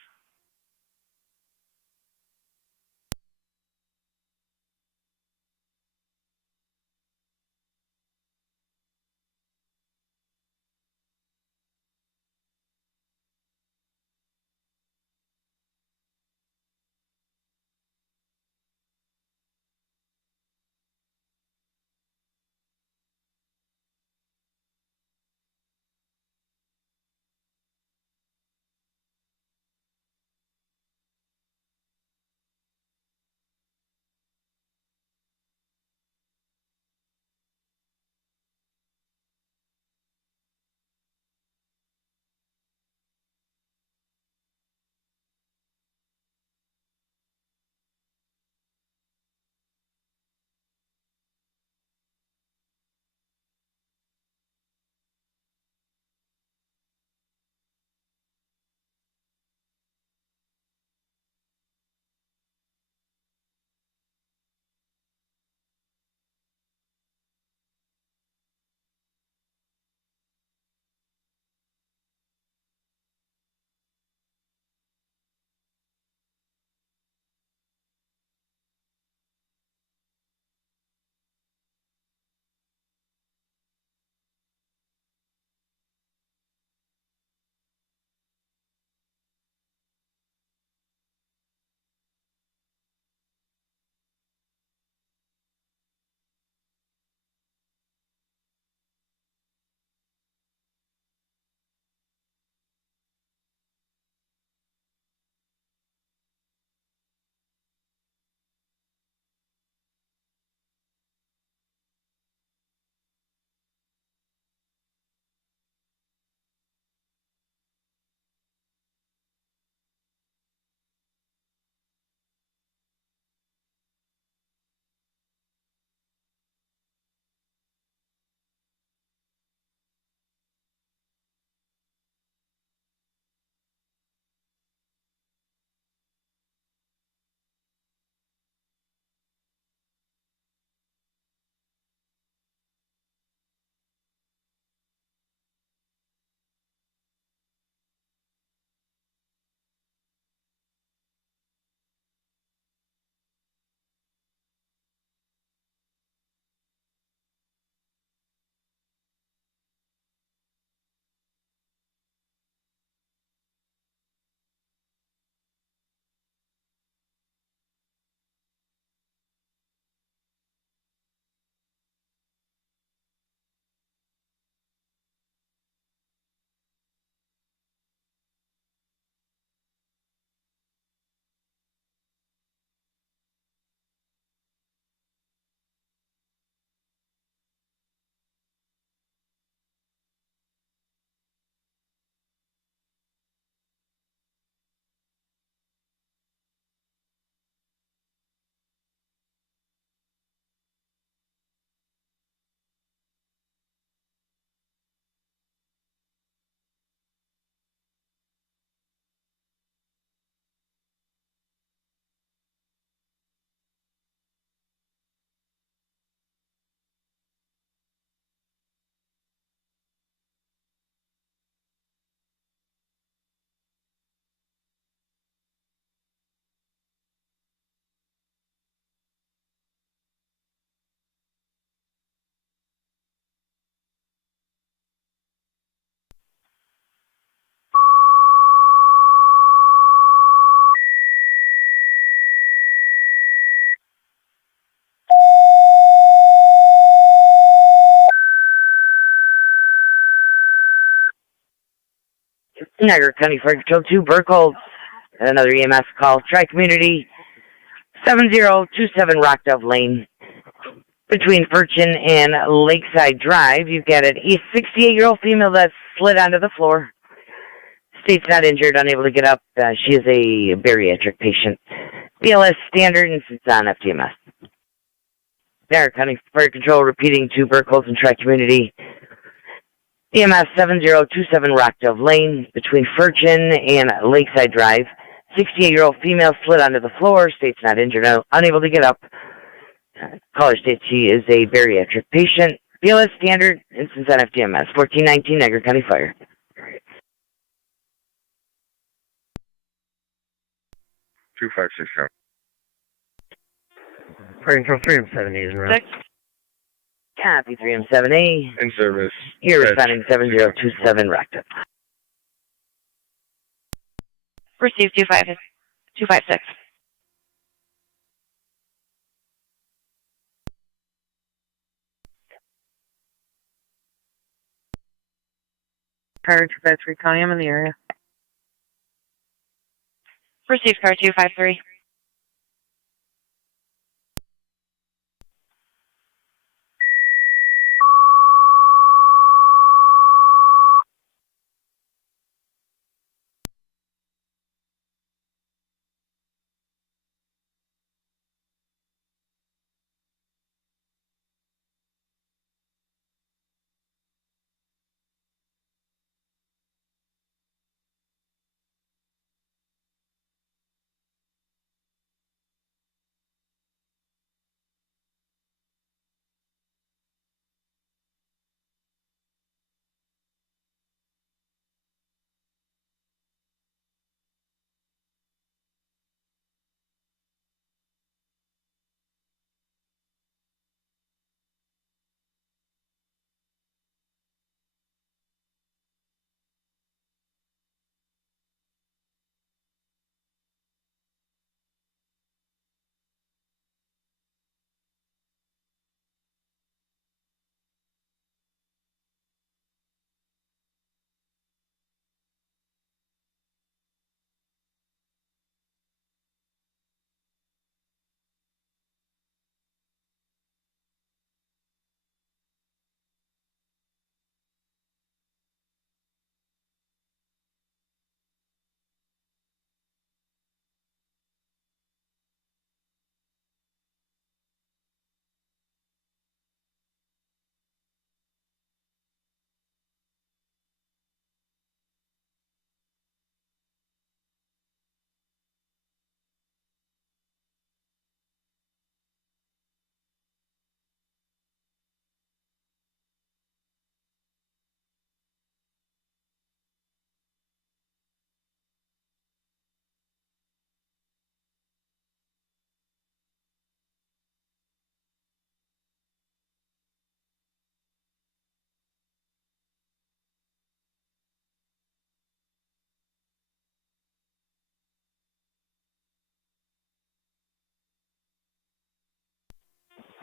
Niagara County Fire Control 2, Burkholz. Another EMS call. Tri-Community 7027 Rockdove Lane. Between Furchin and Lakeside Drive, you've got a 68-year-old female that slid onto the floor. State's not injured, unable to get up. She is a bariatric patient. BLS standard and sits on FTMS. Niagara County Fire Control repeating to Burkholz and Tri-Community EMS 7027 Rockdove Lane between Furchin and Lakeside Drive. 68-year-old female slid onto the floor, states not injured, unable to get up. Caller states she is a bariatric patient. BLS standard, instance on FDMS, 1419 Niagara County Fire. 2567. Fire control 3M7A is in route. Copy 3M7A. In service. Here responding 7027 Rockdove. Receive 256. Car 253 County, I'm in the area. Receive car 253.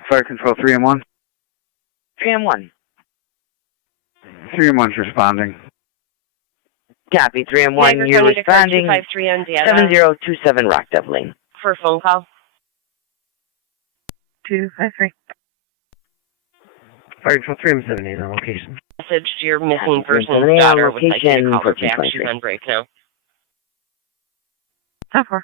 Fire control 3M1. 3M1. 3M1's responding. Copy 3M1, you're responding. 253 on data. 7027 Rockdove Lane. For a phone call. 253. Fire control 3M7A on location. Message to your missing Copy, person's 3M7A on daughter would like you to location, call her back. 1423. She's on break now. 10-4.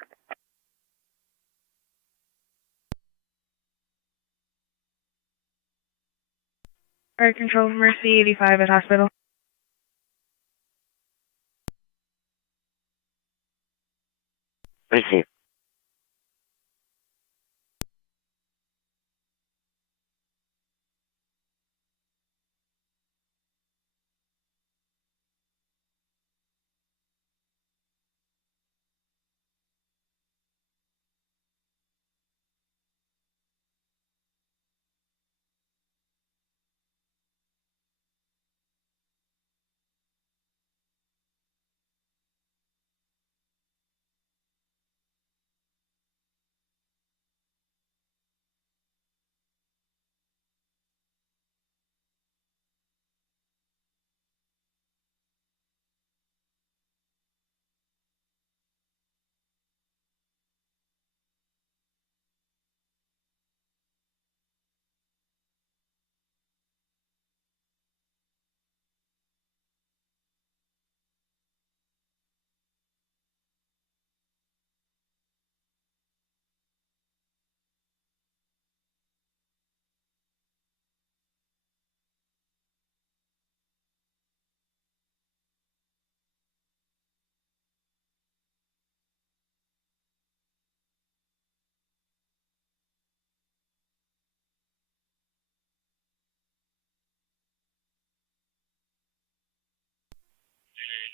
Fire control Mercy 85 at hospital. Receive.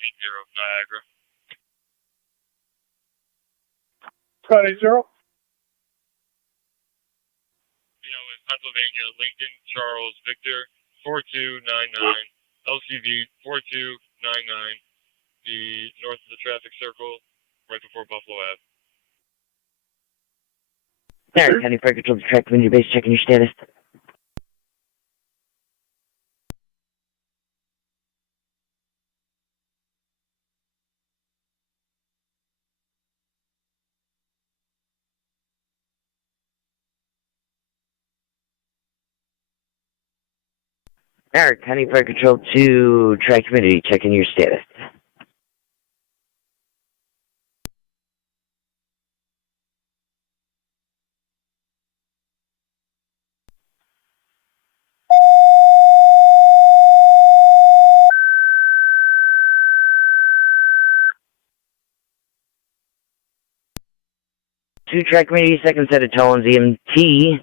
Niagara. Scotty 0. Pennsylvania, Lincoln, Charles, Victor, 4299, LCV 4299, the north of the traffic circle, right before Buffalo Ave. There, County Fire Control to track community base, checking your status. Alright, County Fire Control to Tri Community, checking your status. To Tri Community, second set of Tollins EMT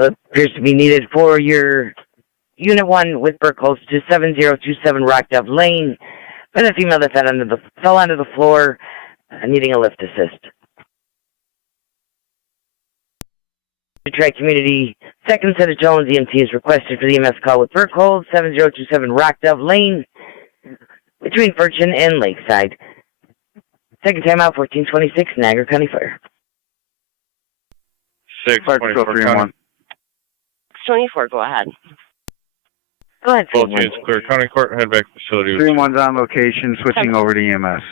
appears to be needed for your Unit 1 with Burkholz to 7027 Rock Dove Lane. And a female that fell onto the floor, needing a lift assist. Tri Community, second set of Jones EMT is requested for the EMS call with Burkholz, 7027 Rock Dove Lane, between Furchin and Lakeside. Second time out, 1426, Niagara County Fire. 624 24, go ahead. Go ahead, both units clear. County Court, head back to facility. 3-1's on location, switching over to EMS.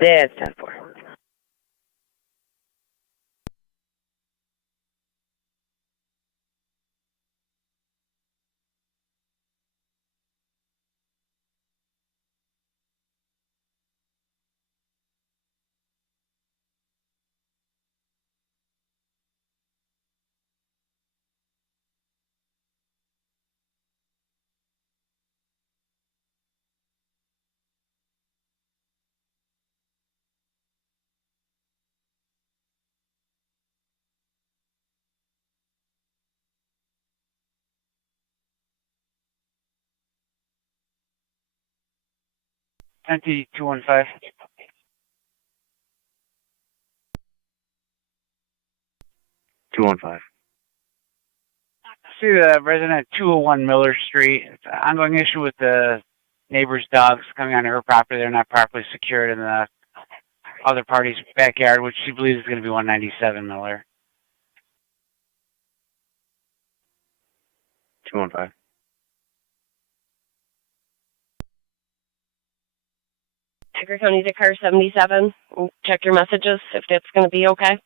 That's 10-4. Empty 215. 215. See the resident at 201 Miller Street. It's an ongoing issue with the neighbor's dogs coming onto her property. They're not properly secured in the other party's backyard, which she believes is going to be 197 Miller. 215. Tucker County to car 77. Check your messages if that's going to be okay.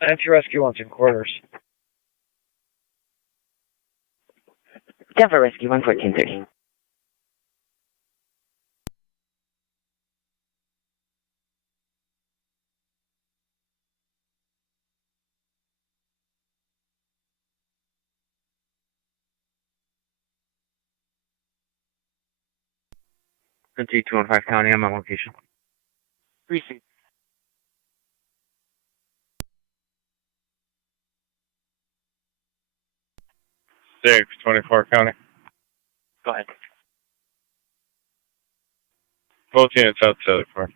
Anti-rescue one's in quarters. Denver Rescue 11430. NT215 County, I'm on location. Receive. Six, 24 County. Go ahead. Both units outside the car.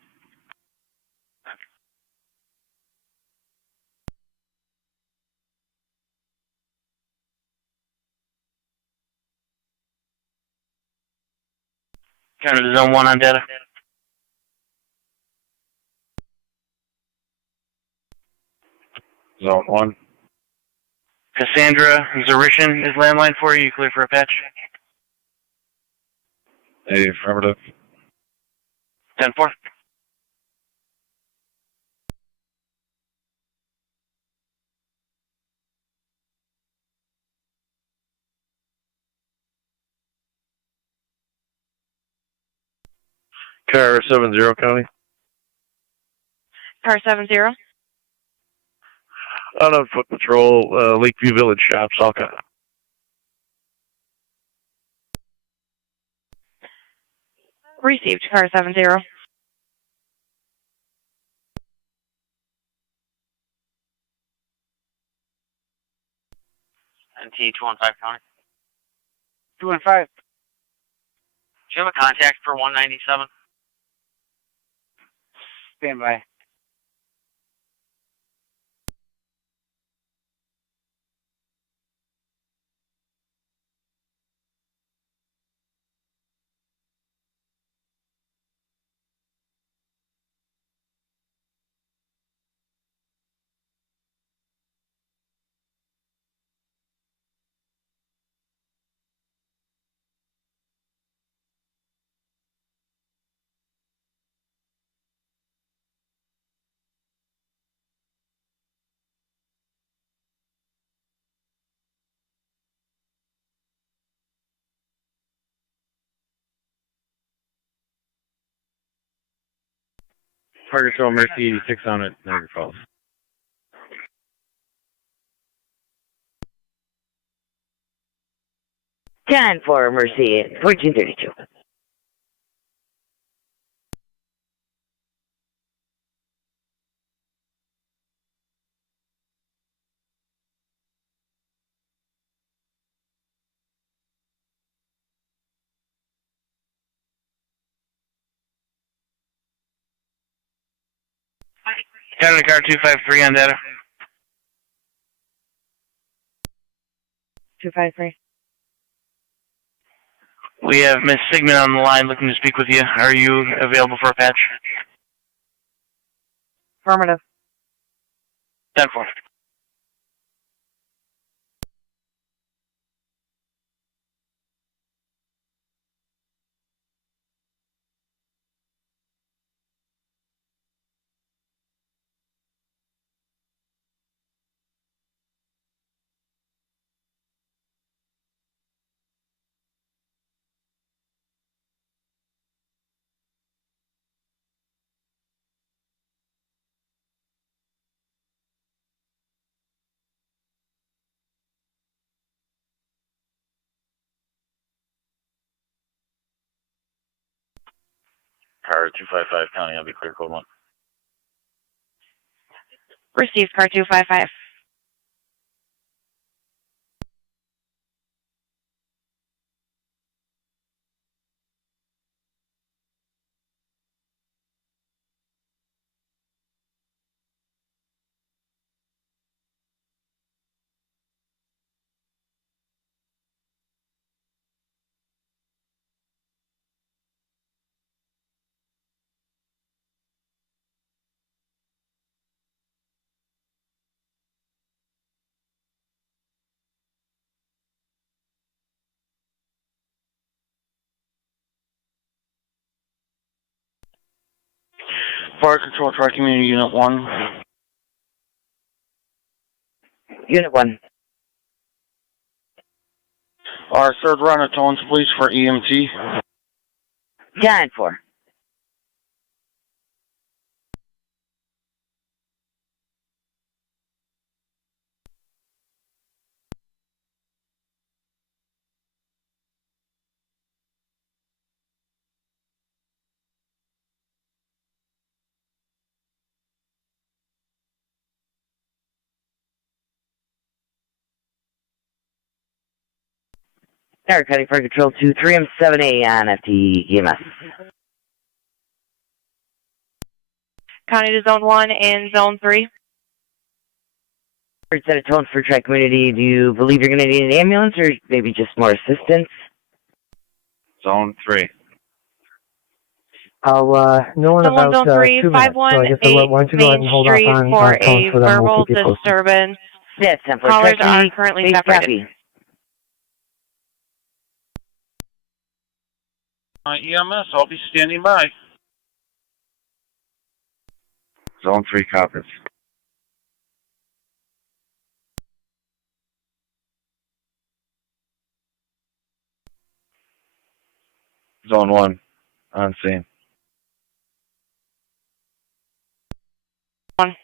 Counter to zone 1 on data. Zone 1. Cassandra Zerishin is landline for you. You clear for a patch? Affirmative. 10-4. Car 70 County. Car 70. Out on foot patrol, Lakeview Village Shops, Alka. Received. Car 70. NT215 County. 215. Do you have a contact for 197? Stand by. Target Control Mercy 86 on it, Niagara Falls. Ten for Mercy 1432. Counter to car 253 on data. 253. We have Miss Sigmund on the line looking to speak with you. Are you available for a patch? Affirmative. 10-4. Car 255 County, I'll be clear code 1. Received. Car 255. Fire Control Tri-Community Unit 1. Unit 1. Our third run of Tones Police for EMT. 10-4. Narcotic Fire Control 2, 3M7A on FT EMS. County to Zone 1 and Zone 3. Set a tone for Tri-Community. Do you believe you're going to need an ambulance or maybe just more assistance? Zone 3. I'll know in about 2 minutes, so I guess why don't you go ahead and hold off on tones for them, we'll keep you posted. Disturbance. Yes, Temple. Callers are currently separated. EMS, I'll be standing by. Zone 3 copies. Zone 1, on scene. 1.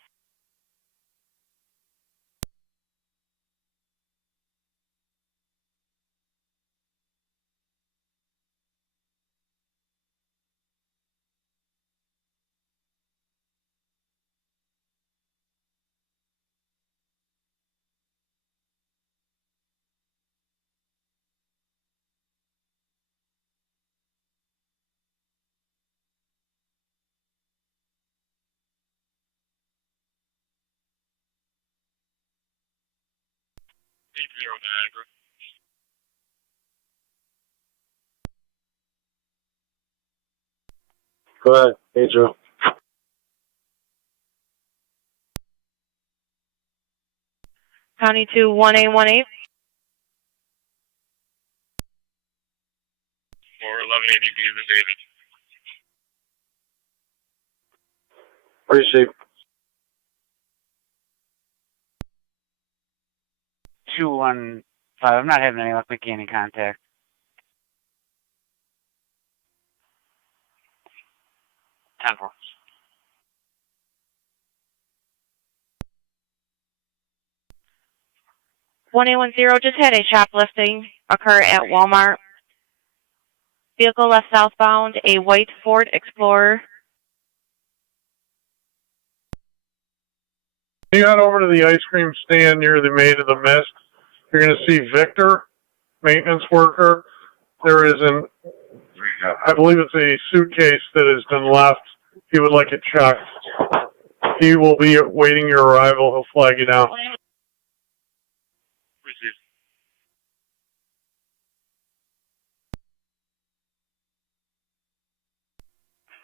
Niagara. Go ahead, Pedro. County to 1A18. 411 ADP is in David. Where is she? 215. I'm not having any luck making any contact. Temple. One 1A10 just had a shoplifting occur at Walmart. Vehicle left southbound, a white Ford Explorer. You got over to the ice cream stand near the Maid of the Mist. You're going to see Victor, maintenance worker. There is I believe it's a suitcase that has been left. He would like it checked. He will be awaiting your arrival. He'll flag you down.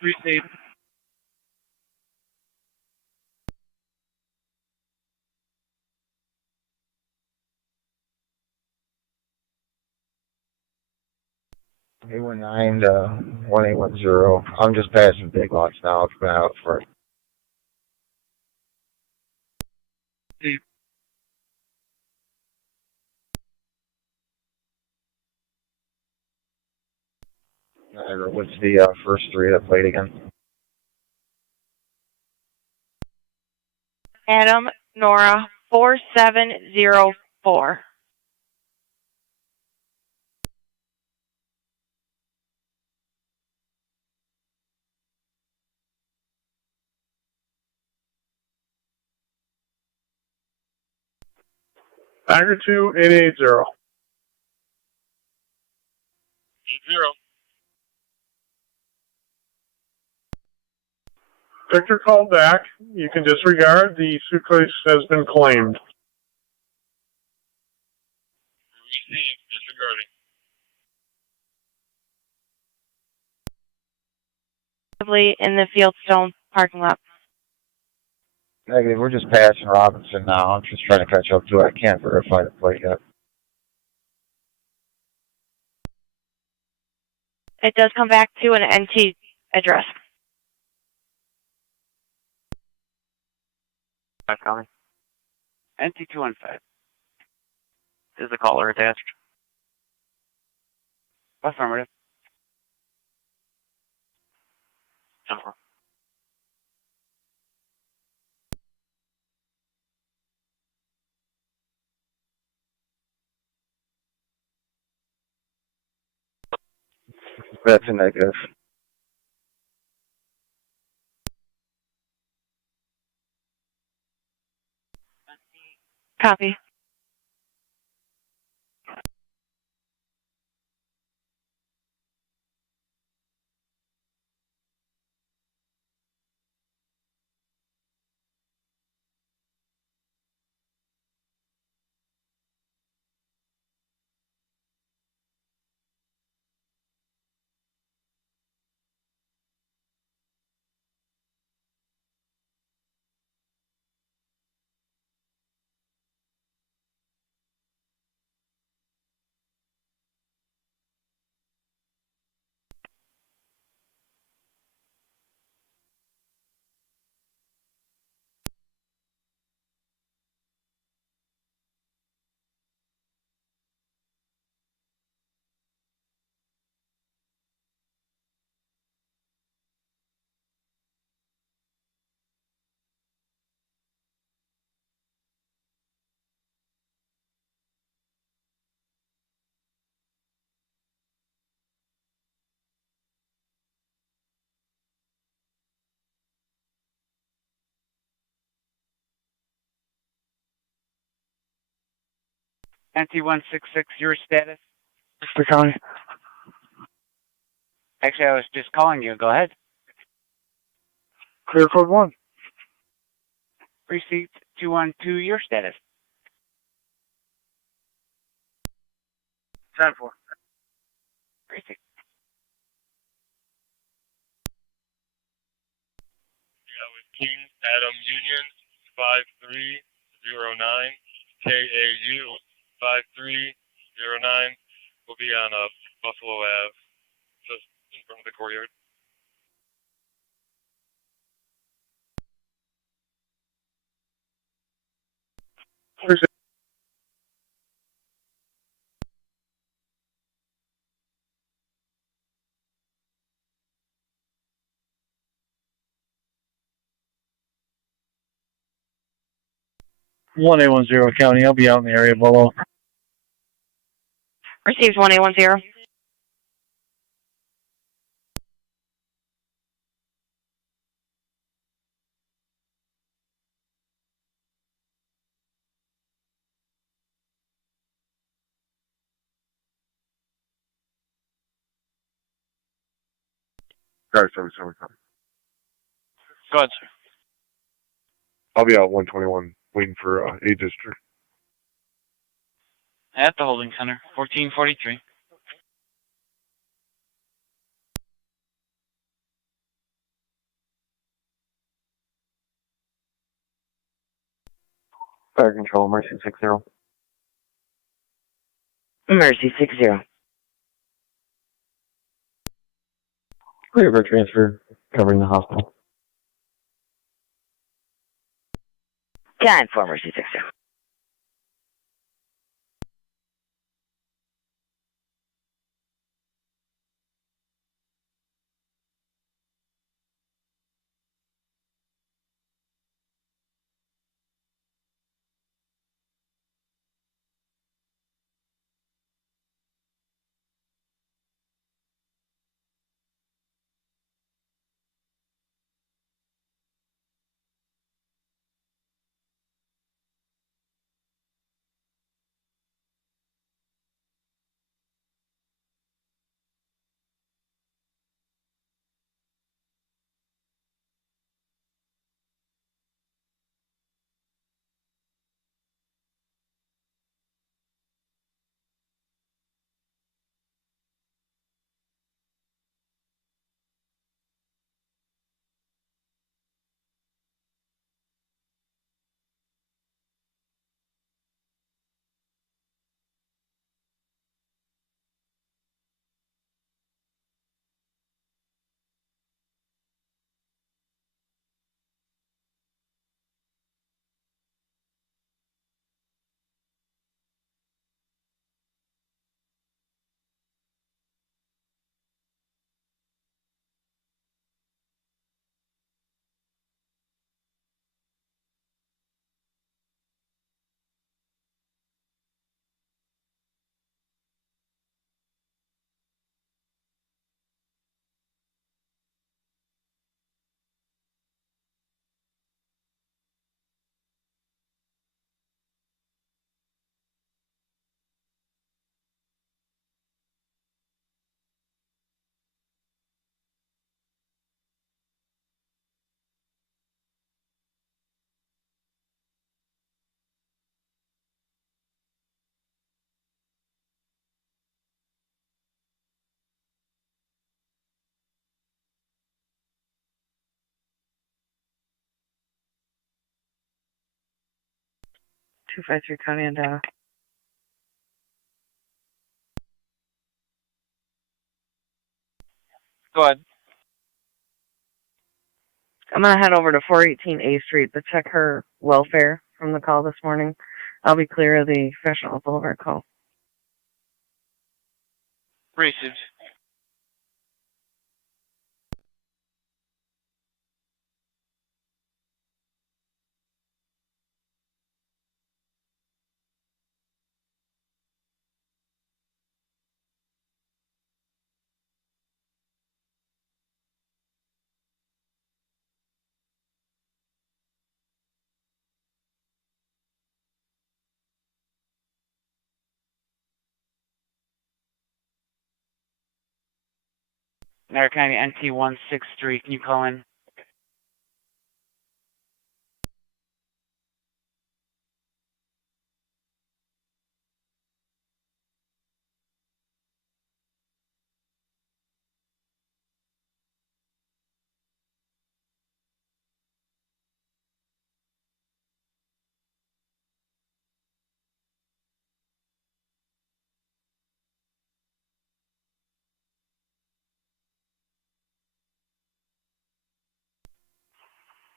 Received. A19 to 1810. I'm just passing Big Lots now. It's been out for Niagara. What's the first three of that plate again? Adam Nora 4704. Niagara 2, 880. 80. Victor called back. You can disregard. The suitcase has been claimed. Received. Disregarding. In the Fieldstone parking lot. Negative. We're just passing Robinson now. I'm just trying to catch up to it. I can't verify the plate yet. It does come back to an NT address. NT215. Is the caller attached? Affirmative. 10-4. That's a negative. Copy. NT166, your status? For calling. Actually, I was just calling you. Go ahead. Clear code 1. Precinct 212, your status? 10-4. Precinct. King Adam Union 5309 KAU 5309 will be on Buffalo Ave, just in front of the courtyard. Appreciate 1810 County. I'll be out in the area below. Received 1810. Car service over. Go ahead, sir. I'll be out 121 waiting for A district. At the holding center, 1443. Fire control, Mercy 60. Mercy 60. Clear for transfer, covering the hospital. 10-4, Mercy 60. 253 Tonawanda. Go ahead. I'm going to head over to 418 A Street to check her welfare from the call this morning. I'll be clear of the Fashion Boulevard call. Received. Niagara County NT163, can you call in?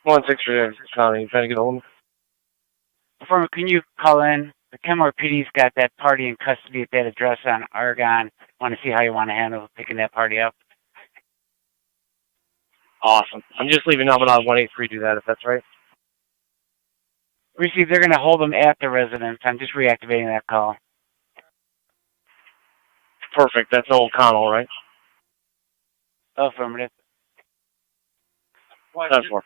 One 6 County, you trying to get a hold of me? Performer, can you call in? The Kenmore PD's got that party in custody at that address on Argonne. Want to see how you want to handle picking that party up? Awesome. I'm just leaving Namadon 183 do that, if that's right. Receive, they're going to hold them at the residence. I'm just reactivating that call. Perfect. That's Old Connell, right? Affirmative. 10-4.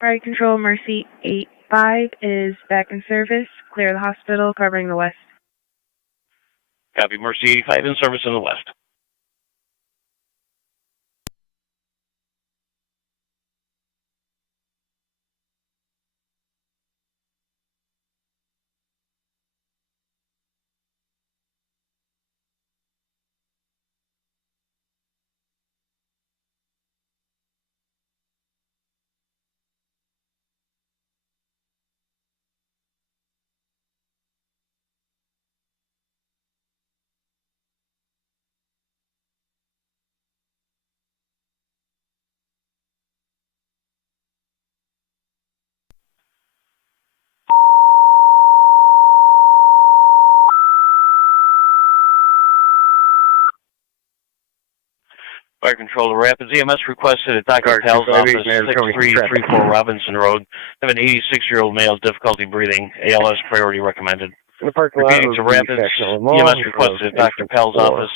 Fire Control Mercy 85 is back in service. Clear the hospital, covering the west. Copy. Mercy 85 in service in the west. Fire Control to Rapids. EMS requested at Dr. Pell's office, 6334 Robinson Road. Have an 86-year-old male, difficulty breathing, ALS priority recommended. Repeating to Rapids, EMS requested at Dr. Pell's office,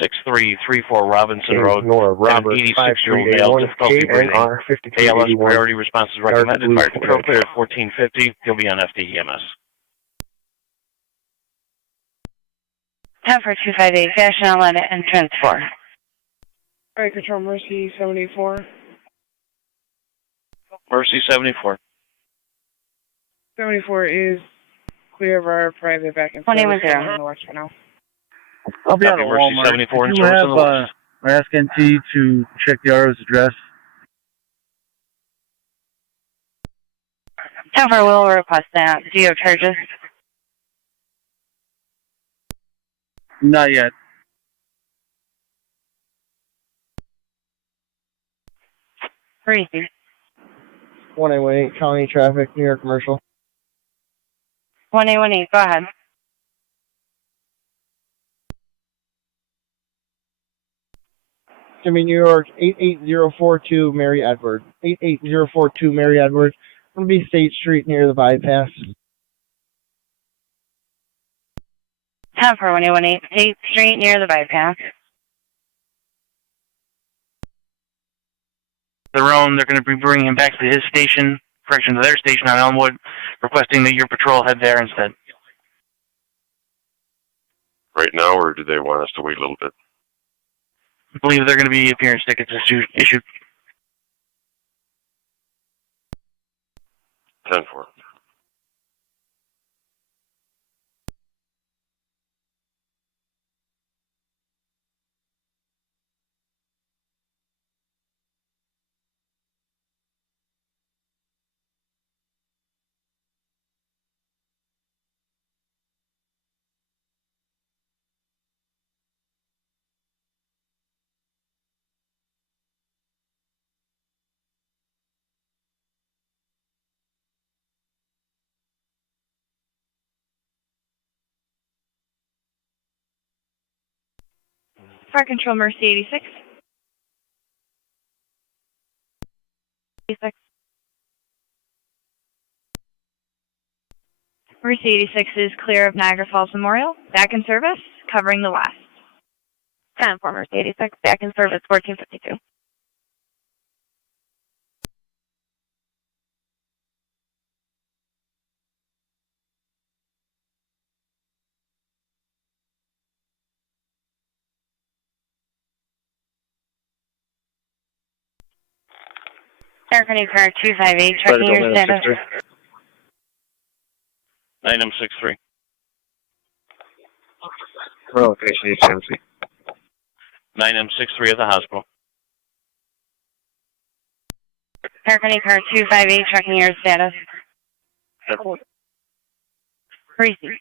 6334 Robinson Road. Have an 86-year-old male, difficulty breathing, ALS priority response is recommended. Fire Control clear at 1450. He'll be on FD EMS. 10 for 258, Fashion Outlet entrance 4. Fire Control Mercy 74. Mercy 74. 74 is clear of our private back and forth. 21-0. On the west for now. I'll be out of Mercy Walmart. 74 in Could you service have in the west. ask NT to check the RO's address? 10 for will request that. Do you have charges? Not yet. Crazy. 1818, County Traffic, New York Commercial. 1818, go ahead. It's going to be New York 88042 Mary Edward. 88042 Mary Edward. It's going to be State Street near the bypass. 10 for 1818, State Street near the bypass. Their own, they're going to be bringing him back to his station, correction, to their station on Elmwood, requesting that your patrol head there instead. Right now, or do they want us to wait a little bit? I believe they're going to be appearance tickets issued. 10-4. Fire Control, Mercy 86. 86. Mercy 86 is clear of Niagara Falls Memorial. Back in service, covering the west. 10 for Mercy 86, back in service, 1452. Aircraft car 258, checking your status. 9M63. Location HMC. 9M63 at the hospital. Aircraft car 258, checking your status. Crazy.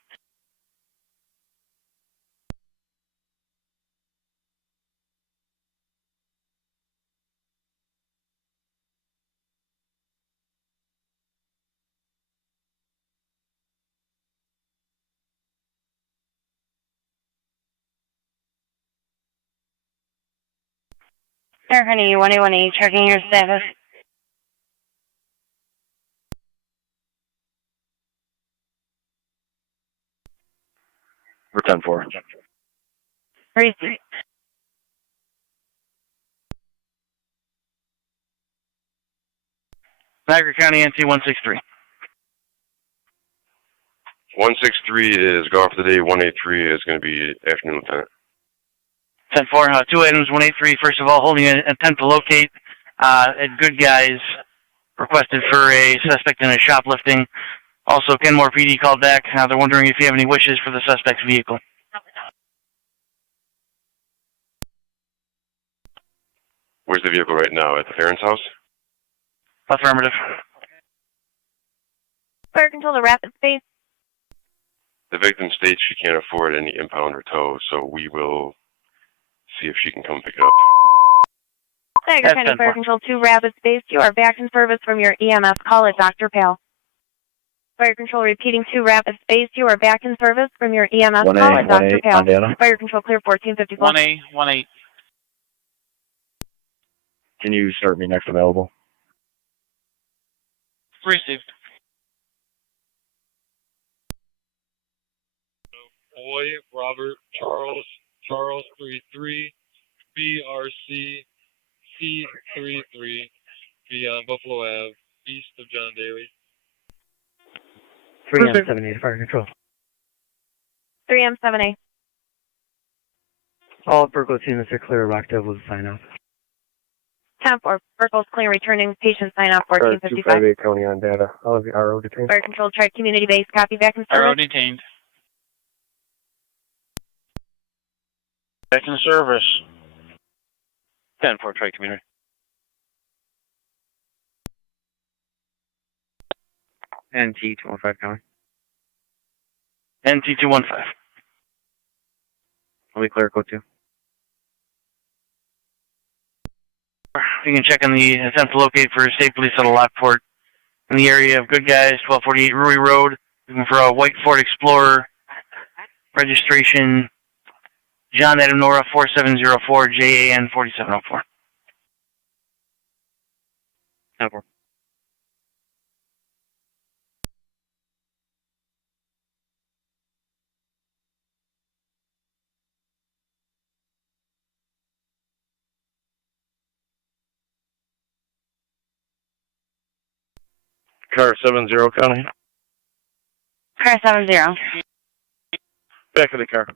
Air Honey 1818, checking your status. We're 10-4. Crazy. Niagara County NC 163. 163 is gone for the day. 183 is going to be afternoon lieutenant. 10-4, two items, 183. First of all, holding an attempt to locate good guys requested for a suspect in a shoplifting. Also, Kenmore PD called back. They're wondering if you have any wishes for the suspect's vehicle. Where's the vehicle right now? At the parents' house? Affirmative. Fire Control to Rapid Space. The victim states she can't afford any impound or tow, so we will see if she can come pick it up. Niagara County Fire Control 2 Rapid Space. You are back in service from your EMS call at Dr. Pale. Fire Control repeating 2 Rapid Space. You are back in service from your EMS call at Dr. Pale. Fire Control clear 1454. 1A. Can you start me next available? Received. Boy, Robert, Charles 33, BRC C33, be on Buffalo Ave, east of John Daly. 3M78, Fire Control. 3M78. All Burkle units are clear of Rockdale with a sign off. 10-4, Burkle's clear, returning patient sign off 1455. 258 County on data. I'll have the RO detained. Fire Control, try community base, copy back in service. RO detained. Back in service. 10-4, try community. NT 215 County. NT 215. I'll be clear code 2. You can check on the attempt to locate for state police out of Lockport in the area of Good Guys, 1248 Rui Road. Looking for a white Ford Explorer. Registration John Adam Nora 4704 JAN 4704. Over. Car 70 County. Car 70. Back of the car.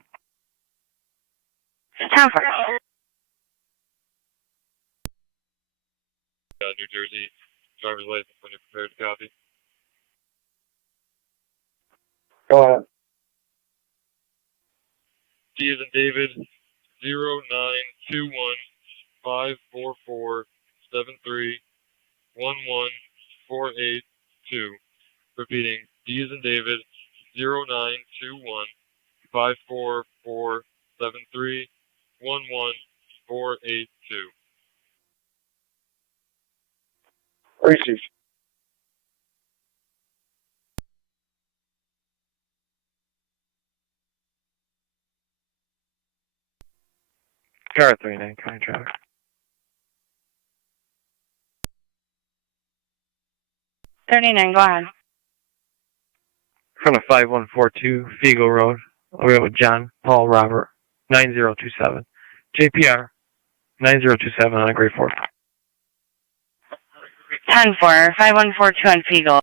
10-4. New Jersey, driver's license when you're prepared to copy. Go ahead. D is in David, 0921-544-73-11482. Repeating, D is in David, 0921-544-73-11482. Receive. Car 39 County traffic. $39, go ahead. Front of 5142 Figo Road. I'll go with John Paul Robert 9027. JPR 9027 on a grade 4. 10-4, 5142 on Fiegel.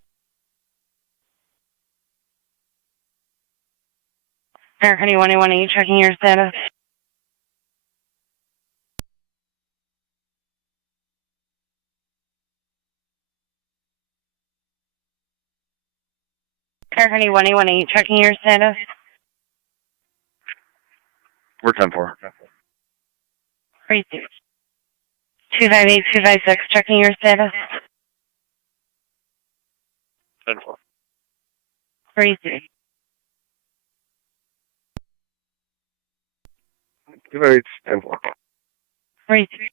Air Honey 118, checking your status. Air Honey 118, checking your status. We're 10-4. 258-256, checking your status. 10-4. 33. 258-10-4. 33.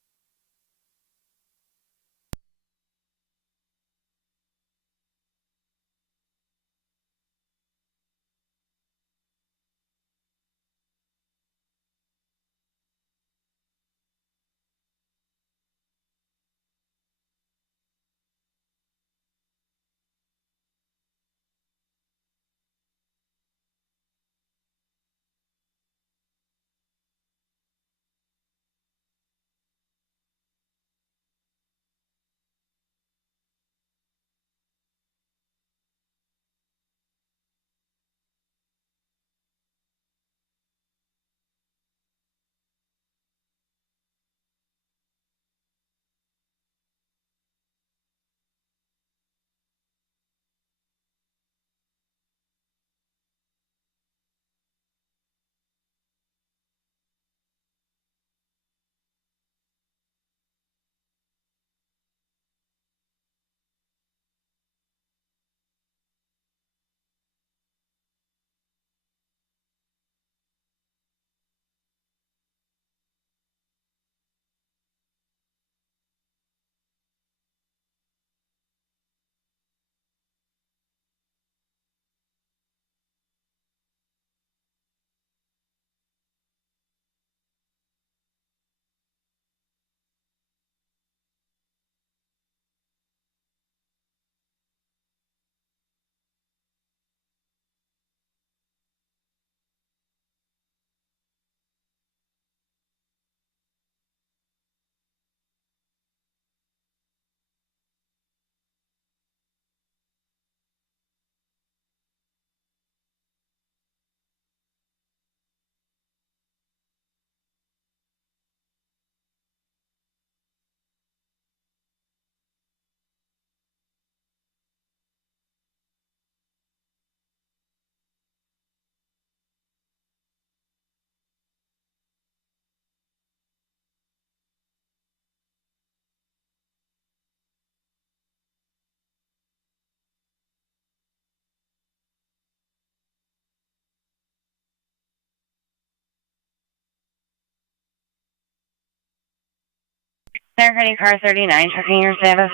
American car 39, checking your status.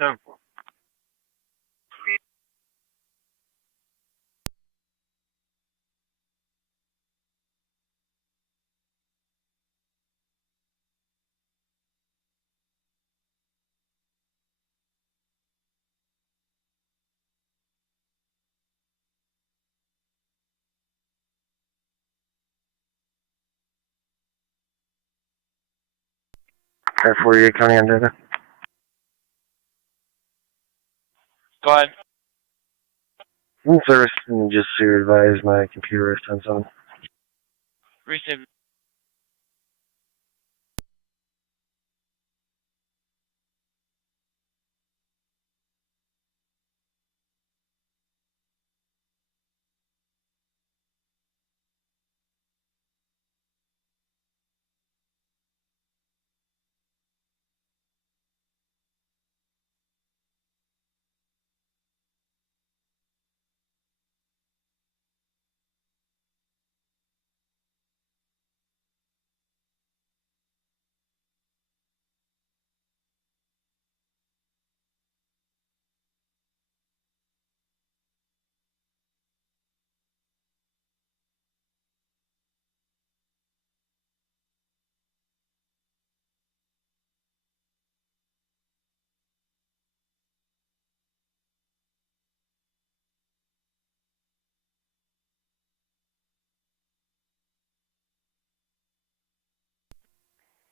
10-4. Car 48, County on data. Go ahead. In service, and just so you're advised, my computer is 10-7. Receive.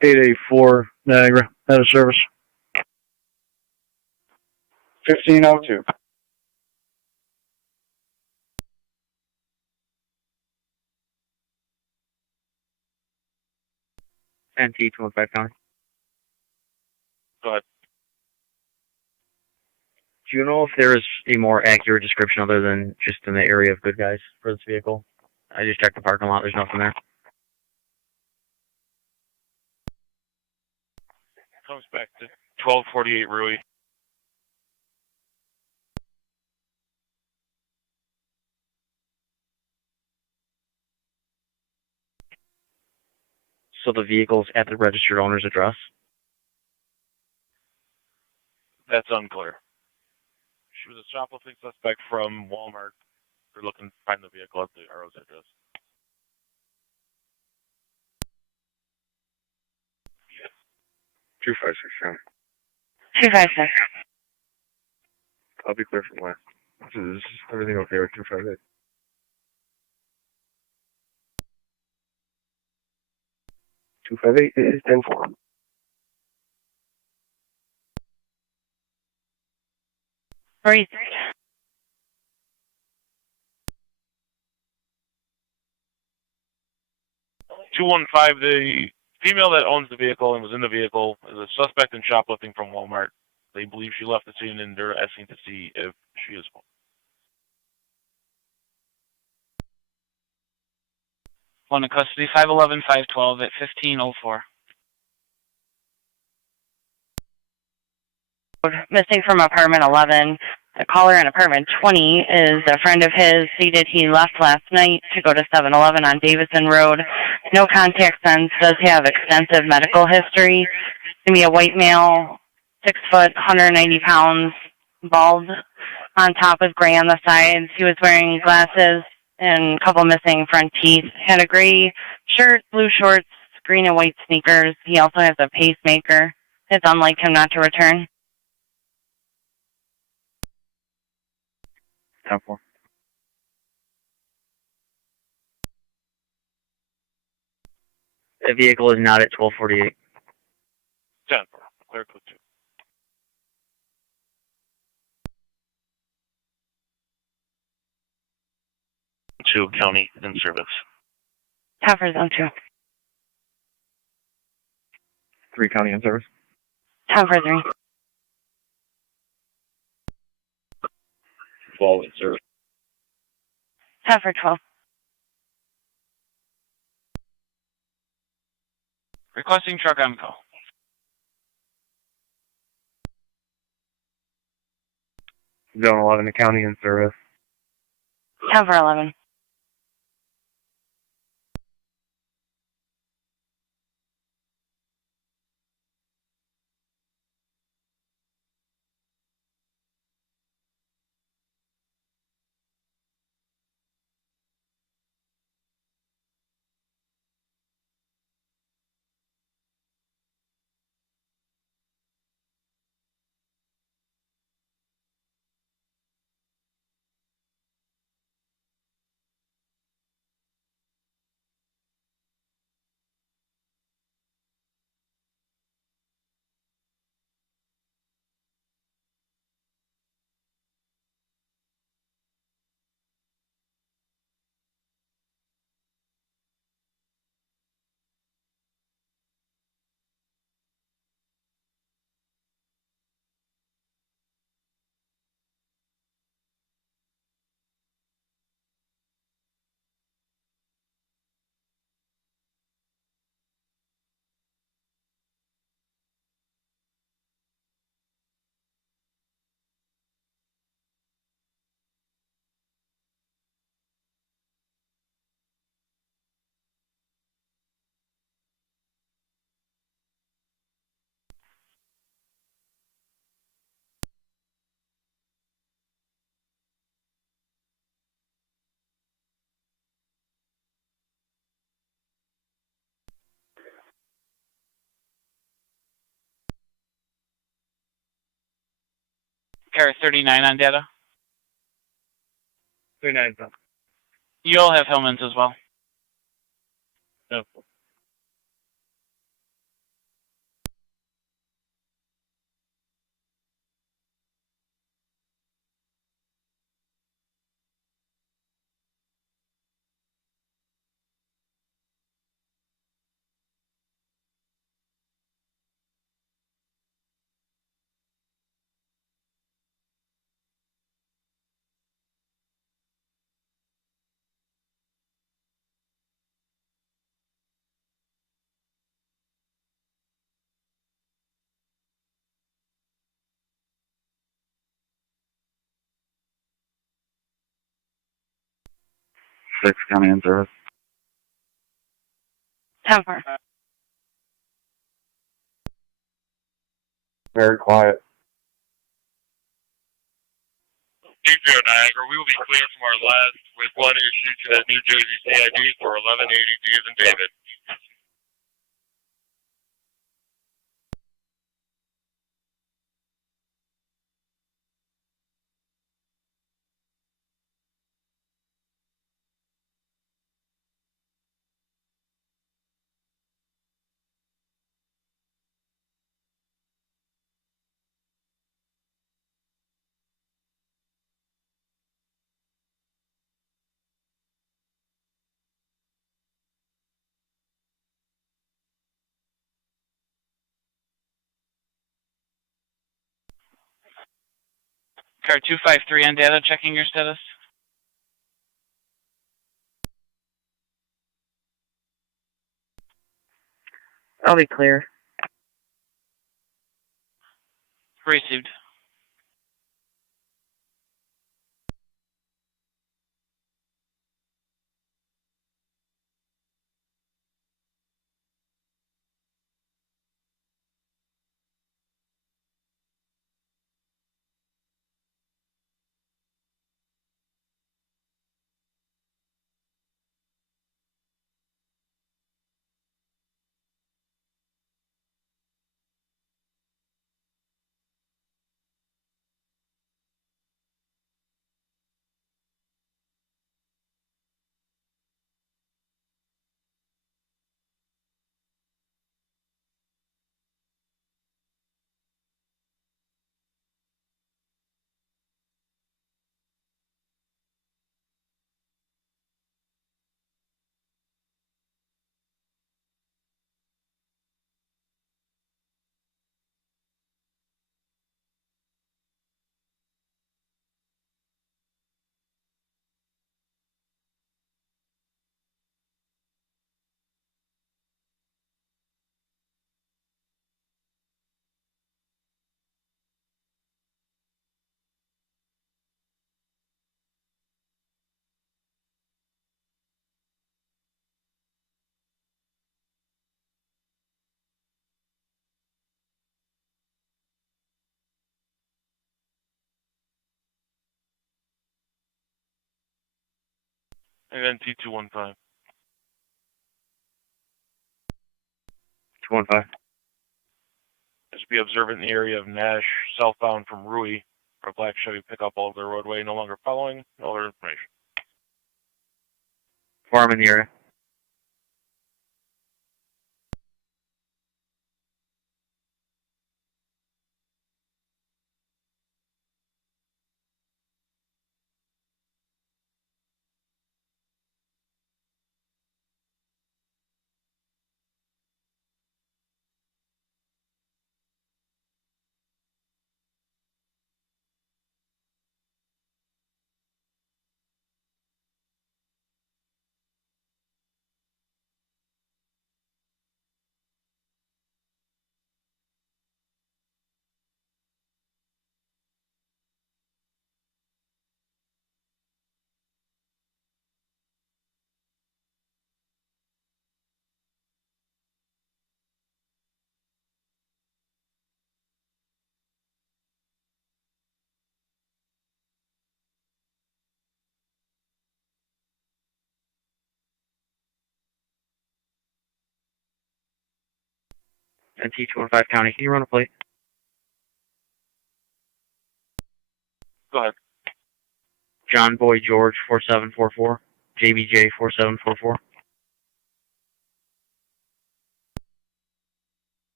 (884) Niagara, out of service. 1502. NT 25 County. Go ahead. Do you know if there is a more accurate description other than just in the area of good guys for this vehicle? I just checked the parking lot. There's nothing there. Comes back to 1248 Rui. So the vehicle's at the registered owner's address? That's unclear. She was a shoplifting suspect from Walmart. They're looking to find the vehicle at the RO's address. Yes. 256, County. 256. I'll be clear from last. Is everything okay with 258? Is 10-4. Research. The female that owns the vehicle and was in the vehicle is a suspect in shoplifting from Walmart. They believe she left the scene and they're asking to see if she is home. One in custody, 511-512 at 1504. Missing from apartment 11. A caller in apartment 20 is a friend of his. Stated he left last night to go to 7-Eleven on Davison Road. No contact sense. Does have extensive medical history. Give me a white male, 6 foot, 190 pounds, bald on top with gray on the sides. He was wearing glasses and a couple missing front teeth. Had a gray shirt, blue shorts, green and white sneakers. He also has a pacemaker. It's unlike him not to return. 10-4. The vehicle is not at 1248. 10-4. Clear code 2. 2 County in service. Tougher zone 2. 3 County in service. Tougher 3. 12 in service. Tougher 12. Requesting truck on call. Zone 11, the county in service. Tougher 11. Car 39 on data. 39. You all have helmets as well. No. Six County in service. 10-4. Very quiet. Niagara, we will be clear from our last with one issue to that New Jersey CID for 1180 D as in David. Car 253 on data, checking your status. I'll be clear. Received. And then T215. 215. Just be observant in the area of Nash, southbound from Rui, for a black Chevy pickup all over the roadway, no longer following, no other information. Farm in the area. NT 215 County, can you run a plate? Go ahead. John Boy George 4744, JBJ 4744.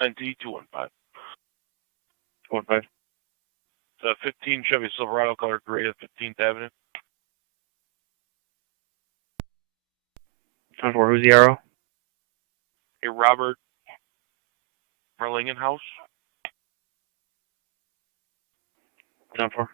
NT 215. 215. It's a 15 Chevy Silverado color gray at 15th Avenue. 10-4, who's the arrow? A Robert Merlingenhaus. 10-4.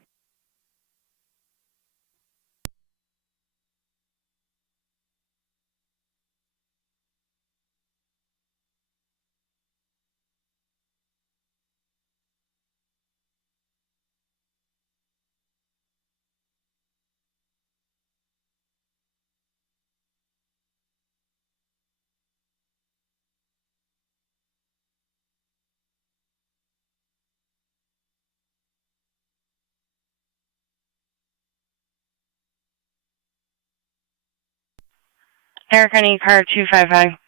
Air County car 255.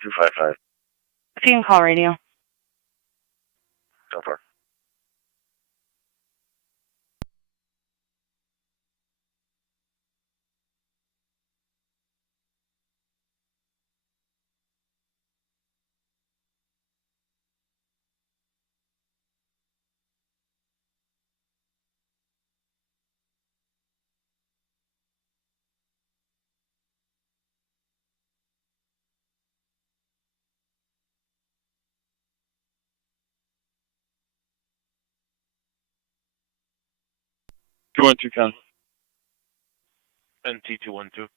255. If you can call radio. 10-4. Ken. NT 212.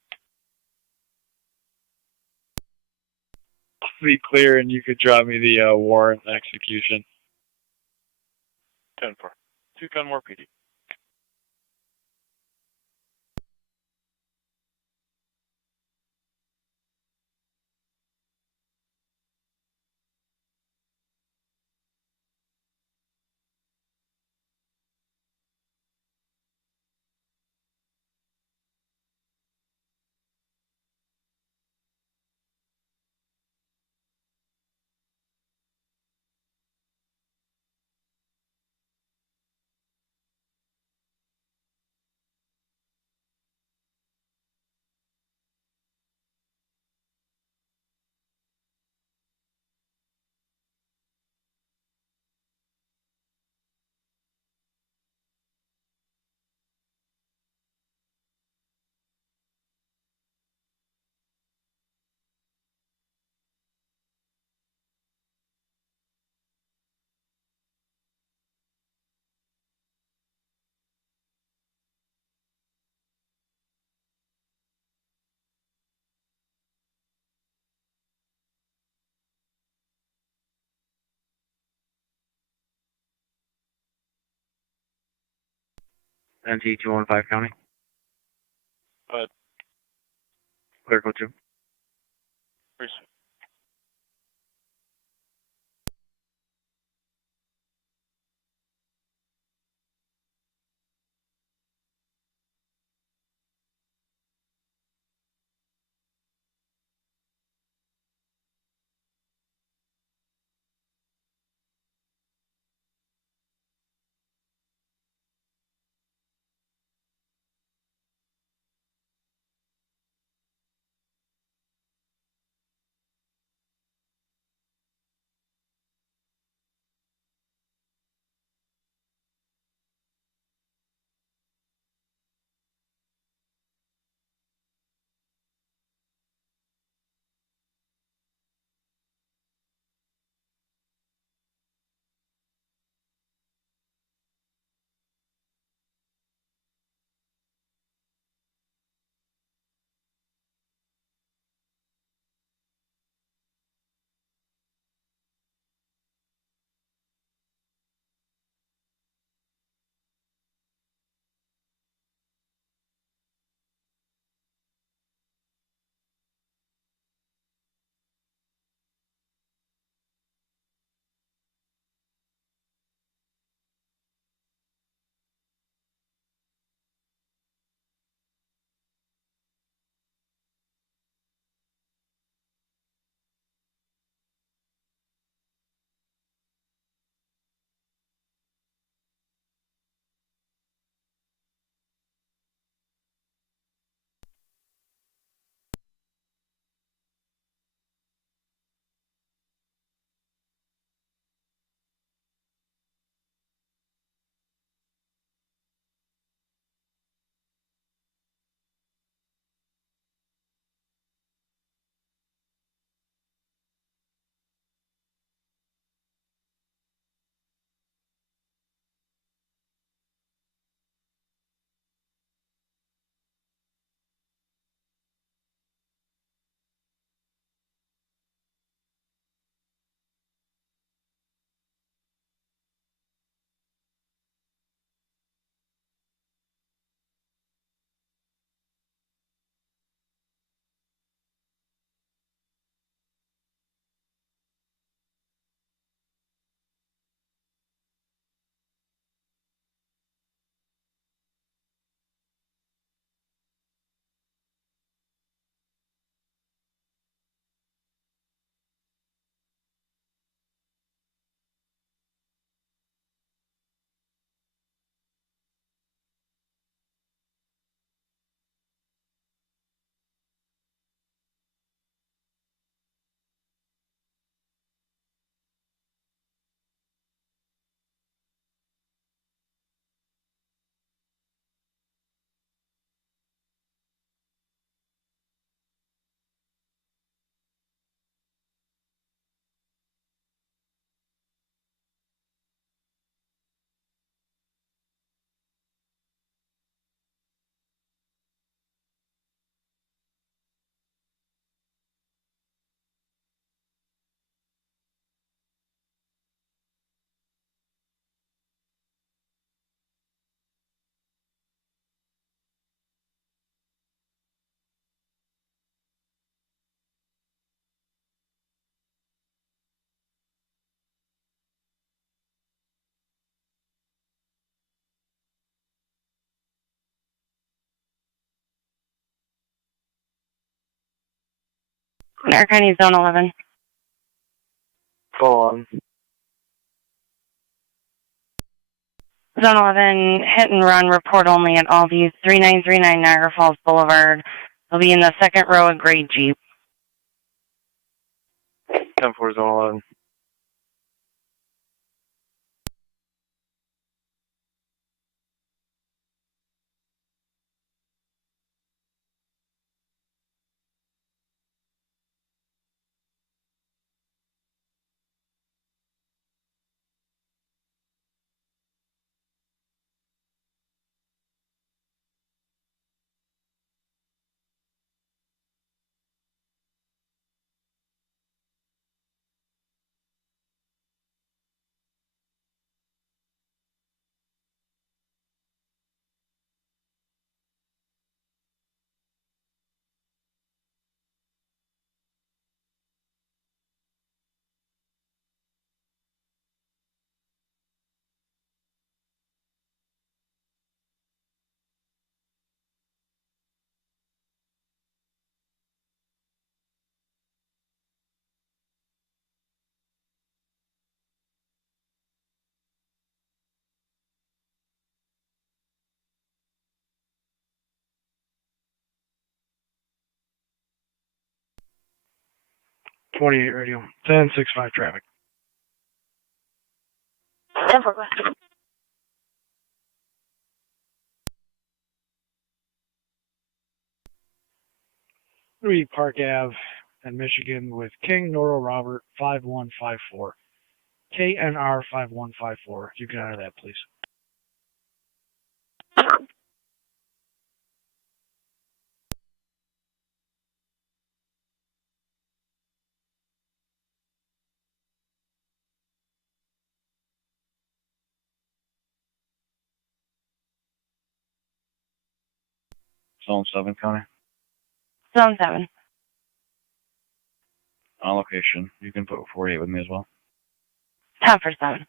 Be clear, and you could drop me the warrant execution. 10-4. 2 Kenmore PD. NT 215 County. Go ahead. Clear code 2. Receive. Niagara County Zone 11. Go on. Zone 11, hit and run, report only at Aldi's 3939 Niagara Falls Boulevard. They'll be in the second row of gray Jeep. 10-4 Zone 11. .28 radio. 10-6-5 traffic. 10-4, go ahead. Park Ave in Michigan with King Noro Robert 5154. KNR 5154. You can enter that, please. Zone 7 County. Zone 7. On location. You can put 48 with me as well. 10-7.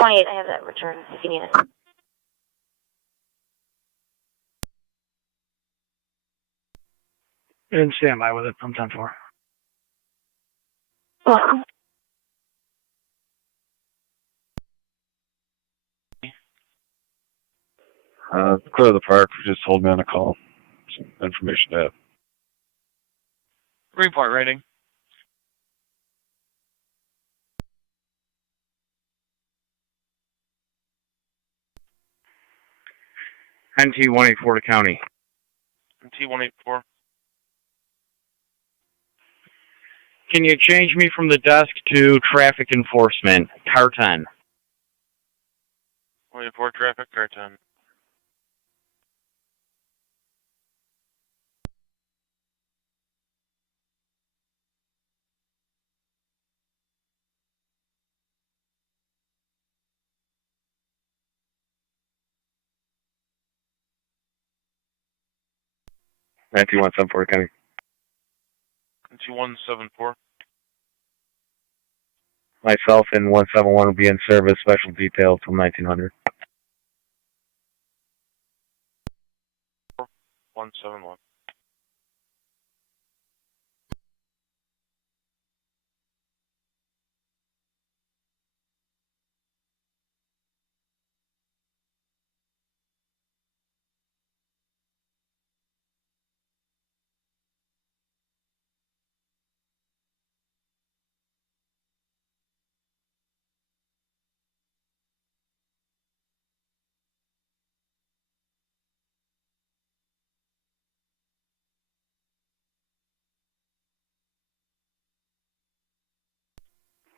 I have that return if you need it. And stand by with it. I'm 10-4. Welcome. Clear the park. Just hold me on a call. Some information to have. Report rating. NT 184 to county. NT 184. Can you change me from the desk to traffic enforcement? Car 10. 184 traffic, car 10. NT 174 to county. NT 174. Myself and 171 will be in service, special detail till 1900. 171.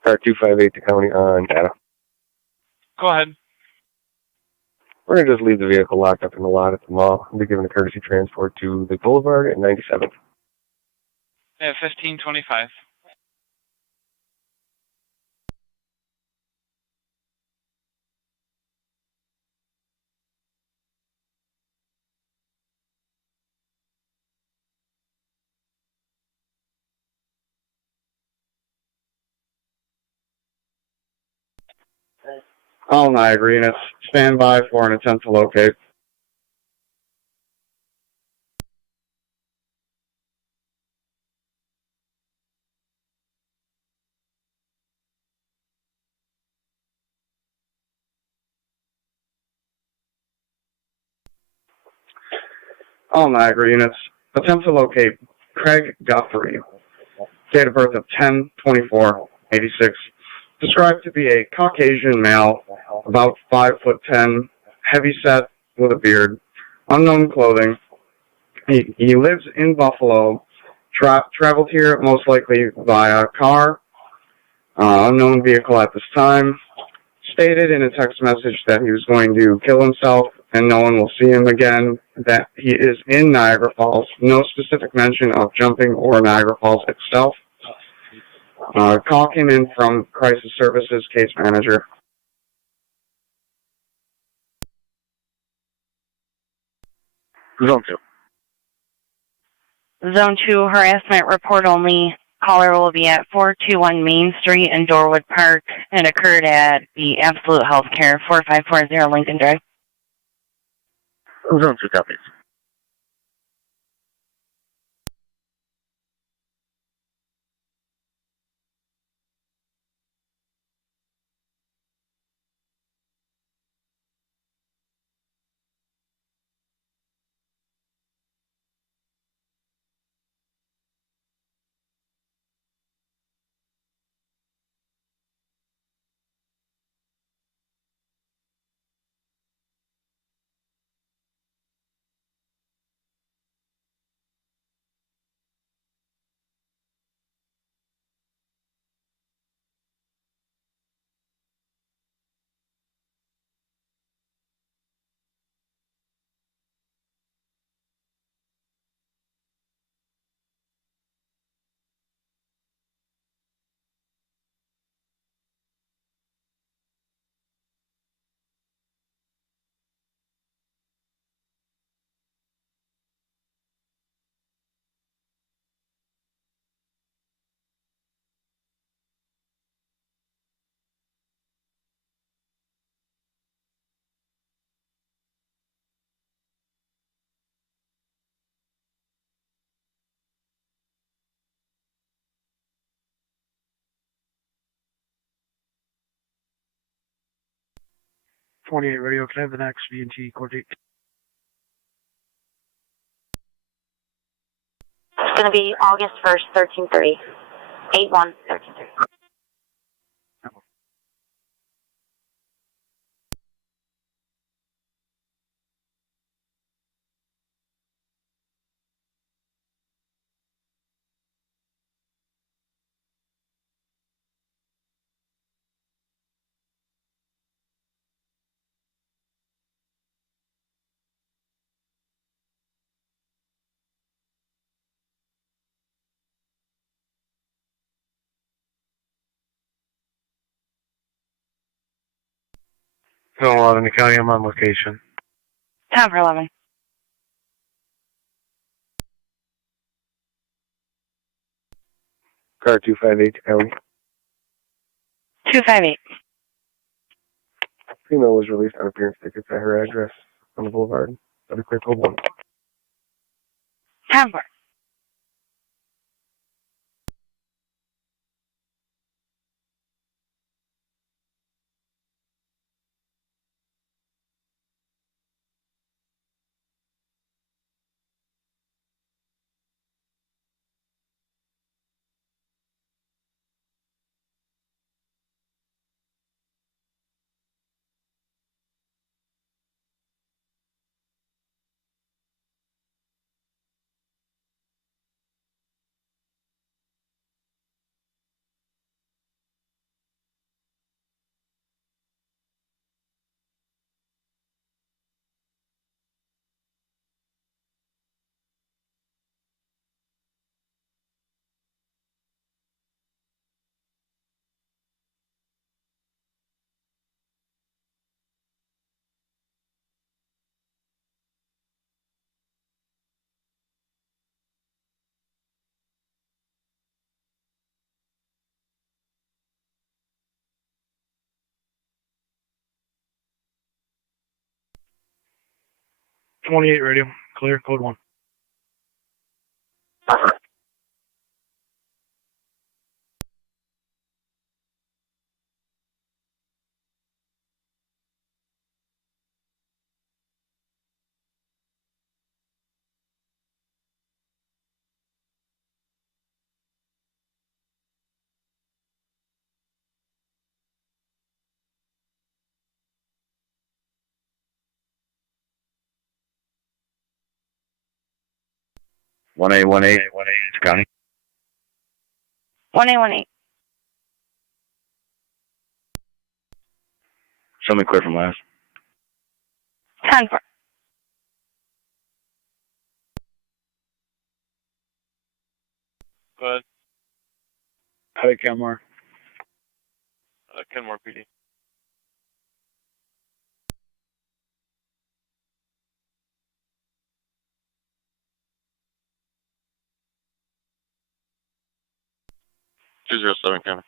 Car 258 to county on data. Go ahead. We're going to just leave the vehicle locked up in the lot at the mall and be given a courtesy transport to the Boulevard at 97th. Yeah, 1525. All Niagara units, stand by for an attempt to locate. All Niagara units, attempt to locate Craig Guthrie, date of birth of 10/24/86, described to be a Caucasian male, about 5'10", heavy-set with a beard, unknown clothing. He lives in Buffalo, traveled here most likely via car, unknown vehicle at this time, stated in a text message that he was going to kill himself and no one will see him again, that he is in Niagara Falls, no specific mention of jumping or Niagara Falls itself. Call came in from Crisis Services case manager. Zone 2. Zone 2, harassment report only. Caller will be at 421 Main Street in Dorwood Park and occurred at the Absolute Healthcare, 4540 Lincoln Drive. Zone 2 copies. Radio, can I have the next V&T court date? It's going to be August 1st, 1330. 8/1/1330. Zone 11 to county, I'm on location. Time for 11. Car 258 to county. 258. Female was released on appearance tickets at her address on the Boulevard. That'll be clear code 1. Time for. 28 radio. Clear. Code 1. One 18 County. 1818. Show me clear from last. 10-4. Go ahead. Howdy, Kenmore. Kenmore PD. .207 County.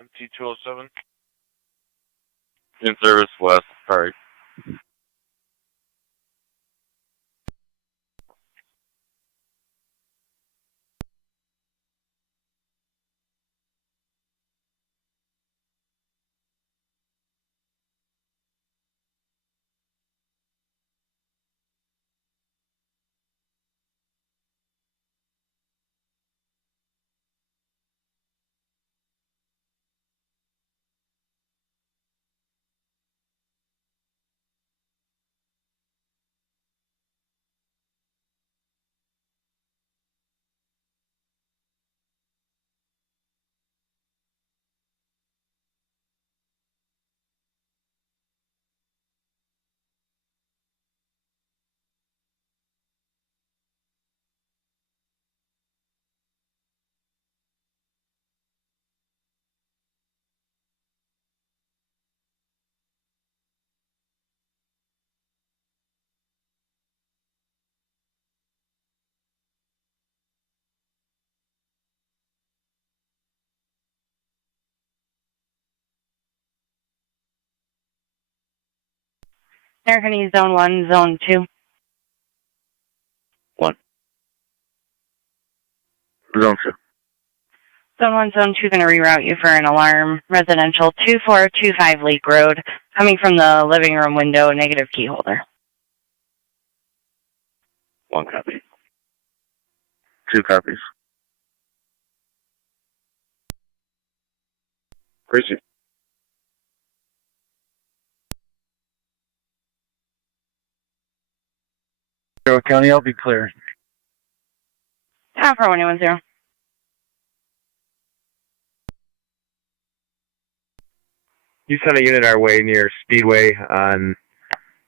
MT207. In service west. Sorry. American East Zone 1, Zone 2. 1. Zone 2. Zone 1, Zone 2 going to reroute you for an alarm. Residential 2425 Lake Road, coming from the living room window, negative key holder. 1 copy. 2 copies. Crazy. County, I'll be clear. Top for 110. You sent a unit our way near Speedway on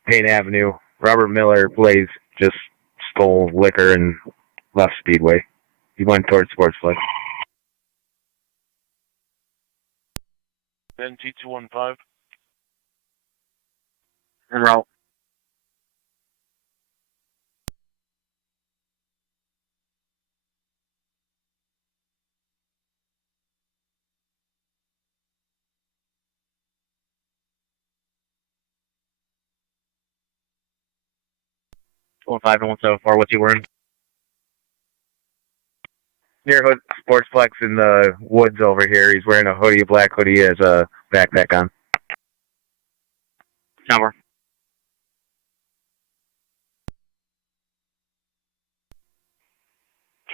Payne Avenue. Robert Miller, Blaze, just stole liquor and left Speedway. He went towards Sportsplex. MT215. En route. One 5 and 174. What's he wearing? Near Hood Sportsplex in the woods over here. He's wearing a hoodie, a black hoodie, has a backpack on. Number.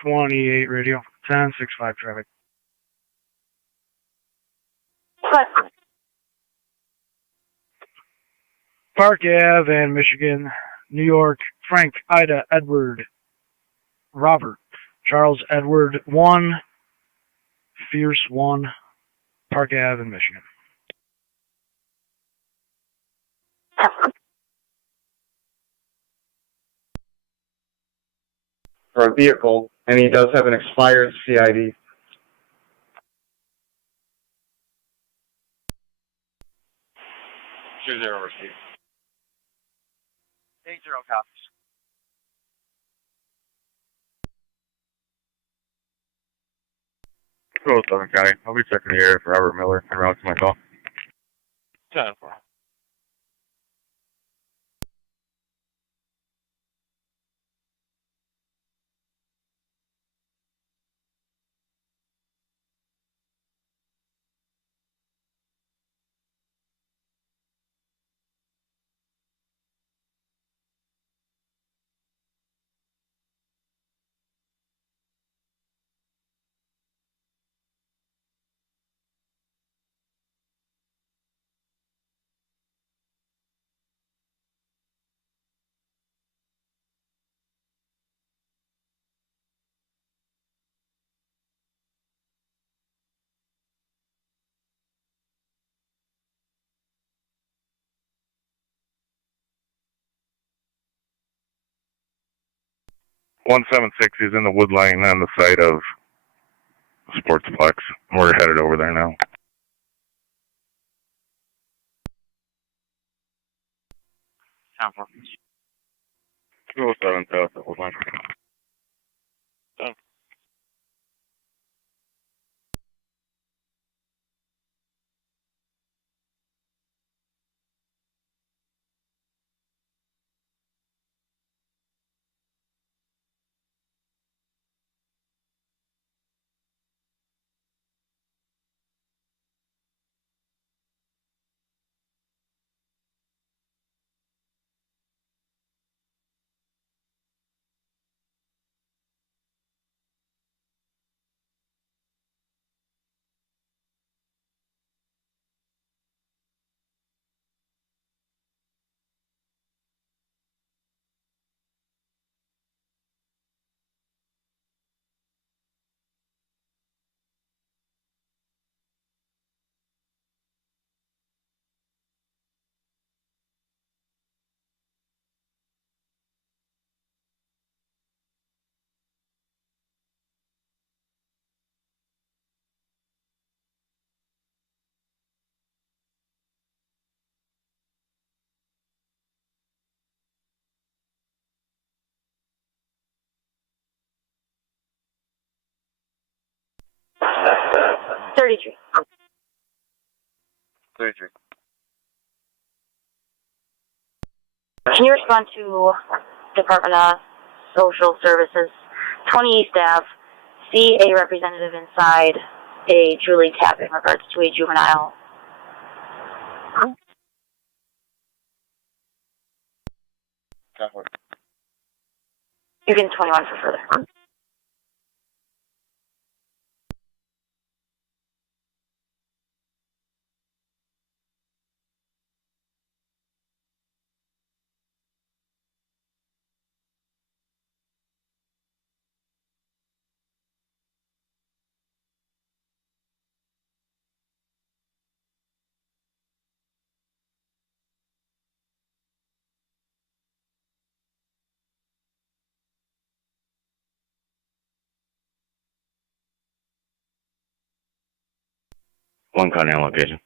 .28 radio. 1065 traffic. Park Ave and Michigan, New York, Frank, Ida, Edward, Robert, Charles, Edward, 1, Fierce, 1, Park Ave in Michigan. For a vehicle, and he does have an expired CID. Two zero receipt. 80 copies. Cool, Southern County. I'll be checking the area for Robert Miller en route to my call. 10-4. 176 is in the wood line on the site of Sportsplex. We're headed over there now. Sound for 207 south of wood line. Done. Thirty-three. 33. Can you respond to Department of Social Services, 20 East Ave, see a representative inside a Julie tap in regards to a juvenile? You can 21 for further. One county on location.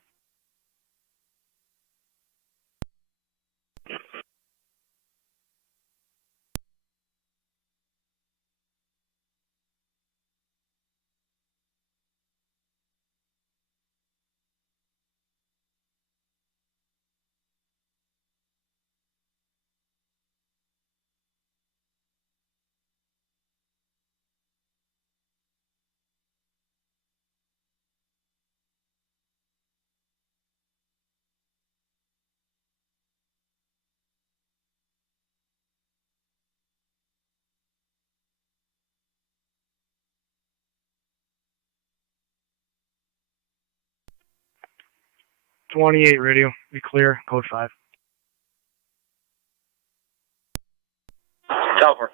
'28 radio. Be clear. Code 5. Southward.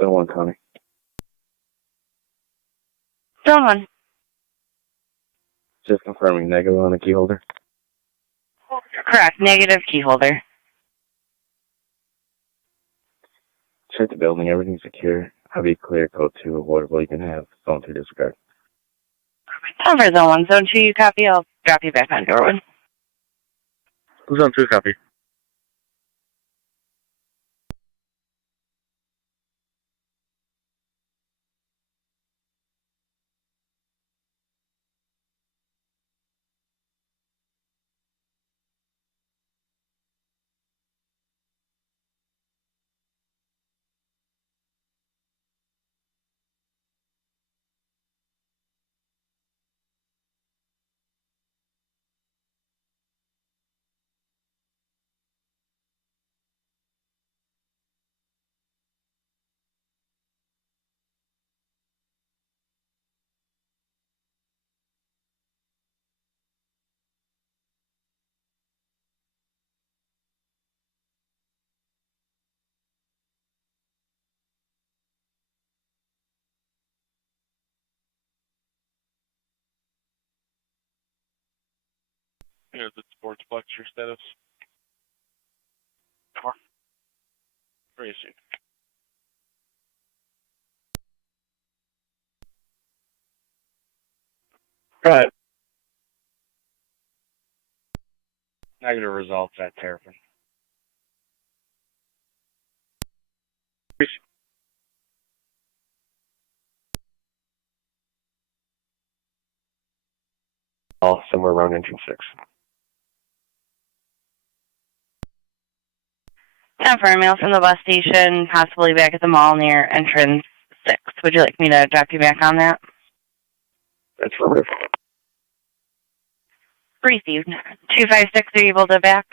Zone 1 County. Zone 1. Just confirming negative on the key holder. Correct. Negative key holder. Check the building. Everything's secure. I'll be clear. Code 2. Avoidable. You can have Zone 2 disregard. Time for Zone 1. Zone 2, you copy. I'll drop you back on door 1. Zone 2 copy. Here's the sportsplex, your status. Where is he? Right. Negative results at Terrapin. All somewhere around engine 6. Time for a mail from the bus station, possibly back at the mall near entrance 6. Would you like me to drop you back on that? That's for Received. 256, are you able to back?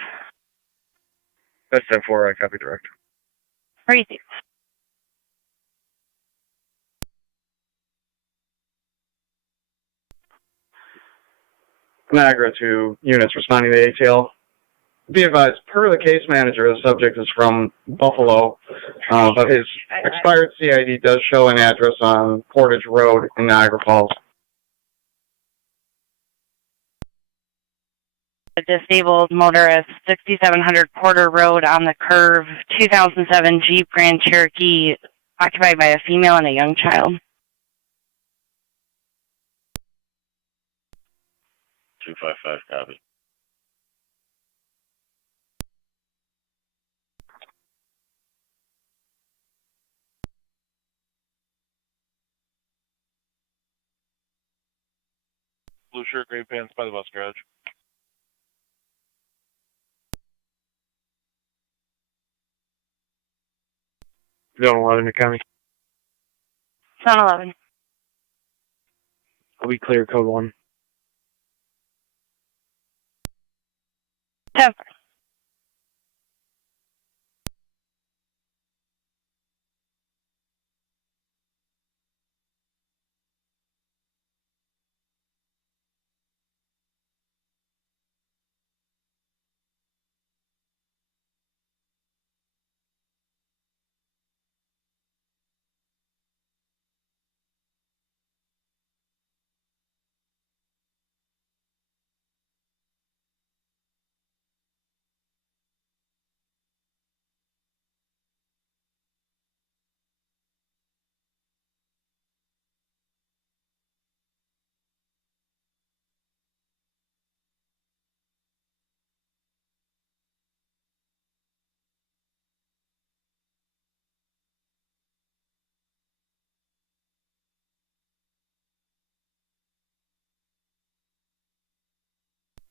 That's 10-4. I copy direct. Received. Niagara to units responding to ATL. Be advised, per the case manager, the subject is from Buffalo, but his expired CID does show an address on Portage Road in Niagara Falls. A disabled motorist, 6700 Porter Road on the curve, 2007 Jeep Grand Cherokee, occupied by a female and a young child. 255 copy. Blue shirt, gray pants by the bus garage. Zone 11 to County. Zone 11. I'll be clear. Code 1. 10.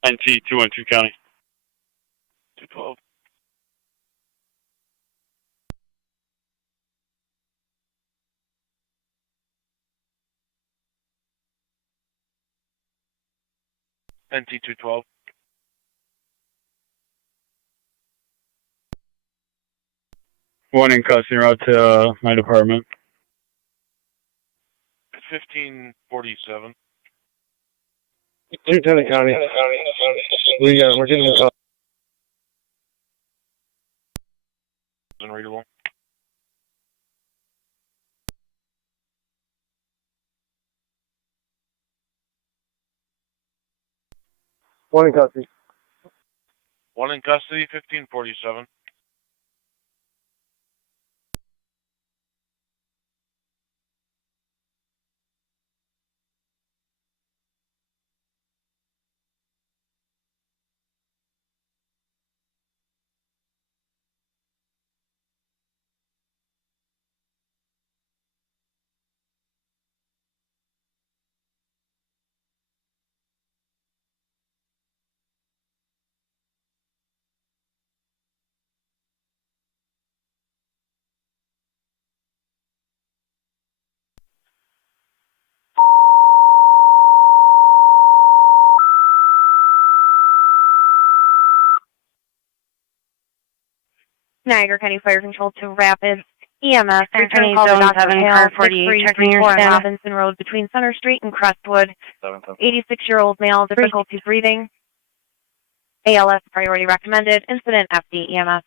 NT 212 County. 212. NT 212. One in custody route to my department. 1547. Lieutenant County. We're getting Unreadable. One in custody. One in custody, 1547. Niagara County Fire Control to Rapids. EMS, return County call to Zone Dr. 7, Hale, car 48, checking your 6334 status. Robinson Road between Center Street and Crestwood. 86-year-old male, difficulty breathing. ALS priority recommended. Incident FD EMS.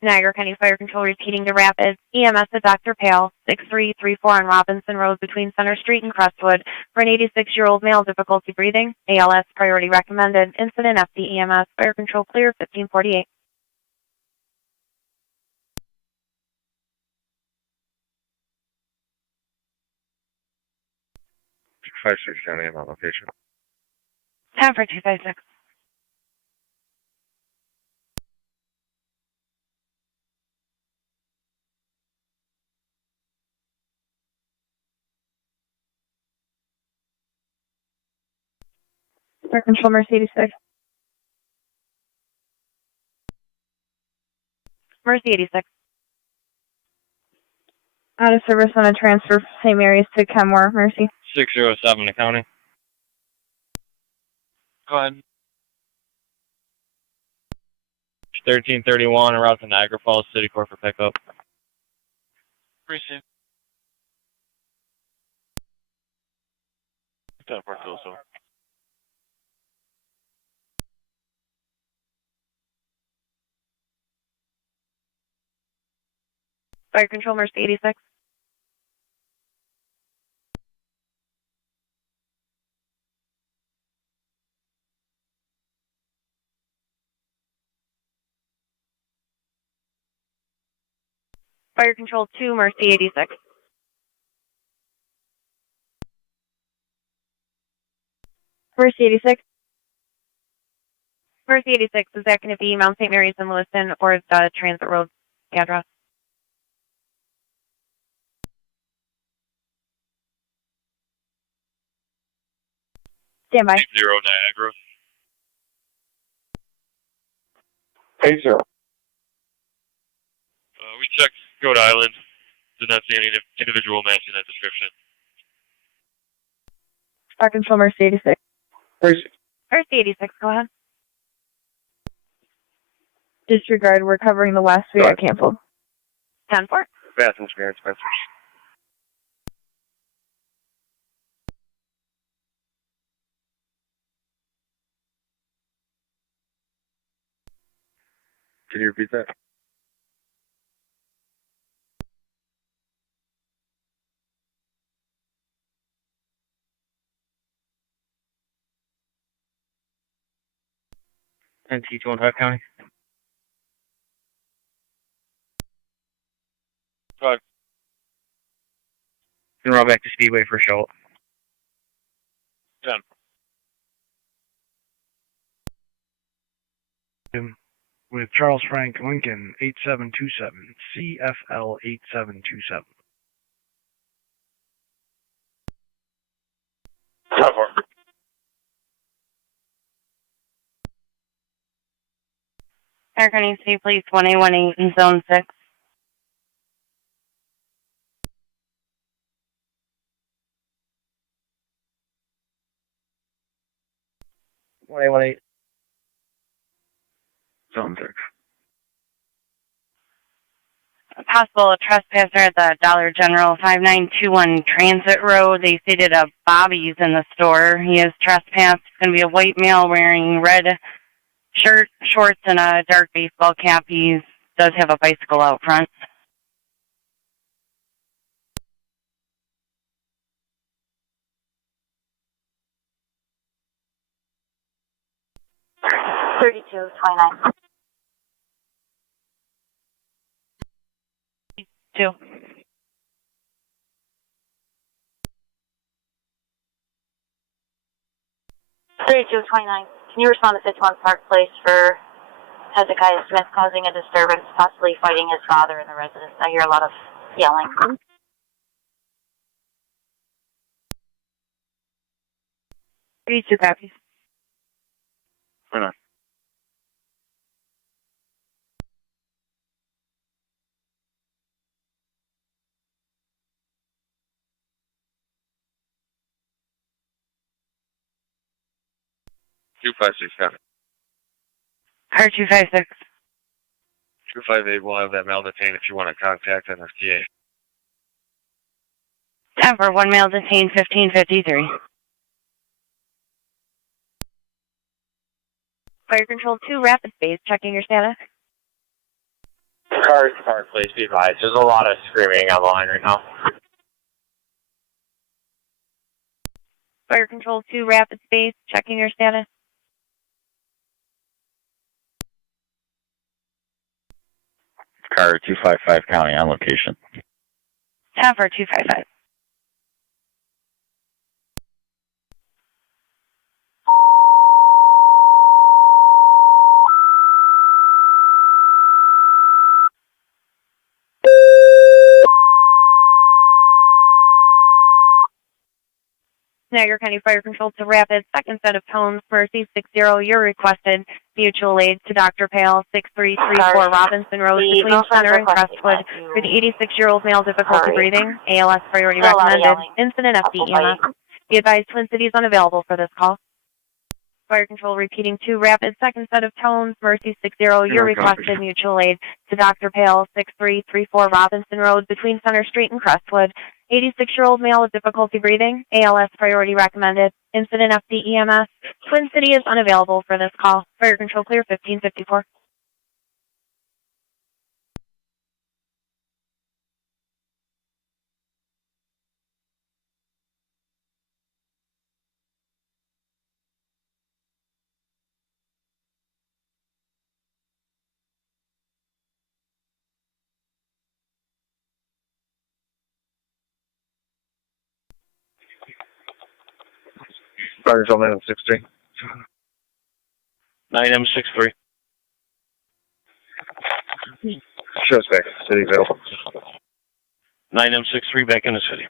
Niagara County Fire Control repeating to Rapids. EMS at Dr. Pale, 6334 on Robinson Road between Center Street and Crestwood for an 86-year-old male, difficulty breathing. ALS priority recommended. Incident FD EMS. Fire Control clear, 1548. Five six County on location. 10 for 256. Fire Control Mercy 86. Mercy 86. Out of service on a transfer from St. Mary's to Kenmore. Mercy. 607 to county. Go ahead. 1331 en route to Niagara Falls City Court for pickup. Receive. 10 for 207. Fire Control Mercy 86. Fire Control 2, Mercy 86. Mercy 86. Mercy 86, is that going to be Mount St. Mary's in Lewiston or the Transit Road address? Stand by. 0 Niagara. 80. We checked Goat Island. Did not see any individual matching that description. Fire Control Mercy 86. Mercy. Mercy 86, go ahead. Disregard, we're covering the west, we got canceled. 10-4. Fast engineering Spencer. Can you repeat that? NT 215 county. Go ahead. Can roll back to Speedway for show. 10. With Charles Frank Lincoln 8727, CFL 8727. 10 for. Niagara County City Police 1818 in Zone 6. Zone 6. Possible trespasser at the Dollar General 5921 Transit Road. They stated a Bobby's in the store. He is trespassed. It's going to be a white male wearing red shirt, shorts, and a dark baseball cap. He does have a bicycle out front. 3229. 2. 3229. Can you respond to 51 Park Place for Hezekiah Smith causing a disturbance, possibly fighting his father in the residence? I hear a lot of yelling. 32 copies. Right on. Two 5-6 copy. Car 256. 258 will have that male detained if you want to contact NFTA. 10 for 1 male detained, 1553. Fire Control 2, rapid phase, checking your status. Cars Park, please be advised. There's a lot of screaming on the line right now. Fire Control 2, rapid phase, checking your status. Car 255 County on location. 10 for 255. Niagara County Fire Control to rapid, second set of tones, Mercy 60, you're requested mutual aid to Dr. Pale, 6334 Robinson Road, between Center and Crestwood, for the 86-year-old male, difficulty breathing, ALS priority recommended, incident FDEMS. Be advised Twin Cities unavailable for this call. Fire Control repeating 2 rapid, second set of tones, Mercy 60, you're requested mutual aid to Dr. Pale, 6334 Robinson Road, between Center Street and Crestwood, 86-year-old male with difficulty breathing, ALS priority recommended, incident FDEMS. Twin City is unavailable for this call. Fire Control clear, 1554. Fire Control 963. 9M63. Shows back in the city available. 9M63 back in the city.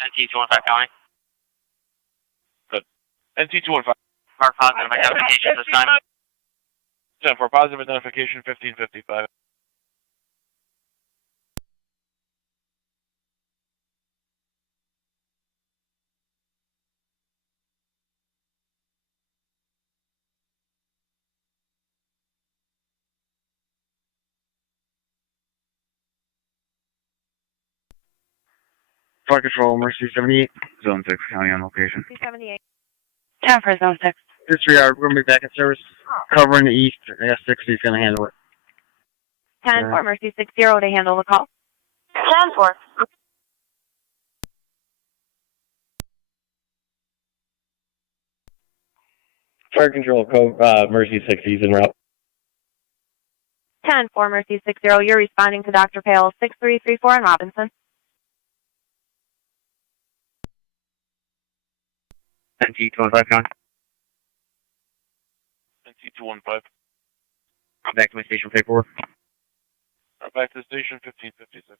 NT215 County. Good. NT215. Mark positive identification this time. 10 for positive identification, 1555. Fire Control, Mercy 78, Zone 6, County on location. 78. 10 for Zone 6. Disregard, we're going to be back in service. Covering the east, S60 is going to handle it. 10 for Mercy 60 to handle the call. 10-4. Fire Control, Mercy 60 is en route. 10 for Mercy 60, you're responding to Dr. Pale, 6334 in Robinson. NT215 County. NT215. Back to my station paperwork. Back to the station, 1556.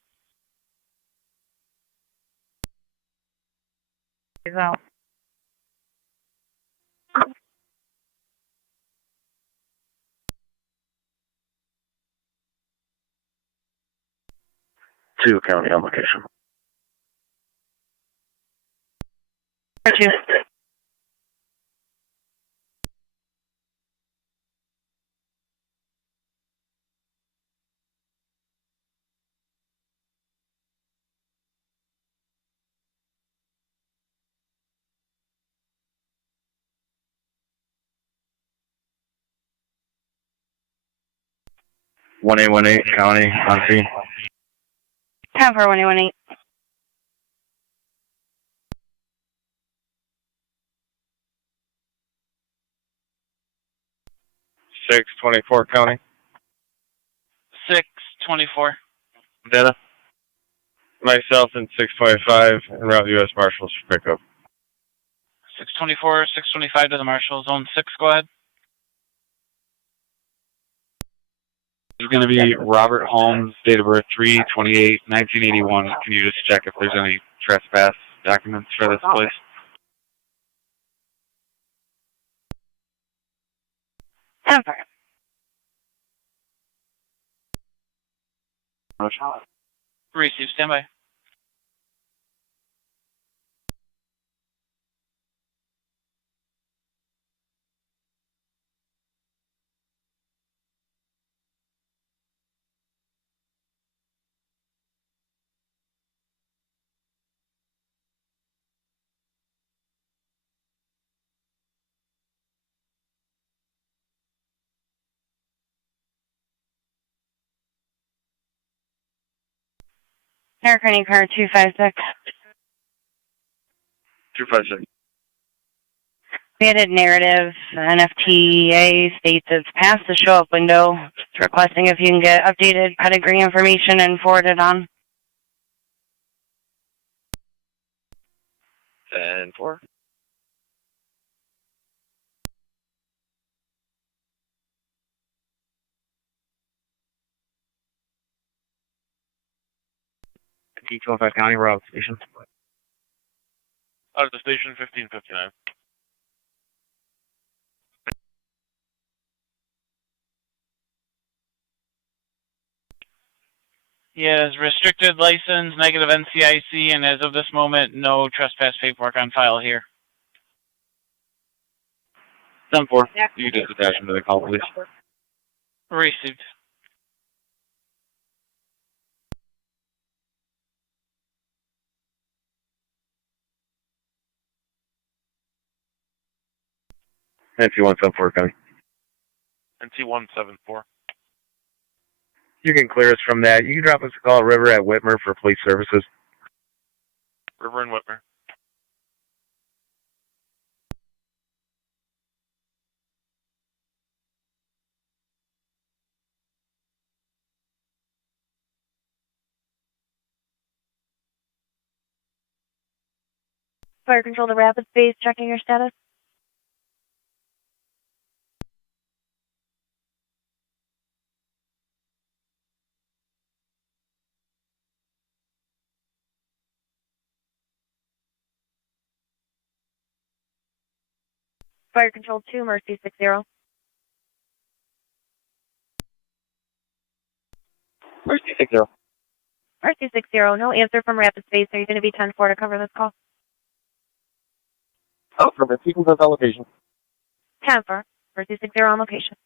He's out. Two County on location. 2. One 1818 County on scene. 10 for 1818. 624 County. 624. Data. Myself and 625 en route U.S. Marshals for pickup. 624, 625 to the Marshal. Zone 6, go ahead. This is going to be Robert Holmes, date of birth 3/28/1981. Can you just check if there's any trespass documents for this place? Ever. Receive, standby. Hurricane car 256. 256. Created narrative. NFTA states it's past the show-up window. It's requesting if you can get updated pedigree information and forward it on. 10-4. D25 County, we're out of the station. Out of the station, 1559. He has restricted license, negative NCIC, and as of this moment, no trespass paperwork on file here. 10-4. You just attach him to the call, please. Received. NC-174 County. NC-174. You can clear us from that. You can drop us a call at River at Whitmer for police services. River and Whitmer. Fire control to rapid space, checking your status. Fire control 2, Mercy 60. Mercy 60. Mercy 60, no answer from rapid space. Are you going to be 10-4 to cover this call? Oh, perfect. You can put that location. 10-4, Mercy 60 on location.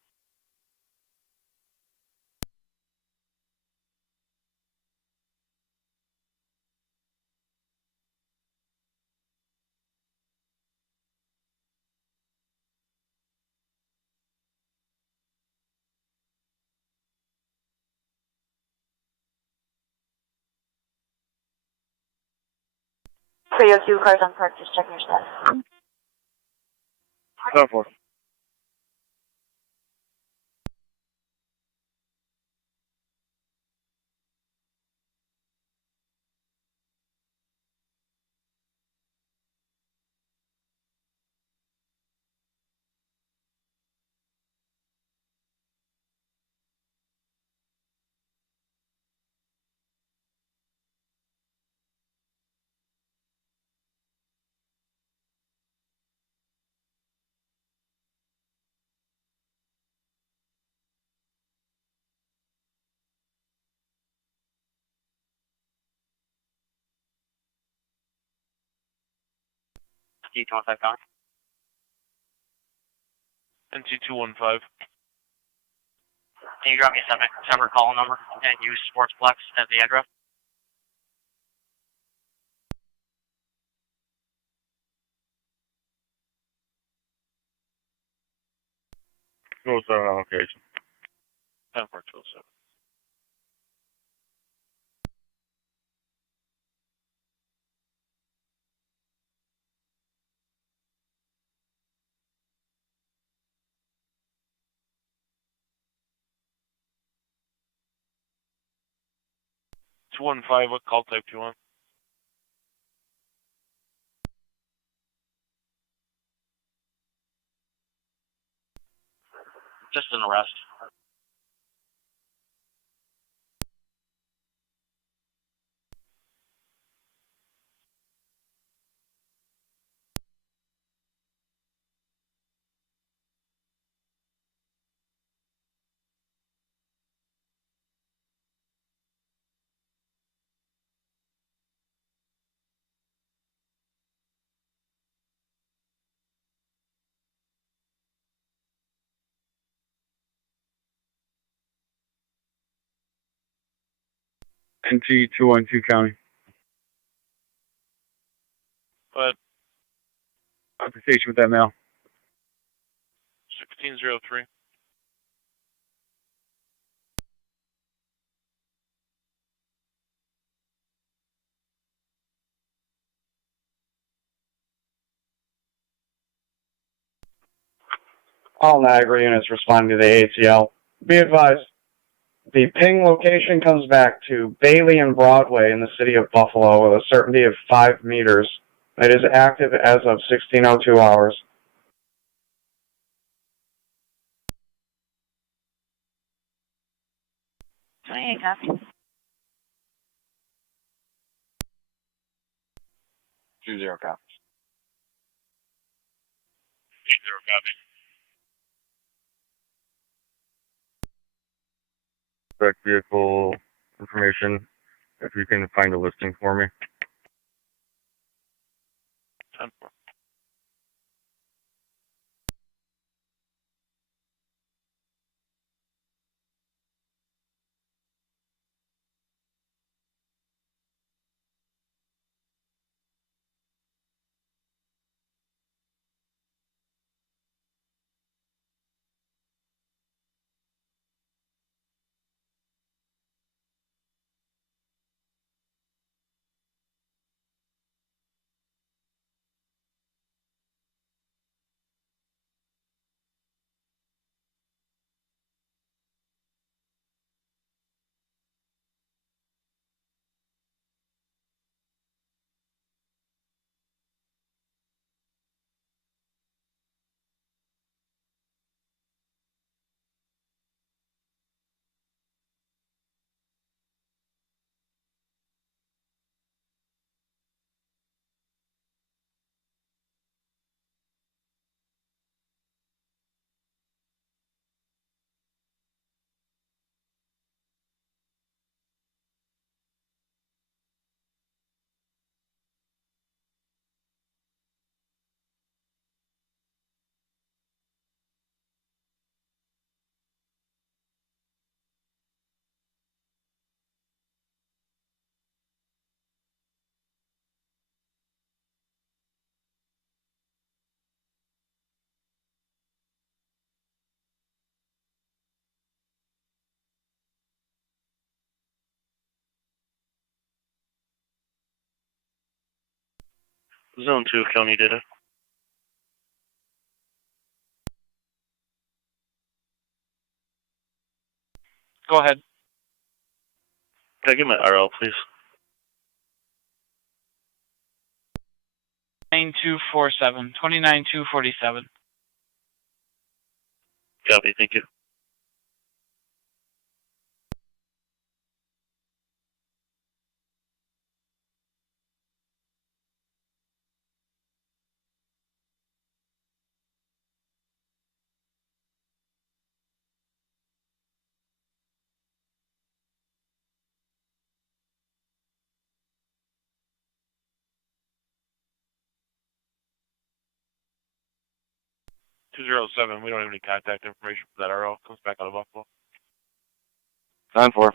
So you have 2 cars on park, just checking your status. 10-4. D25 County. NC-215. Can you drop me a separate call number and use Sportsplex as the address? Go on location. 10-4-207. 215, what call type do you want? Just an arrest. NT 212 County. But Conversation with that male. 1603. All Niagara units responding to the ATL. Be advised, the ping location comes back to Bailey and Broadway in the city of Buffalo with a certainty of 5 meters. It is active as of 1602 hours. Copy. 20 copy. 80 copy. Suspect vehicle information, if you can find a listing for me. 10-4. Zone 2, county data. Go ahead. Can I get my RL, please? 9247, 29247. Copy, thank you. $207, we don't have any contact information for that RL. Comes back out of Buffalo. 9-4.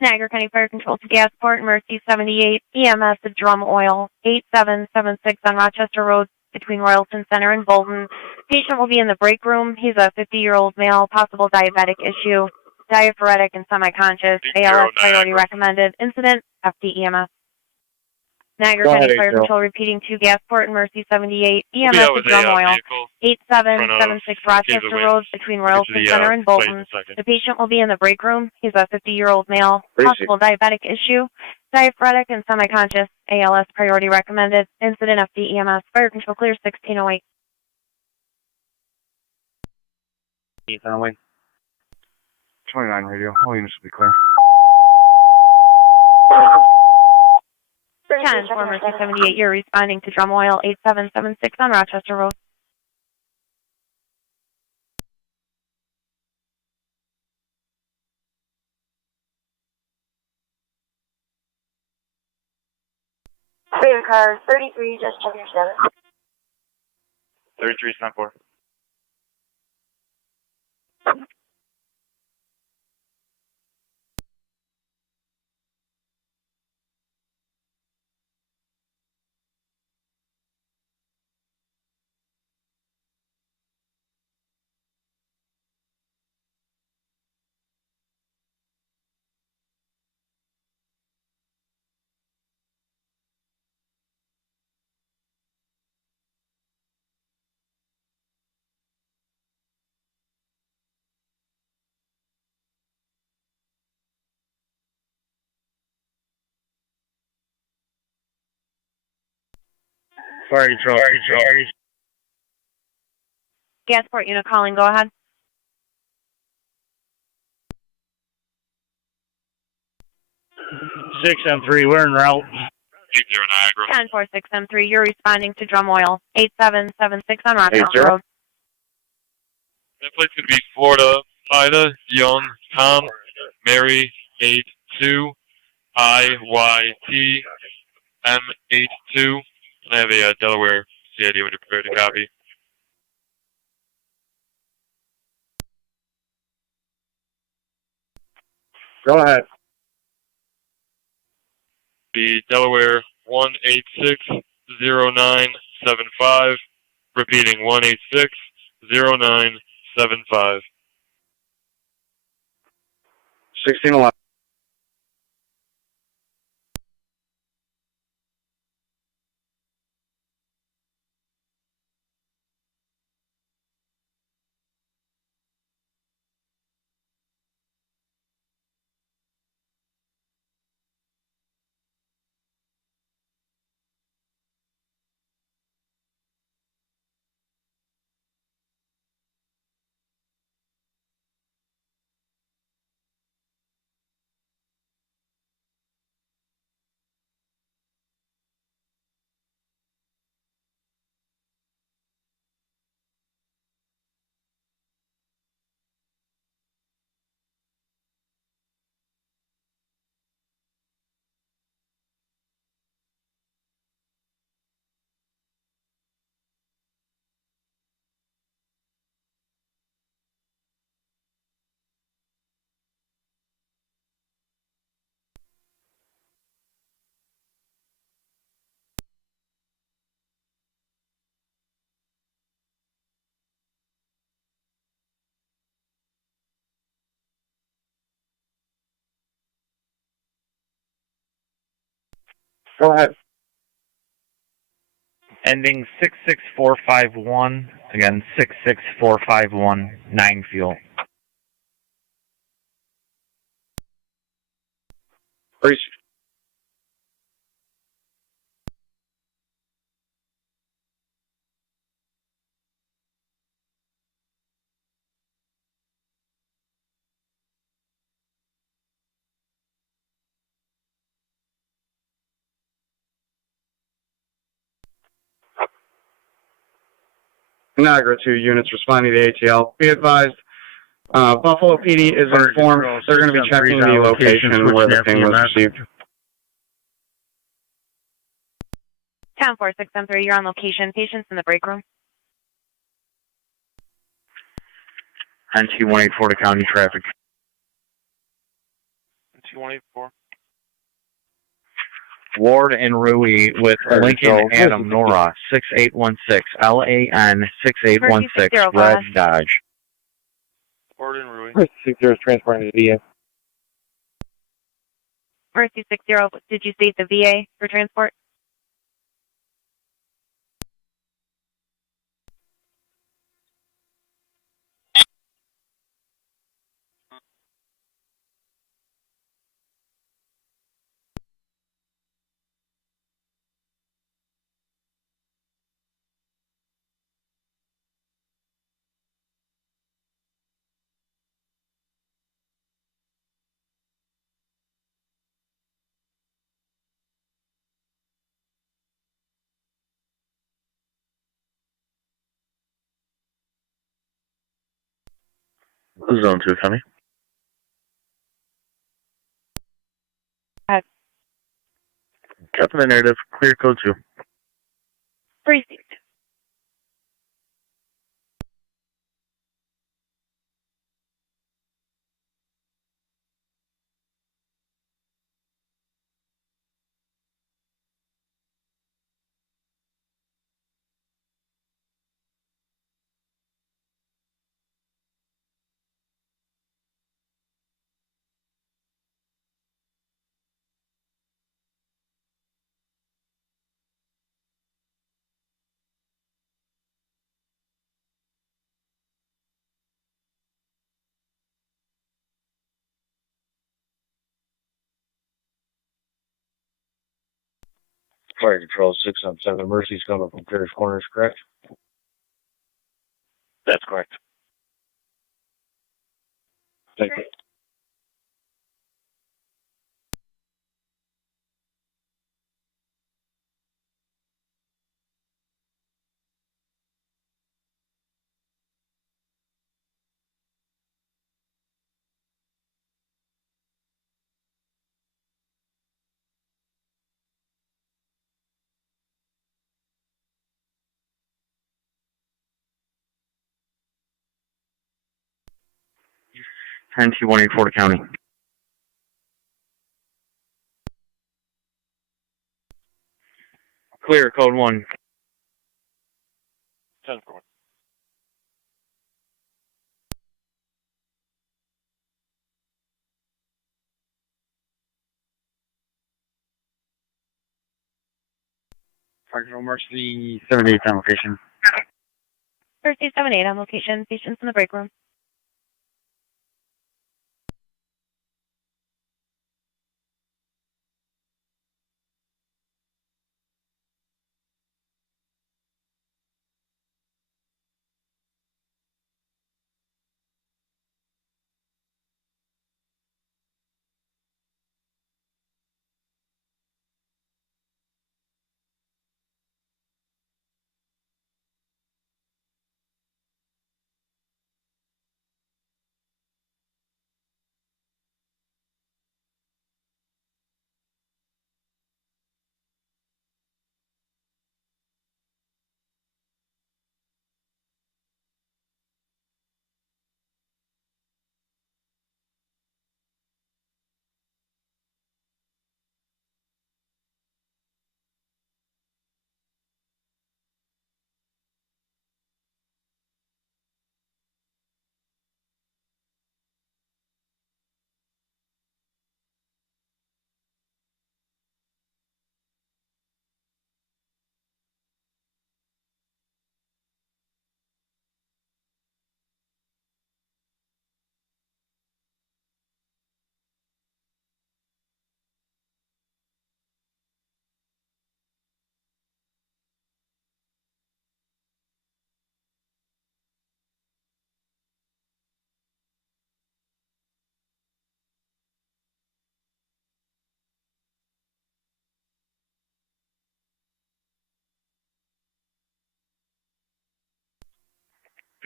Niagara County Fire Control to Gasport, Mercy 78, EMS to Drum Oil, 8776 on Rochester Road between Royalton Center and Bolton. Patient will be in the break room. He's a 50-year-old male, possible diabetic issue, diaphoretic and semi-conscious, ALS priority recommended, incident, FDEMS. Niagara County Fire Control repeating to Gasport and Mercy 78, EMS to Drum Oil, 8776 Rochester Road between Royalton Center and Bolton. The patient will be in the break room. He's a 50-year-old male, possible diabetic issue, diaphoretic and semi-conscious, ALS priority recommended, incident FDEMS. Fire Control clear 1608. 29 radio. All units will be clear. 10 for Mercy 78, you're responding to Drum Oil 8776 on Rochester Road. Radar car 33, just check your status. 33 is not 4. Fire control. Gasport unit calling, go ahead. Six M3, we're en route. 80 Niagara. 1046 M3, you're responding to Drum Oil 8776 on Rochester Road. That place could be Florida, Ida, Young, Tom, Mary, 82, IYT, M82. I have a Delaware CID when you're prepared to copy. Go ahead. The Delaware 1860975. Repeating 1860975. 1611. Go ahead. Ending 66451. Again, 66451. 9 fuel. Reach. Niagara 2 units responding to ATL. Be advised, Buffalo PD is informed they're going to be checking the location where the ping was received. 1046 M3, you're on location. Patients in the break room. NT 184 to county traffic. T184. Ward and Rui with Lincoln Adam Nora 6816 LAN 6816 Red Dodge. Ward and Rui. 60 is transporting to the VA. Mercy 60, did you state the VA for transport? Zone 2, Tommy. Captain the narrative, clear code 2. Precinct. Fire Control 617. Mercy's coming from Pierce Corners, correct? That's correct. Thank you. T184 to county. Clear, code 1. 10-4. Fire Control Mercy 78 on location. Mercy 78 on location. Patients in the break room.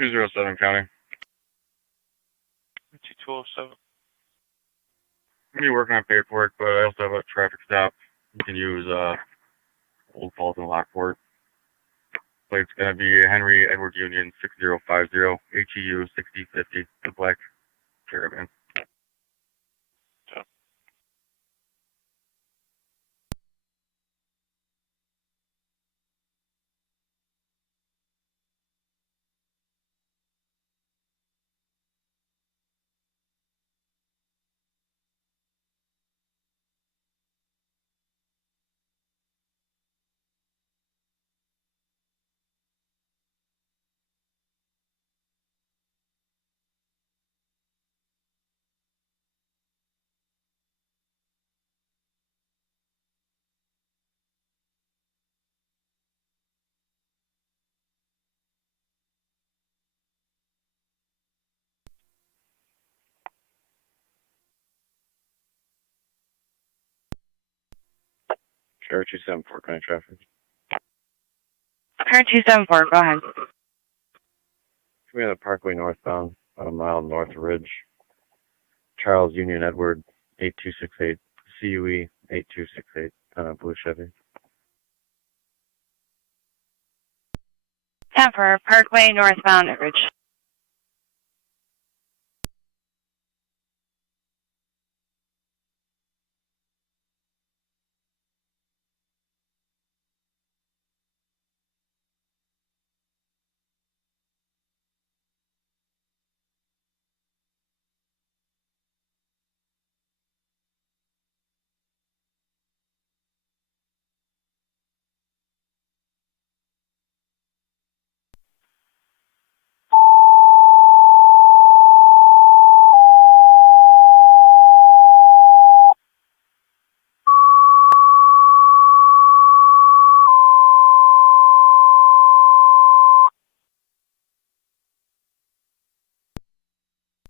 .207 county. T207. I'm going to be working on paperwork, but I also have a traffic stop. You can use Old Falls and Lockport. Plate's going to be Henry Edward Union 6050 HEU 6050, the black caravan. Car 274, kind of traffic. Car 274, go ahead. We have the Parkway northbound, about a mile north of Ridge. Charles Union Edward, 8268. CUE, 8268. Blue Chevy. 10 for Parkway northbound at Ridge.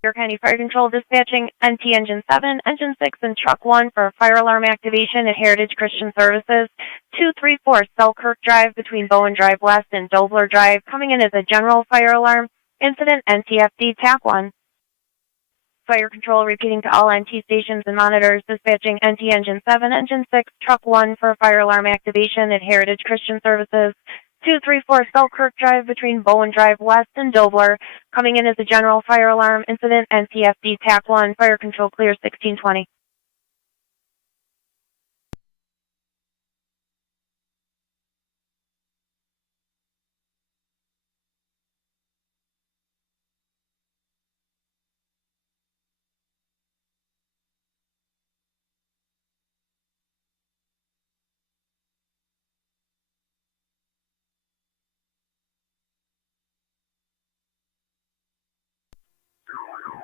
York County Fire Control dispatching NT Engine 7, Engine 6, and Truck 1 for fire alarm activation at Heritage Christian Services, 234 Selkirk Drive between Bowen Drive West and Dobler Drive, coming in as a general fire alarm. Incident NTFD TAC 1. Fire Control repeating to all NT stations and monitors, dispatching NT Engine 7, Engine 6, Truck 1 for fire alarm activation at Heritage Christian Services, 234 Selkirk Drive between Bowen Drive West and Dobler, coming in as a general fire alarm. Incident NTFD TAC 1, Fire Control clear 1620.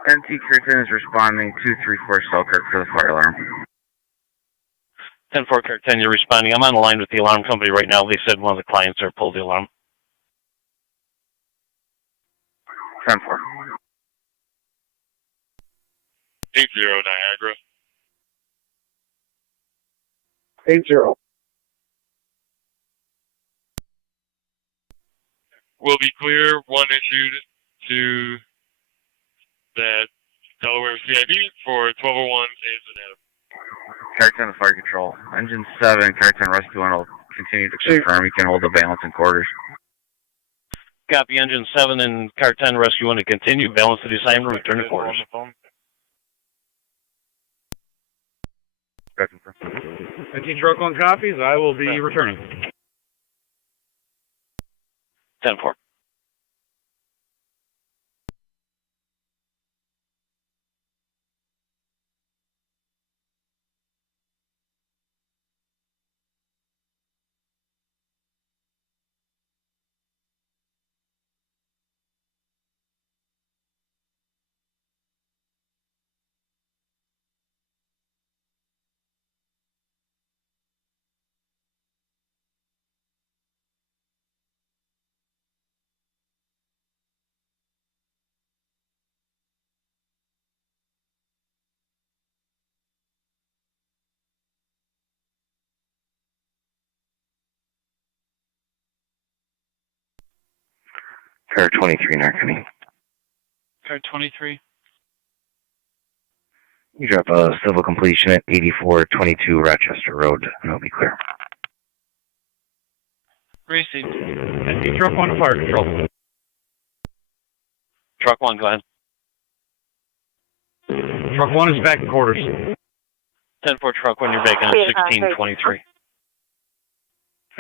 NT Curtin is responding 234 Selkirk for the fire alarm. 10-4 Curtin, you're responding. I'm on the line with the alarm company right now. They said one of the clients are pulled the alarm. 10-4. 80 Niagara. 80. Will be clear. One issued to that Delaware CID for 1201 A's and Adam. Car 10 Fire Control. Engine 7, Car 10 Rescue 1 will continue to confirm you can hold the balance in quarters. Copy. Engine 7 and Car 10 Rescue 1 to continue. Balance to the assignment. Return to quarters. NT Truck 1 copies. I will be returning. 10-4. Car 23 Narcony. Car 23. You drop a civil completion at 8422 Rochester Road, and it'll be clear. Racing. NT Truck 1 Fire Control. Truck 1, go ahead. Truck 1 is back in quarters. 10-4 Truck 1, you're back on 1623.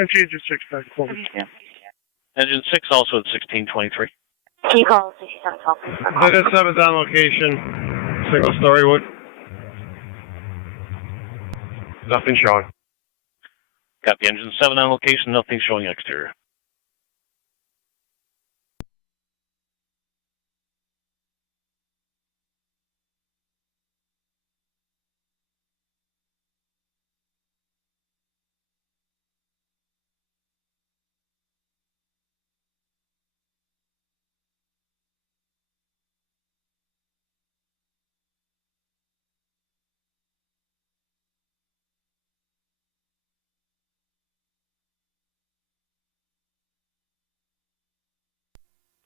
NT Engine 6 back in quarters. Engine 6 also at 1623. Can you call 6712? That is 7's on location. Single story wood. Nothing showing. Got the Engine 7 on location, nothing showing exterior.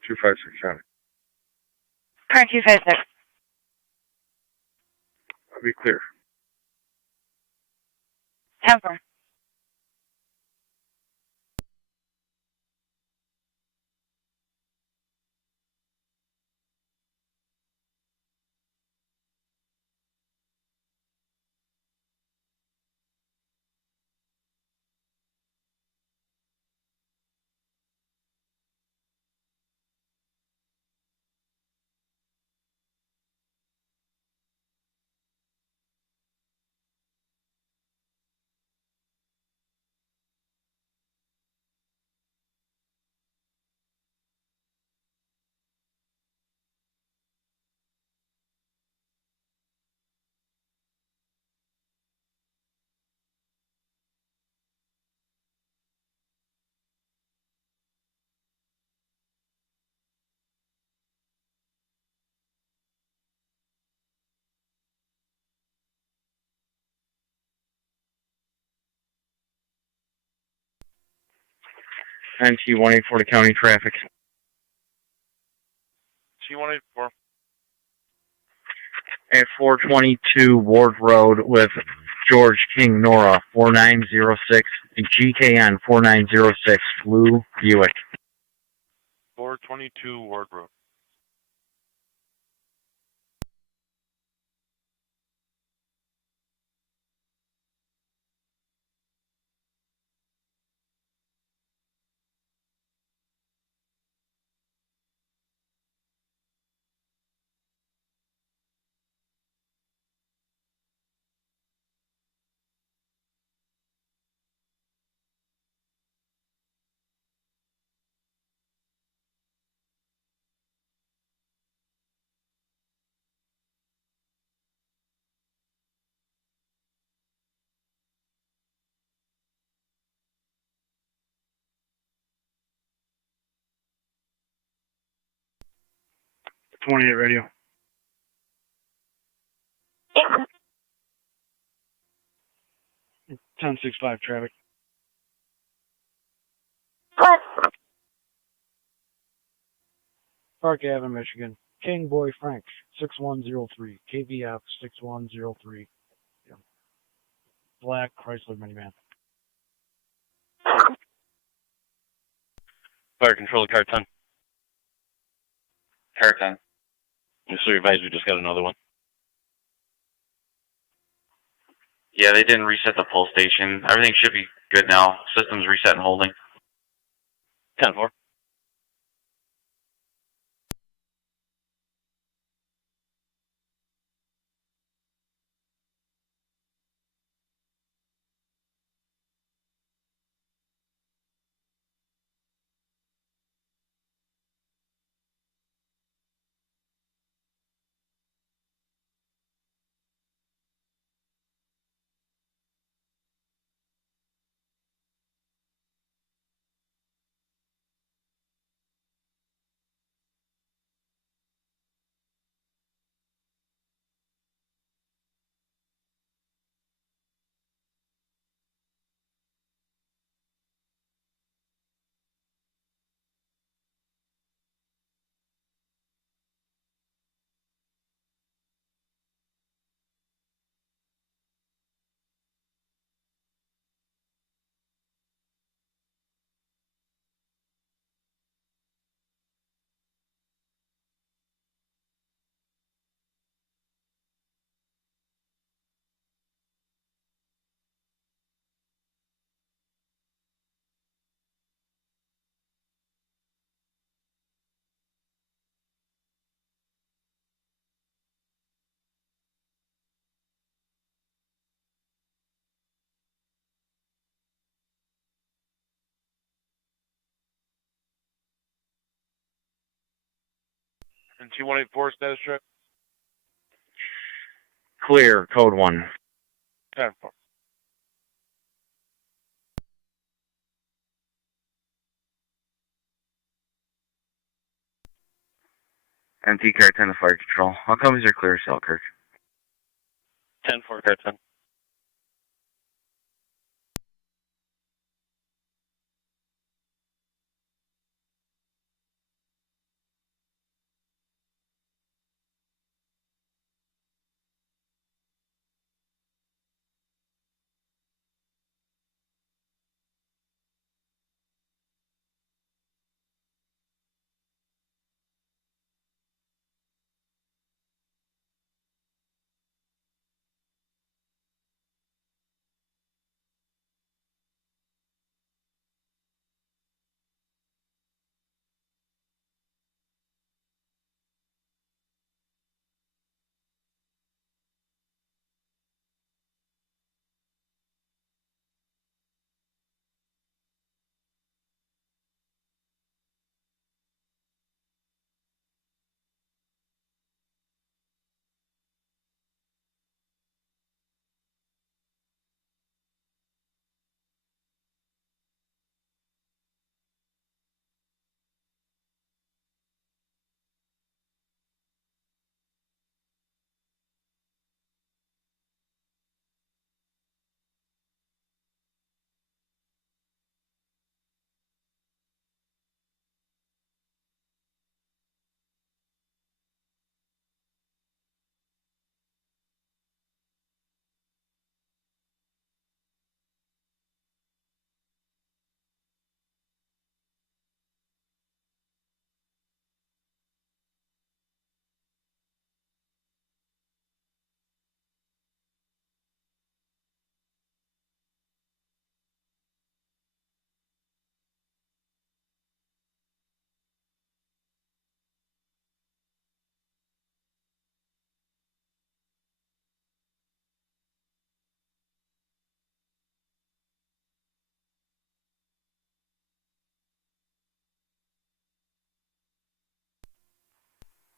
256 traffic. Current 256. I'll be clear. 10-4. NT 184 to county traffic. T184. At 422 Ward Road with George King Nora 4906 GKN 4906 Blue Buick. 422 Ward Road. .28 radio. Yeah. 1065 traffic. What? Park Avenue, Michigan. King Boy Frank, 6103. KVF 6103. Yeah. Black Chrysler minivan. Fire control to car 10. Car 10. Just so you advise, we just got another one. Yeah, they didn't reset the pull station. Everything should be good now. System's reset and holding. 10-4. And T184 status check. Clear, code 1. 10-4. NT car 10 to fire control. How come you're clear, Selkirk? 10-4, car 10.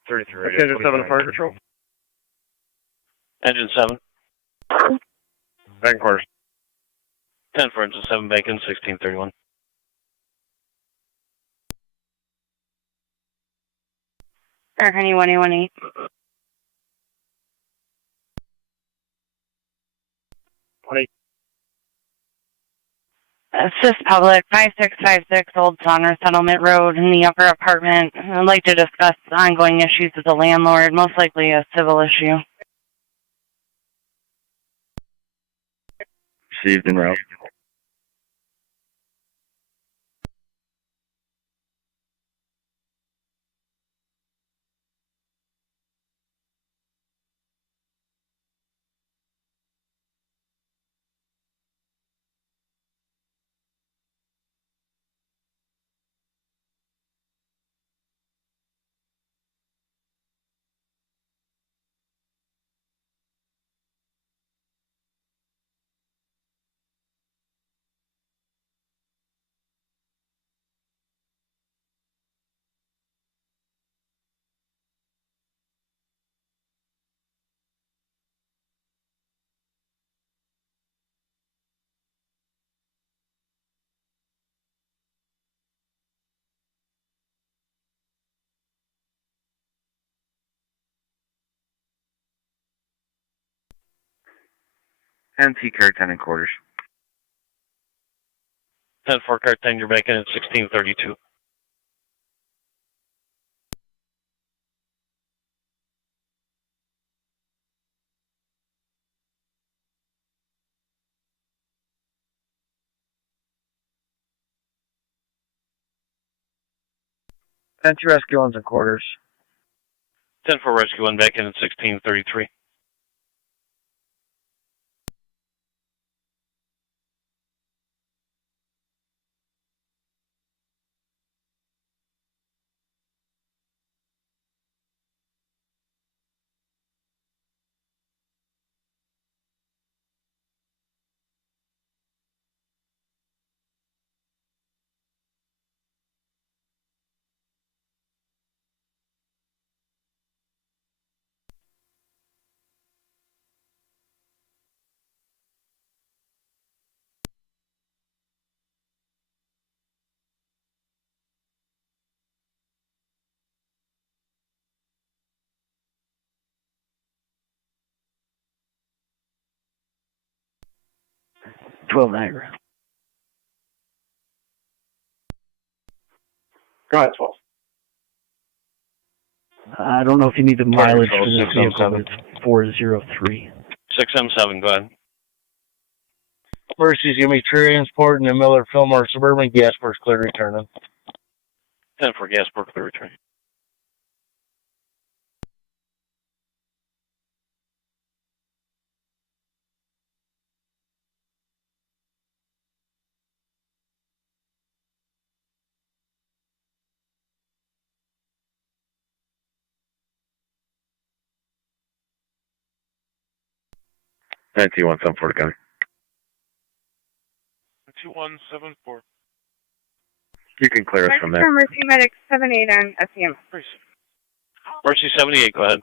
33 radio. Engine 7 to fire control. Engine 7. Back in quarters. 10 for engine 7, Bacon, 1631. Honey 1818. Assist Public, 5656 Old Saunders Settlement Road in the upper apartment. I'd like to discuss ongoing issues with the landlord, most likely a civil issue. Received en route. NT car 10 in quarters. 10 for car 10, you're Bacon at 1632. NT rescue 1's in quarters. 10 for rescue 1, Bacon at 1633. Niagara. Go ahead, 12. I don't know if you need the mileage for control, this vehicle, 6M7. but it's 403. 6M7, go ahead. Mercy's gonna be transport in the Miller Fillmore Suburban Gasport clear returning. 10 for Gasport, clear return. NT 174 to county. 2174. You can clear us from there. Mercy Medic 78 on SEM. Mercy 78, go ahead.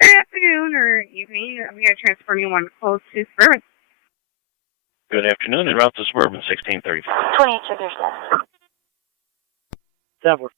Good afternoon or evening. I'm going to transfer you one close to Suburban. Good afternoon, en route to Suburban, 1634. 28 checkers, yes. Denver.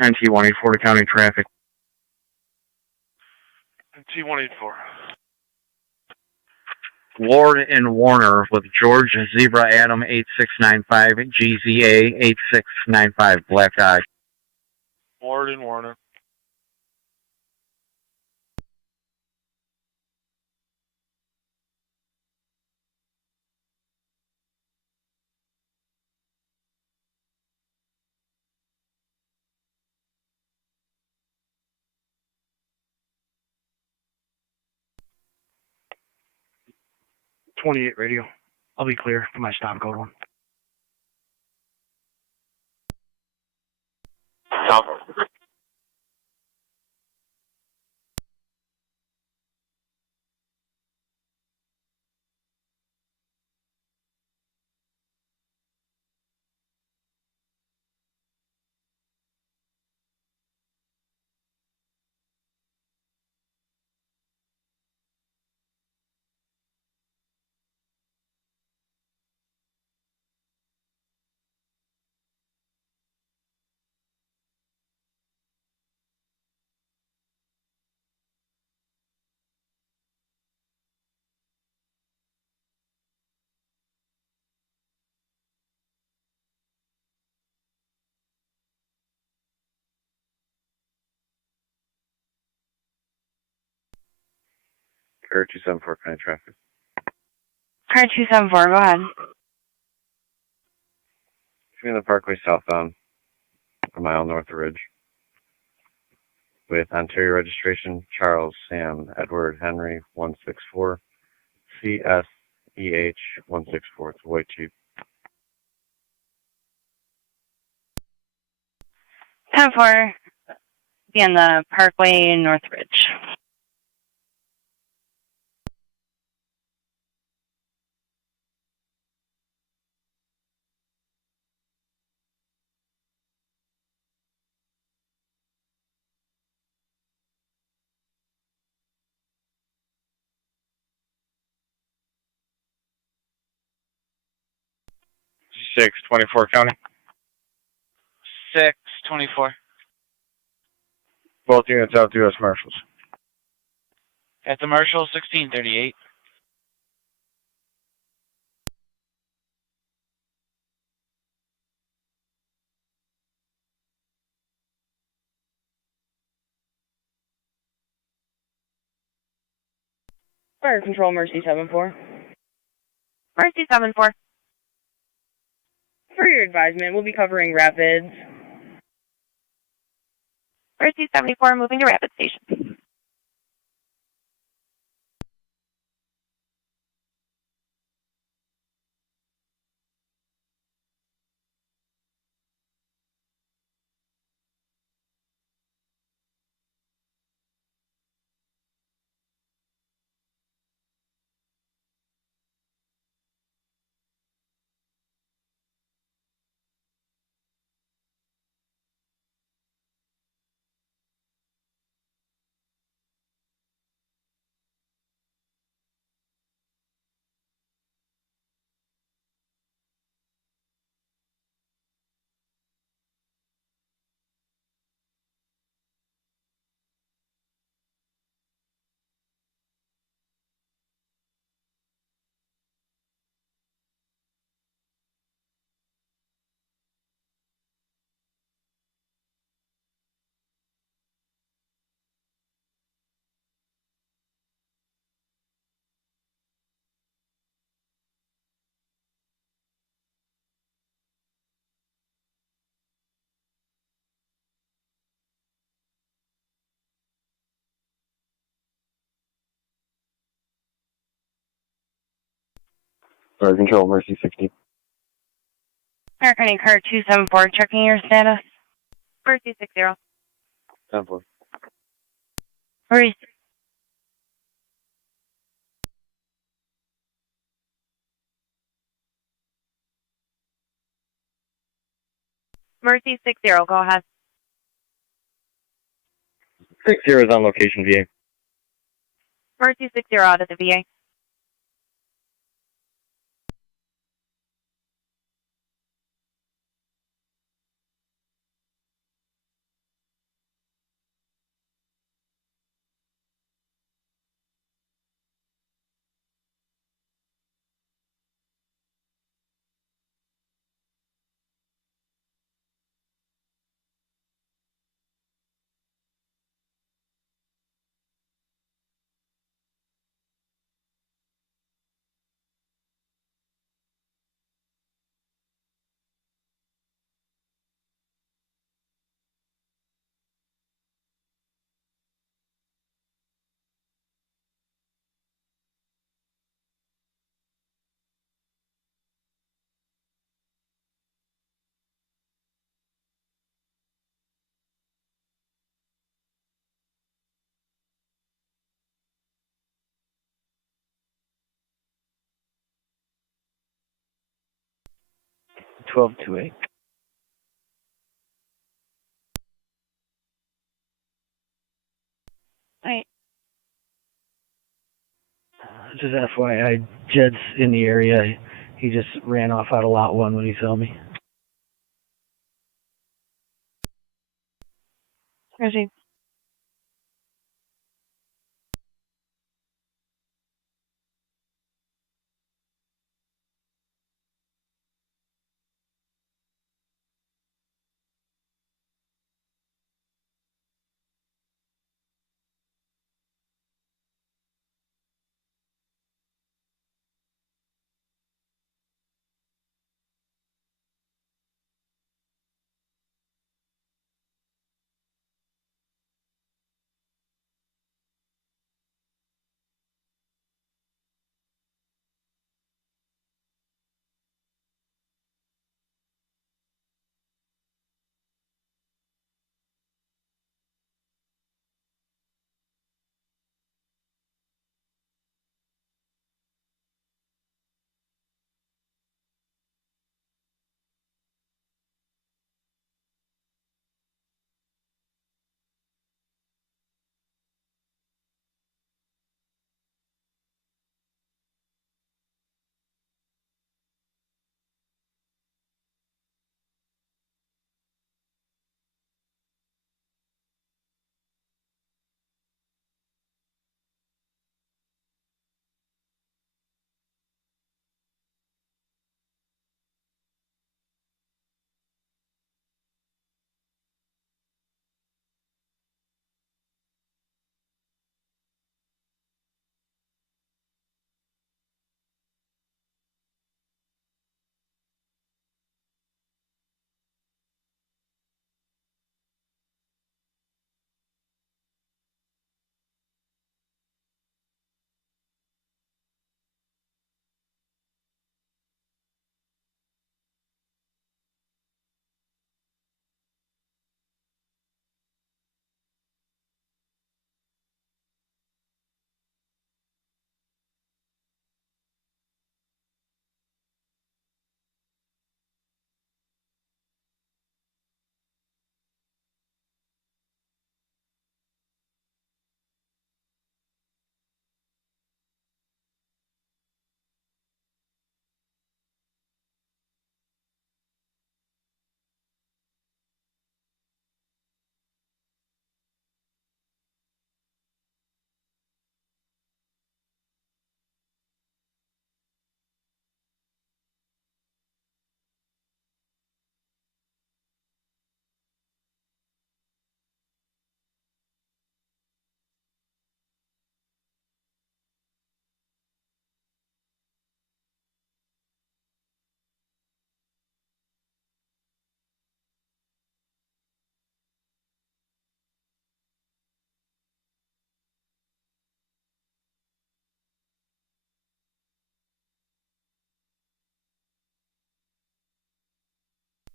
NT-184 to County Traffic. T-184. Ward and Warner with George Zebra Adam 8695, GZA 8695, Black Eye. Ward and Warner. .28 radio. I'll be clear for my stop code one. South. Car 274, County Traffic. Car 274, go ahead. Between the Parkway southbound, a mile north of Ridge. With Ontario registration, Charles Sam Edward Henry 164, CSEH 164. It's a white Jeep. 10-4, be on the Parkway Northridge. G6, 24 County. 624. Both units out to U.S. Marshals. At the Marshal, 1638. Fire Control, Mercy 74. Mercy 74. For your advisement, we'll be covering Rapids. Mercy 74, moving to Rapid Station. Fire Control, Mercy 60. Fire County Car 274, checking your status. Mercy 60. 10-4. Mercy. Mercy 60, go ahead. 60 is on location, VA. Mercy 60 out at the VA. 1228. Alright. Just FYI, Jed's in the area. He just ran off out of lot 1 when he saw me. Where's he?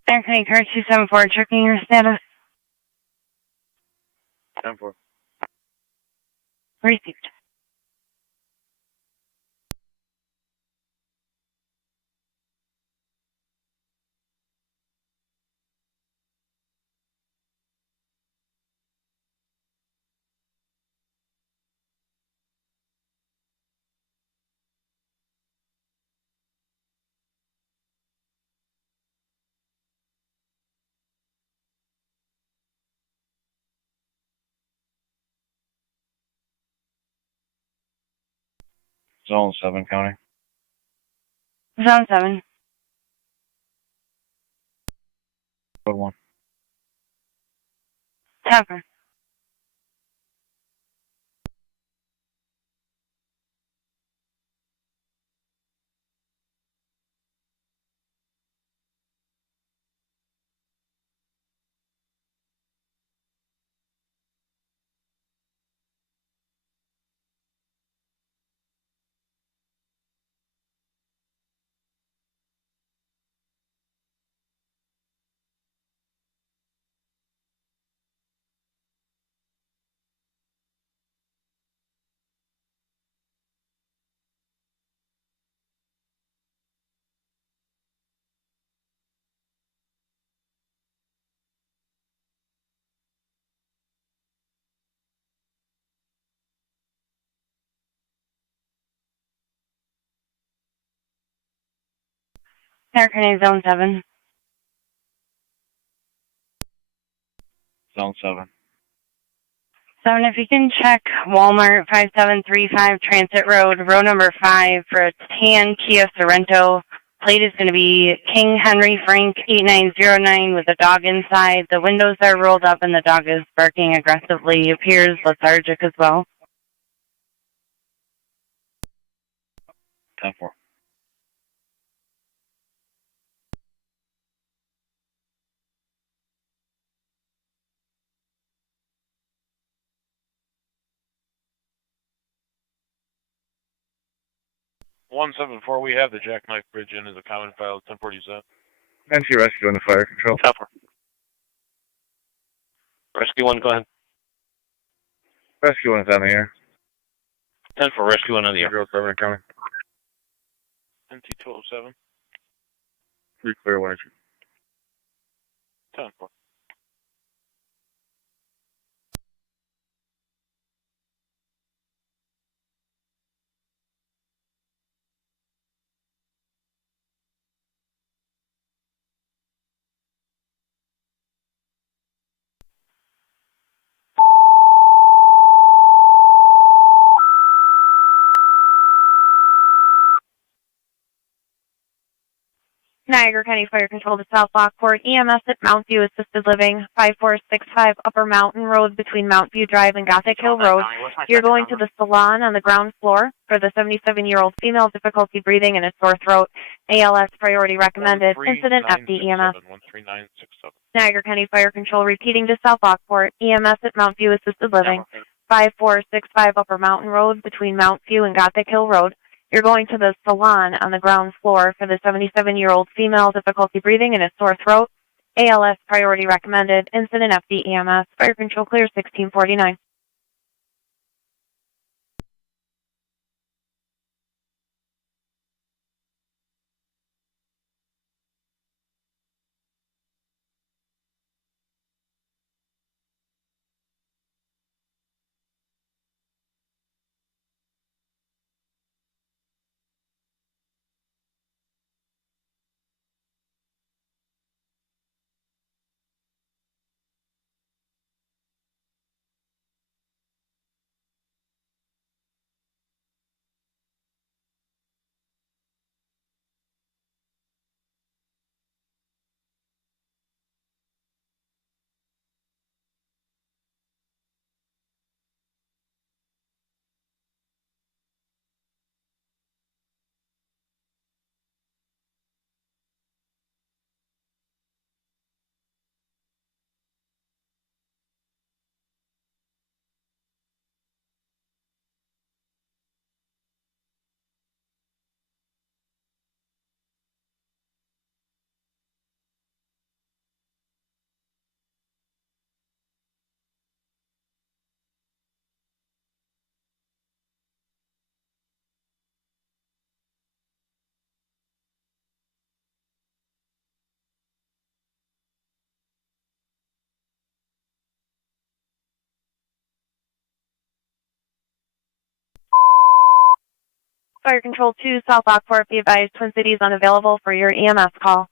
Aircraft Car 274, checking your status. 10-4. Received. Zone 7 county. Zone 7. Code 1. Topper. Niagara Zone 7. Zone 7. 7, if you can check Walmart 5735 Transit Road, row number 5 for a tan Kia Sorento. Plate is going to be King Henry Frank 8909 with a dog inside. The windows are rolled up and the dog is barking aggressively. Appears lethargic as well. 10-4. (174), we have the Jackknife Bridge in as a common file, 1047. NC Rescue on the fire control. 10-4. Rescue 1, go ahead. Rescue 1 is on the air. 10-4, Rescue 1 on the air. Zero 7 coming. NT 207. 3 clear, 1 entry. 10-4. Niagara County Fire Control to South Lockport. EMS at Mount View Assisted Living, 5465 Upper Mountain Road between Mount View Drive and Gothic Hill Road. You're going to the salon on the ground floor for the 77-year-old female, difficulty breathing and a sore throat. ALS priority recommended. Incident at the EMS. 13967. Niagara County Fire Control repeating to South Lockport. EMS at Mount View Assisted Living, 5465 Upper Mountain Road between Mount View and Gothic Hill Road. You're going to the salon on the ground floor for the 77-year-old female, difficulty breathing and a sore throat. ALS priority recommended. Incident FD EMS. Fire control clear 1649. Fire Control 2, South Lockport, be advised, Twin Cities unavailable for your EMS call.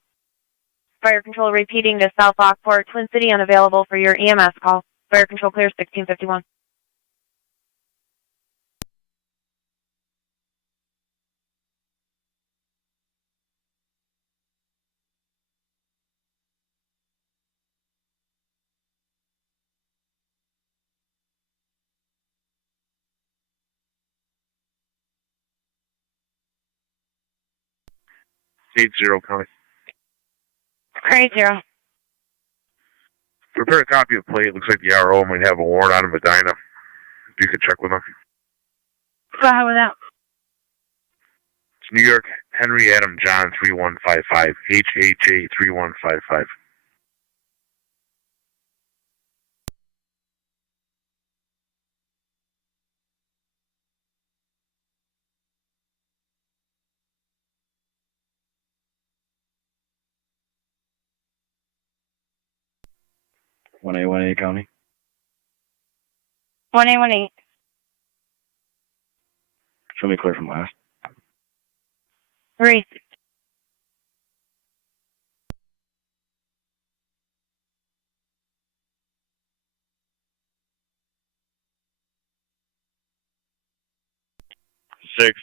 Fire Control repeating to South Lockport, Twin City unavailable for your EMS call. Fire Control clear 1651. Seed 0 coming. Grade 0. Prepare a copy of the plate. Looks like the RO might have a warrant out of Medina. If you could check with them. Go ahead with that. It's New York, Henry Adam John 3155. HHA 3155. One A County. 1818. Show me clear from last. 3.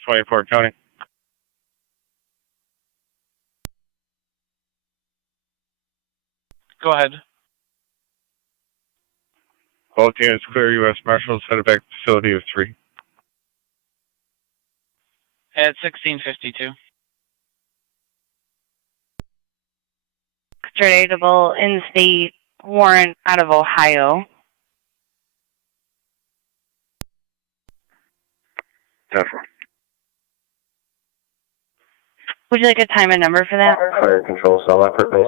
24 County. Go ahead. Both units clear. U.S. Marshals headed back to facility of 3. At 1652. Extraditable in-state warrant out of Ohio. Definitely. Would you like a time and number for that? Fire control, South Lockport base.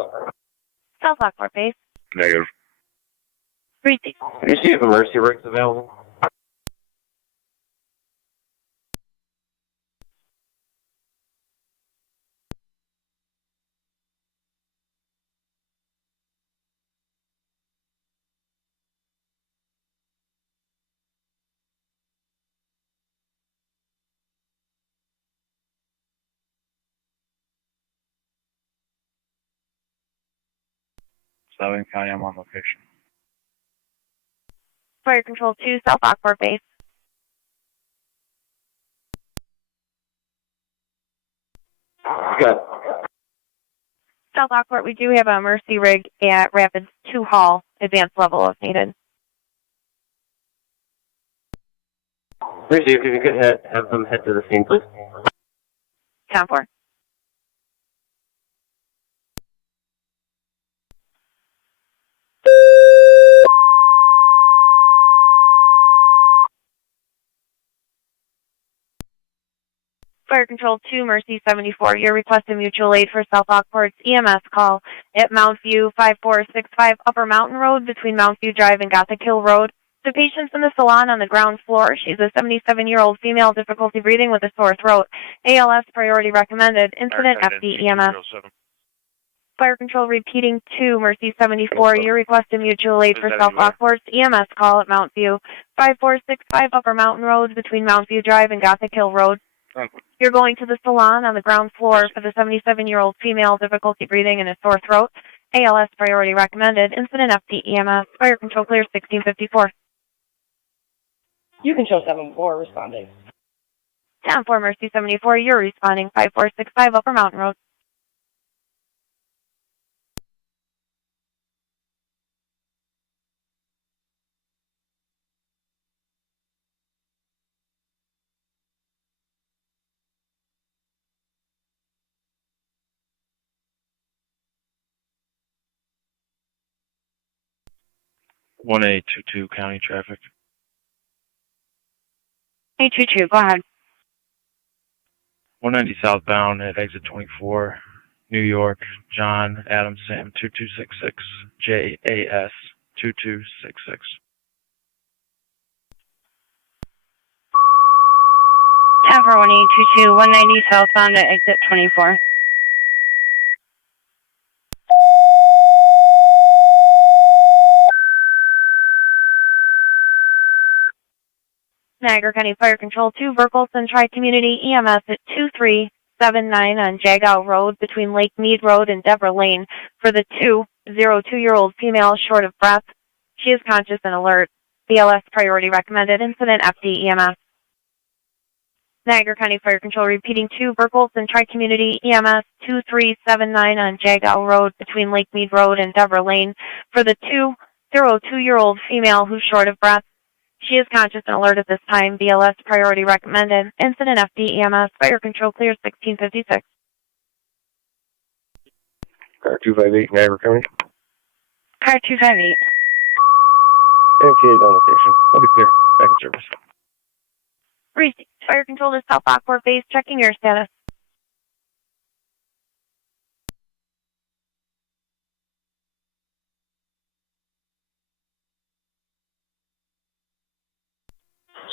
South Lockport base. Negative. Receive. Do you see if emergency rigs available? Southern County, I'm on location. Fire Control 2, South Lockport base. Good. South Lockport, we do have a Mercy rig at Rapids 2 Hall, advanced level if needed. Receive, if you could have them head to the scene, please. 10-4. Fire Control 2, Mercy 74. You're requesting mutual aid for South Lockport's EMS call at Mount View 5465 Upper Mountain Road between Mount View Drive and Gothic Hill Road. The patient's in the salon on the ground floor. She's a 77-year-old female, difficulty breathing with a sore throat. ALS priority recommended. Incident FD EMS. Fire Control repeating 2, Mercy 74. You're requesting mutual aid for South Lockport's EMS call at Mount View 5465 Upper Mountain Road between Mount View Drive and Gothic Hill Road. You're going to the salon on the ground floor for the 77-year-old female, difficulty breathing and a sore throat. ALS priority recommended. Incident FD EMS. Fire Control clear 1654. You can show 7-4 responding. 10-4 Mercy 74. You're responding 5465 Upper Mountain Road. One 822 County traffic. 822, go ahead. 190 southbound at exit 24, New York, John, Adam, Sam, 2266, JAS, 2266. Tower 1822, 190 southbound at exit 24. Niagara County Fire Control 2, Verkelson Tri-Community EMS at 2379 on Jagow Road between Lake Mead Road and Deborah Lane for the 202-year-old female short of breath. She is conscious and alert. BLS priority recommended. Incident FD EMS. Niagara County Fire Control repeating 2, Verkelson Tri-Community EMS 2379 on Jagow Road between Lake Mead Road and Deborah Lane for the 202-year-old female who's short of breath. She is conscious and alert at this time. BLS priority recommended. Incident FD EMS. Fire Control clear 1656. Car 258, Niagara County. Car 258. MTA on location. I'll be clear. Back in service. Receive. Fire Control to South Lockport base. Checking your status.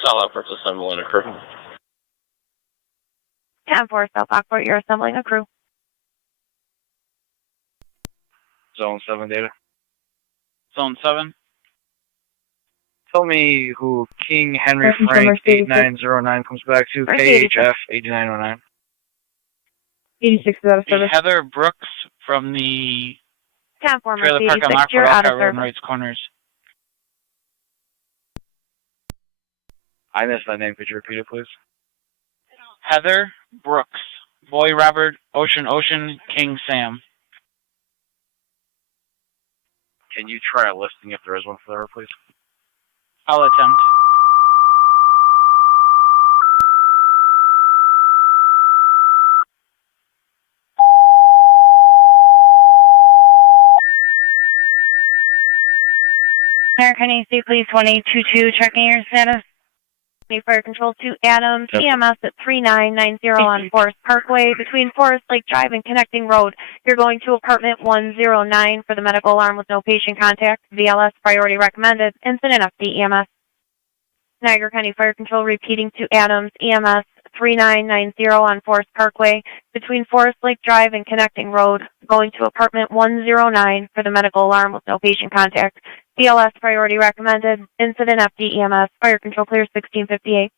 South Lockport to assembling a crew. 10-4 South Lockport, you're assembling a crew. Zone 7 data. Zone 7. Tell me who King Henry Frank 8909 comes back to. KHF 8909. 86 is out of service. Heather Brooks from the 10-4 trailer park on Lockport, Alpha Road and Wright's Corners. I missed that name. Could you repeat it, please? Heather Brooks. Boy Robert, Ocean, King Sam. Can you try a listing if there is one for her, please? I'll attempt. American AC Police 1822, checking your status. Fire Control to Adams, EMS at 3990 on Forest Parkway between Forest Lake Drive and Connecting Road. You're going to apartment 109 for the medical alarm with no patient contact. VLS priority recommended. Incident FD EMS. Niagara County Fire Control repeating to Adams, EMS 3990 on Forest Parkway between Forest Lake Drive and Connecting Road. Going to apartment 109 for the medical alarm with no patient contact. BLS priority recommended. Incident FD EMS. Fire Control clear 1658.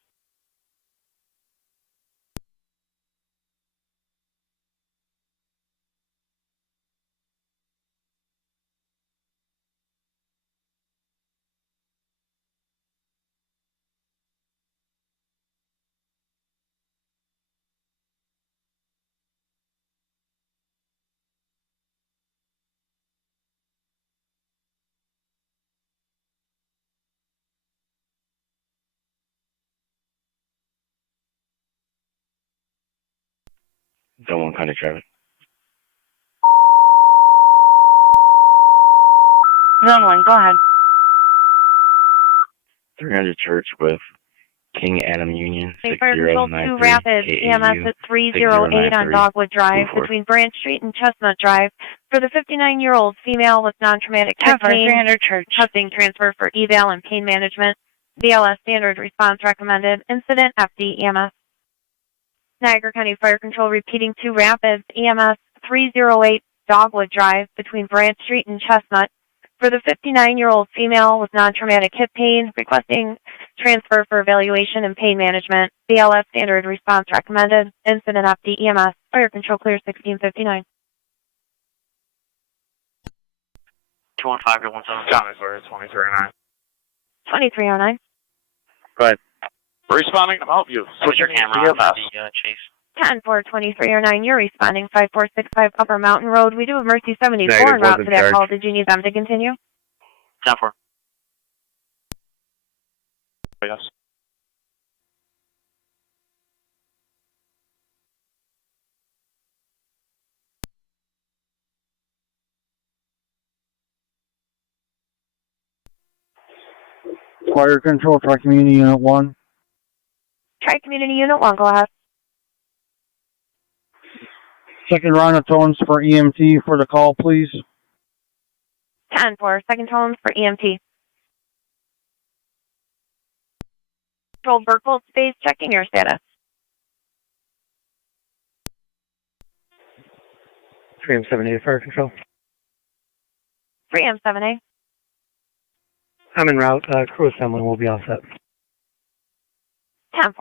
Zone 1 County traffic. Zone 1, go ahead. 300 Church with King Adam Union, Fire Control 2 Rapids, EMS at 308 on Dogwood Drive between Branch Street and Chestnut Drive for the 59-year-old female with non-traumatic hip pain. 300 Church. Custody transfer for eval and pain management. BLS standard response recommended. Incident FD EMS. Niagara County Fire Control repeating to Rapids, EMS 308 Dogwood Drive between Branch Street and Chestnut for the 59-year-old female with non-traumatic hip pain, requesting transfer for evaluation and pain management. BLS standard response recommended. Incident FD EMS. Fire Control clear 1659. 215 to 17. County clear 2309. 2309. Go ahead. Responding, I'm help you. Switch your camera on for the chase. 10-4-2309, you're responding 5465 Upper Mountain Road. We do have Mercy 74 en route to that call. Did you need them to continue? 10-4. Yes. Fire Control, Tri Community Unit 1. Tri Community Unit 1, go ahead. Second round of tones for EMT for the call, please. 10-4, second tones for EMT. Control Burkhold Space, checking your status. 3M7A, Fire Control. 3M7A. I'm en route. Crew assembly will be all set. 10-4.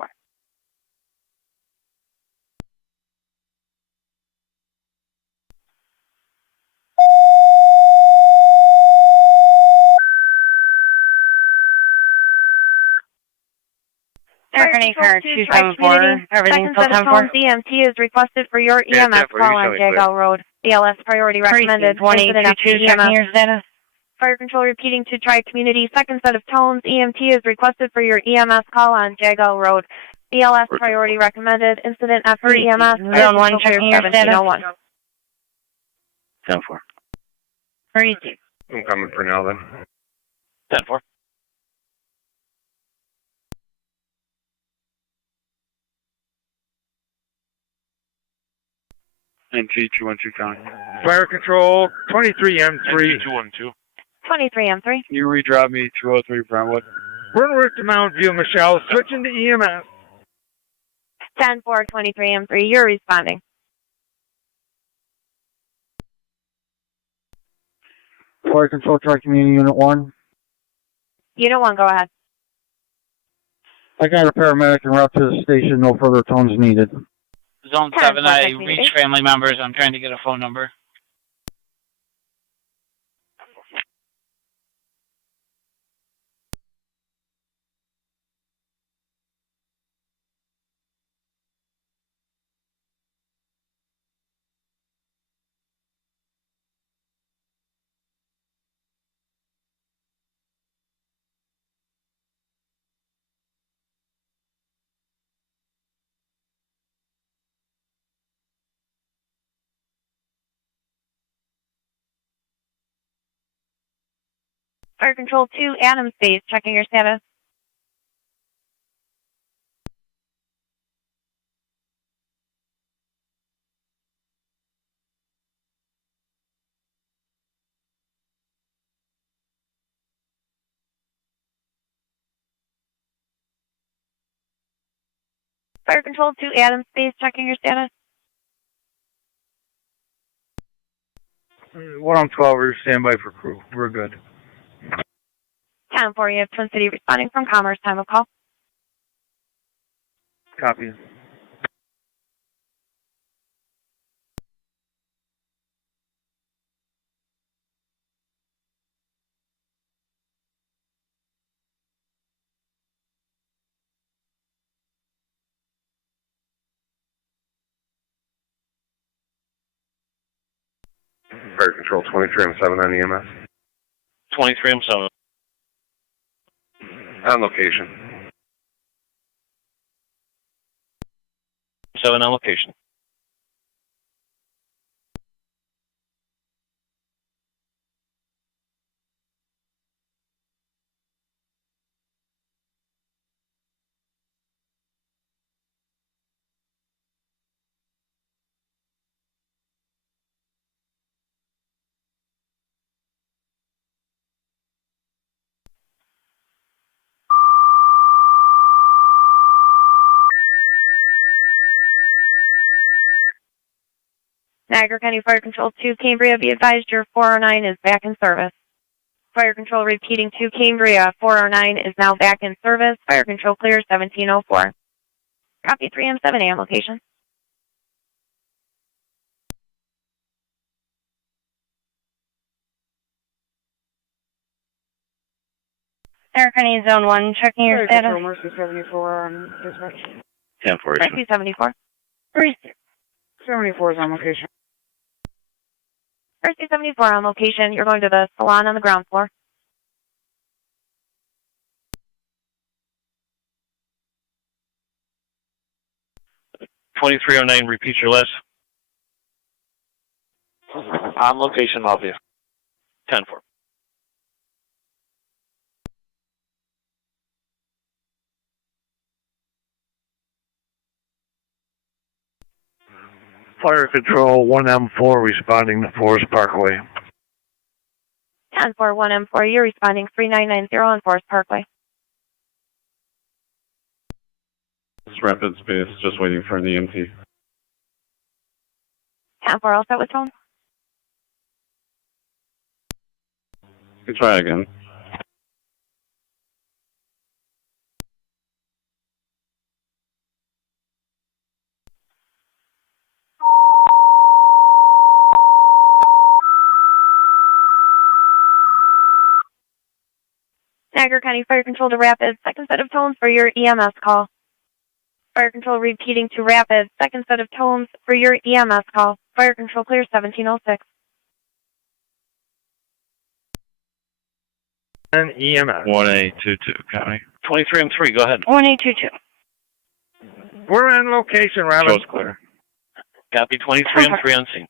American Car 274, everything's still 10-4. EMT is requested for your EMS call on Jagow Road. BLS priority recommended. 2022, checking your status. Fire Control repeating to Tri Community, second set of tones. EMT is requested for your EMS call on Jagow Road. BLS priority recommended. Incident after EMS. Zone 1, checking your status. 10-4. Hurry. I'm coming for now then. 10-4. NT212 County. Fire Control 23M3. NT212. 23M3. Can you redrop me 203 Brentwood? Brentwood to Mount View, Michelle. Switching to EMS. 10-4, 23M3. You're responding. Fire Control, Tri Community Unit 1. Unit 1, go ahead. I got a paramedic en route to the station. No further tones needed. Zone 7, I reach family members. I'm trying to get a phone number. Fire Control 2, Adams Base, checking your status. Fire Control 2, Adams Base, checking your status. 1 on 12, we're standby for crew. We're good. 10-4, you have Twin City responding from Commerce, time of call. Copy. Fire Control 23M7 on EMS. 23M7. On location. 7 on location. Niagara County Fire Control 2, Cambria, be advised your 409 is back in service. Fire Control repeating to Cambria, 409 is now back in service. Fire Control clear 1704. Copy 3M7 location. Niagara County Zone 1, checking your status. Control Mercy 74 on dispatch. 10-4. Mercy 74. 74 is on location. Mercy 74 on location. You're going to the salon on the ground floor. $2309, repeat your list. On location, love you. 10-4. Fire Control 1M4 responding to Forest Parkway. 10-4, 1M4, you're responding 3990 on Forest Parkway. It's Rapid Space, just waiting for an EMT. 10-4, all set with tone? You can try again. Niagara County Fire Control to Rapid, second set of tones for your EMS call. Fire Control repeating to Rapid, second set of tones for your EMS call. Fire Control clear 1706. And EMS. 1A22, County. 23M3, go ahead. 1822. We're on location, Robin. Show's clear. Copy 23M3 on scene.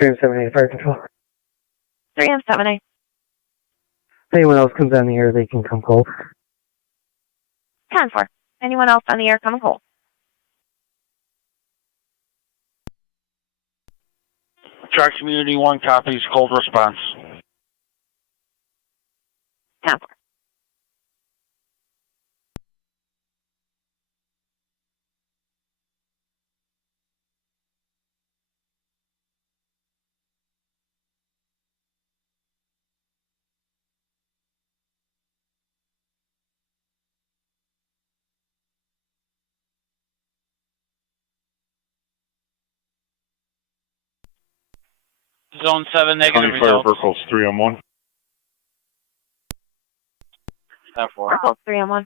Fire Control. 3M7A. If anyone else comes on the air, they can come cold. 10-4. Anyone else on the air, come cold. Track Community 1 copies, cold response. 10-4. Zone 7, negative County Fire results. Burkles 3M1. 4 3M1.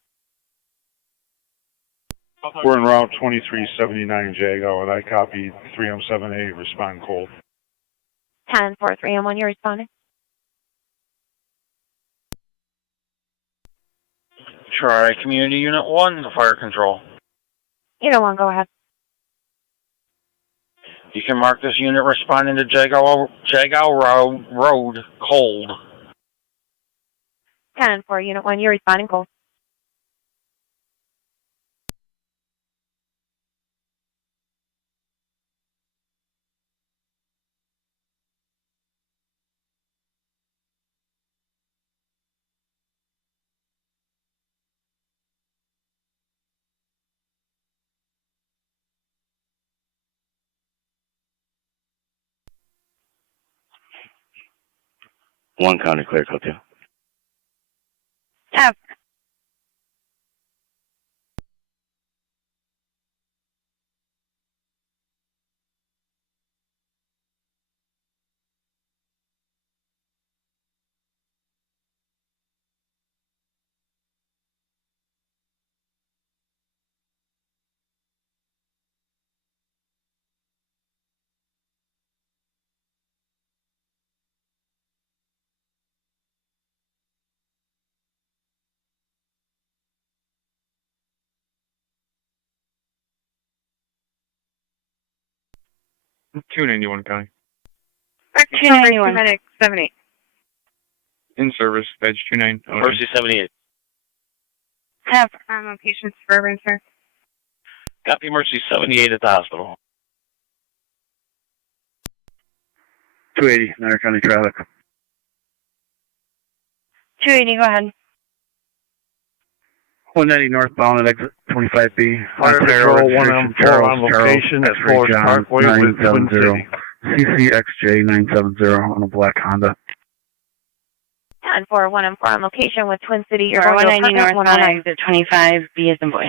We're en route 2379 Jago, and I copy 3M7A, respond cold. 10-4, 3M1, you're responding. Sure, Community Unit 1, Fire Control. Either one, go ahead. You can mark this unit responding to Jagow Road cold. 10-4, Unit 1, you're responding cold. One county clear, code 2. F. Two 91 county. 291. 78. In service, badge 29. Mercy 78. F. Location suburban, sir. Copy Mercy 78 at the hospital. 280, Niagara County traffic. 280, go ahead. 190 northbound at exit 25B. Fire Patrol 114 on location at Forest Parkway with Twin City. CCXJ 970 on a black Honda. 10-4, 1-4 on location with Twin City. You're Or going 190 to northbound exit 25, B as in boy.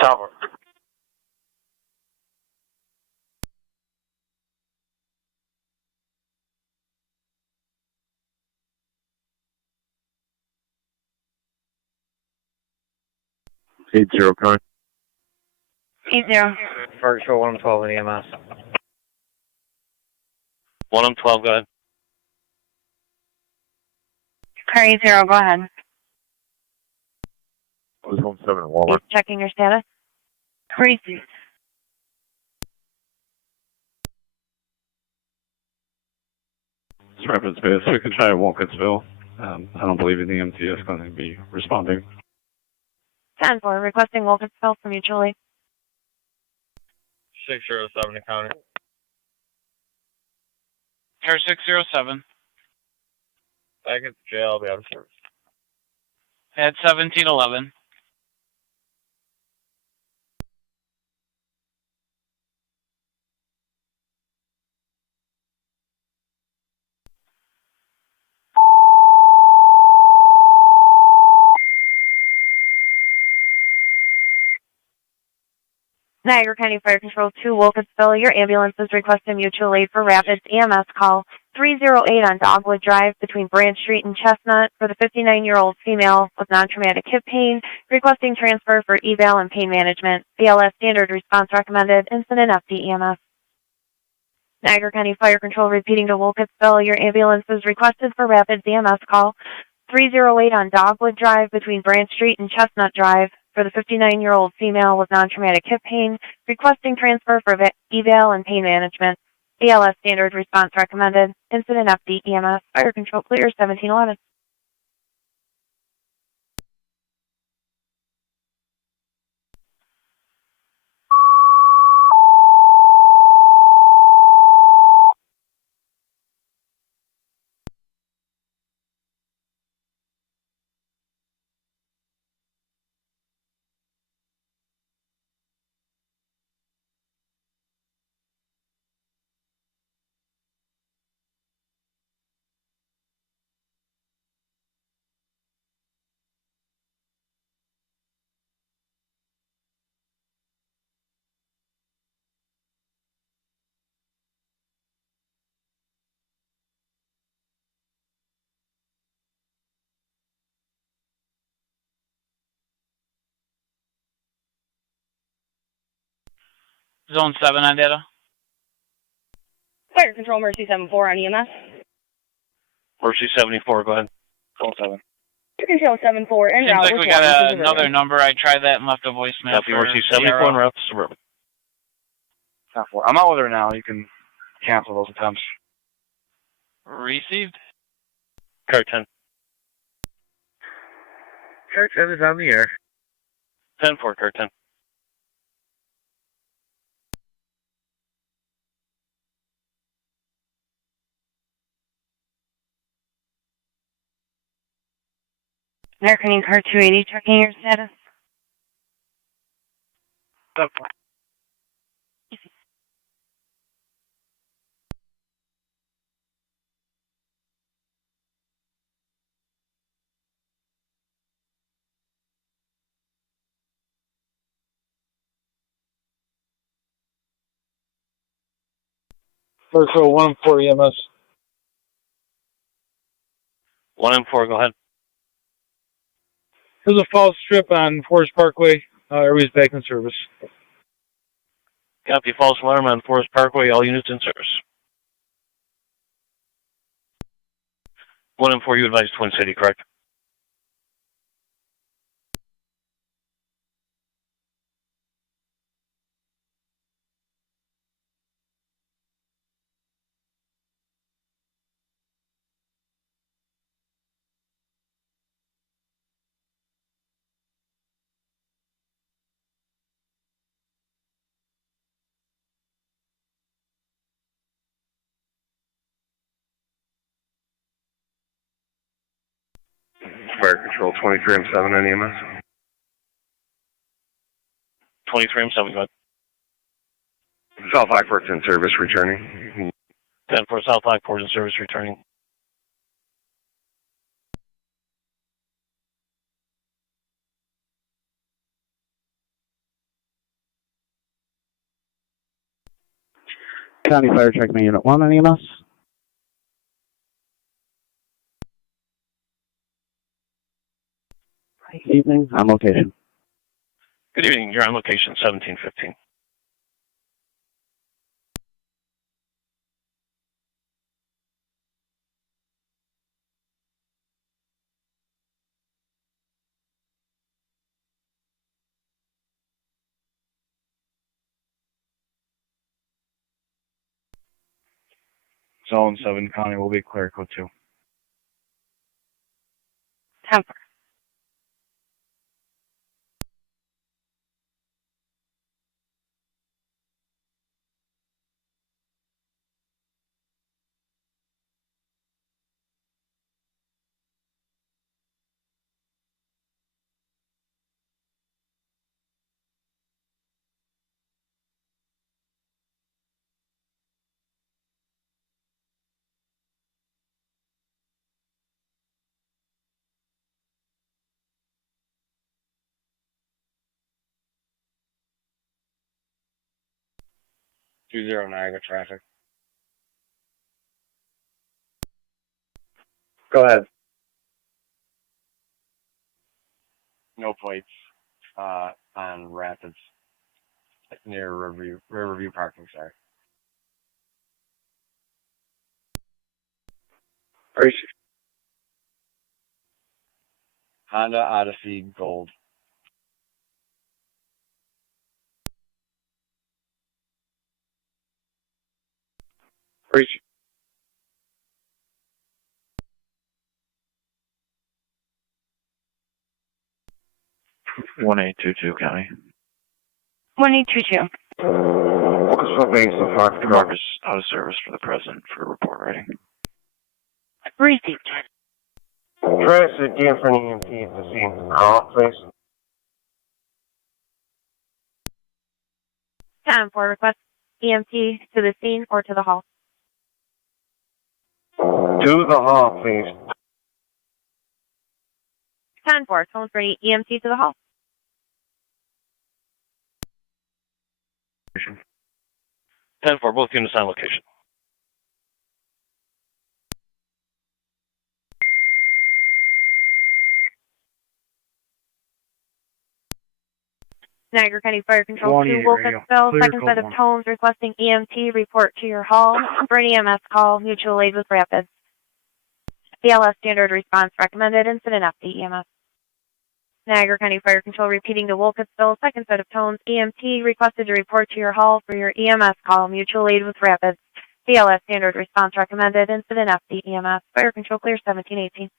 Tower. Eight zero car. 80. Fire Patrol 112 in EMS. 112, go ahead. Car 80, go ahead. I was home 7 at Walmart. Checking your status. Crazy. It's Rapids Bay, so we can try Wilkinsville. I don't believe the EMT is going to be responding. 10-4, requesting Wilkinsville from you, Julie. 607 to county. Car 607. Back at the jail, I'll be out of service. At 1711. Niagara County Fire Control 2, Wilkinsville. Your ambulance is requesting mutual aid for Rapids EMS call 308 on Dogwood Drive between Branch Street and Chestnut for the 59-year-old female with non-traumatic hip pain, requesting transfer for eval and pain management. BLS standard response recommended. Incident FD EMS. Niagara County Fire Control repeating to Wilkinsville. Your ambulance is requested for Rapids EMS call 308 on Dogwood Drive between Branch Street and Chestnut Drive for the 59-year-old female with non-traumatic hip pain, requesting transfer for eval and pain management. BLS standard response recommended. Incident FD EMS. Fire Control clear 1711. Zone 7 on data. Fire Control Mercy 74 on EMS. Mercy 74, go ahead. Call 7. You can show 7-4 en Seems route like with we got one. another number. I tried that and left a voicemail. Copy, we're 274 and route to Suburban. 10-4. I'm out with her now. You can cancel those attempts. Received. Car 10. Car 10 is on the air. 10-4, car 10. American Car 280, checking your status. 10-4. First row 1-4 EMS. 1-4, go ahead. There's a false strip on Forest Parkway. Everybody's back in service. Copy, false alarm on Forest Parkway, all units in service. 1-4, you advise Twin City, correct? Fire Control 23M7 on EMS. 23M7, go ahead. South Lockport's in service, returning. 10-4, South Lockport in service, returning. County Fire Checkman Unit 1 on EMS. Evening, on location. Good evening, you're on location 1715. Zone 7 County will be clear, code 2. 10-4. Niagara traffic. Go ahead. No plates on Rapids near Riverview parking, sorry. Honda Odyssey Gold. Reach. 1822 County. 1822. Driver's out of service for the present for report writing. Received. Transit again for an EMT at the scene. Please. 10-4, request EMT to the scene or to the hall. To the hall, please. 10-4, someone's bringing EMT to the hall. 10-4, both units on location. Niagara County Fire Control 2, Wilkesville, second set of tones requesting EMT report to your hall. For an EMS call, mutual aid with Rapids. BLS standard response recommended. Incident FD EMS. Niagara County Fire Control repeating to Wilkesville, second set of tones. EMT requested to report to your hall for your EMS call. Mutual aid with rapids. BLS standard response recommended. Incident FD EMS. Fire Control clear 1718.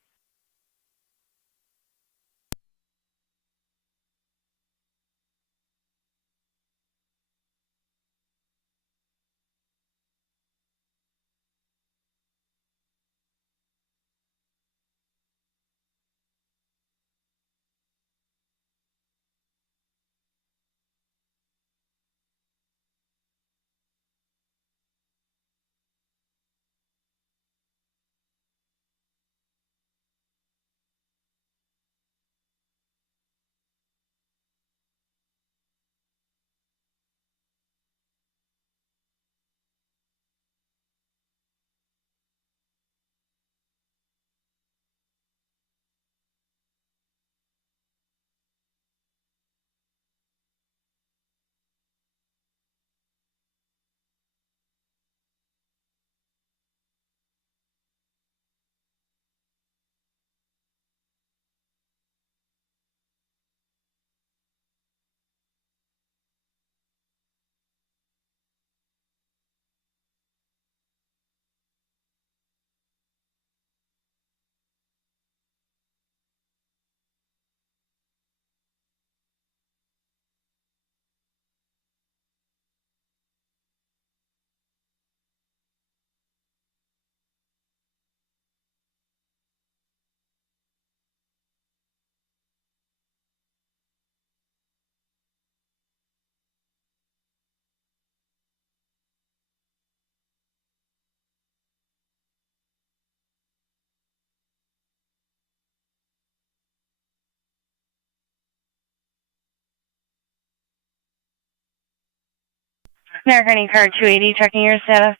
American card 280, checking your status.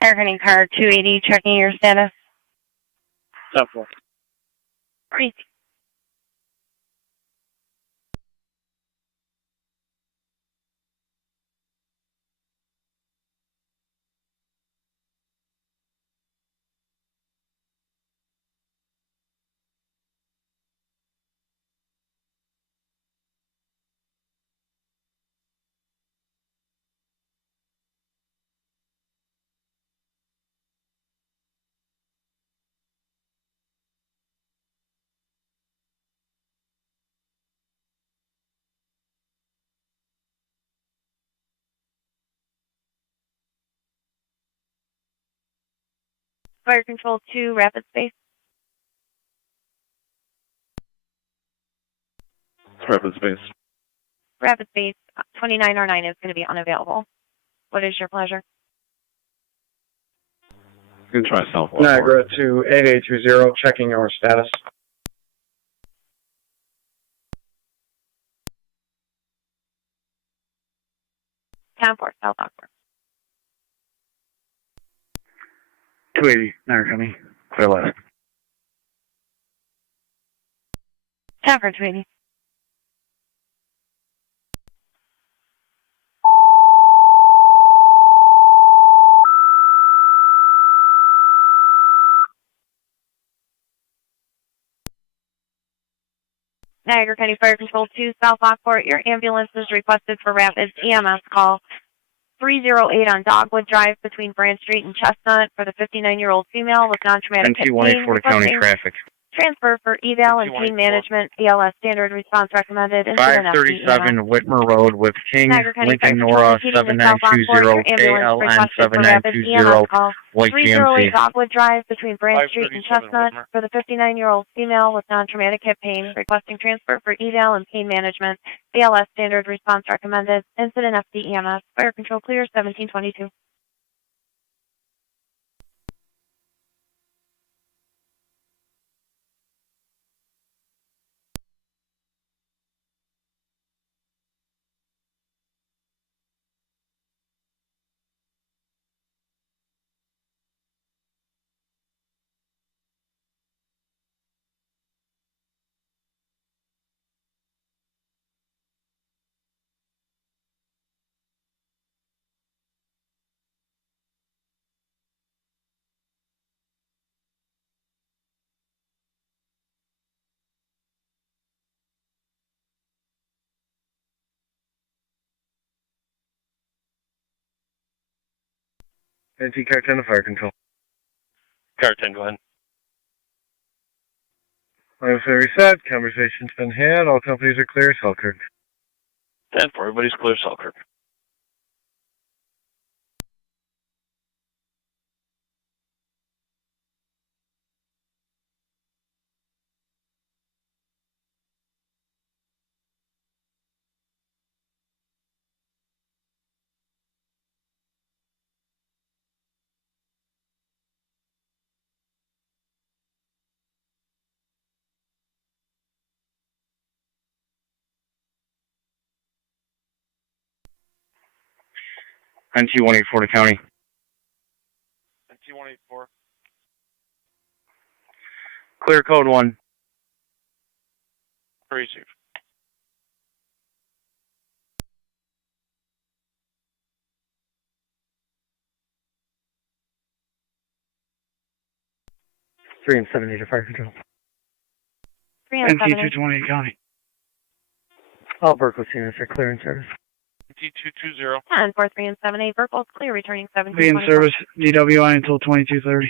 American card 280, checking your status. 10-4. Great. Fire Control 2, rapid space. Rapid space. Rapid space 2909 is going to be unavailable. What is your pleasure? You can try Southwest. Niagara to 8820, checking your status. Town 4, South Lockport. 280, Niagara County, clear left. Town 4, 280. Niagara County Fire Control 2, South Lockport. Your ambulance is requested for rapid EMS call 308 on Dogwood Drive between Branch Street and Chestnut for the 59-year-old female with non-traumatic hip pain. NC-184 County Traffic. Transfer for eval and pain management. BLS standard response recommended. 537 Whitmer Road with King, Lincoln Nora 7920, KLN 7920, White 308 GMC. Dogwood Drive between Branch Street and Chestnut for the 59-year-old female with non-traumatic hip pain, requesting transfer for eval and pain management. BLS standard response recommended. Incident FD EMS. Fire Control clear 1722. NT Car 10 to Fire Control. Car 10, go ahead. I'm reset. Conversation's been had. All companies are clear. Selkirk. 10-4, everybody's clear, Selkirk. NT-184 to county. NT-184. Clear code 1. Receive. Three and 70 to Fire Control. 3 and 70. NT-228 county. All Berkeley units are clear in service. NT-220. 10-4, 3 and 70. Berkeley's clear, returning 17. Be in service, DWI until 22:30.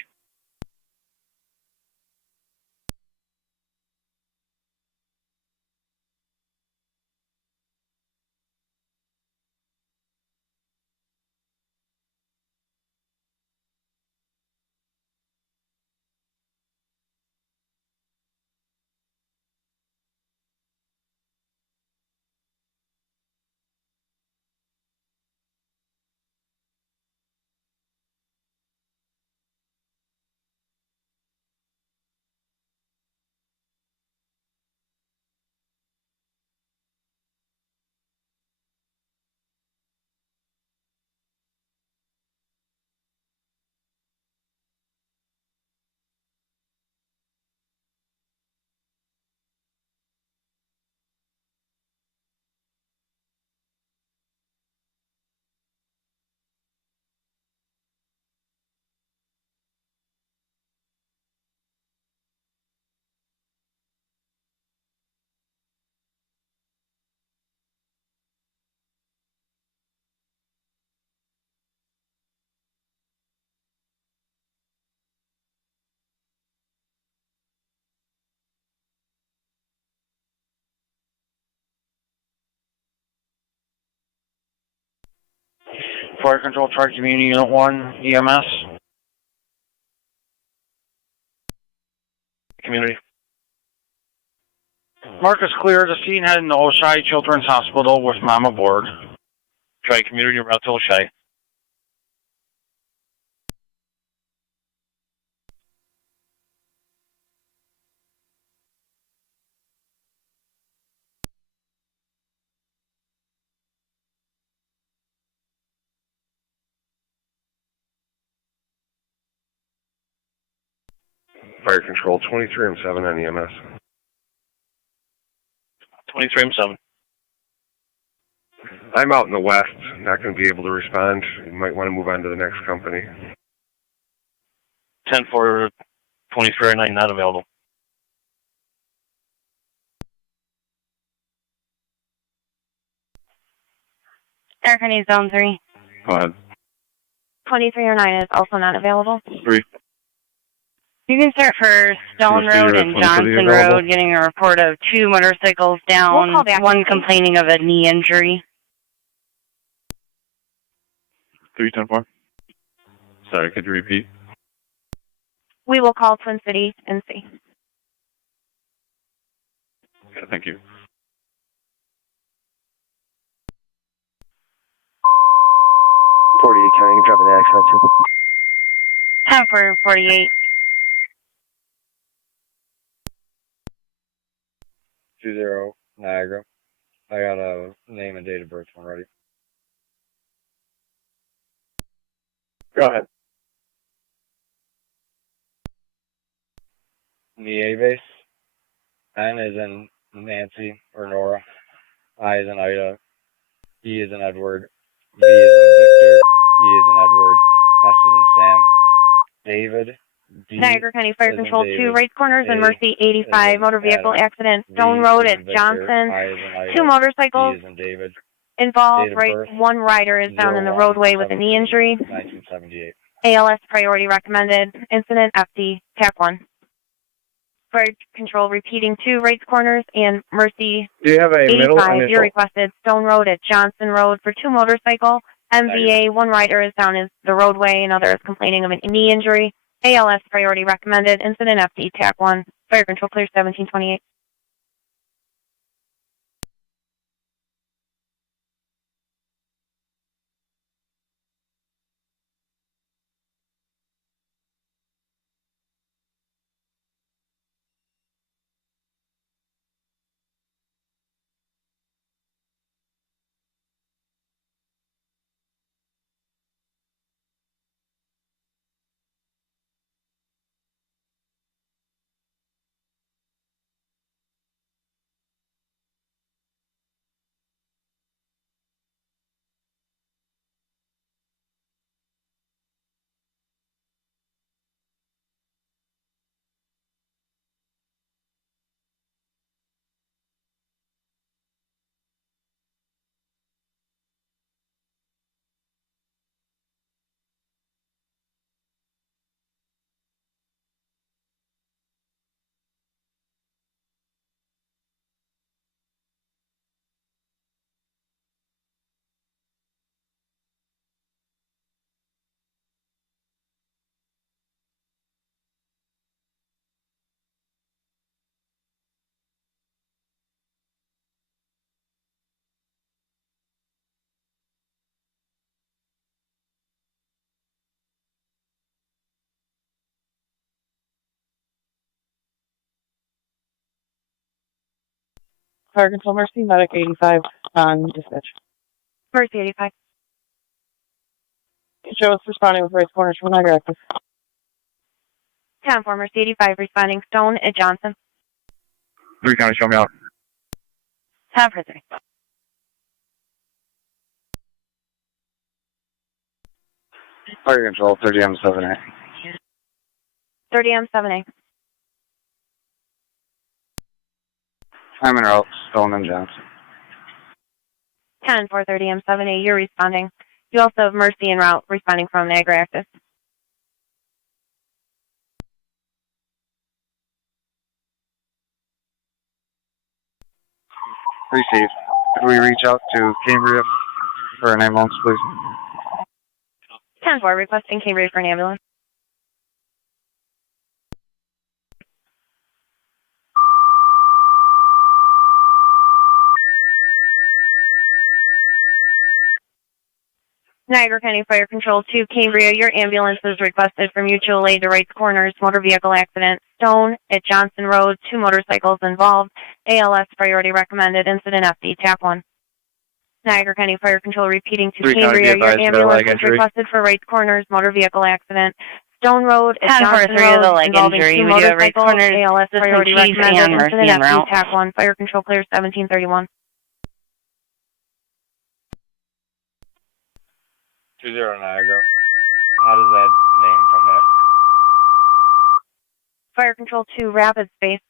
Fire Control, Charge Community Unit 1, EMS. Community. Marcus clear the scene heading to Oshai Children's Hospital with mom aboard. Try community route to Oshai. Fire Control 23M7 on EMS. 23M7. I'm out in the west. Not going to be able to respond. You might want to move on to the next company. 10-4, 2309, not available. Air County Zone 3. Go ahead. 2309 is also not available. 3. You can start for Stone Road and Johnson Road, getting a report of 2 motorcycles down, We'll call back. 1 complaining of a knee injury. 310-4. Sorry, could you repeat? We will call Twin City and see. Okay, thank you. 48 County, driving the accident. 10 for 48. 20 Niagara. I got a name and date of birth one ready. Go ahead. The A base. N is in Nancy or Nora. I is in Ida. E is in Edward. V is in Victor. E is in Edward. S is in Sam. David. D Niagara County Fire is in Control, David. 2 right corners and A Mercy is 85, in motor vehicle Adam. accident, V Stone Road is at in Victor. Johnson. I is in Ida. 2 motorcycles D is in David. involved, Date of right, birth, 1 rider is down in the roadway with a knee injury. 1978. ALS priority recommended. Incident FD, TAC 1. Fire control repeating 2 Wrights Corners and Mercy Do you have a middle 85. initial? You're requested Stone Road at Johnson Road for 2 motorcycle. MVA, 1 rider is down as the roadway, another is complaining of a knee injury. ALS priority recommended. Incident FD, TAC 1. Fire control clear 1728. Fire control, Mercy, medic 85 on dispatch. Mercy 85. Show us responding with Wrights Corners from Niagara active. 10 for Mercy 85 responding Stone at Johnson. 3 county, show me out. 10 for 3. Fire control, 30M7A. 30M7A. I'm en route, Stone and Johnson. 10 for 30M7A. You're responding. You also have Mercy en route responding from Niagara active. Received. Could we reach out to Cambria for an ambulance, please? 10 for requesting Cambria for an ambulance. Niagara County Fire Control to Cambria. Your ambulance is requested for mutual aid to Wrights Corners. Motor vehicle accident. Stone at Johnson Road. 2 motorcycles involved. ALS priority recommended. Incident FD, TAC 1. Niagara County Fire Control repeating to Cambria. Your ambulance is requested for Wrights Corners. Motor vehicle accident. Stone Road at Johnson Road involving 2 motorcycles. ALS priority recommended. Incident FD, TAC 1. Fire Control clear 1731. 20 Niagara. How does that name come back? Fire Control 2 Rapid Space.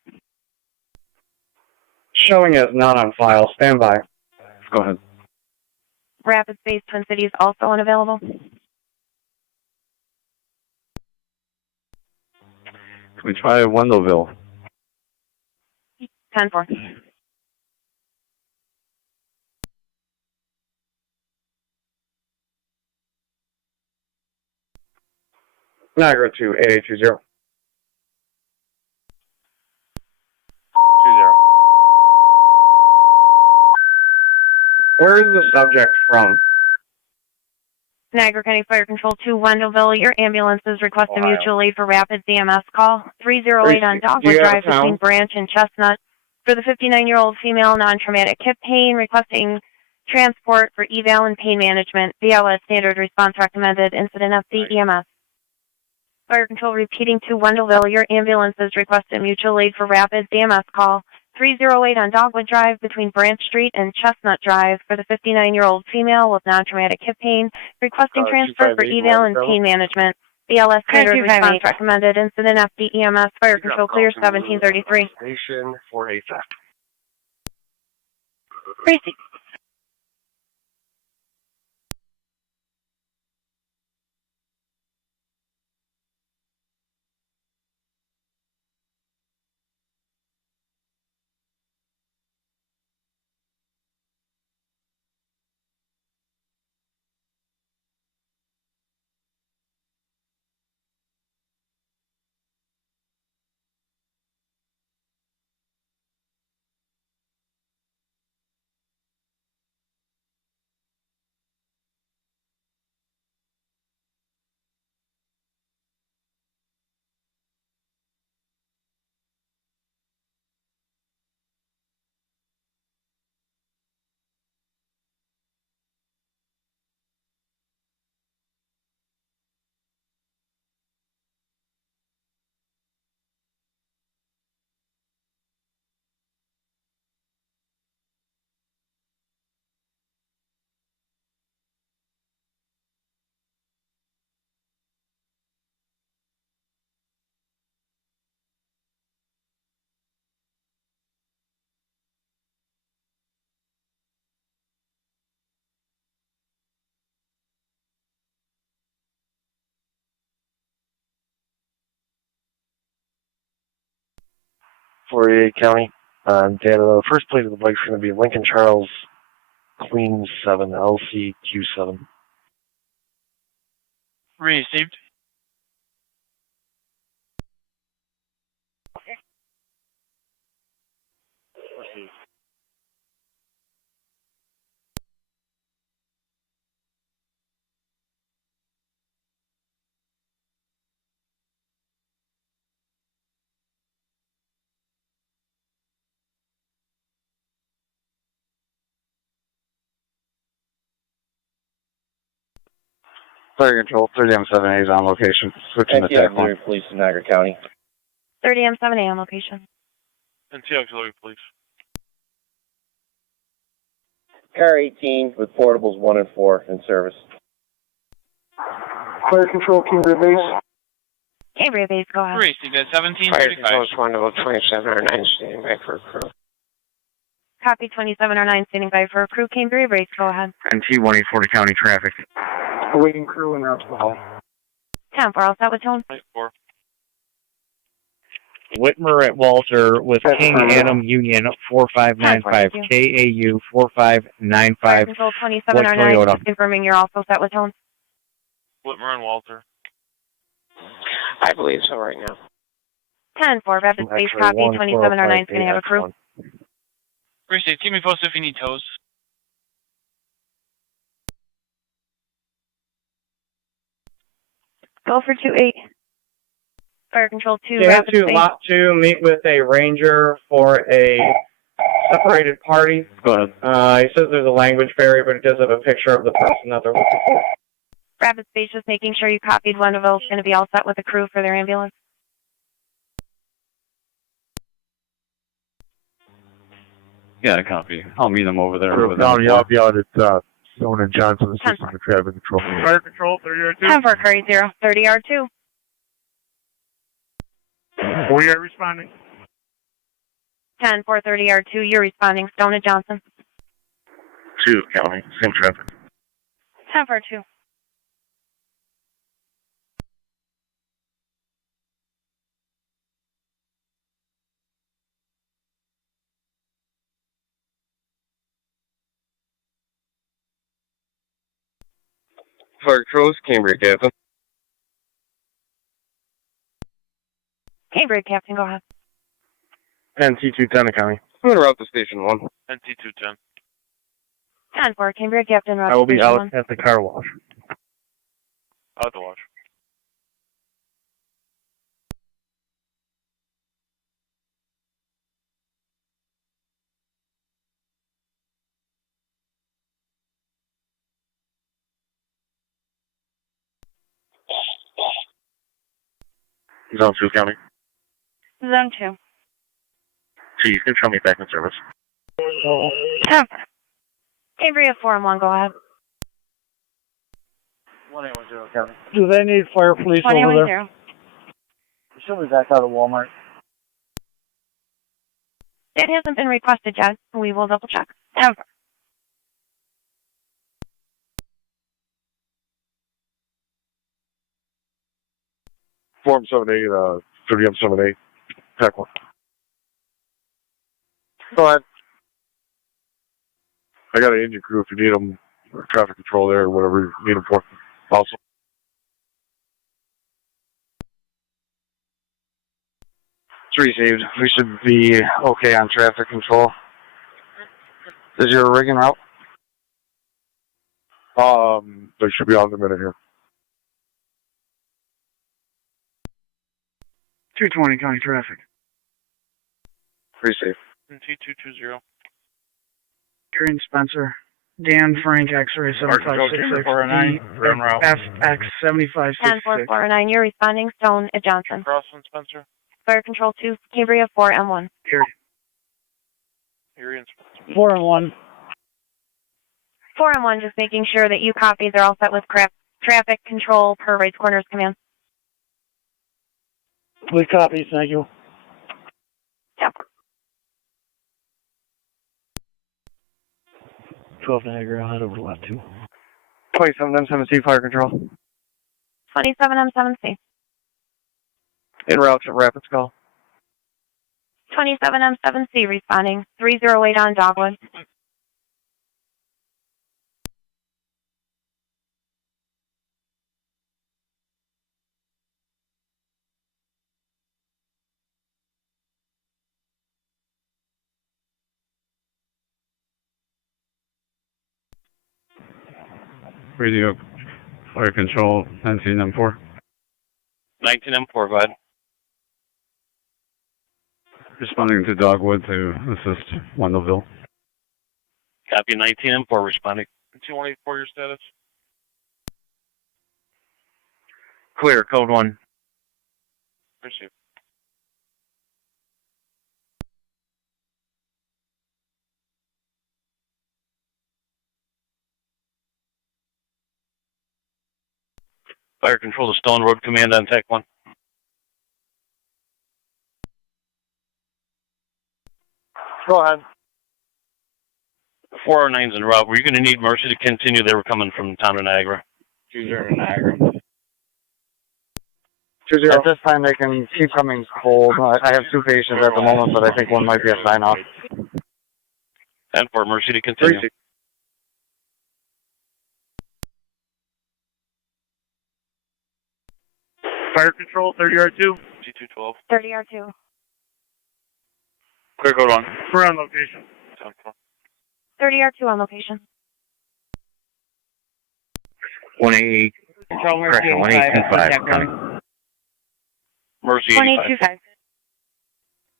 Showing as not on file. Stand by. Go ahead. Rapid Space Twin Cities also unavailable. Can we try Wendellville? 10-4. Niagara to 8820. 20. Where is the subject from? Niagara County Fire Control to Wendellville. Your ambulance is requesting mutual aid for rapid DMS call. 308 on Dogwood Drive between Branch and Chestnut. For the 59-year-old female non-traumatic hip pain, requesting transport for eval and pain management. BLS standard response recommended. Incident FD EMS. Fire Control repeating to Wendellville. Your ambulance is requesting mutual aid for rapid DMS call. 308 on Dogwood Drive between Branch Street and Chestnut Drive for the 59-year-old female with non-traumatic hip pain, requesting transfer for eval and pain management. BLS standard response recommended. Incident FD EMS. Fire Control clear 1733. Station for a theft. Receipt. 48 County. Data, the first plate of the bike's going to be Lincoln Charles Queen 7, LCQ7. Received. Fire control, 30M7A is on location. Switching to TAC 1. Police in Niagara County. 30M7A on location. NT Auxiliary Police. Car 18 with portables 1 and 4 in service. Fire control, Cambria Base. Cambria Base, go ahead. Received at Fire 1735. control, Tonawanda 2709, standing by for a crew. Copy 2709, standing by for a crew. Cambria Base, go ahead. NT 1840 County traffic. Awaiting crew and route to the hall. 10-4, all set with tone. 4. Whitmer at Walter with King Adam Union 4595, KAU 4595. Fire control What 2709, Toyota? confirming you're also set with tone. Whitmer and Walter. I believe so right now. 10-4, rapid space, copy 2709 is going to have a crew. Received. Keep me posted if you need tows. Go for 2-8. Fire control 2, You have rapid to space. lot 2 meet with a ranger for a separated party. Go ahead. He says there's a language barrier, but it does have a picture of the person that they're looking for. Rapid space, just making sure you copied. Wonderful is going to be all set with a crew for their ambulance. Yeah, copy. I'll meet them over there. County, I'll be out at Stone and Johnson, assistant to traffic control. Fire control, 30R2. 10-4, curry 0, 30R2. We are responding. 10-4, 30R2, you're responding. Stone and Johnson. 2 County, same traffic. 10-4-2. Fire controls, Cambria Captain. Cambria Captain, go ahead. NT210 County. I'm going to route to Station 1. NT210. 10-4, Cambria Captain, route I will be station out 1. at the car wash. Out to watch. Zone 2 County. Zone 2. So you can show me back in service. 10-4. Cambria 4 and 1, go ahead. 1810 County. Do they need fire police over there? 2810. She'll be back out of Walmart. It hasn't been requested yet. We will double check. 10-4. Form 7A, 30M7A, TAC 1. Go ahead. I got an engine crew if you need them, or traffic control there, or whatever you need them for. Also. It's received. We should be okay on traffic control. Is your rigging route? They should be on in a minute here. 220 County traffic. Pretty safe. NT220. Karen Spencer. Dan Frank, X-ray 7566. FX 7566. 10-4-4-9, you're responding. Stone at Johnson. Crossland, Spencer. Fire control 2, Cambria 4 and 1. Erie and Spencer. 4 and 1. 4 and 1, just making sure that you copy. They're all set with traffic control per Wrights Corners command. We copy, thank you. Yep. 12 Niagara, I'll head over to lot 2. 27M7C fire control. 27M7C. En route to Rapids call. 27M7C responding. 308 on Dogwood. Radio fire control 19M4. 19M4, go ahead. Responding to Dogwood to assist Wendellville. Copy 19M4 responding. 2184, your status? Clear, code 1. Received. Fire control to Stone Road Command on TAC 1. Go ahead. 409's en route. Were you going to need Mercy to continue? They were coming from town of Niagara. 20 Niagara. 20. At this time, they can keep coming cold. I have 2 patients at the moment, but I think one might be a sign-off. And for Mercy to continue. 3-6. Fire control, 30R2. G212. 30R2. Clear code 1. We're on location. 30R2 on location. 188. Control Mercy Correction, 1825. Coming. Mercy 2825.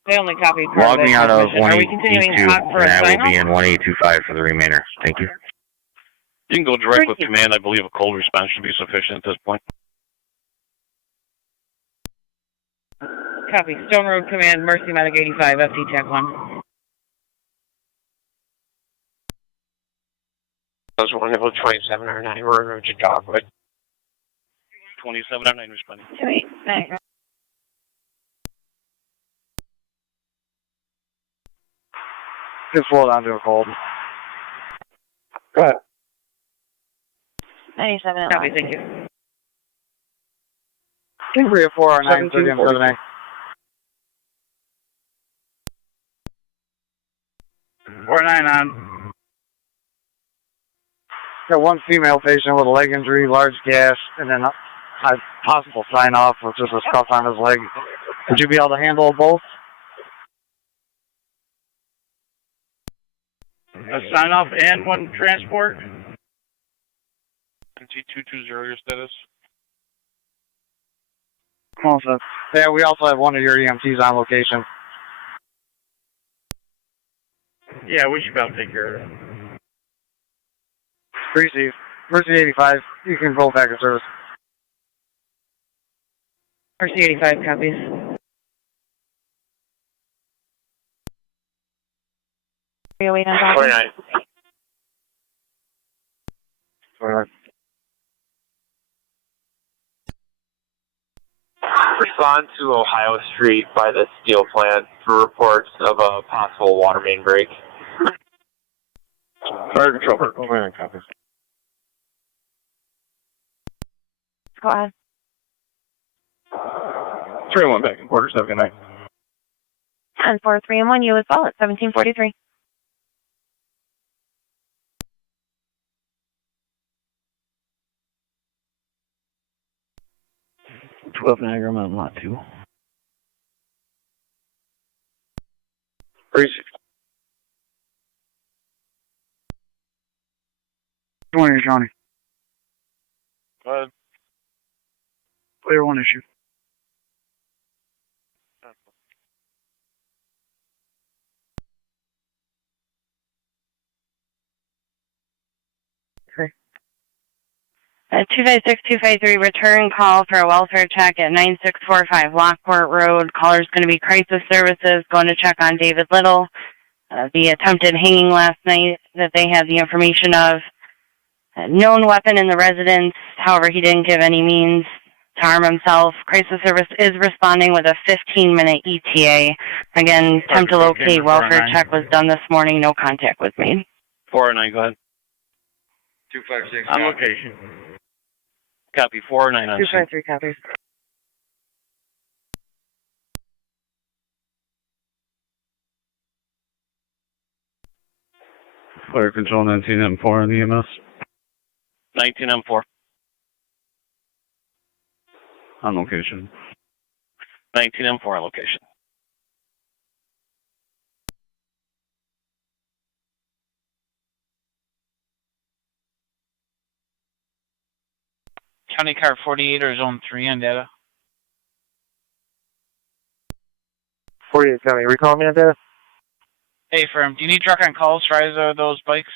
They only copied part Log of me that out of transmission. Are we continuing 182, hot for and a I will sign-off? be in 1825 for the remainder. Thank you. You can go direct with command. I believe a cold response should be sufficient at this point. Copy. Stone Road Command, Mercy Medic 85, FD Tech 1. Those 2709, we're to Dogwood. 2709 responding. 28 Niagara. Just slow down to a cold. Go ahead. 97 Copy, thank you. Can we have 409, 30M7A? 49 on. Got one female patient with a leg injury, large gash, and then a possible sign-off with just a scuff on his leg. Would you be able to handle both? A sign off and one transport. G220, your status? Also, yeah, we also have one of your EMTs on location. Yeah, we should be able to take care of it. Receive. Mercy 85, you can roll back in service. Mercy 85 copies. Wait on Dogwood. 29. Respond to Ohio Street by the steel plant for reports of a possible water main break. Fire control. Copies. Go ahead. 3-1 back in quarters. Have a good night. And 4-3 and 1 you as well at 1743. Niagara, I'm on lot 2. Receive. 20, Johnny. Go ahead. Clear 1 issue. Okay. 256-253, return call for a welfare check at 9645 Lockport Road. Caller's going to be crisis services, going to check on David Little. The attempted hanging last night that they had the information of. A known weapon in the residence, however, he didn't give any means to harm himself. Crisis service is responding with a 15-minute ETA. Again, attempt to locate, welfare check was done this morning, no contact was made. 409, go ahead. 256 on location. Copy 409 on 253 copies. Fire Control 19M4 on EMS. 19M4. On location. 19M4 on location. County Car 48 or Zone 3 on data. 48 County, recall me on that? Hey, firm, do you need truck on calls for either of those bikes?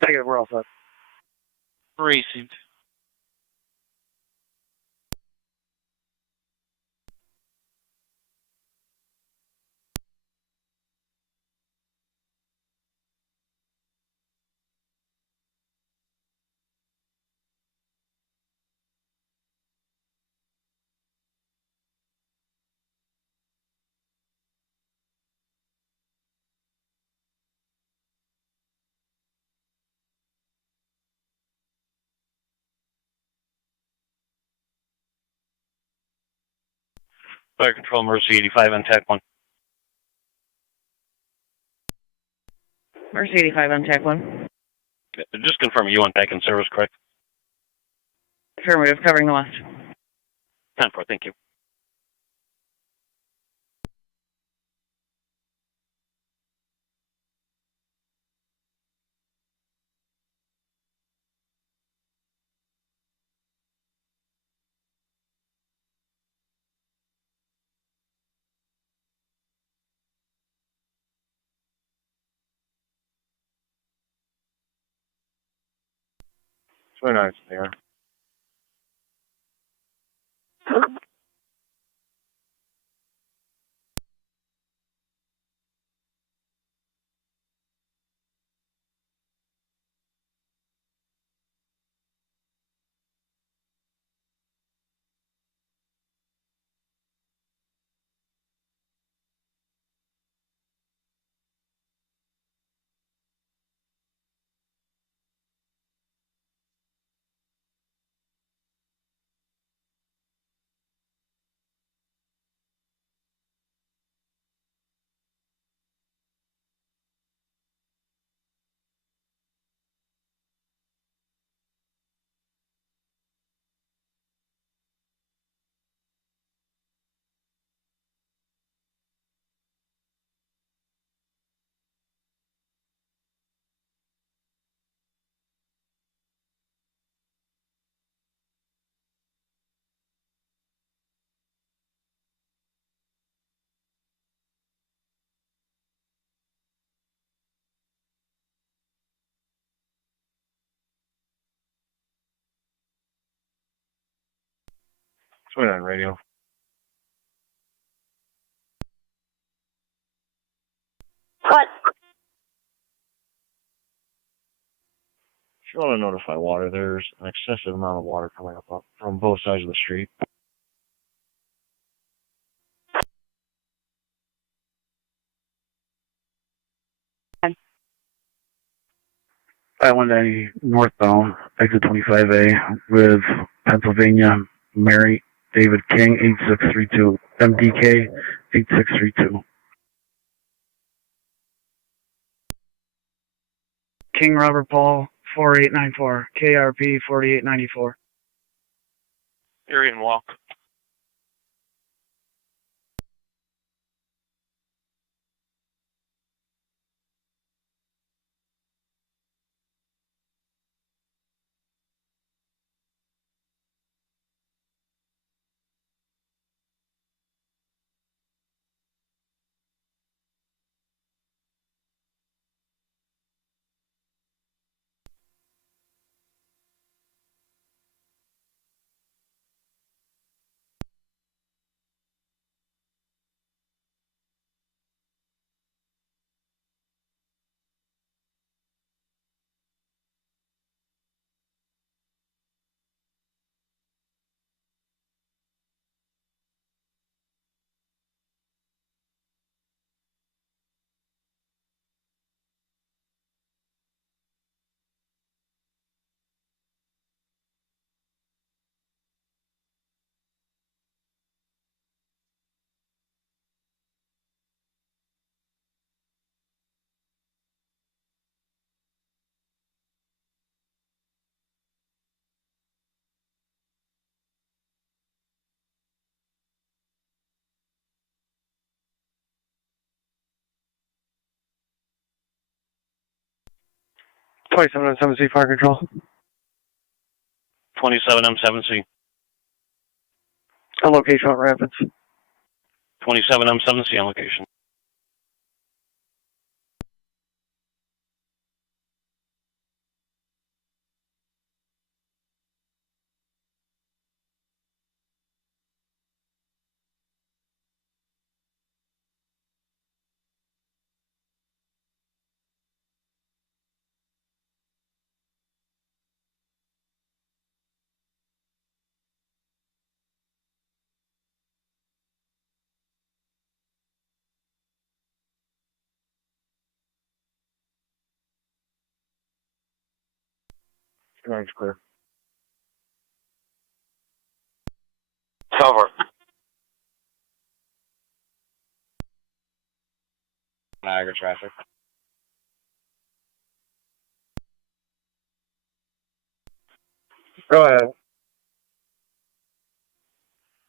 Negative, we're all set. Received. Fire Control Mercy 85 on TAC 1. Mercy 85 on TAC 1. Just confirm you want back in service, correct? Affirmative, covering the west. 10-4, thank you. Very nice there. On radio. What? If you want to notify water, there's an excessive amount of water coming up from both sides of the street. I-190 northbound, exit 25A with Pennsylvania, Mary David King, 8632, MDK, 8632. King Robert Paul, 4894, KRP 4894. Area and walk. 27M7C Fire Control. 27M7C. On location at Rapids. 27M7C on location. Drive's clear. Cover. Niagara traffic. Go ahead.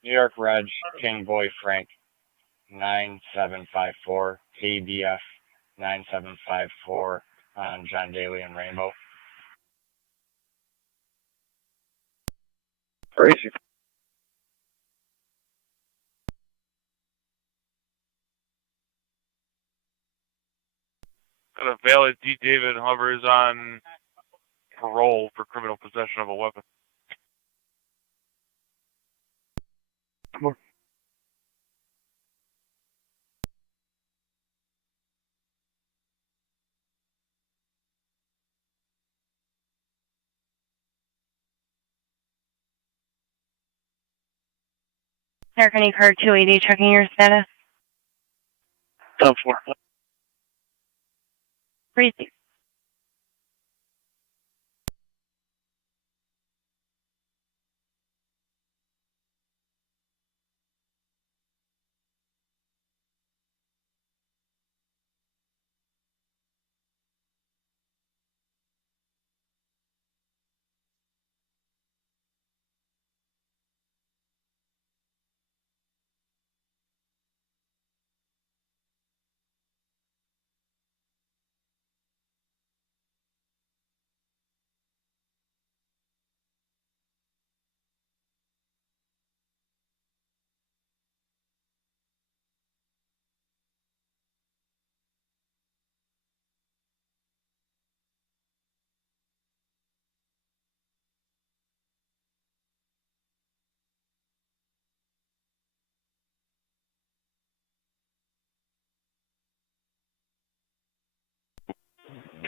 New York Reg, King Boy Frank, 9754, ABF 9754 on John Daly and Rainbow. Crazy. Got a valid D. David hovers on parole for criminal possession of a weapon. Eric, any card 280 checking your status? 10-4. Crazy.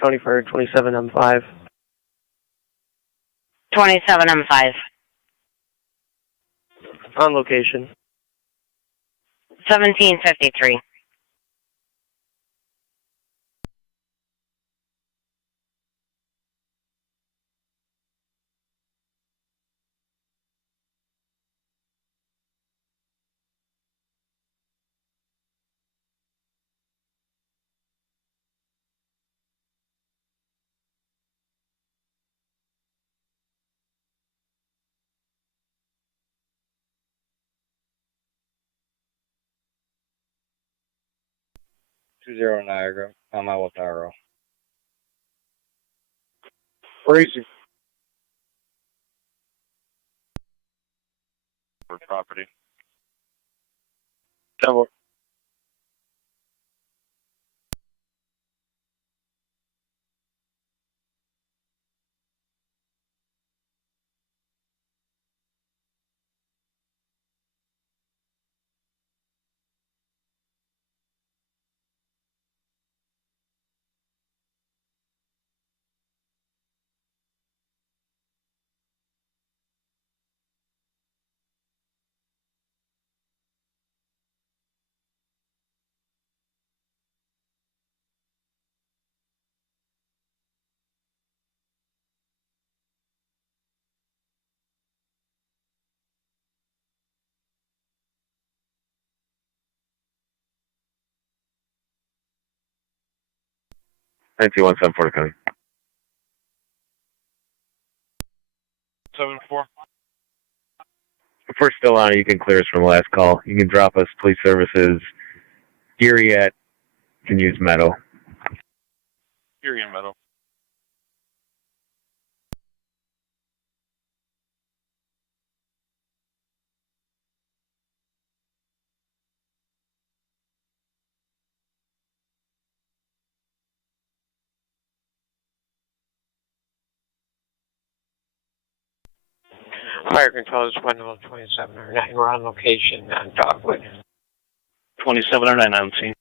County Fire 27M5. 27M5. On location. 1753. Niagara, on my Wataro. Crazy. For property. 10-4. One 740 coming. 7-4. If we're still on it, you can clear us from the last call. You can drop us police services. Erie at, you can use Meadow. Erie and Meadow. Fire control is Wendell 2709. We're on location on Dogwood. 2709 on scene.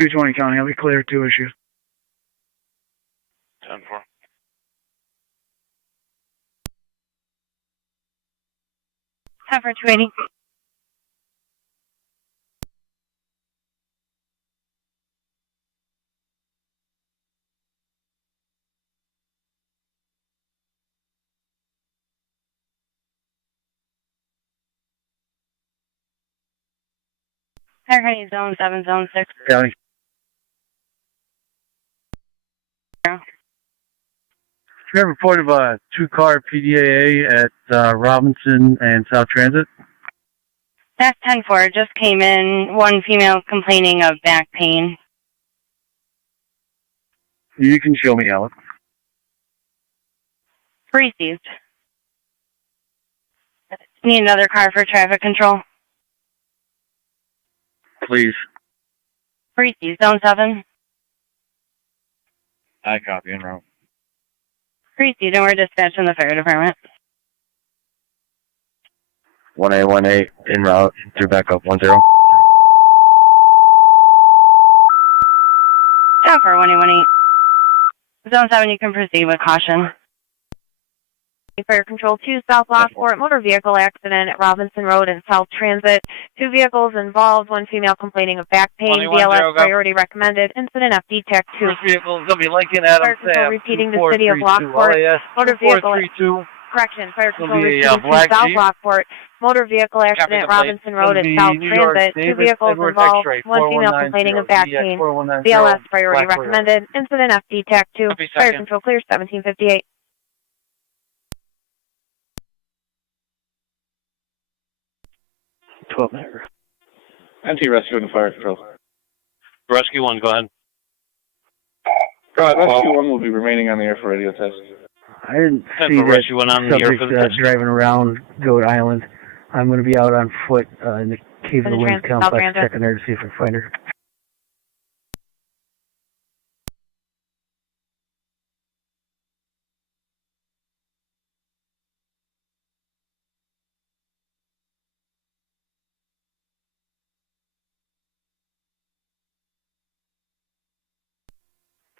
.220 County, I'll be clear, 2 issues. 10-4. Cover 280. County Zone 7, Zone 6. County. We have a report of a 2-car PDAA at Robinson and South Transit. That's 10-4. Just came in. One female complaining of back pain. You can show me, Alex. Received. Need another car for traffic control. Please. Received. Zone 7. I copy en route. Received, and we're dispatching the fire department. 1A en route through backup 10. 10-4, 118. Zone 7, you can proceed with caution. Fire Control 2, South Lockport, motor vehicle accident at Robinson Road and South Transit. 2 vehicles involved, 1 female complaining of back pain, BLS priority recommended, incident FD TAC 2. First vehicle is going to be Lincoln Adams Fire Control repeating the city of Lockport, motor vehicle, correction, Fire Control repeating to South Lockport, motor vehicle accident at Robinson Road and South Transit. 2 vehicles involved, 1 female complaining of back pain, BLS priority recommended, incident FD TAC 2. Fire Control clear 1758. 12 Niagara. Anti-rescue and fire control. Rescue 1, go ahead. Go ahead, Rescue 1 will be remaining on the air for radio test. I didn't see that subject driving around Goat Island. I'm going to be out on foot in the Cave of the Winds complex, checking there to see if I can find her.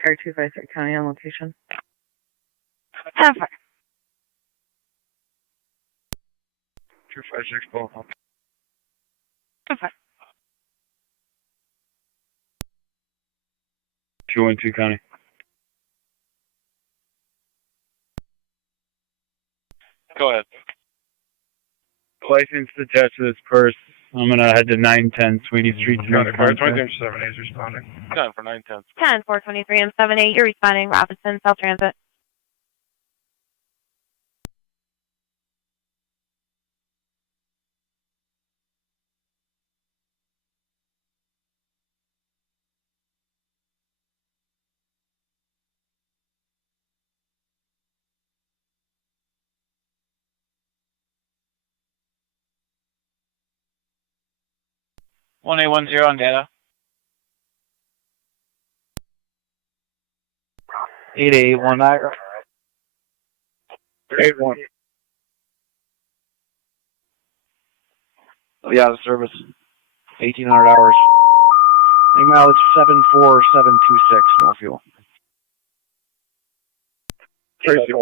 Car 256 County on location. 10-4. 256 both. 10-4. 212 County. Go ahead. License attached to this purse. I'm going to head to 910 Sweetie Street. Fire 23 7 is responding. 10 for 910. 10, 423 and 78, you're responding, Robinson, South Transit. One A10 on data. 881 Niagara. 81. Oh, yeah, the service. 1,800 hours. Mileage 74726, no fuel. Tracy.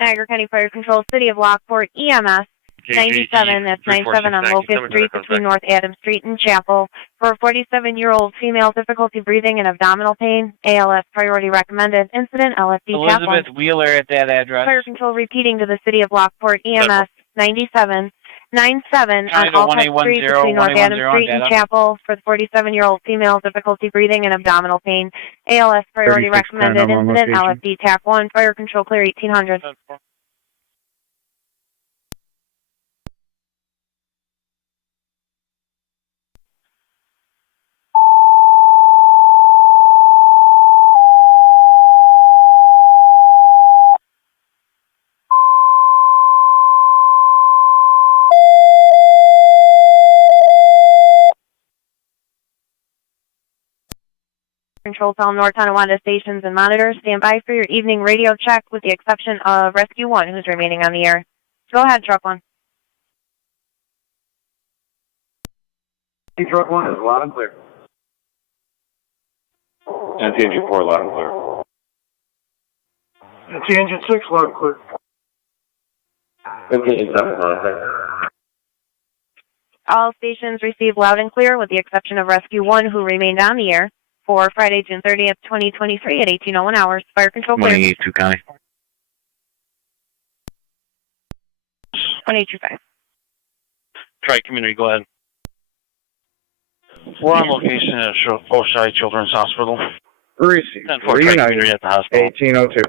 Niagara County Fire Control, City of Lockport, EMS 97, that's 97 on Locust Street between North Adams Street and Chapel. For a 47-year-old female, difficulty breathing and abdominal pain, ALS priority recommended. Incident, LFD Cap 1. Elizabeth Wheeler at that address. Fire Control repeating to the City of Lockport, EMS 97, 97 on Alpine Street between North Adams Street and Chapel. For the 47-year-old female, difficulty breathing and abdominal pain, ALS priority recommended. Incident, LFD TAC 1. Fire Control clear 1800. Control to all North Tonawanda stations and monitors. Stand by for your evening radio check with the exception of Rescue 1, who's remaining on the air. Go ahead, Truck 1. Truck 1 is loud and clear. NT Engine 4, loud and clear. NT Engine 6, loud and clear. NT Engine 7, loud and clear. All stations received loud and clear with the exception of Rescue 1, who remained on the air for Friday, June 30th, 2023 at 18:01 hours. Fire Control clear. 182 County. 2825. Tri-Community, go ahead. We're on location at Oshai Children's Hospital. Receive. 10-4 Tri-Community at the hospital. 1802.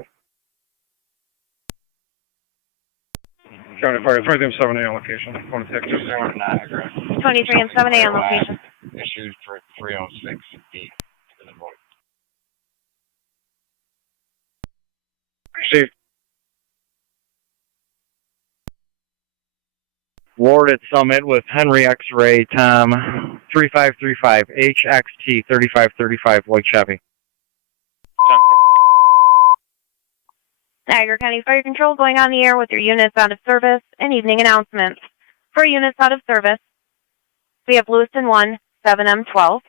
County Fire 23 and 7A on location. Going to Texas. Niagara. 23 and 7A on location. Issued for 306 feet to the void. Receive. Ward at Summit with Henry X-Ray Tom 3535 HXT 3535 White Chevy. 10-4. Niagara County Fire Control going on the air with your units out of service and evening announcements. For units out of service, we have Lewiston 1, 7M12,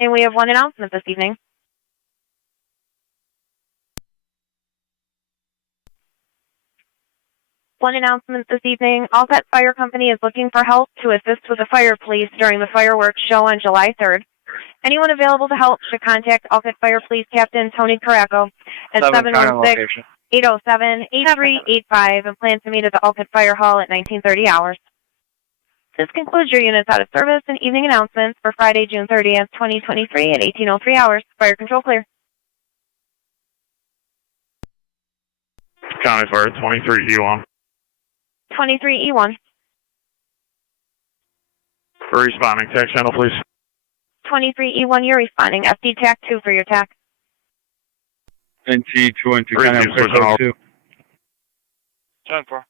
and we have one announcement this evening. One announcement this evening, Alcott Fire Company is looking for help to assist with the fire police during the fireworks show on July 3rd. Anyone available to help should contact Alcott Fire Police Captain Tony Caraco at 716-807-8385 and plan to meet at the Alcott Fire Hall at 1930 hours. This concludes your units out of service and evening announcements for Friday, June 30th, 2023 at 18:03 hours. Fire Control clear. County Fire 23E1. 23E1. Responding. TAC channel, please. 23E1, you're responding. FD TAC 2 for your TAC. NT 2 and 2 County 602. 10-4.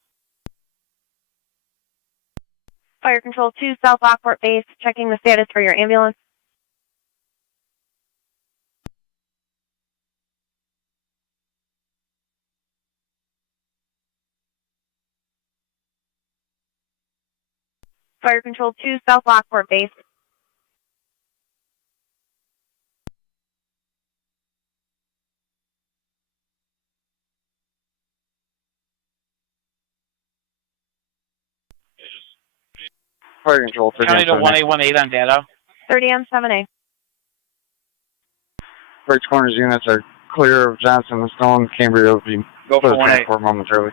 Fire Control 2, South Lockport Base, checking the status for your ambulance. Fire Control 2, South Lockport Base. Fire Control 30 County to 1818 on data. 30 on 7A. Bridge Corners units are clear of Johnson and Stone. Cambria will be Go for 1A. transport momentarily.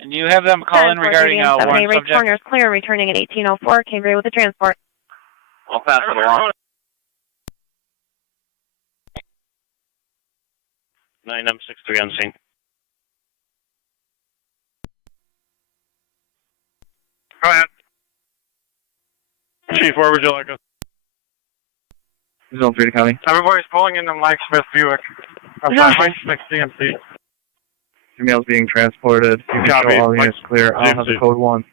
And you have them call in regarding a one 7A. Ray subject. Corners clear, returning at 18:04. Cambria with the transport. I'll pass it along. 9M63 on scene. Go ahead. Chief, where would you like us? Zone 3 County. Everybody's pulling in the Mike Smith Buick. I'm sorry, Mike Smith CMC. Females being transported. You can Copy. show all units clear. I'll have the code 1.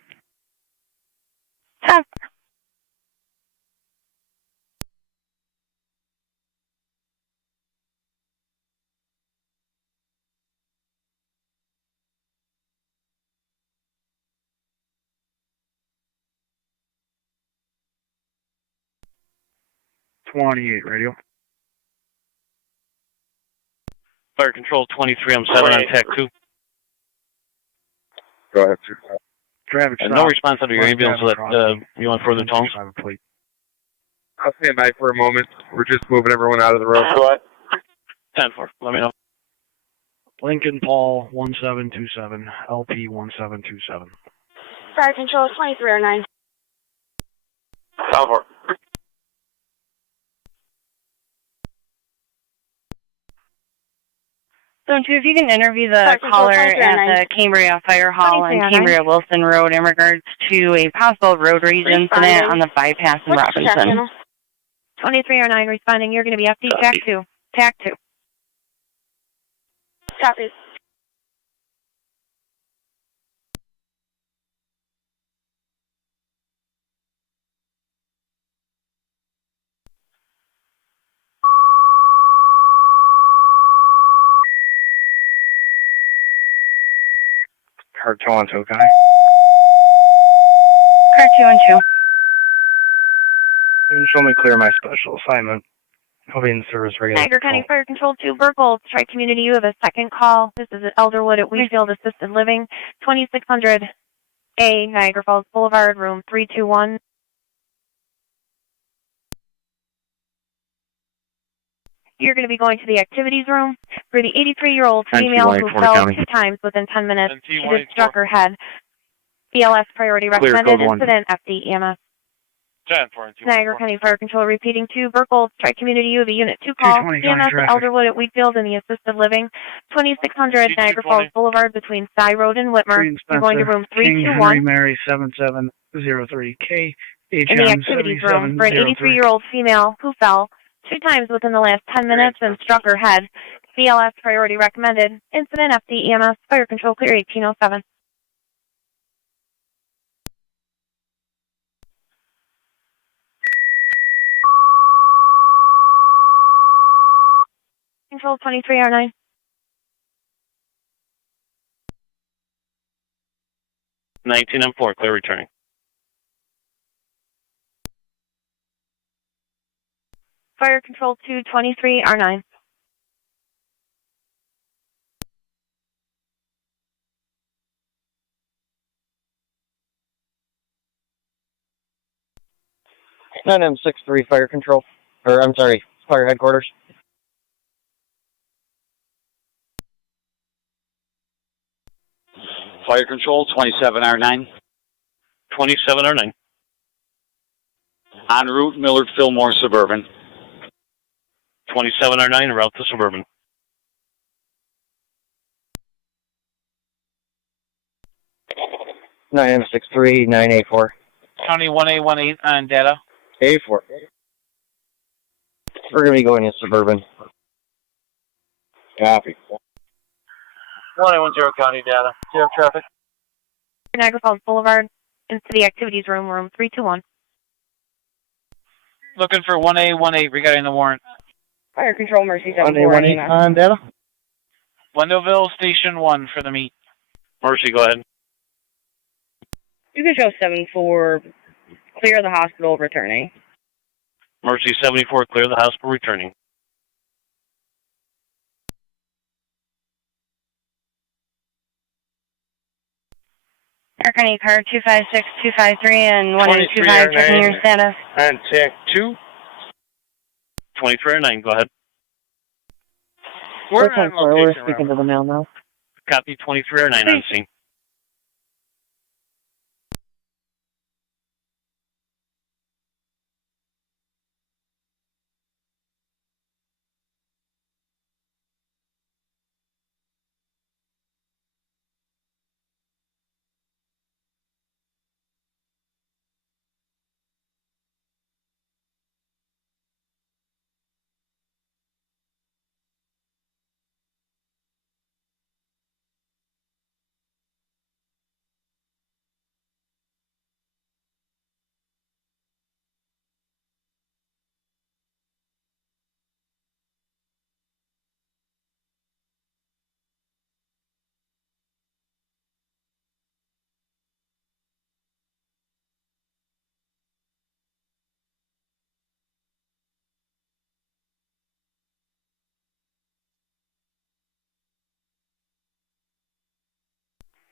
28 radio. Fire Control 23, I'm 7 on TAC 2. Go ahead, sir. Traffic stop. No response under your ambulance, so that you want further tones? I'll stand by for a moment. We're just moving everyone out of the road. Go ahead. 10-4, let me know. Lincoln Paul 1727, LP 1727. Fire Control 2309. Salvor. Zone 2, if you can interview the caller at the Cambria Fire Hall on Cambria Wilson Road in regards to a possible road rage incident on the bypass in Robinson. 2309 responding. You're going to be FD TAC 2. TAC 2. Copy. Car 212, guy. Car 212. You can show me clear my special assignment. I'll be in service regular. Niagara County Fire Control 2, Burkle, Tri-Community, you have a second call. This is at Elderwood at Wheatfield Assisted Living, 2600A, Niagara Falls Boulevard, room 321. You're going to be going to the activities room for the 83-year-old female who fell 2 times within 10 minutes. She just struck her head. BLS priority recommended. Incident FD EMS. Niagara County Fire Control repeating to Burkle, Tri-Community, you have a Unit 2 call. EMS at Elderwood at Wheatfield in the assisted living, 2600 Niagara Falls Boulevard between Sky Road and Whitmer. You're going to room 321. King Mary 7703K. In the activities room for an 83-year-old female who fell 2 times within the last 10 minutes and struck her head. BLS priority recommended. Incident FD EMS Fire Control clear 1807. Control 23R9. M4, clear returning. Fire Control 223R9. M63 Fire Control. Or, I'm sorry, Fire Headquarters. Fire Control 27R9. 27R9. En route, Millard Fillmore Suburban. 27R9, route to Suburban. M63 9A4. County 1A18 on data. A4. We're going to be going in Suburban. Copy. 1A10 County data. Do you have traffic? Niagara Falls Boulevard into the activities room, room 321. Looking for 1A18 regarding the warrant. Fire Control Mercy 74. On data. Wendellville Station 1 for the meet. Mercy, go ahead. You can show 74, clear the hospital, returning. Mercy 74, clear the hospital, returning. Niagara County car 256253 and 1825 checking your status. And TAC 2. 2309, go ahead. We're speaking to the mail now. Copy 2309 on scene.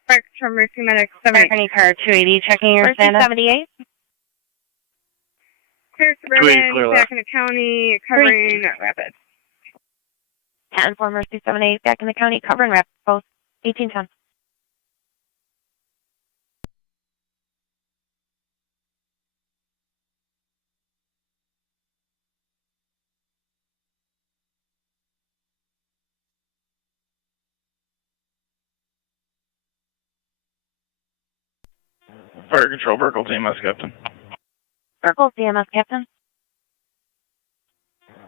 Fire Control Mercy Medic 78. Any car 280 checking your Mercy status. 78. Clear Suburban, back in the county, covering Rapid. 10-4 Mercy 78, back in the county, covering Rapid, both 1810. Fire Control, Burkle, TMS, Captain. Burkle, CMS, Captain.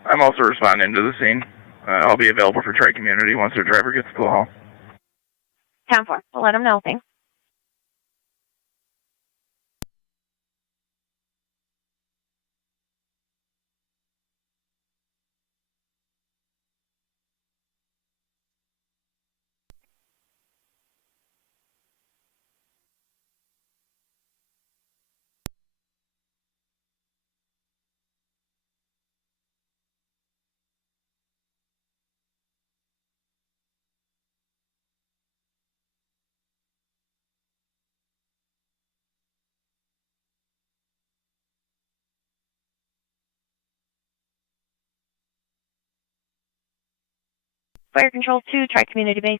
I'm also responding to the scene. I'll be available for tri-community once their driver gets to the hall. 10-4, we'll let them know, thanks. Fire Control 2, try community base.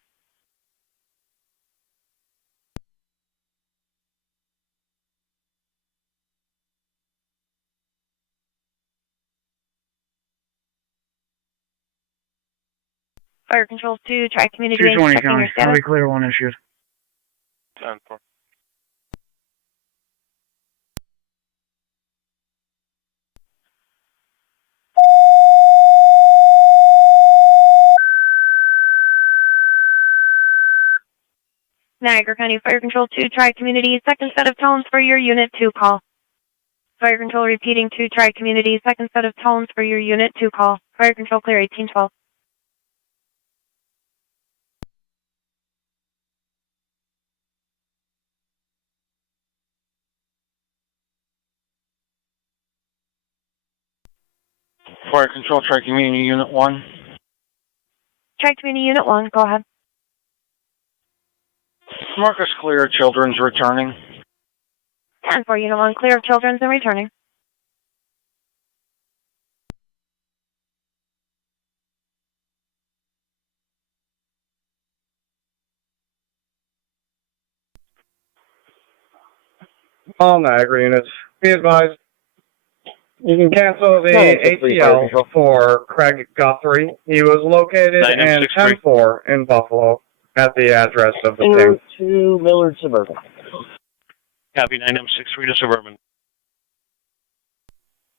Fire Control 2, try community base, 220 checking your county. status. I'll be clear, one issued. 10-4. Niagara County Fire Control 2, try community, second set of tones for your Unit 2 call. Fire Control repeating 2, try community, second set of tones for your Unit 2 call. Fire Control clear 1812. Fire Control, Tri-Community Unit 1. Try community Unit 1, go ahead. Marcus clear, children's returning. 10-4 Unit 1, clear of children's and returning. All Niagara units, be advised, you can cancel the ATL for Craig Guthrie. He was located in 10-4 in Buffalo at the address of the ping. To Millard Suburban. Copy 9M63 to Suburban.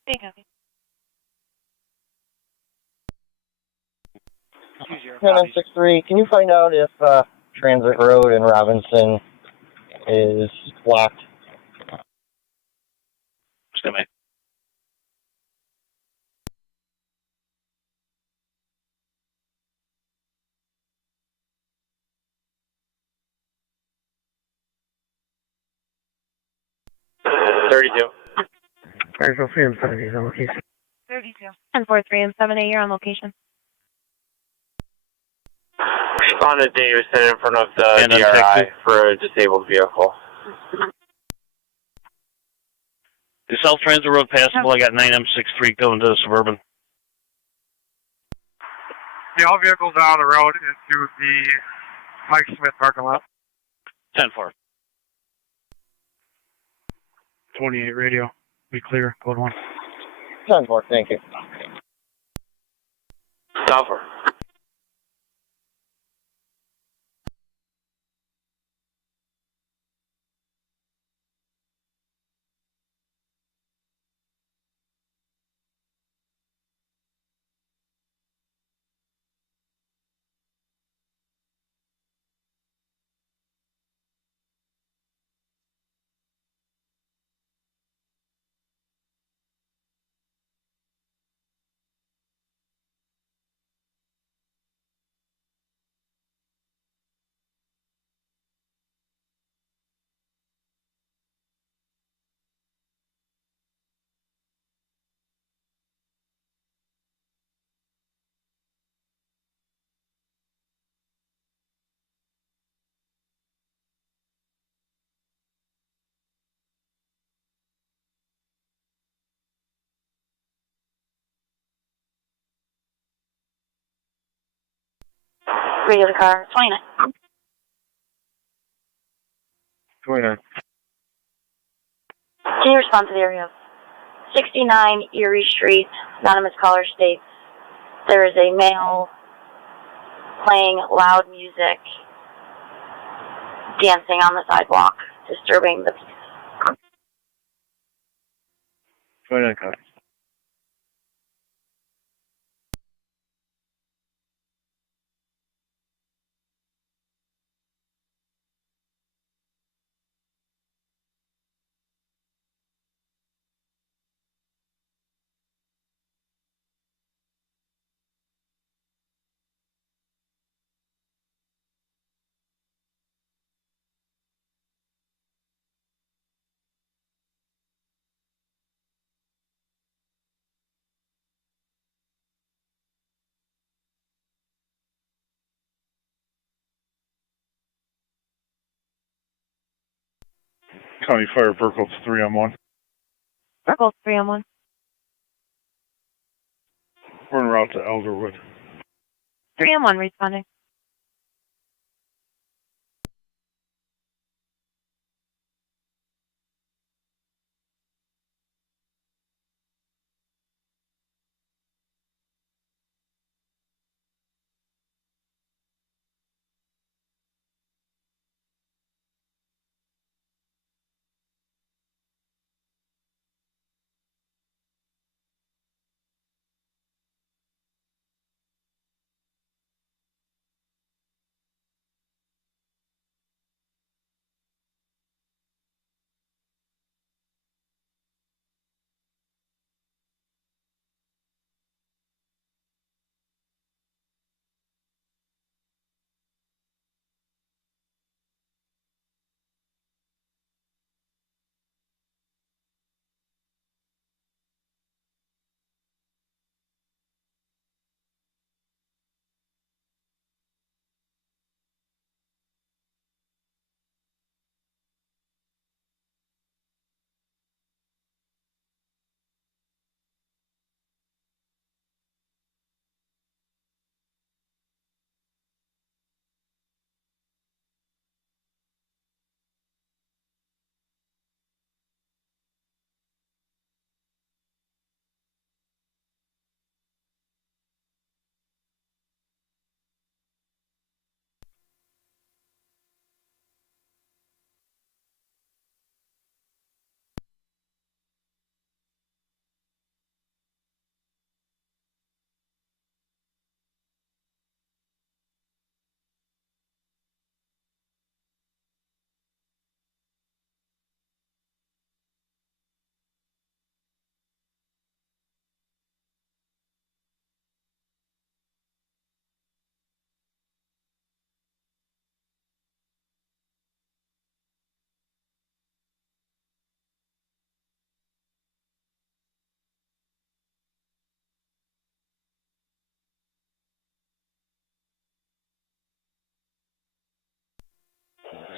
Big copy. 1063, can you find out if Transit Road in Robinson is blocked? Stand by. Fire Control 3 and 70 is on location. 32. 10-4 3 and 7A, you're on location. Respond to Davidson in front of the DRI for a disabled vehicle. The South Transit Road passable, I got 9M63 going to the Suburban. Yeah, all vehicles are on the road into the Mike Smith parking lot. 10-4. 28 radio. Be clear, code 1. 10-4, thank you. Stopper. Regular car, 29. 29. Can you respond to the area of 69 Erie Street? Anonymous caller states there is a male playing loud music, dancing on the sidewalk, disturbing the peace. 29 copies. County Fire Burkle's 3 on 1. Burkle's 3 on 1. We're en route to Elderwood. 3 on 1 responding.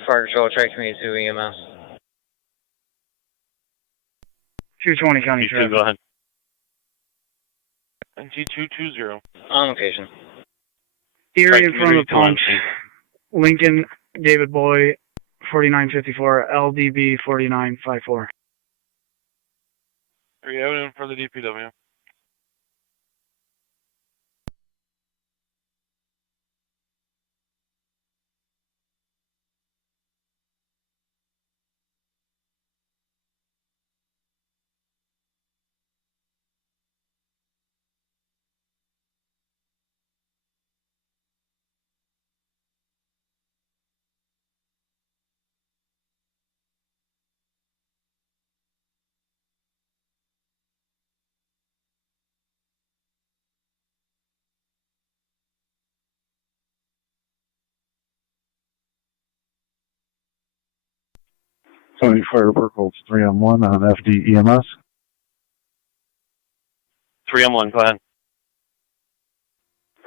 Fire Control, Tri Community 2 EMS. 220 County Sheriff. Go ahead. NT220. On location. Erie in front of the punch. Lincoln, David Boy, 4954, LDB 4954. Area evident for the DPW. County Fire Burkle's 3 on 1 on FD EMS. 3 on 1, go ahead.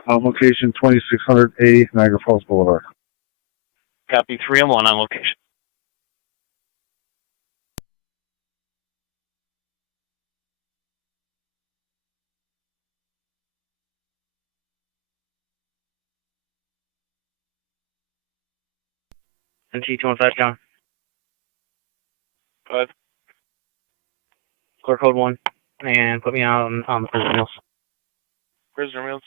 On location 2600A, Niagara Falls Boulevard. Copy, 3 on 1 on location. NT215 John. 5. Clear code 1. And put me on the prisoner meals. Prisoner meals.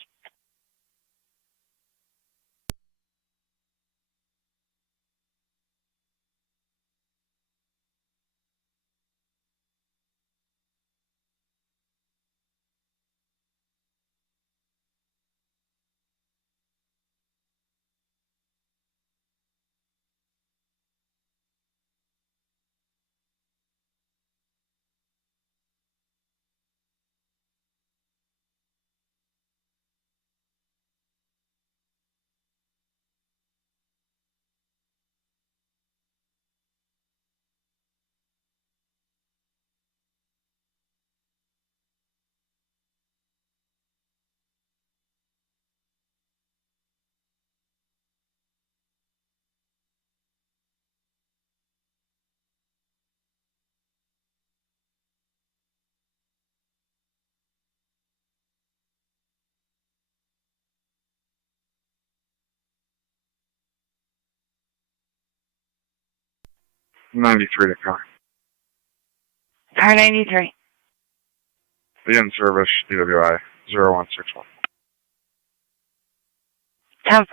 '93 to car. Car 93. The in-service DWI 0161. 10.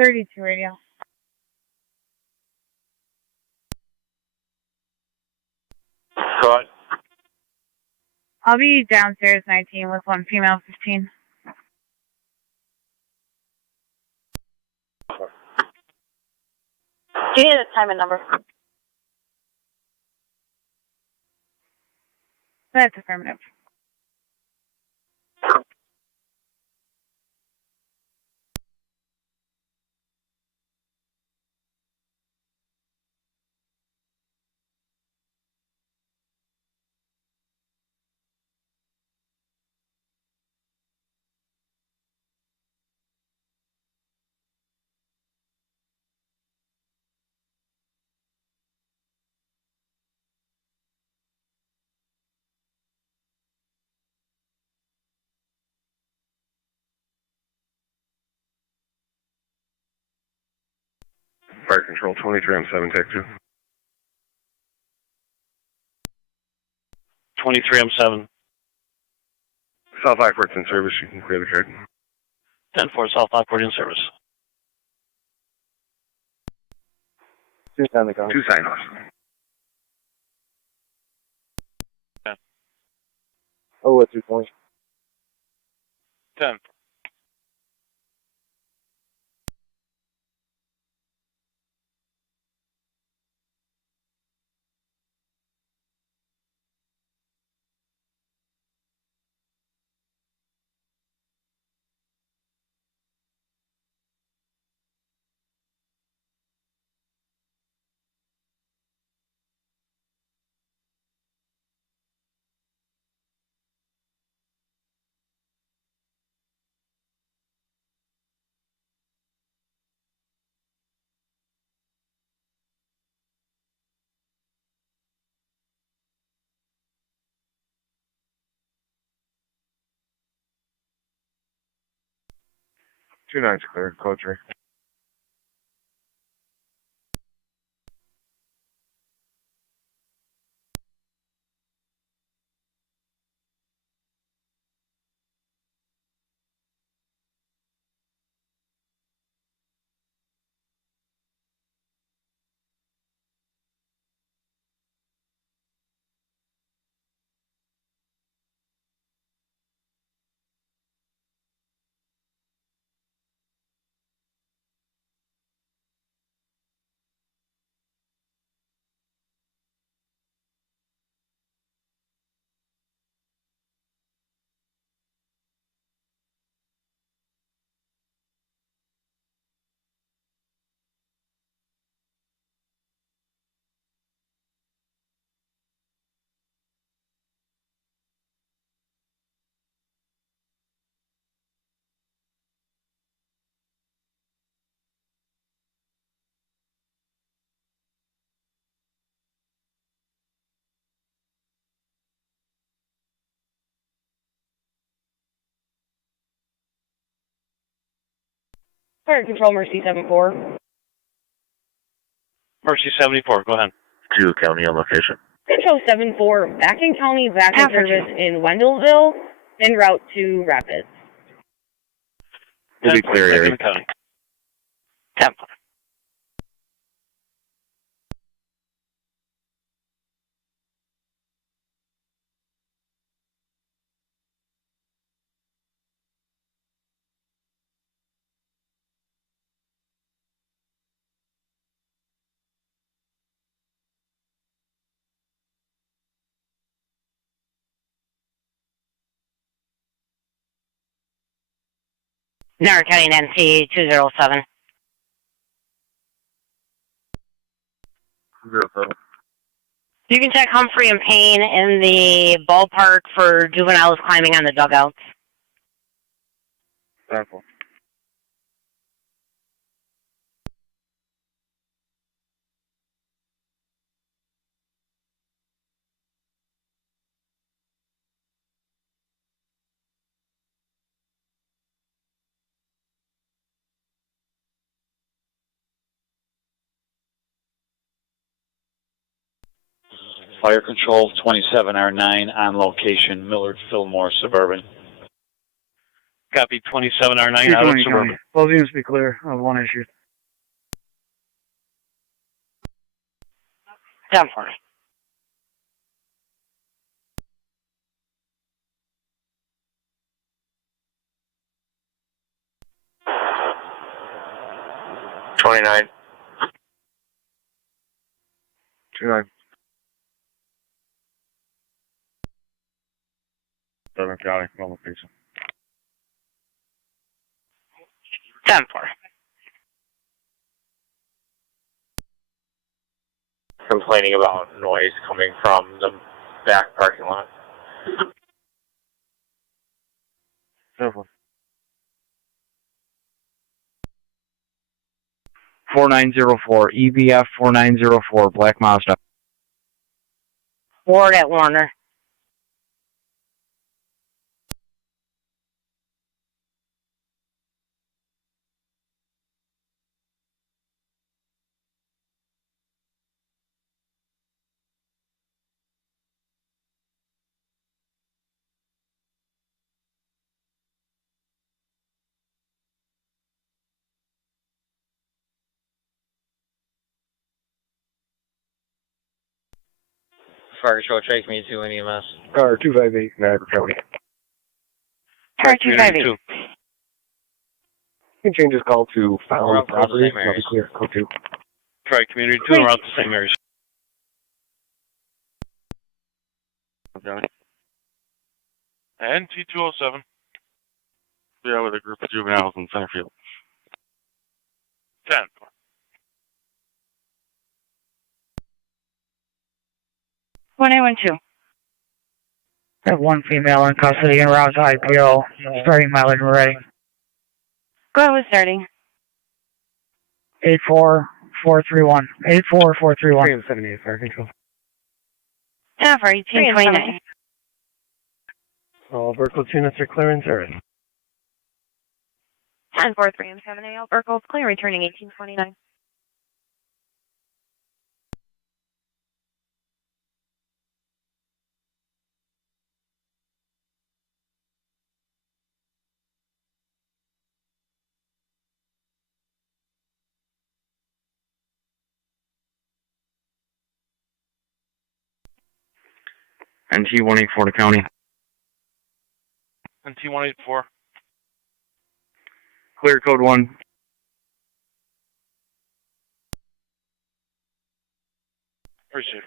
.32 radio. Cut. I'll be downstairs 19 with one female 15. Do you need a time and number? That's affirmative. Fire control 23, I'm 7, take 2. 23, I'm 7. South Lockport's in service, you can clear the card. 10-4, South Lockport in service. 2 sign the car. 2 sign. 10. Oh, at 220. 10. Two nines clear, code 3. Fire Control, Mercy 74. Mercy 74, go ahead. 2 County on location. Control 74, back in County, back in service in Wendellville, en route to Rapids. We'll be clear area. 10. Niagara County NC 207. 07. You can check Humphrey and Payne in the ballpark for juveniles climbing on the dugouts. 10-4. Fire Control 27R9 on location, Millard Fillmore Suburban. Copy 27R9 out of Suburban. Both units be clear of one issue. 10-4. $29. 29. 7 County on location. 10-4. Complaining about noise coming from the back parking lot. 10-4. 4904, EBF 4904, Black Mazda. Ward at Warner. Fire Control, take me to an EMS. Car 258, Niagara County. Car 258. You can change this call to found We're property. the same I'll be areas. clear. Code 2. Try Community 2 around the same areas. And T207. Yeah, with a group of juveniles in Centerfield. 10. When I went to. I have one female in custody and route to IPO, starting mileage and ready. Go ahead with starting. 84431. 84431. 378, Fire Control. 10 for 1829. All vertical units are clear in Zurich. 10-4, 3 and 7 AL. Urkel's clear, returning 1829. NT 184 to county. And T184. Clear code 1. Received.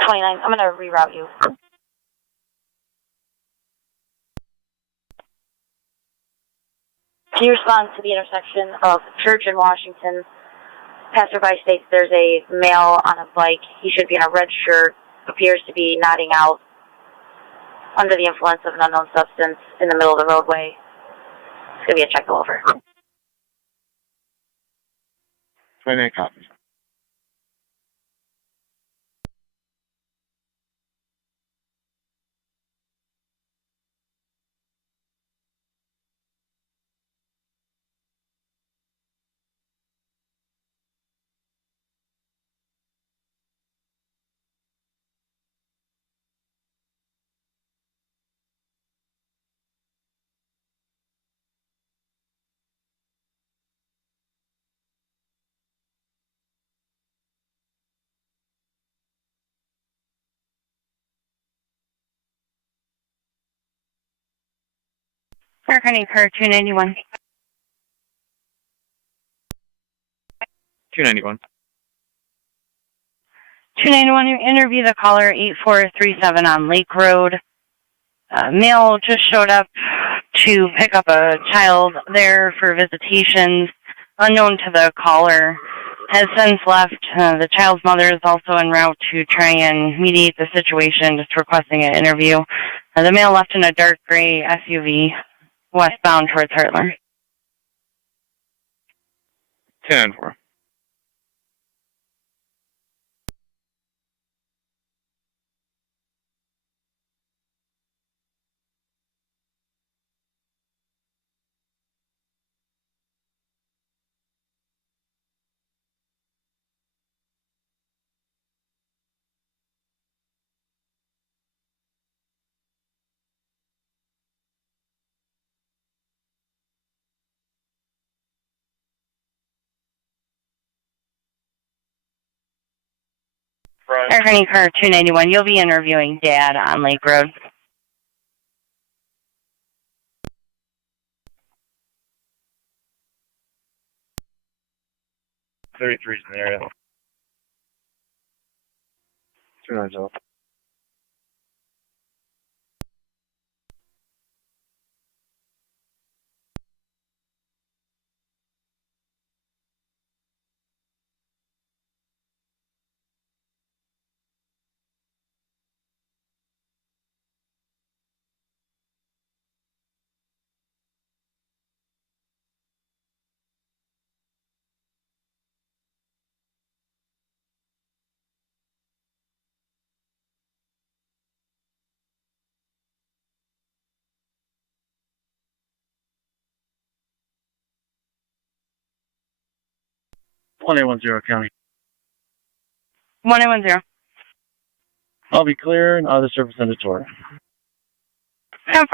I'm going to reroute you. Can you respond to the intersection of Church and Washington? Passerby states there's a male on a bike. He should be in a red shirt, appears to be nodding out under the influence of an unknown substance in the middle of the roadway. It's going to be a check over. 29 copies. Fair County Car 291. 291. 291, you interview the caller 8437 on Lake Road. Male just showed up to pick up a child there for visitations, unknown to the caller. Has since left. The child's mother is also en route to try and mediate the situation, just requesting an interview. The male left in a dark gray SUV westbound towards Heartland. 10-4. Fair County Car 291, you'll be interviewing Dad on Lake Road. .33's in the area. 290. .110 County. 1810. I'll be clear and out of the service end of tour. 10-4.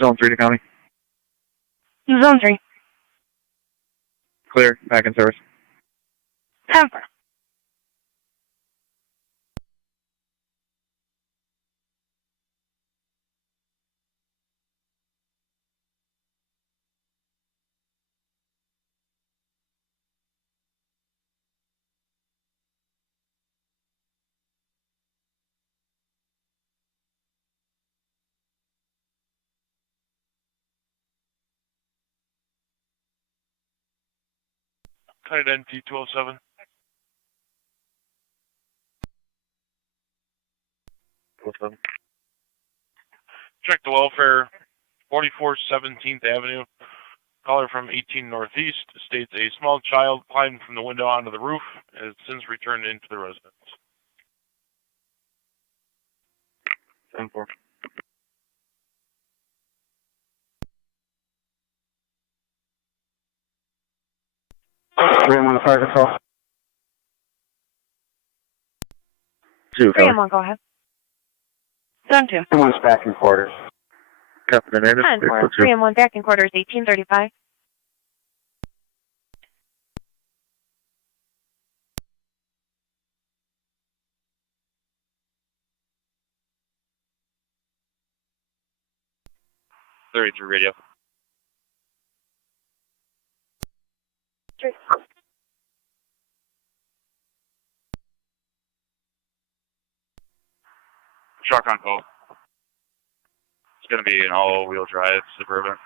Zone 3 to County. Zone 3. Clear. Back in service. 10-4. Tight end T207. Check the welfare, 44 17th Avenue. Caller from 18 Northeast states a small child climbed from the window onto the roof and has since returned into the residence. 10-4. Room on the fire control. 2, 3-1, go ahead. Zone 2. One's back in quarters. Copy the native. 10-4, 3-1, back in quarters, 1835. 33 radio. Truck on call. It's going to be an all-wheel drive Suburban.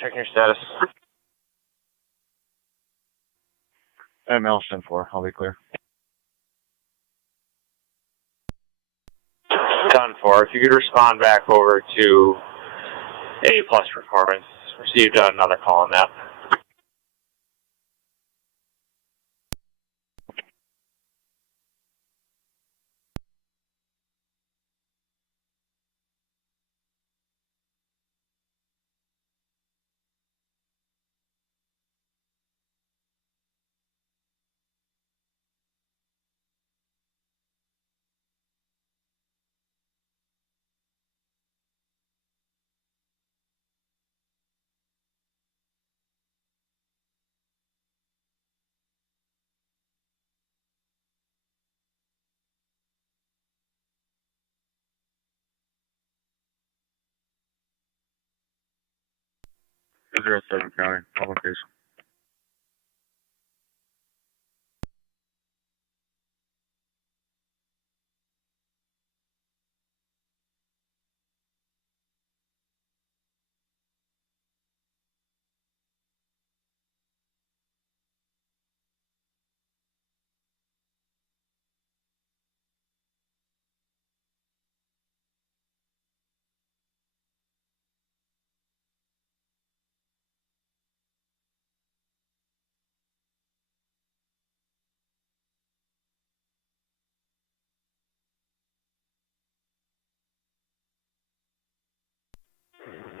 Checking your status. Milton 4, I'll be clear. 10-4, if you could respond back over to A+ performance. Received another call on that. Zero 07 County, publication.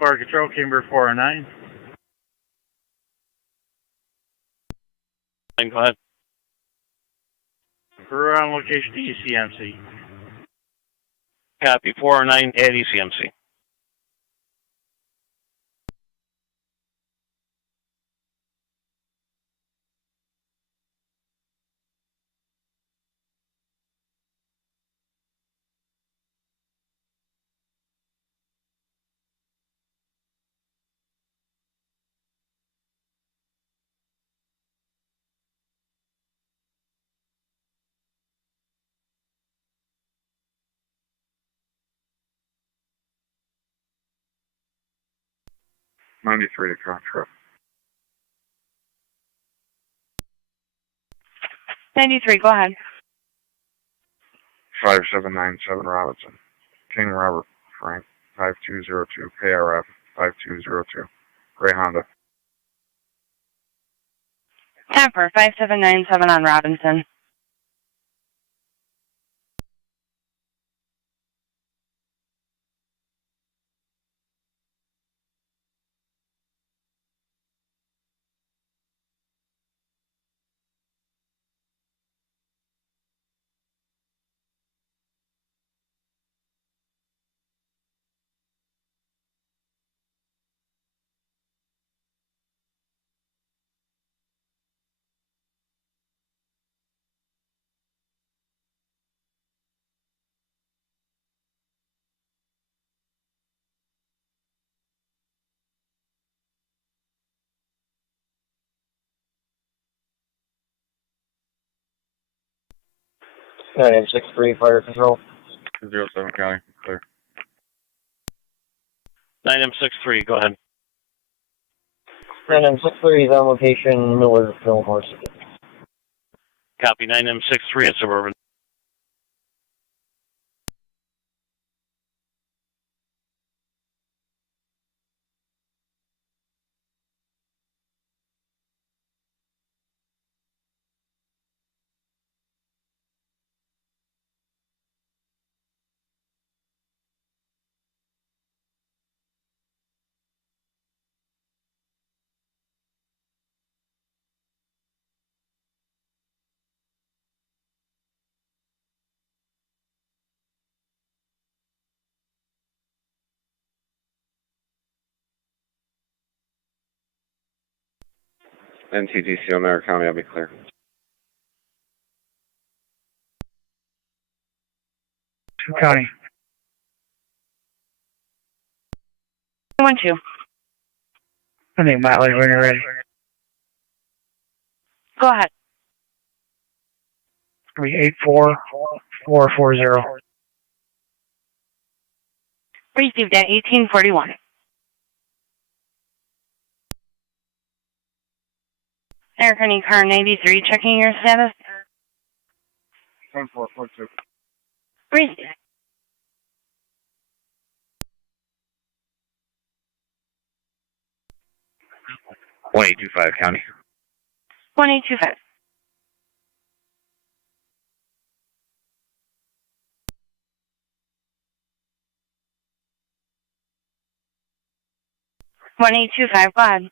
Fire Control, Camber 409. Go ahead. We're on location ECMC. Copy, 409 at ECMC. '93 to contract. 93, go ahead. 5797 Robinson. King Robert Frank 5202 KRF 5202. Gray Honda. 10 for 5797 on Robinson. Nine 63 Fire Control. 07 County, clear. 9M63, go ahead. 9M63 is on location, Miller, Fillmore. Copy, 9M63 at Suburban. NTDC Niagara County, I'll be clear. County. 212. I think Motley, when you're ready. Go ahead. It's going to be 84440. Received at 1841. Air County Car 93, checking your status. 1442. Received. One 825 County. 1825. Go ahead.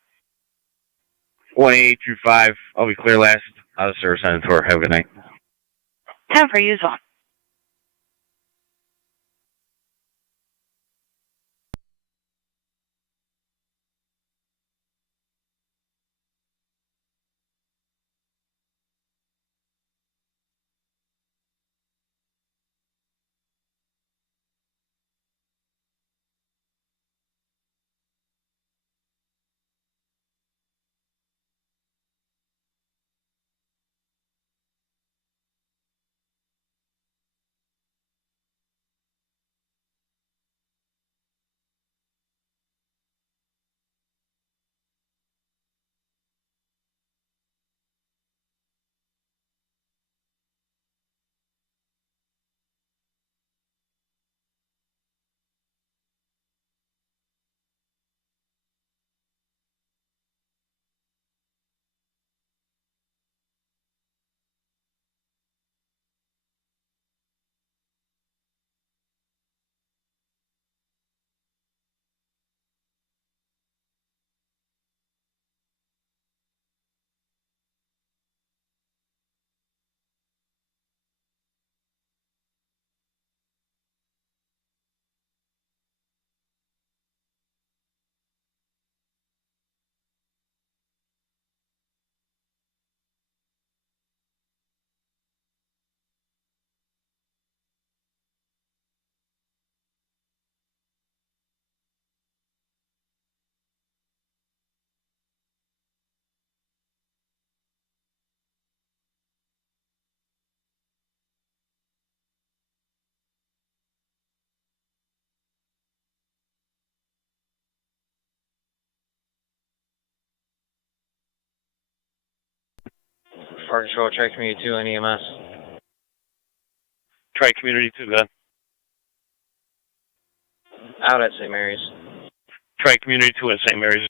1825. I'll be clear last. Out of service on the tour. Have a good night. 10 for use one. Fire Control, Tri Community 2 and EMS. Tri Community 2 then. Out at St. Mary's. Tri Community 2 at St. Mary's.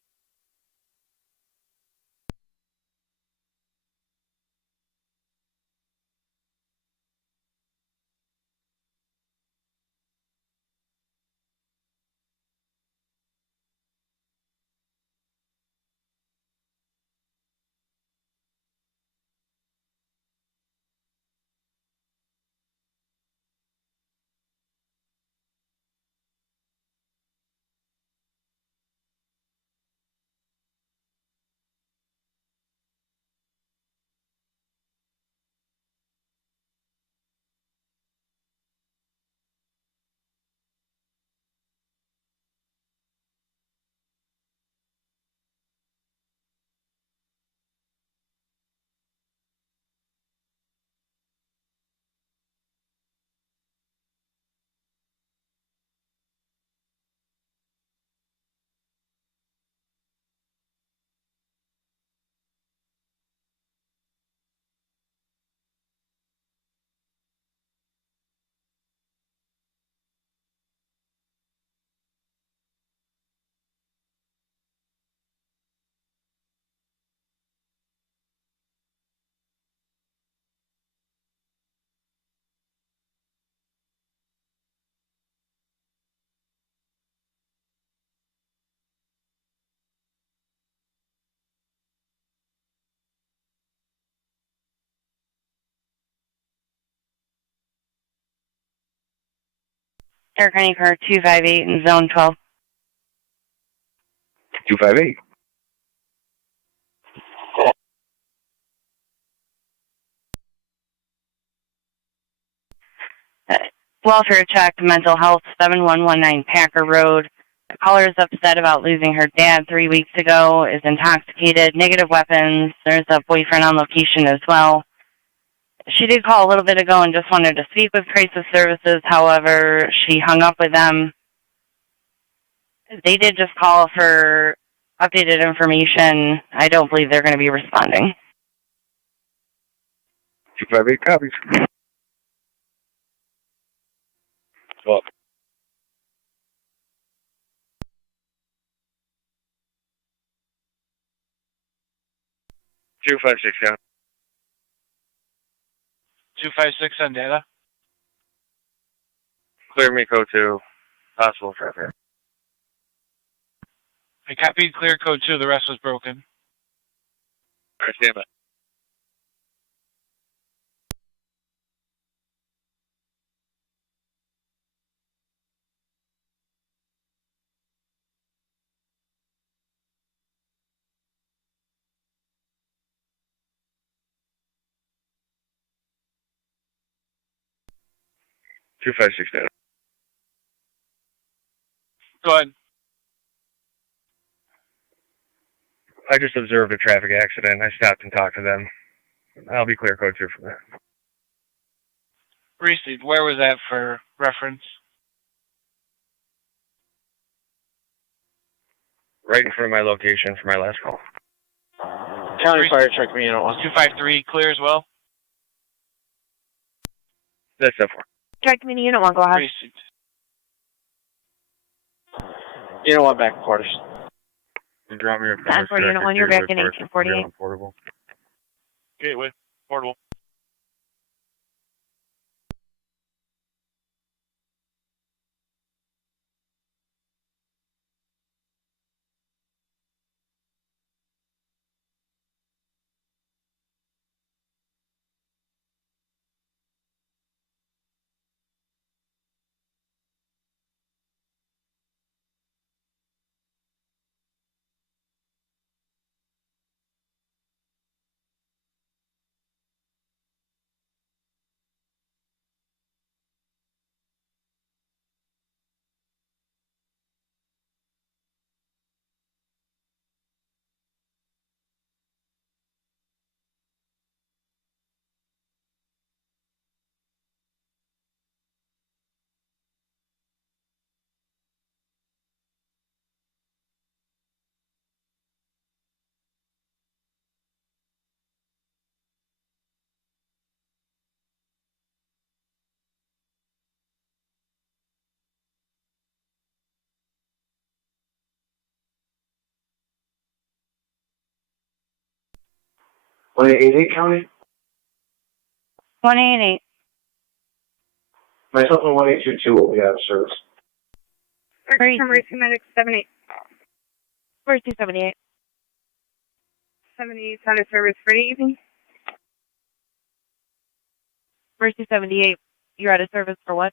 Air County Car 258 in Zone 12. 258. Welfare check, mental health, 7119 Packer Road. The caller is upset about losing her dad 3 weeks ago, is intoxicated, negative weapons. There's a boyfriend on location as well. She did call a little bit ago and just wanted to speak with crisis services. However, she hung up with them. They did just call for updated information. I don't believe they're going to be responding. 258 copies. Well, 256, yeah. 256 on data. Clear me code 2. Possible traffic. I copied clear code 2. The rest was broken. Alright, stand by. Two 5 6 data. Go ahead. I just observed a traffic accident. I stopped and talked to them. I'll be clear code 2 from there. Received. Where was that for reference? Right in front of my location for my last call. County Fire Truck Me Unit 253 clear as well. That's up for. Truck Community Unit 1, go ahead. Received. Unit 1 back quarters. Drop me your That's for Unit 1, you're back in 1848. Portable. Gateway, portable. One 88 County? 188. Myself and 1822 will be out of service. Emergency Medic 78. Where's 278? 78 out of service for the evening. Where's 278? You're out of service for what?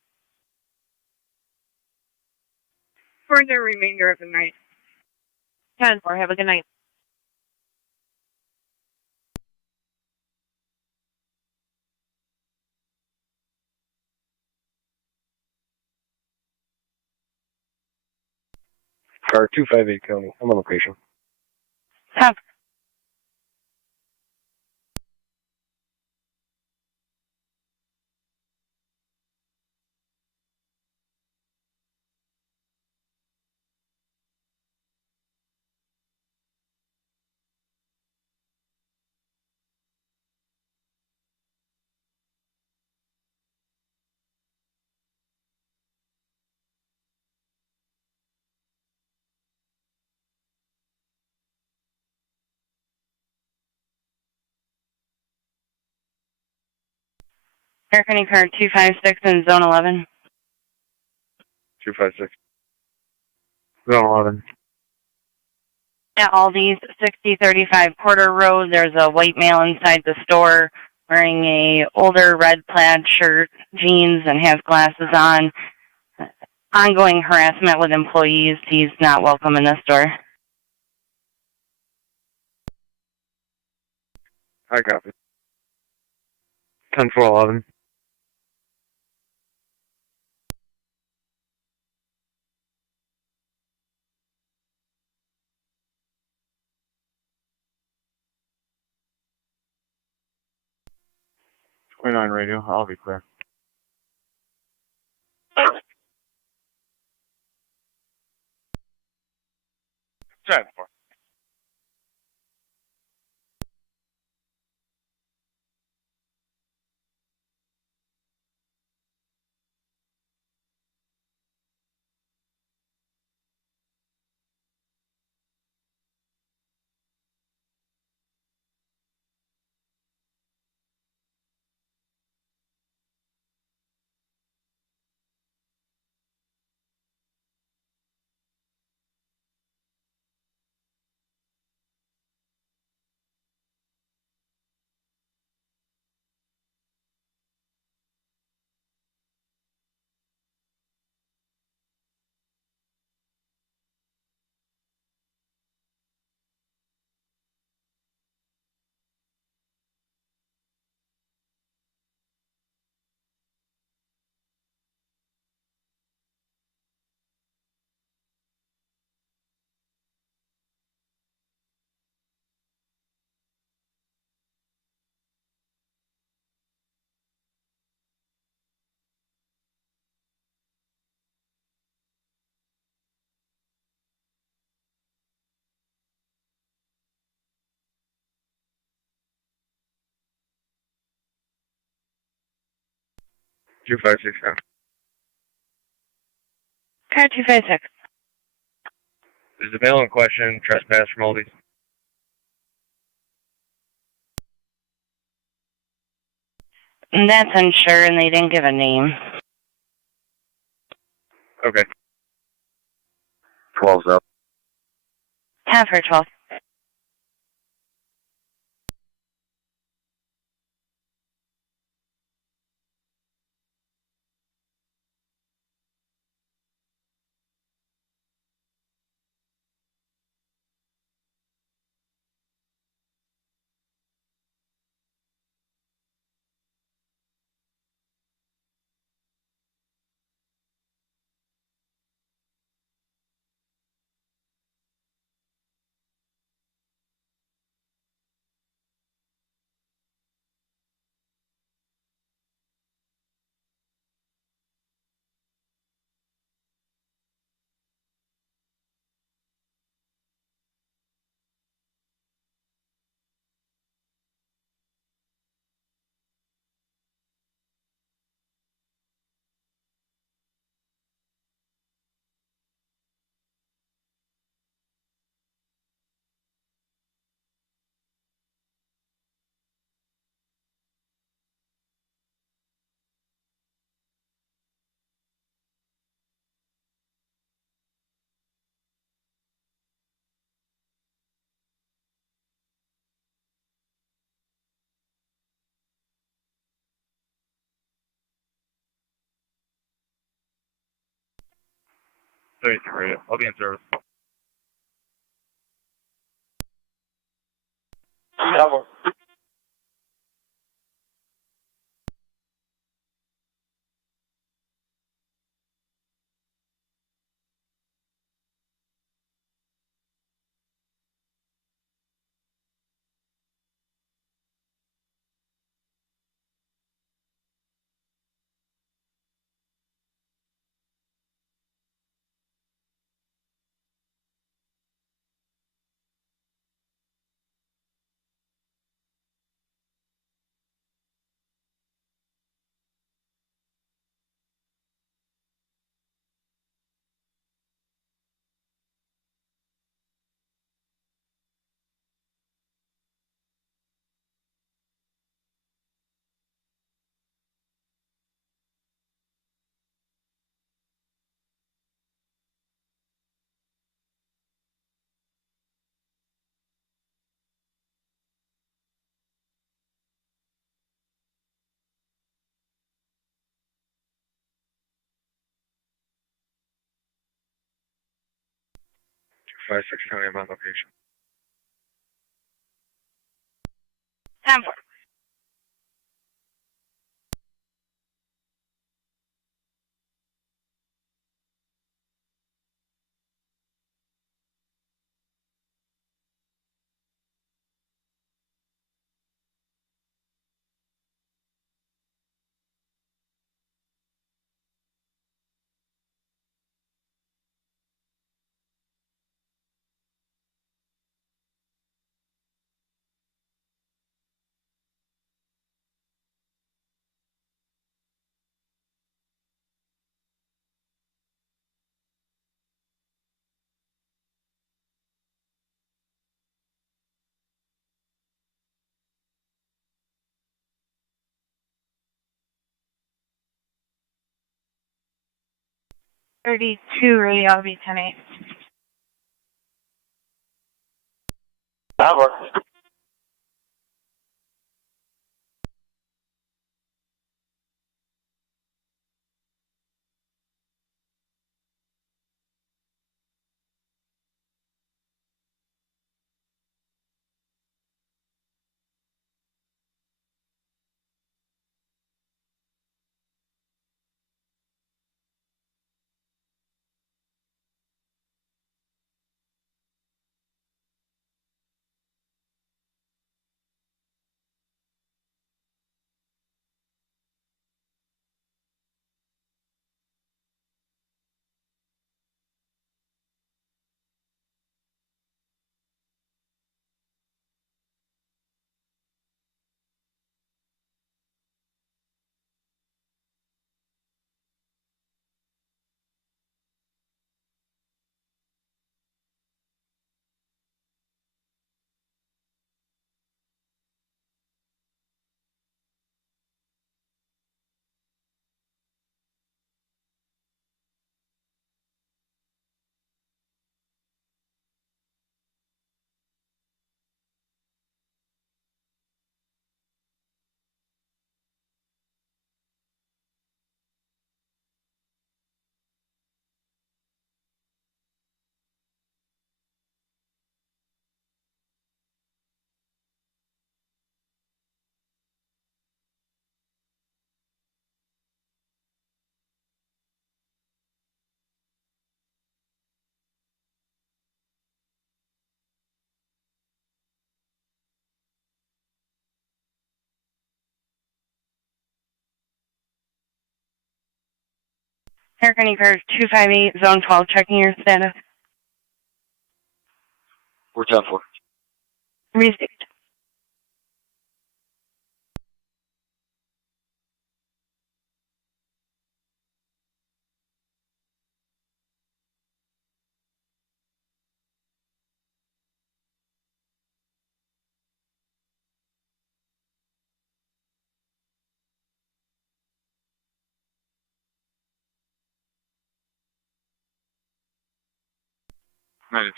For the remainder of the night. 10-4. Have a good night. Car 258 County. I'm on location. Have. Aircraft card 256 in Zone 11. 256. Zone 11. At Aldi's 6035 Porter Road, there's a white male inside the store wearing a older red plaid shirt, jeans, and has glasses on. Ongoing harassment with employees. He's not welcome in this store. I copy. 10-4-11. 29 radio, I'll be clear. 10-4. Two 567. Car 256. Is the male in question trespass from Oldies? That's unsure, and they didn't give a name. Okay. 12's up. 10 for 12. Radio, I'll be in service. Two 56 County about location. 10 for. 32, radio will be 10-8. That works. Hurricane Eagle 258, Zone 12, checking your status. We're 10-4. Received.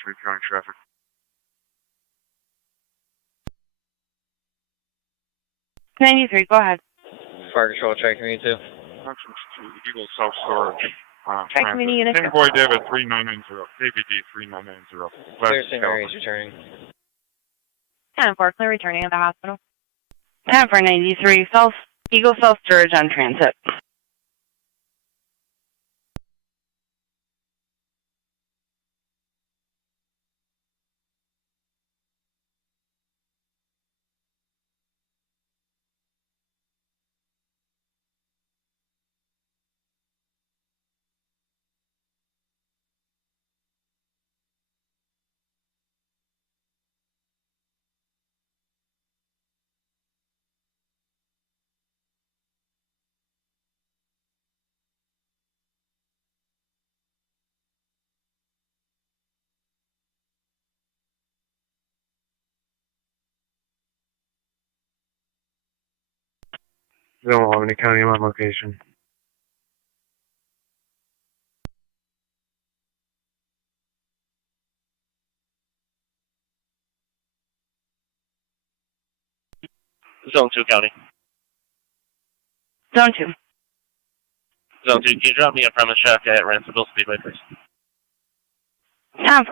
Three county traffic. 93, go ahead. Fire control, check me too. Eagle Self Storage. Check community unit. Boy David 3990. KBD 3990. Clear St. Mary's returning. 10-4, clear returning at the hospital. 10-493, Eagle Self Storage on transit. Zone Albany County, I'm on location. Zone 2 County. Zone 2. Zone 2, can you drop me a premise check at Ransomville Speedway, please? 10-4.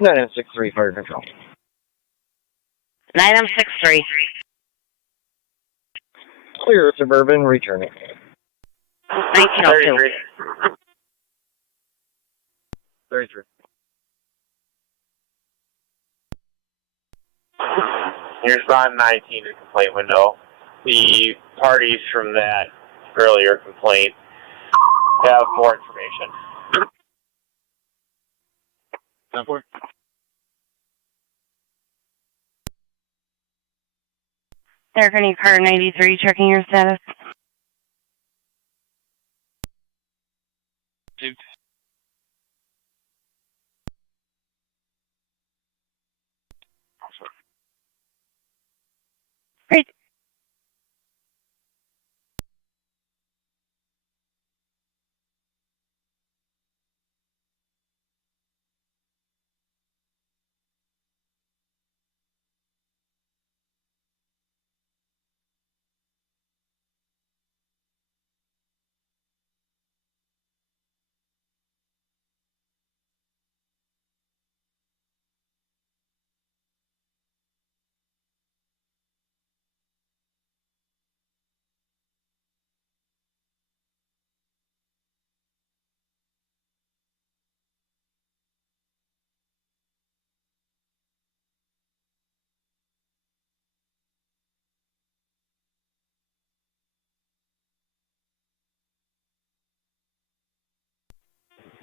9M63 Fire Control. 9M63. Clear Suburban, returning. 1902. 33. Here's Ron 19 in complaint window. The parties from that earlier complaint have more information. Aircraft Car 93, checking your status. Great.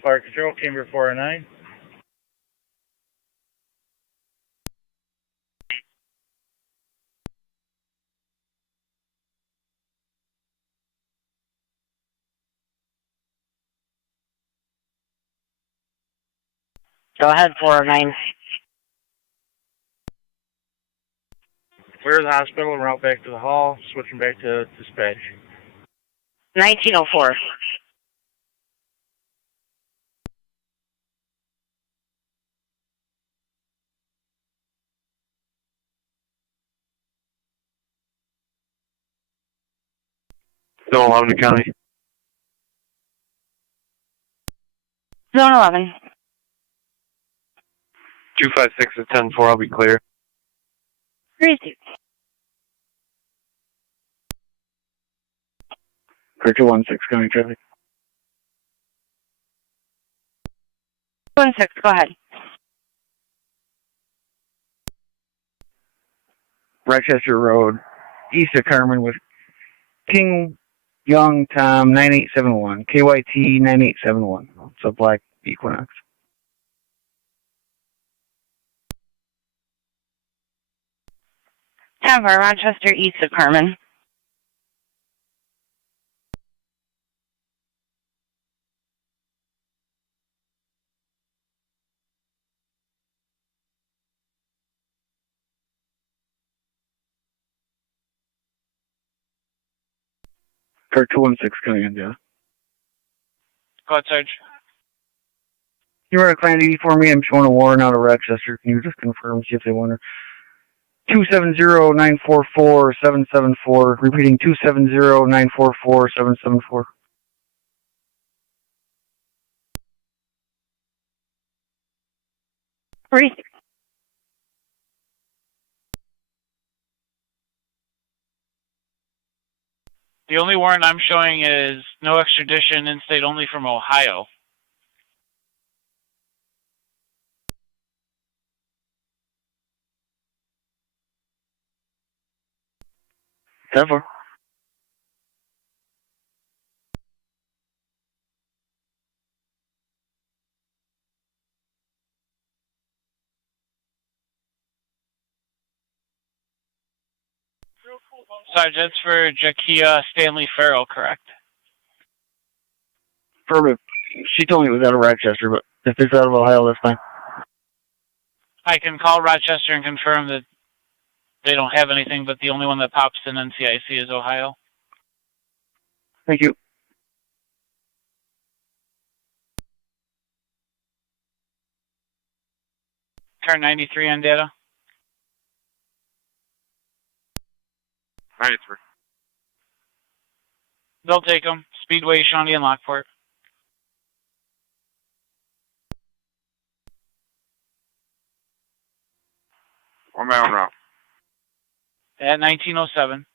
Fire Control, Camber 409. Go ahead, 409. Clear the hospital and route back to the hall, switching back to dispatch. 1904. Zone 11 County. Zone 11. 256 at 10-4, I'll be clear. Crazy. Clear 216 County traffic. 16, go ahead. Rochester Road, east of Carmen with King Young Tom 9871, KYT 9871. It's a black Equinox. Tower, Rochester, east of Carmen. Clear 216 coming in, yeah. Go ahead, Sarge. You were a client 84 me. I'm showing a warrant out of Rochester. Can you just confirm, see if they want her? 270-944-774. Repeating 270-944-774. Crazy. The only warrant I'm showing is no extradition, in-state only from Ohio. Never. Sarge, that's for Jakia Stanley Farrell, correct? Affirmative. She told me it was out of Rochester, but if it's out of Ohio, that's fine. I can call Rochester and confirm that they don't have anything, but the only one that pops in NCIC is Ohio. Thank you. Car 93 on data. 93. They'll take them. Speedway, Shawnee, and Lockport. Where am I on route? At 1907.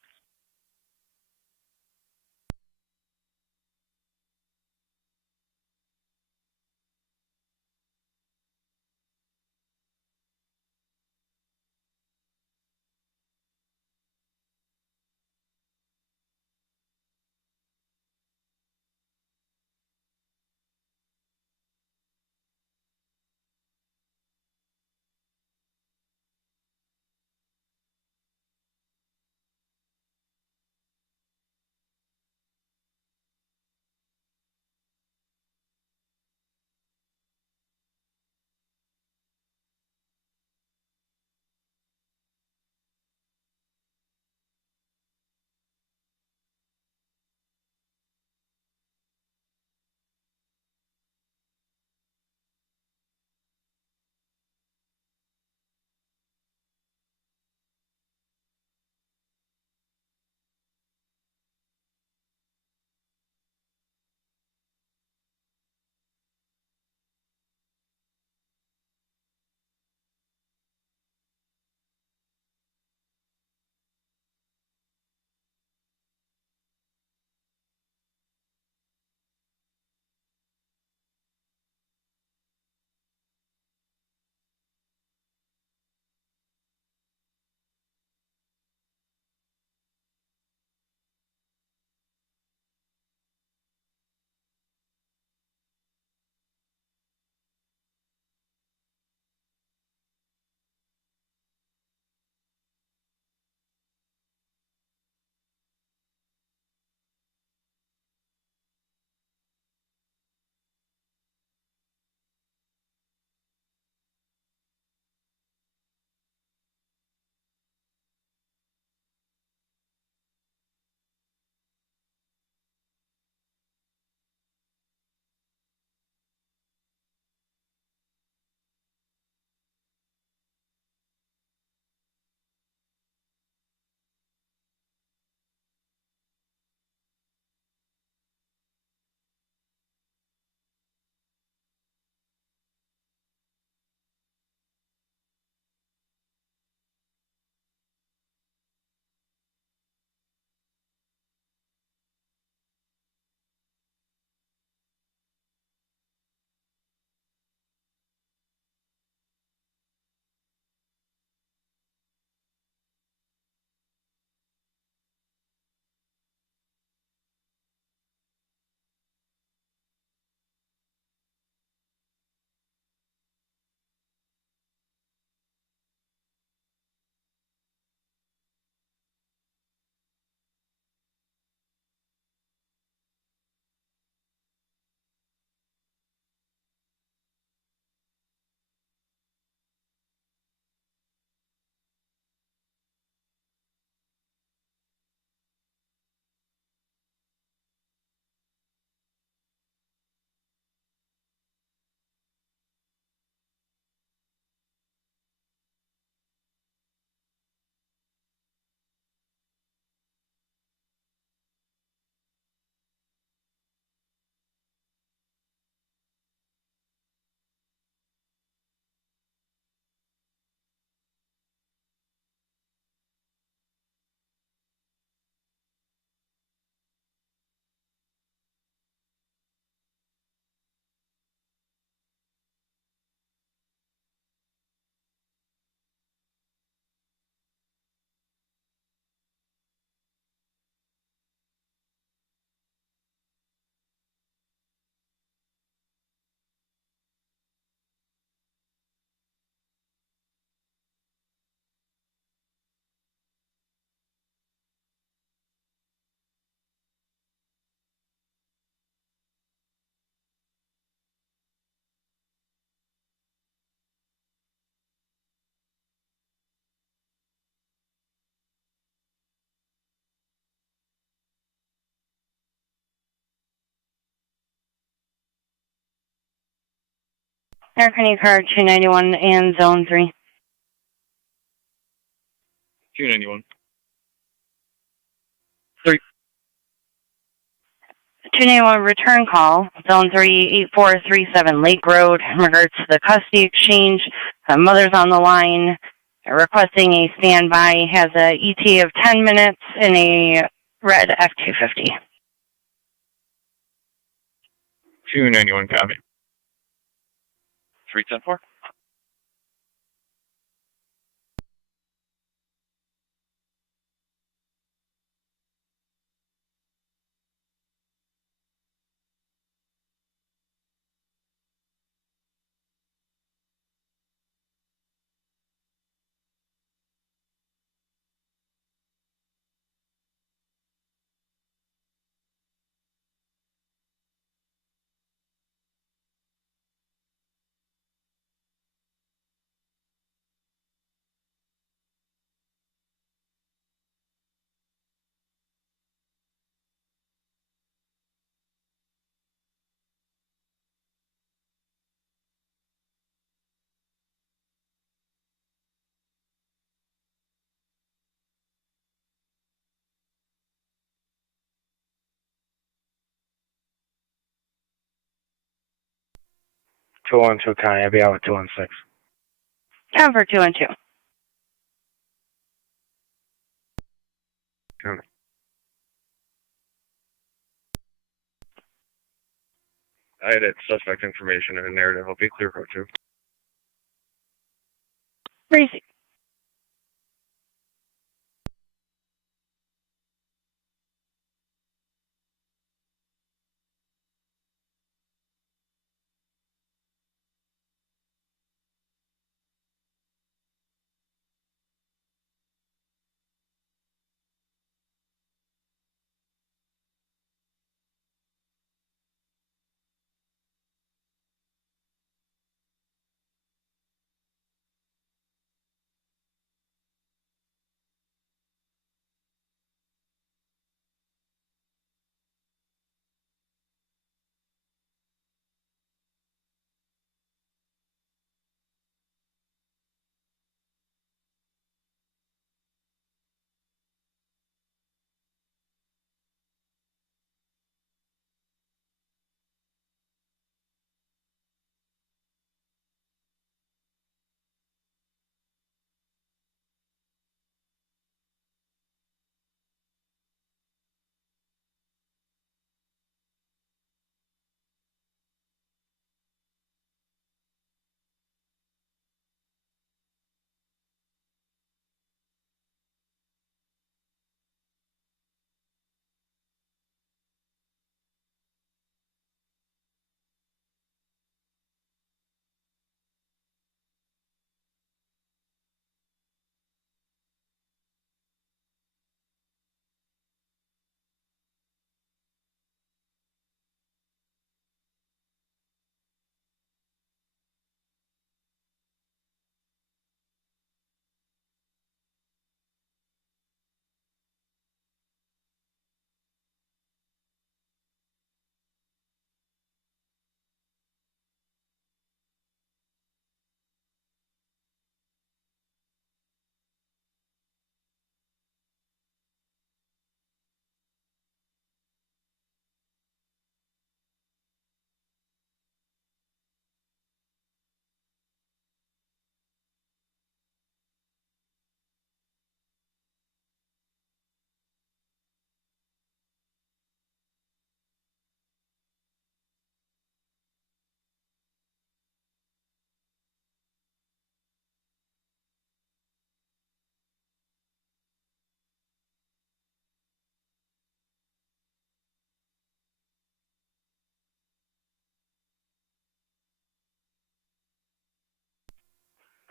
Air Car 291 and Zone 3. 291. 291 return call, Zone 3, 8437 Lake Road, in regards to the custody exchange. Mother's on the line. Requesting a standby, has a ETA of 10 minutes in a red F-250. 291, copy. 310-4. Two one two, Connie. I'll be out with 216. Time for 212. I edit suspect information in a narrative. I'll be clear code 2. Crazy.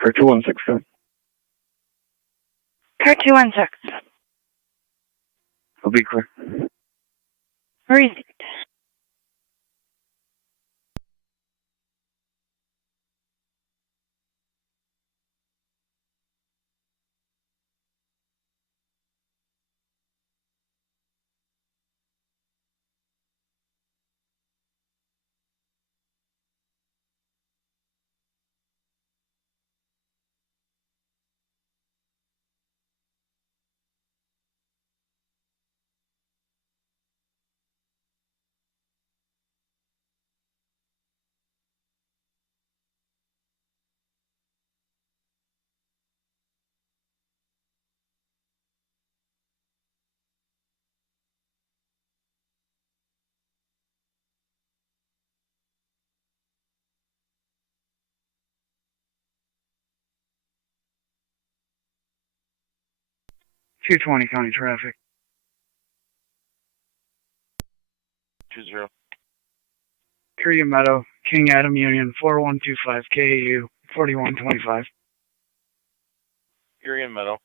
For 216. Car 216. I'll be clear. Crazy. 220 county traffic. 20. Korea Meadow, King Adam Union, 4125 KAU, 4125. Erie and Meadow.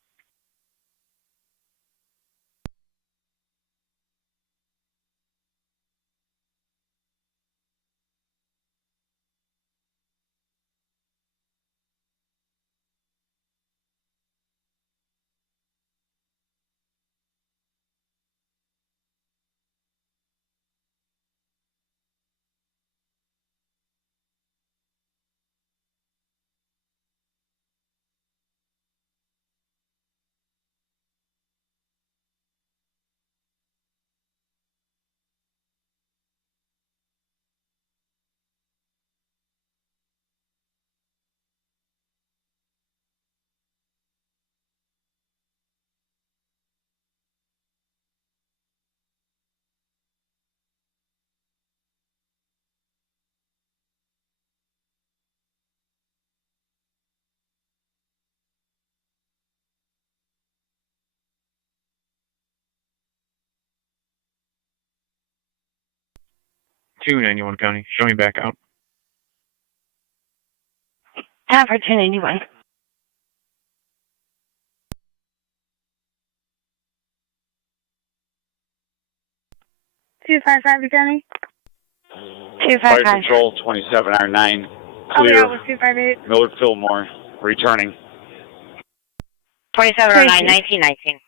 Two 91 county. Show me back out. Time for 291. County. 255. Fire Control 27R9. Clear. Oh, yeah, 258. Millard Fillmore. Returning. 2709, 1919.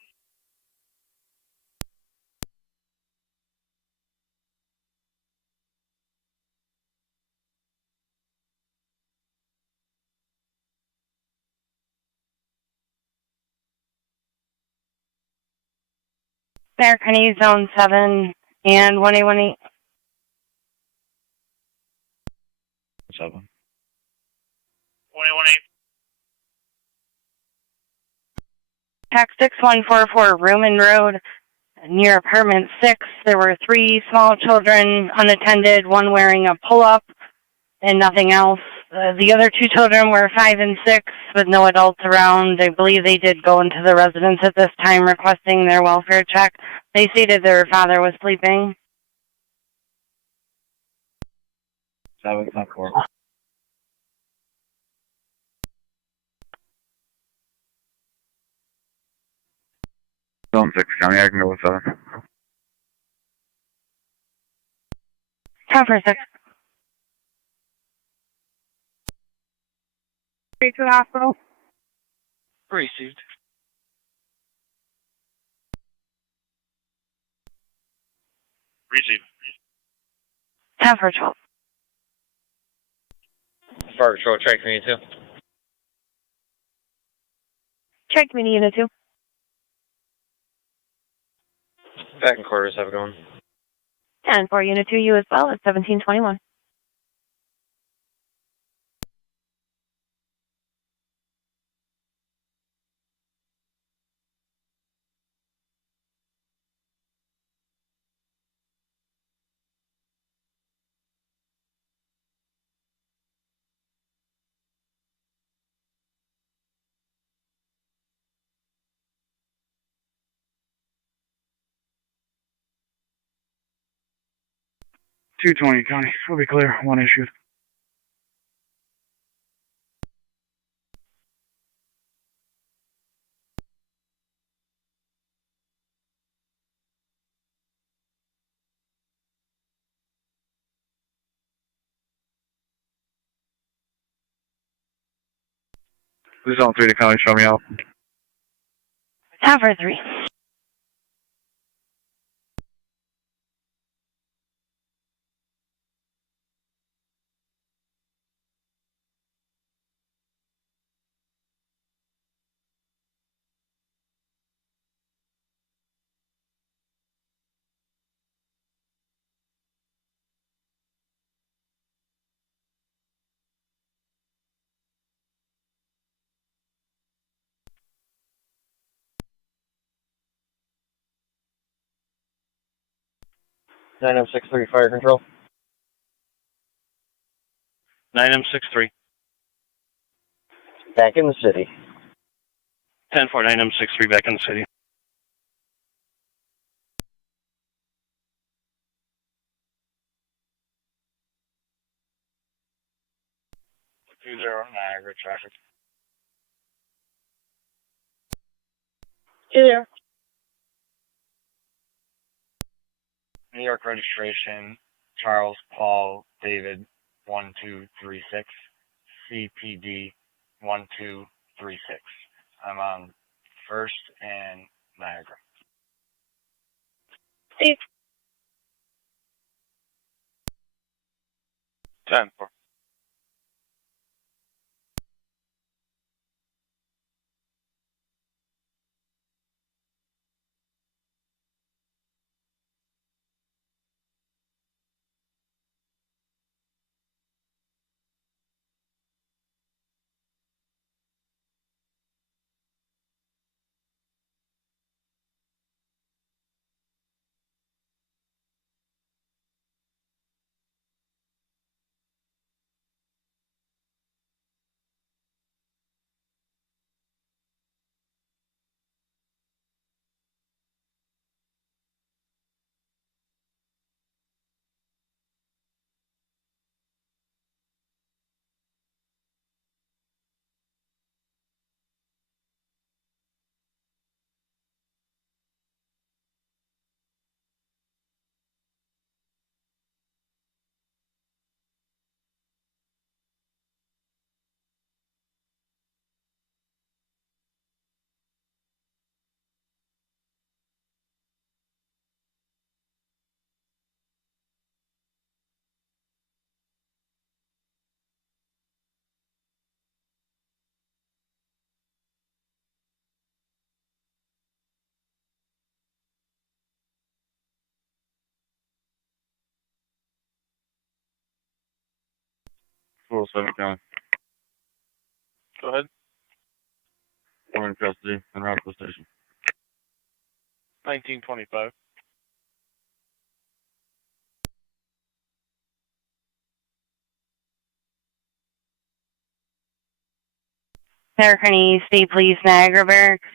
Bear County Zone 7 and 1818. 7. 118. TAC 6144, Rumen Road, near apartment 6. There were 3 small children unattended, one wearing a pull-up and nothing else. The other 2 children were 5 and 6 with no adults around. I believe they did go into the residence at this time requesting their welfare check. They stated their father was sleeping. 7-4. Zone 6 county. I can go with 7. Time for 6. Straight to the hospital. Received. Received. Time for 12. Fire Patrol, track me too. Check Community Unit 2. Back in quarters, have it going. 10-4 Unit 2, you as well at 1721. $220 county. We'll be clear. One issued. Zone 3 to county. Show me out. Time for 3. Nine M63 Fire Control. 9M63. Back in the city. 10-4, 9M63 back in the city. 20 Niagara traffic. Hey there. New York registration, Charles Paul David 1236, CPD 1236. I'm on First and Niagara. Steve. 10-4. Full 7 County. Go ahead. We're in custody and route to the station. 1925. Niagara County State Police, Niagara Barracks.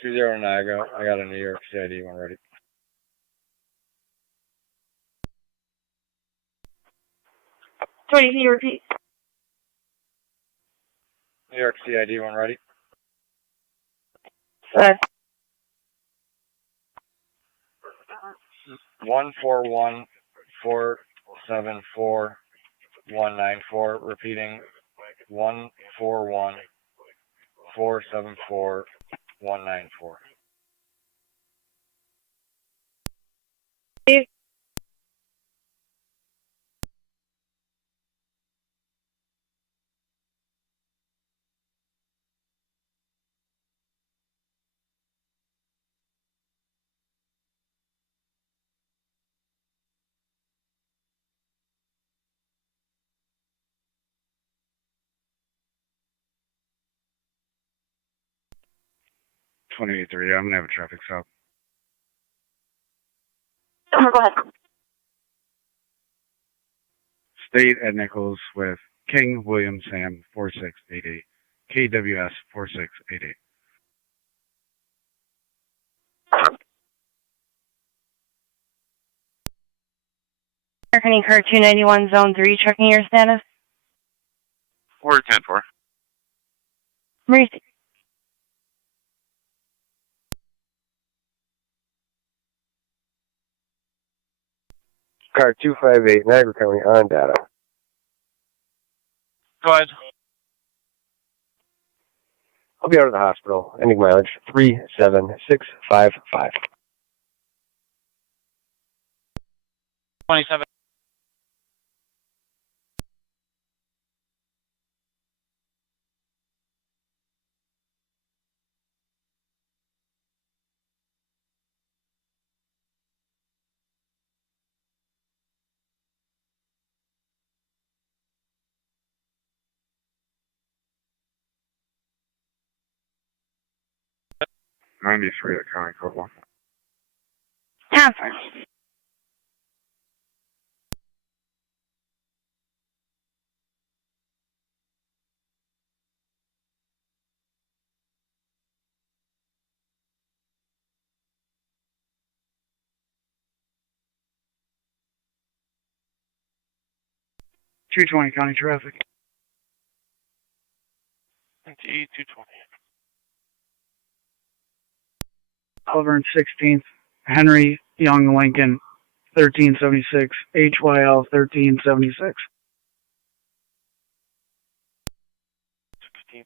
Two zero Niagara. I got a New York CID one ready. Tony, can you repeat? New York CID one ready. 141474194. Repeating 141474194. Steve. I'm gonna have a traffic stop. Go ahead. State at Nichols with King William Sam 4688. KWS 4688. Niagara County Car 291 Zone 3, checking your status. We're 10-4. Mercy. Car 258, Niagara County, on data. Go ahead. I'll be out of the hospital. Ending mileage 37655. 27. 93 at County Code 1. Confirm. Two 220 County Traffic. NTE 220. Oliver and 16th, Henry Young Lincoln, 1376, HYL 1376. 16.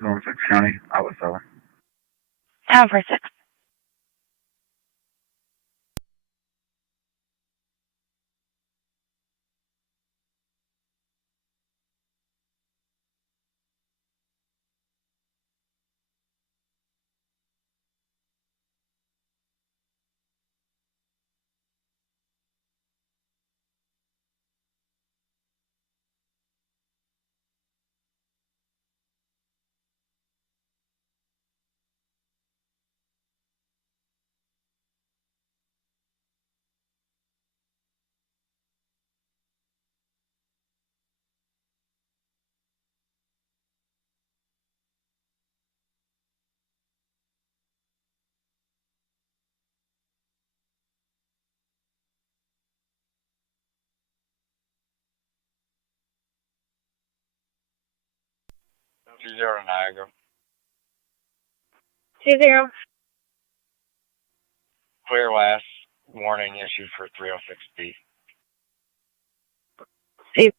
Norfolk County, Outlet 7. Town for 6. Niagara. 20. Clear last warning issued for 306B. See.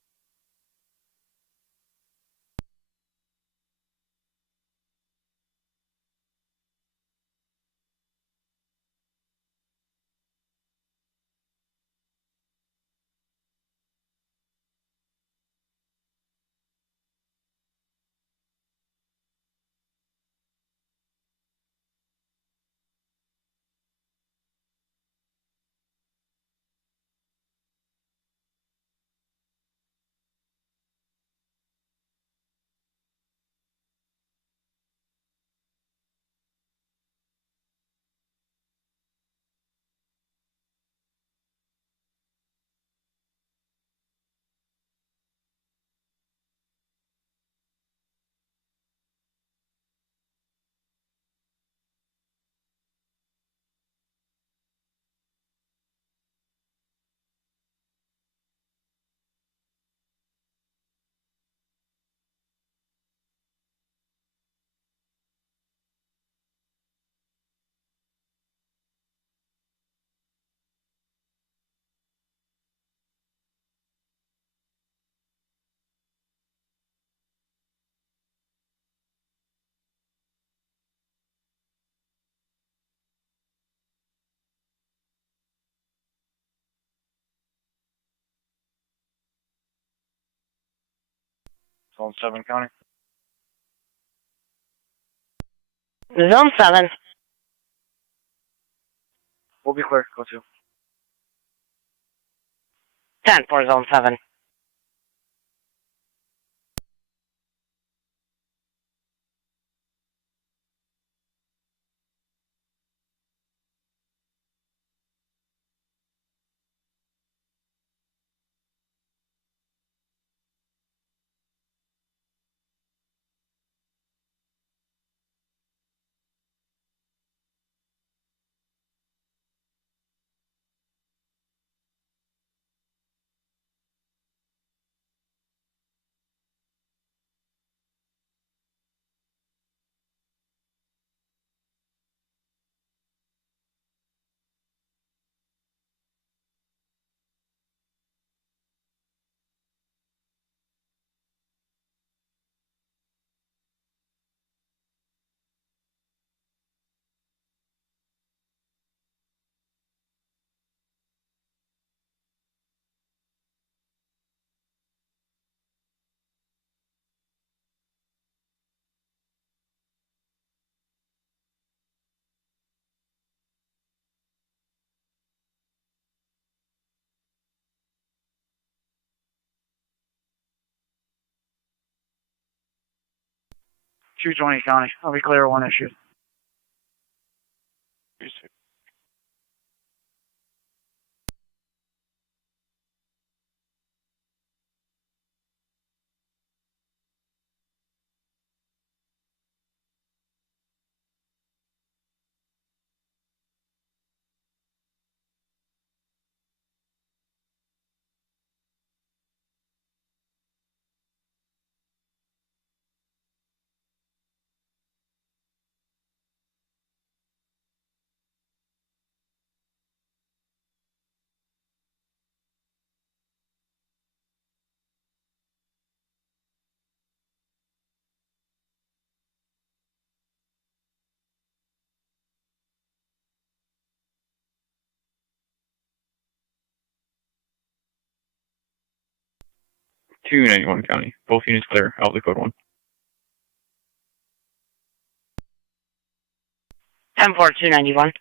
Zone 7 County. Zone 7. We'll be clear. Go to. 10 for Zone 7. 220 County. I'll be clear one issue. Two 91 County. Both units clear. Out the code 1. 10-4-291.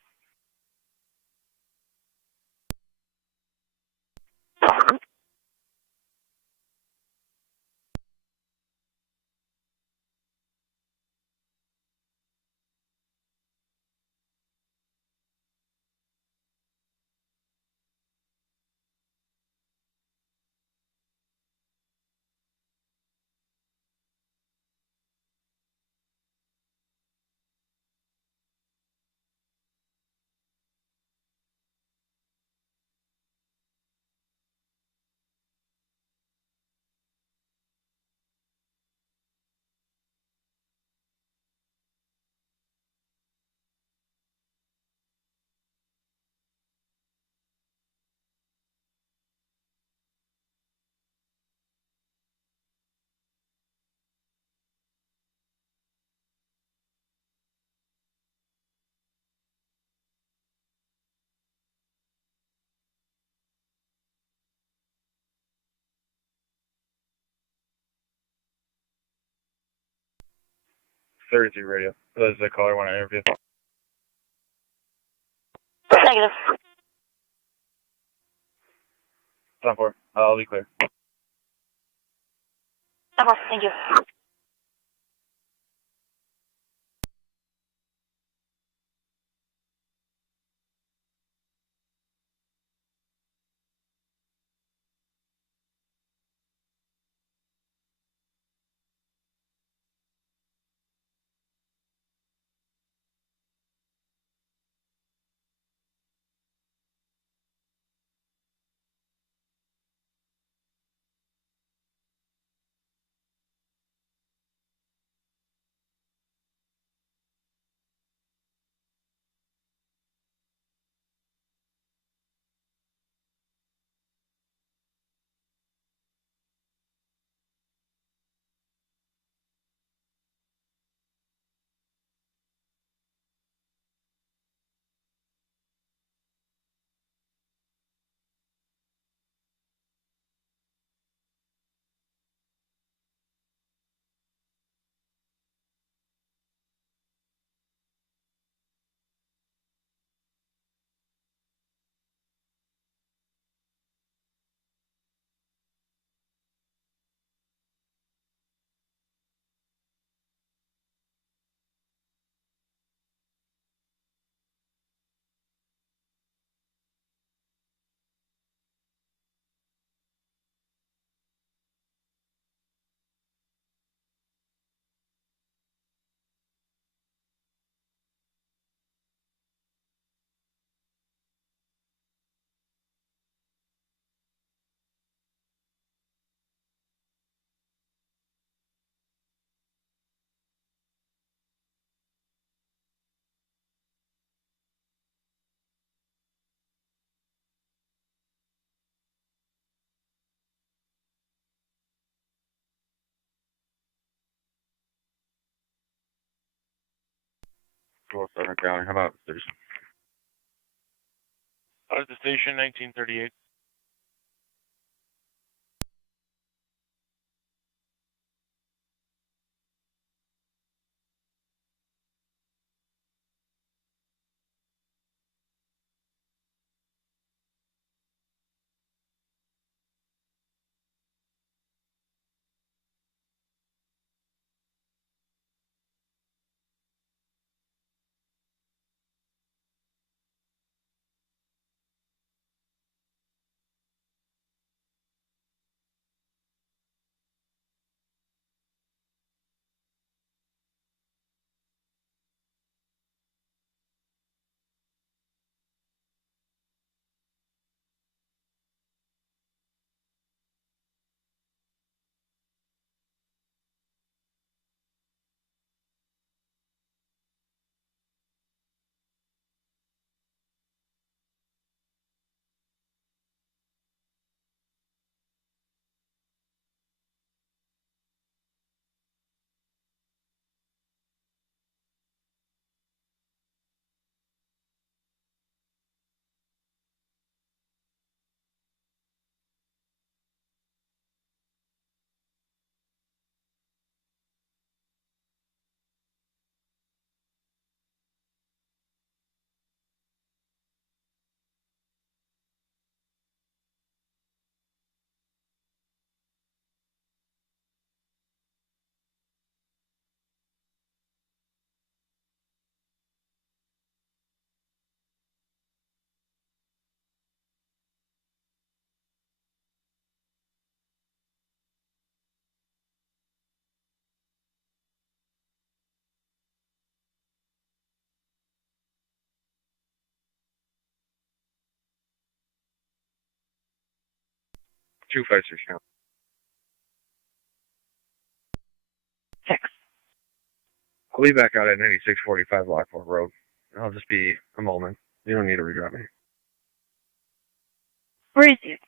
Thursday radio. That's the caller when I interview. Negative. 10-4. I'll be clear. Thank you. Southern County. How about Thursday? Out of the station, 1938. 256 now. 6. I'll be back out at 9645 Lockport Road. I'll just be a moment. You don't need to redrop me. Received.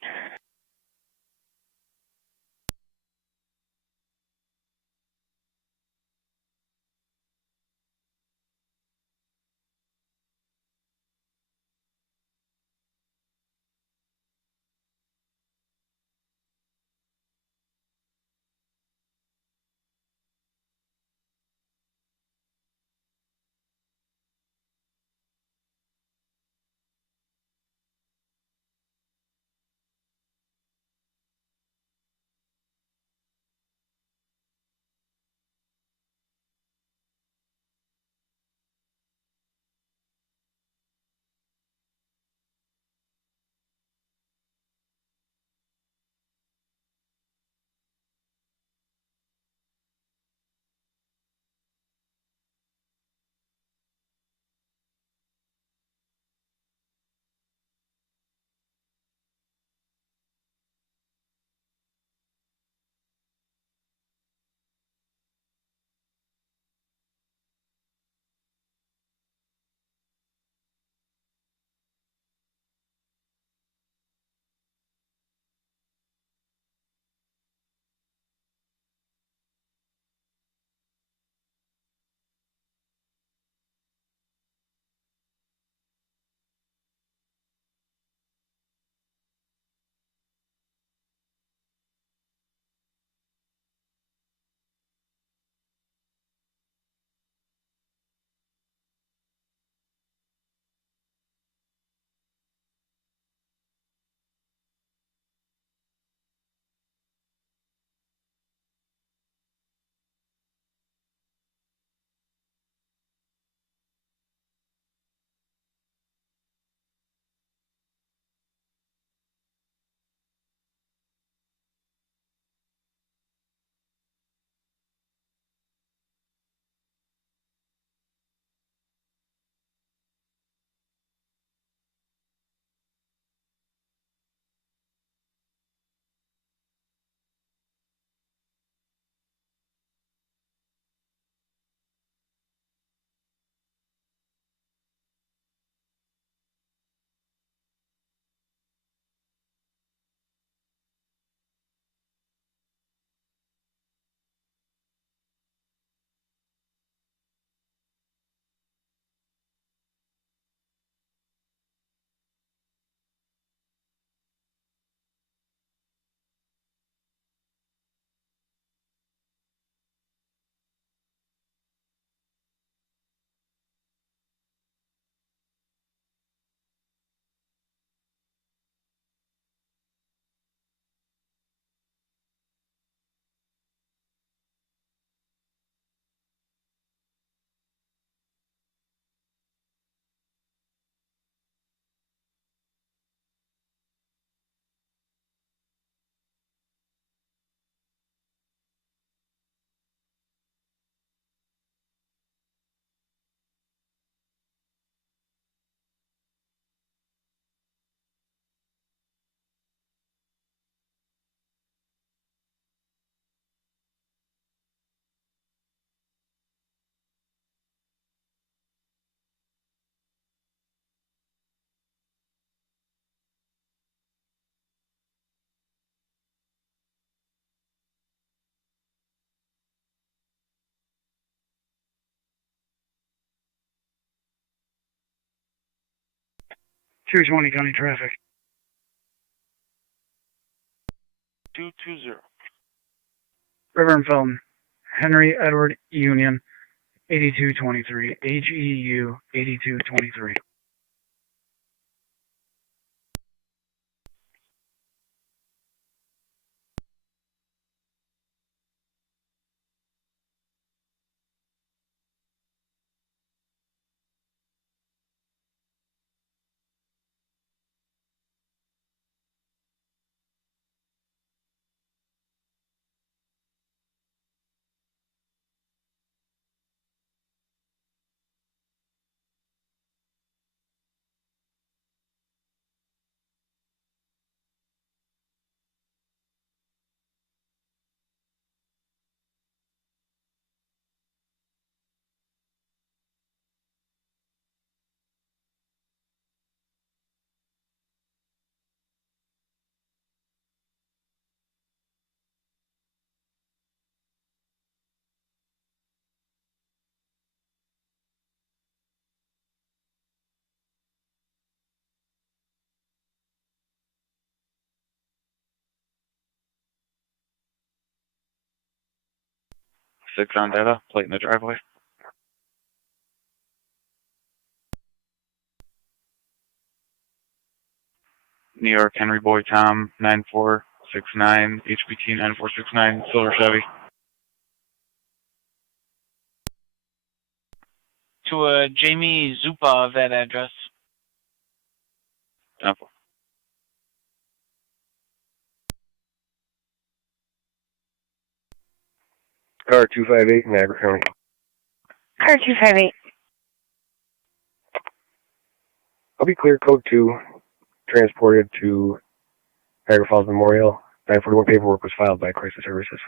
Two 20 County traffic. 220. River and Felton. Henry Edward Union, 8223. HEU, 8223. 6 on data, plate in the driveway. New York, Henry Boy Tom, 9469, HBT 9469, silver Chevy. To a Jamie Zupa of that address. Temple. Car 258, Niagara County. Car 258. I'll be clear, code 2, transported to Niagara Falls Memorial. 941 paperwork was filed by Crisis Services.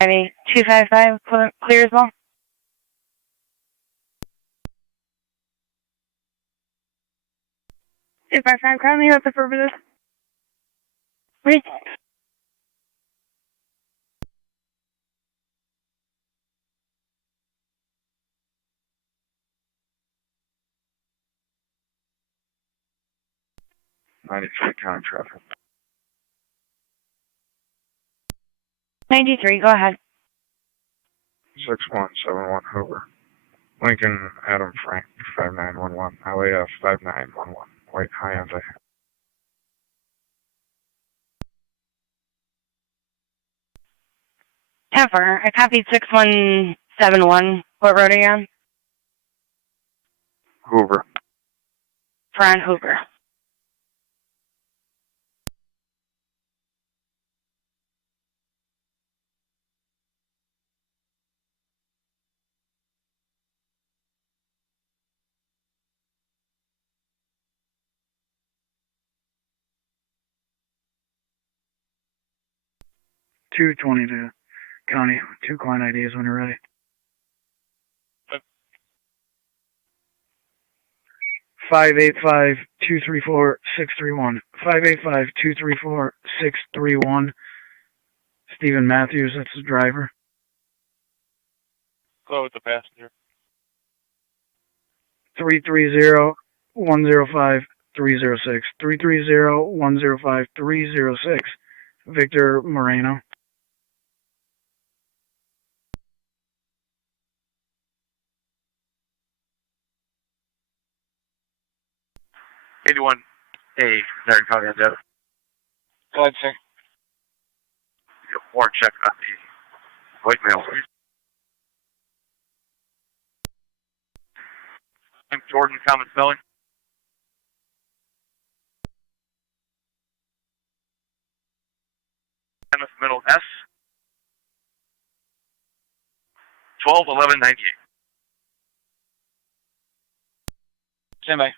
255, clear as well. If I find currently with the purposes. Wait. County traffic. 93, go ahead. 6171 Hoover. Lincoln Adam Frank 5911. Highway F 5911. White Hyundai. Temper, I copied 6171. What road are you on? Hoover. Fran Hoover. Two 22 County, 2 client IDs when you're ready. Five 585-234-631. 585-234-631. Stephen Matthews, that's the driver. Go with the passenger. 330-105-306. 330-105-306. Victor Moreno. Hey, Niagara County on data. Go ahead, sir. Warrant check on the voicemail, please. I'm Jordan, common spelling. Middle S. 121198. Stand by.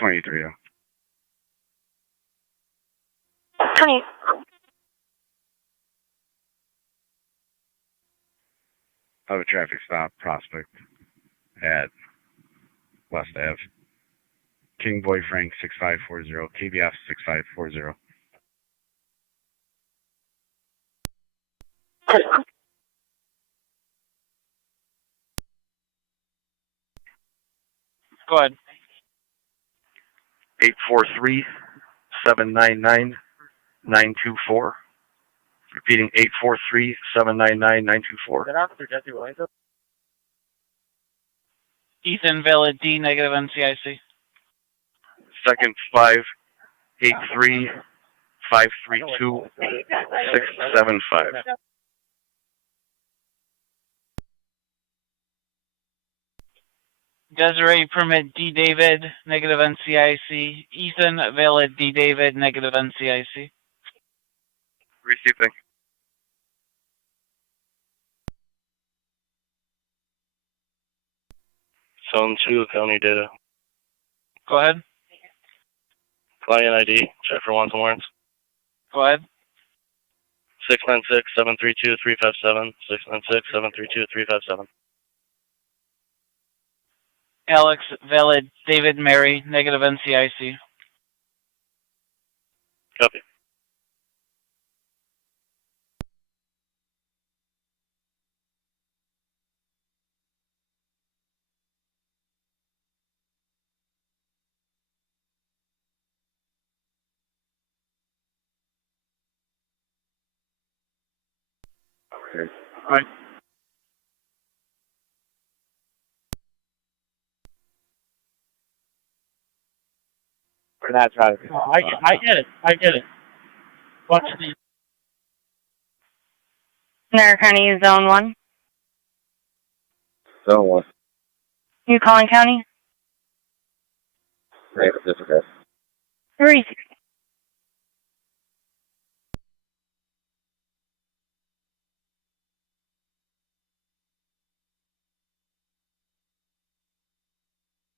'23. 20. I have a traffic stop, Prospect, at West Ave. King Boy Frank 6540, KBF 6540. Go ahead. 843-799-924. Repeating 843-799-924. Ethan Valid D, negative NCIC. Second 583-532-675. Desiree Permit D David, negative NCIC. Ethan Valid D David, negative NCIC. Receive, thank you. Zone 2, county data. Go ahead. Client ID, check for wants and warrants. Go ahead. 696-732-357. 696-732-357. Alex, valid, David, Mary, negative NCIC. Copy. Okay. All right. We're not trying to. I get it. I get it. What's the... Niagara County Zone 1. Zone 1. You calling county? Right, this is it. 360.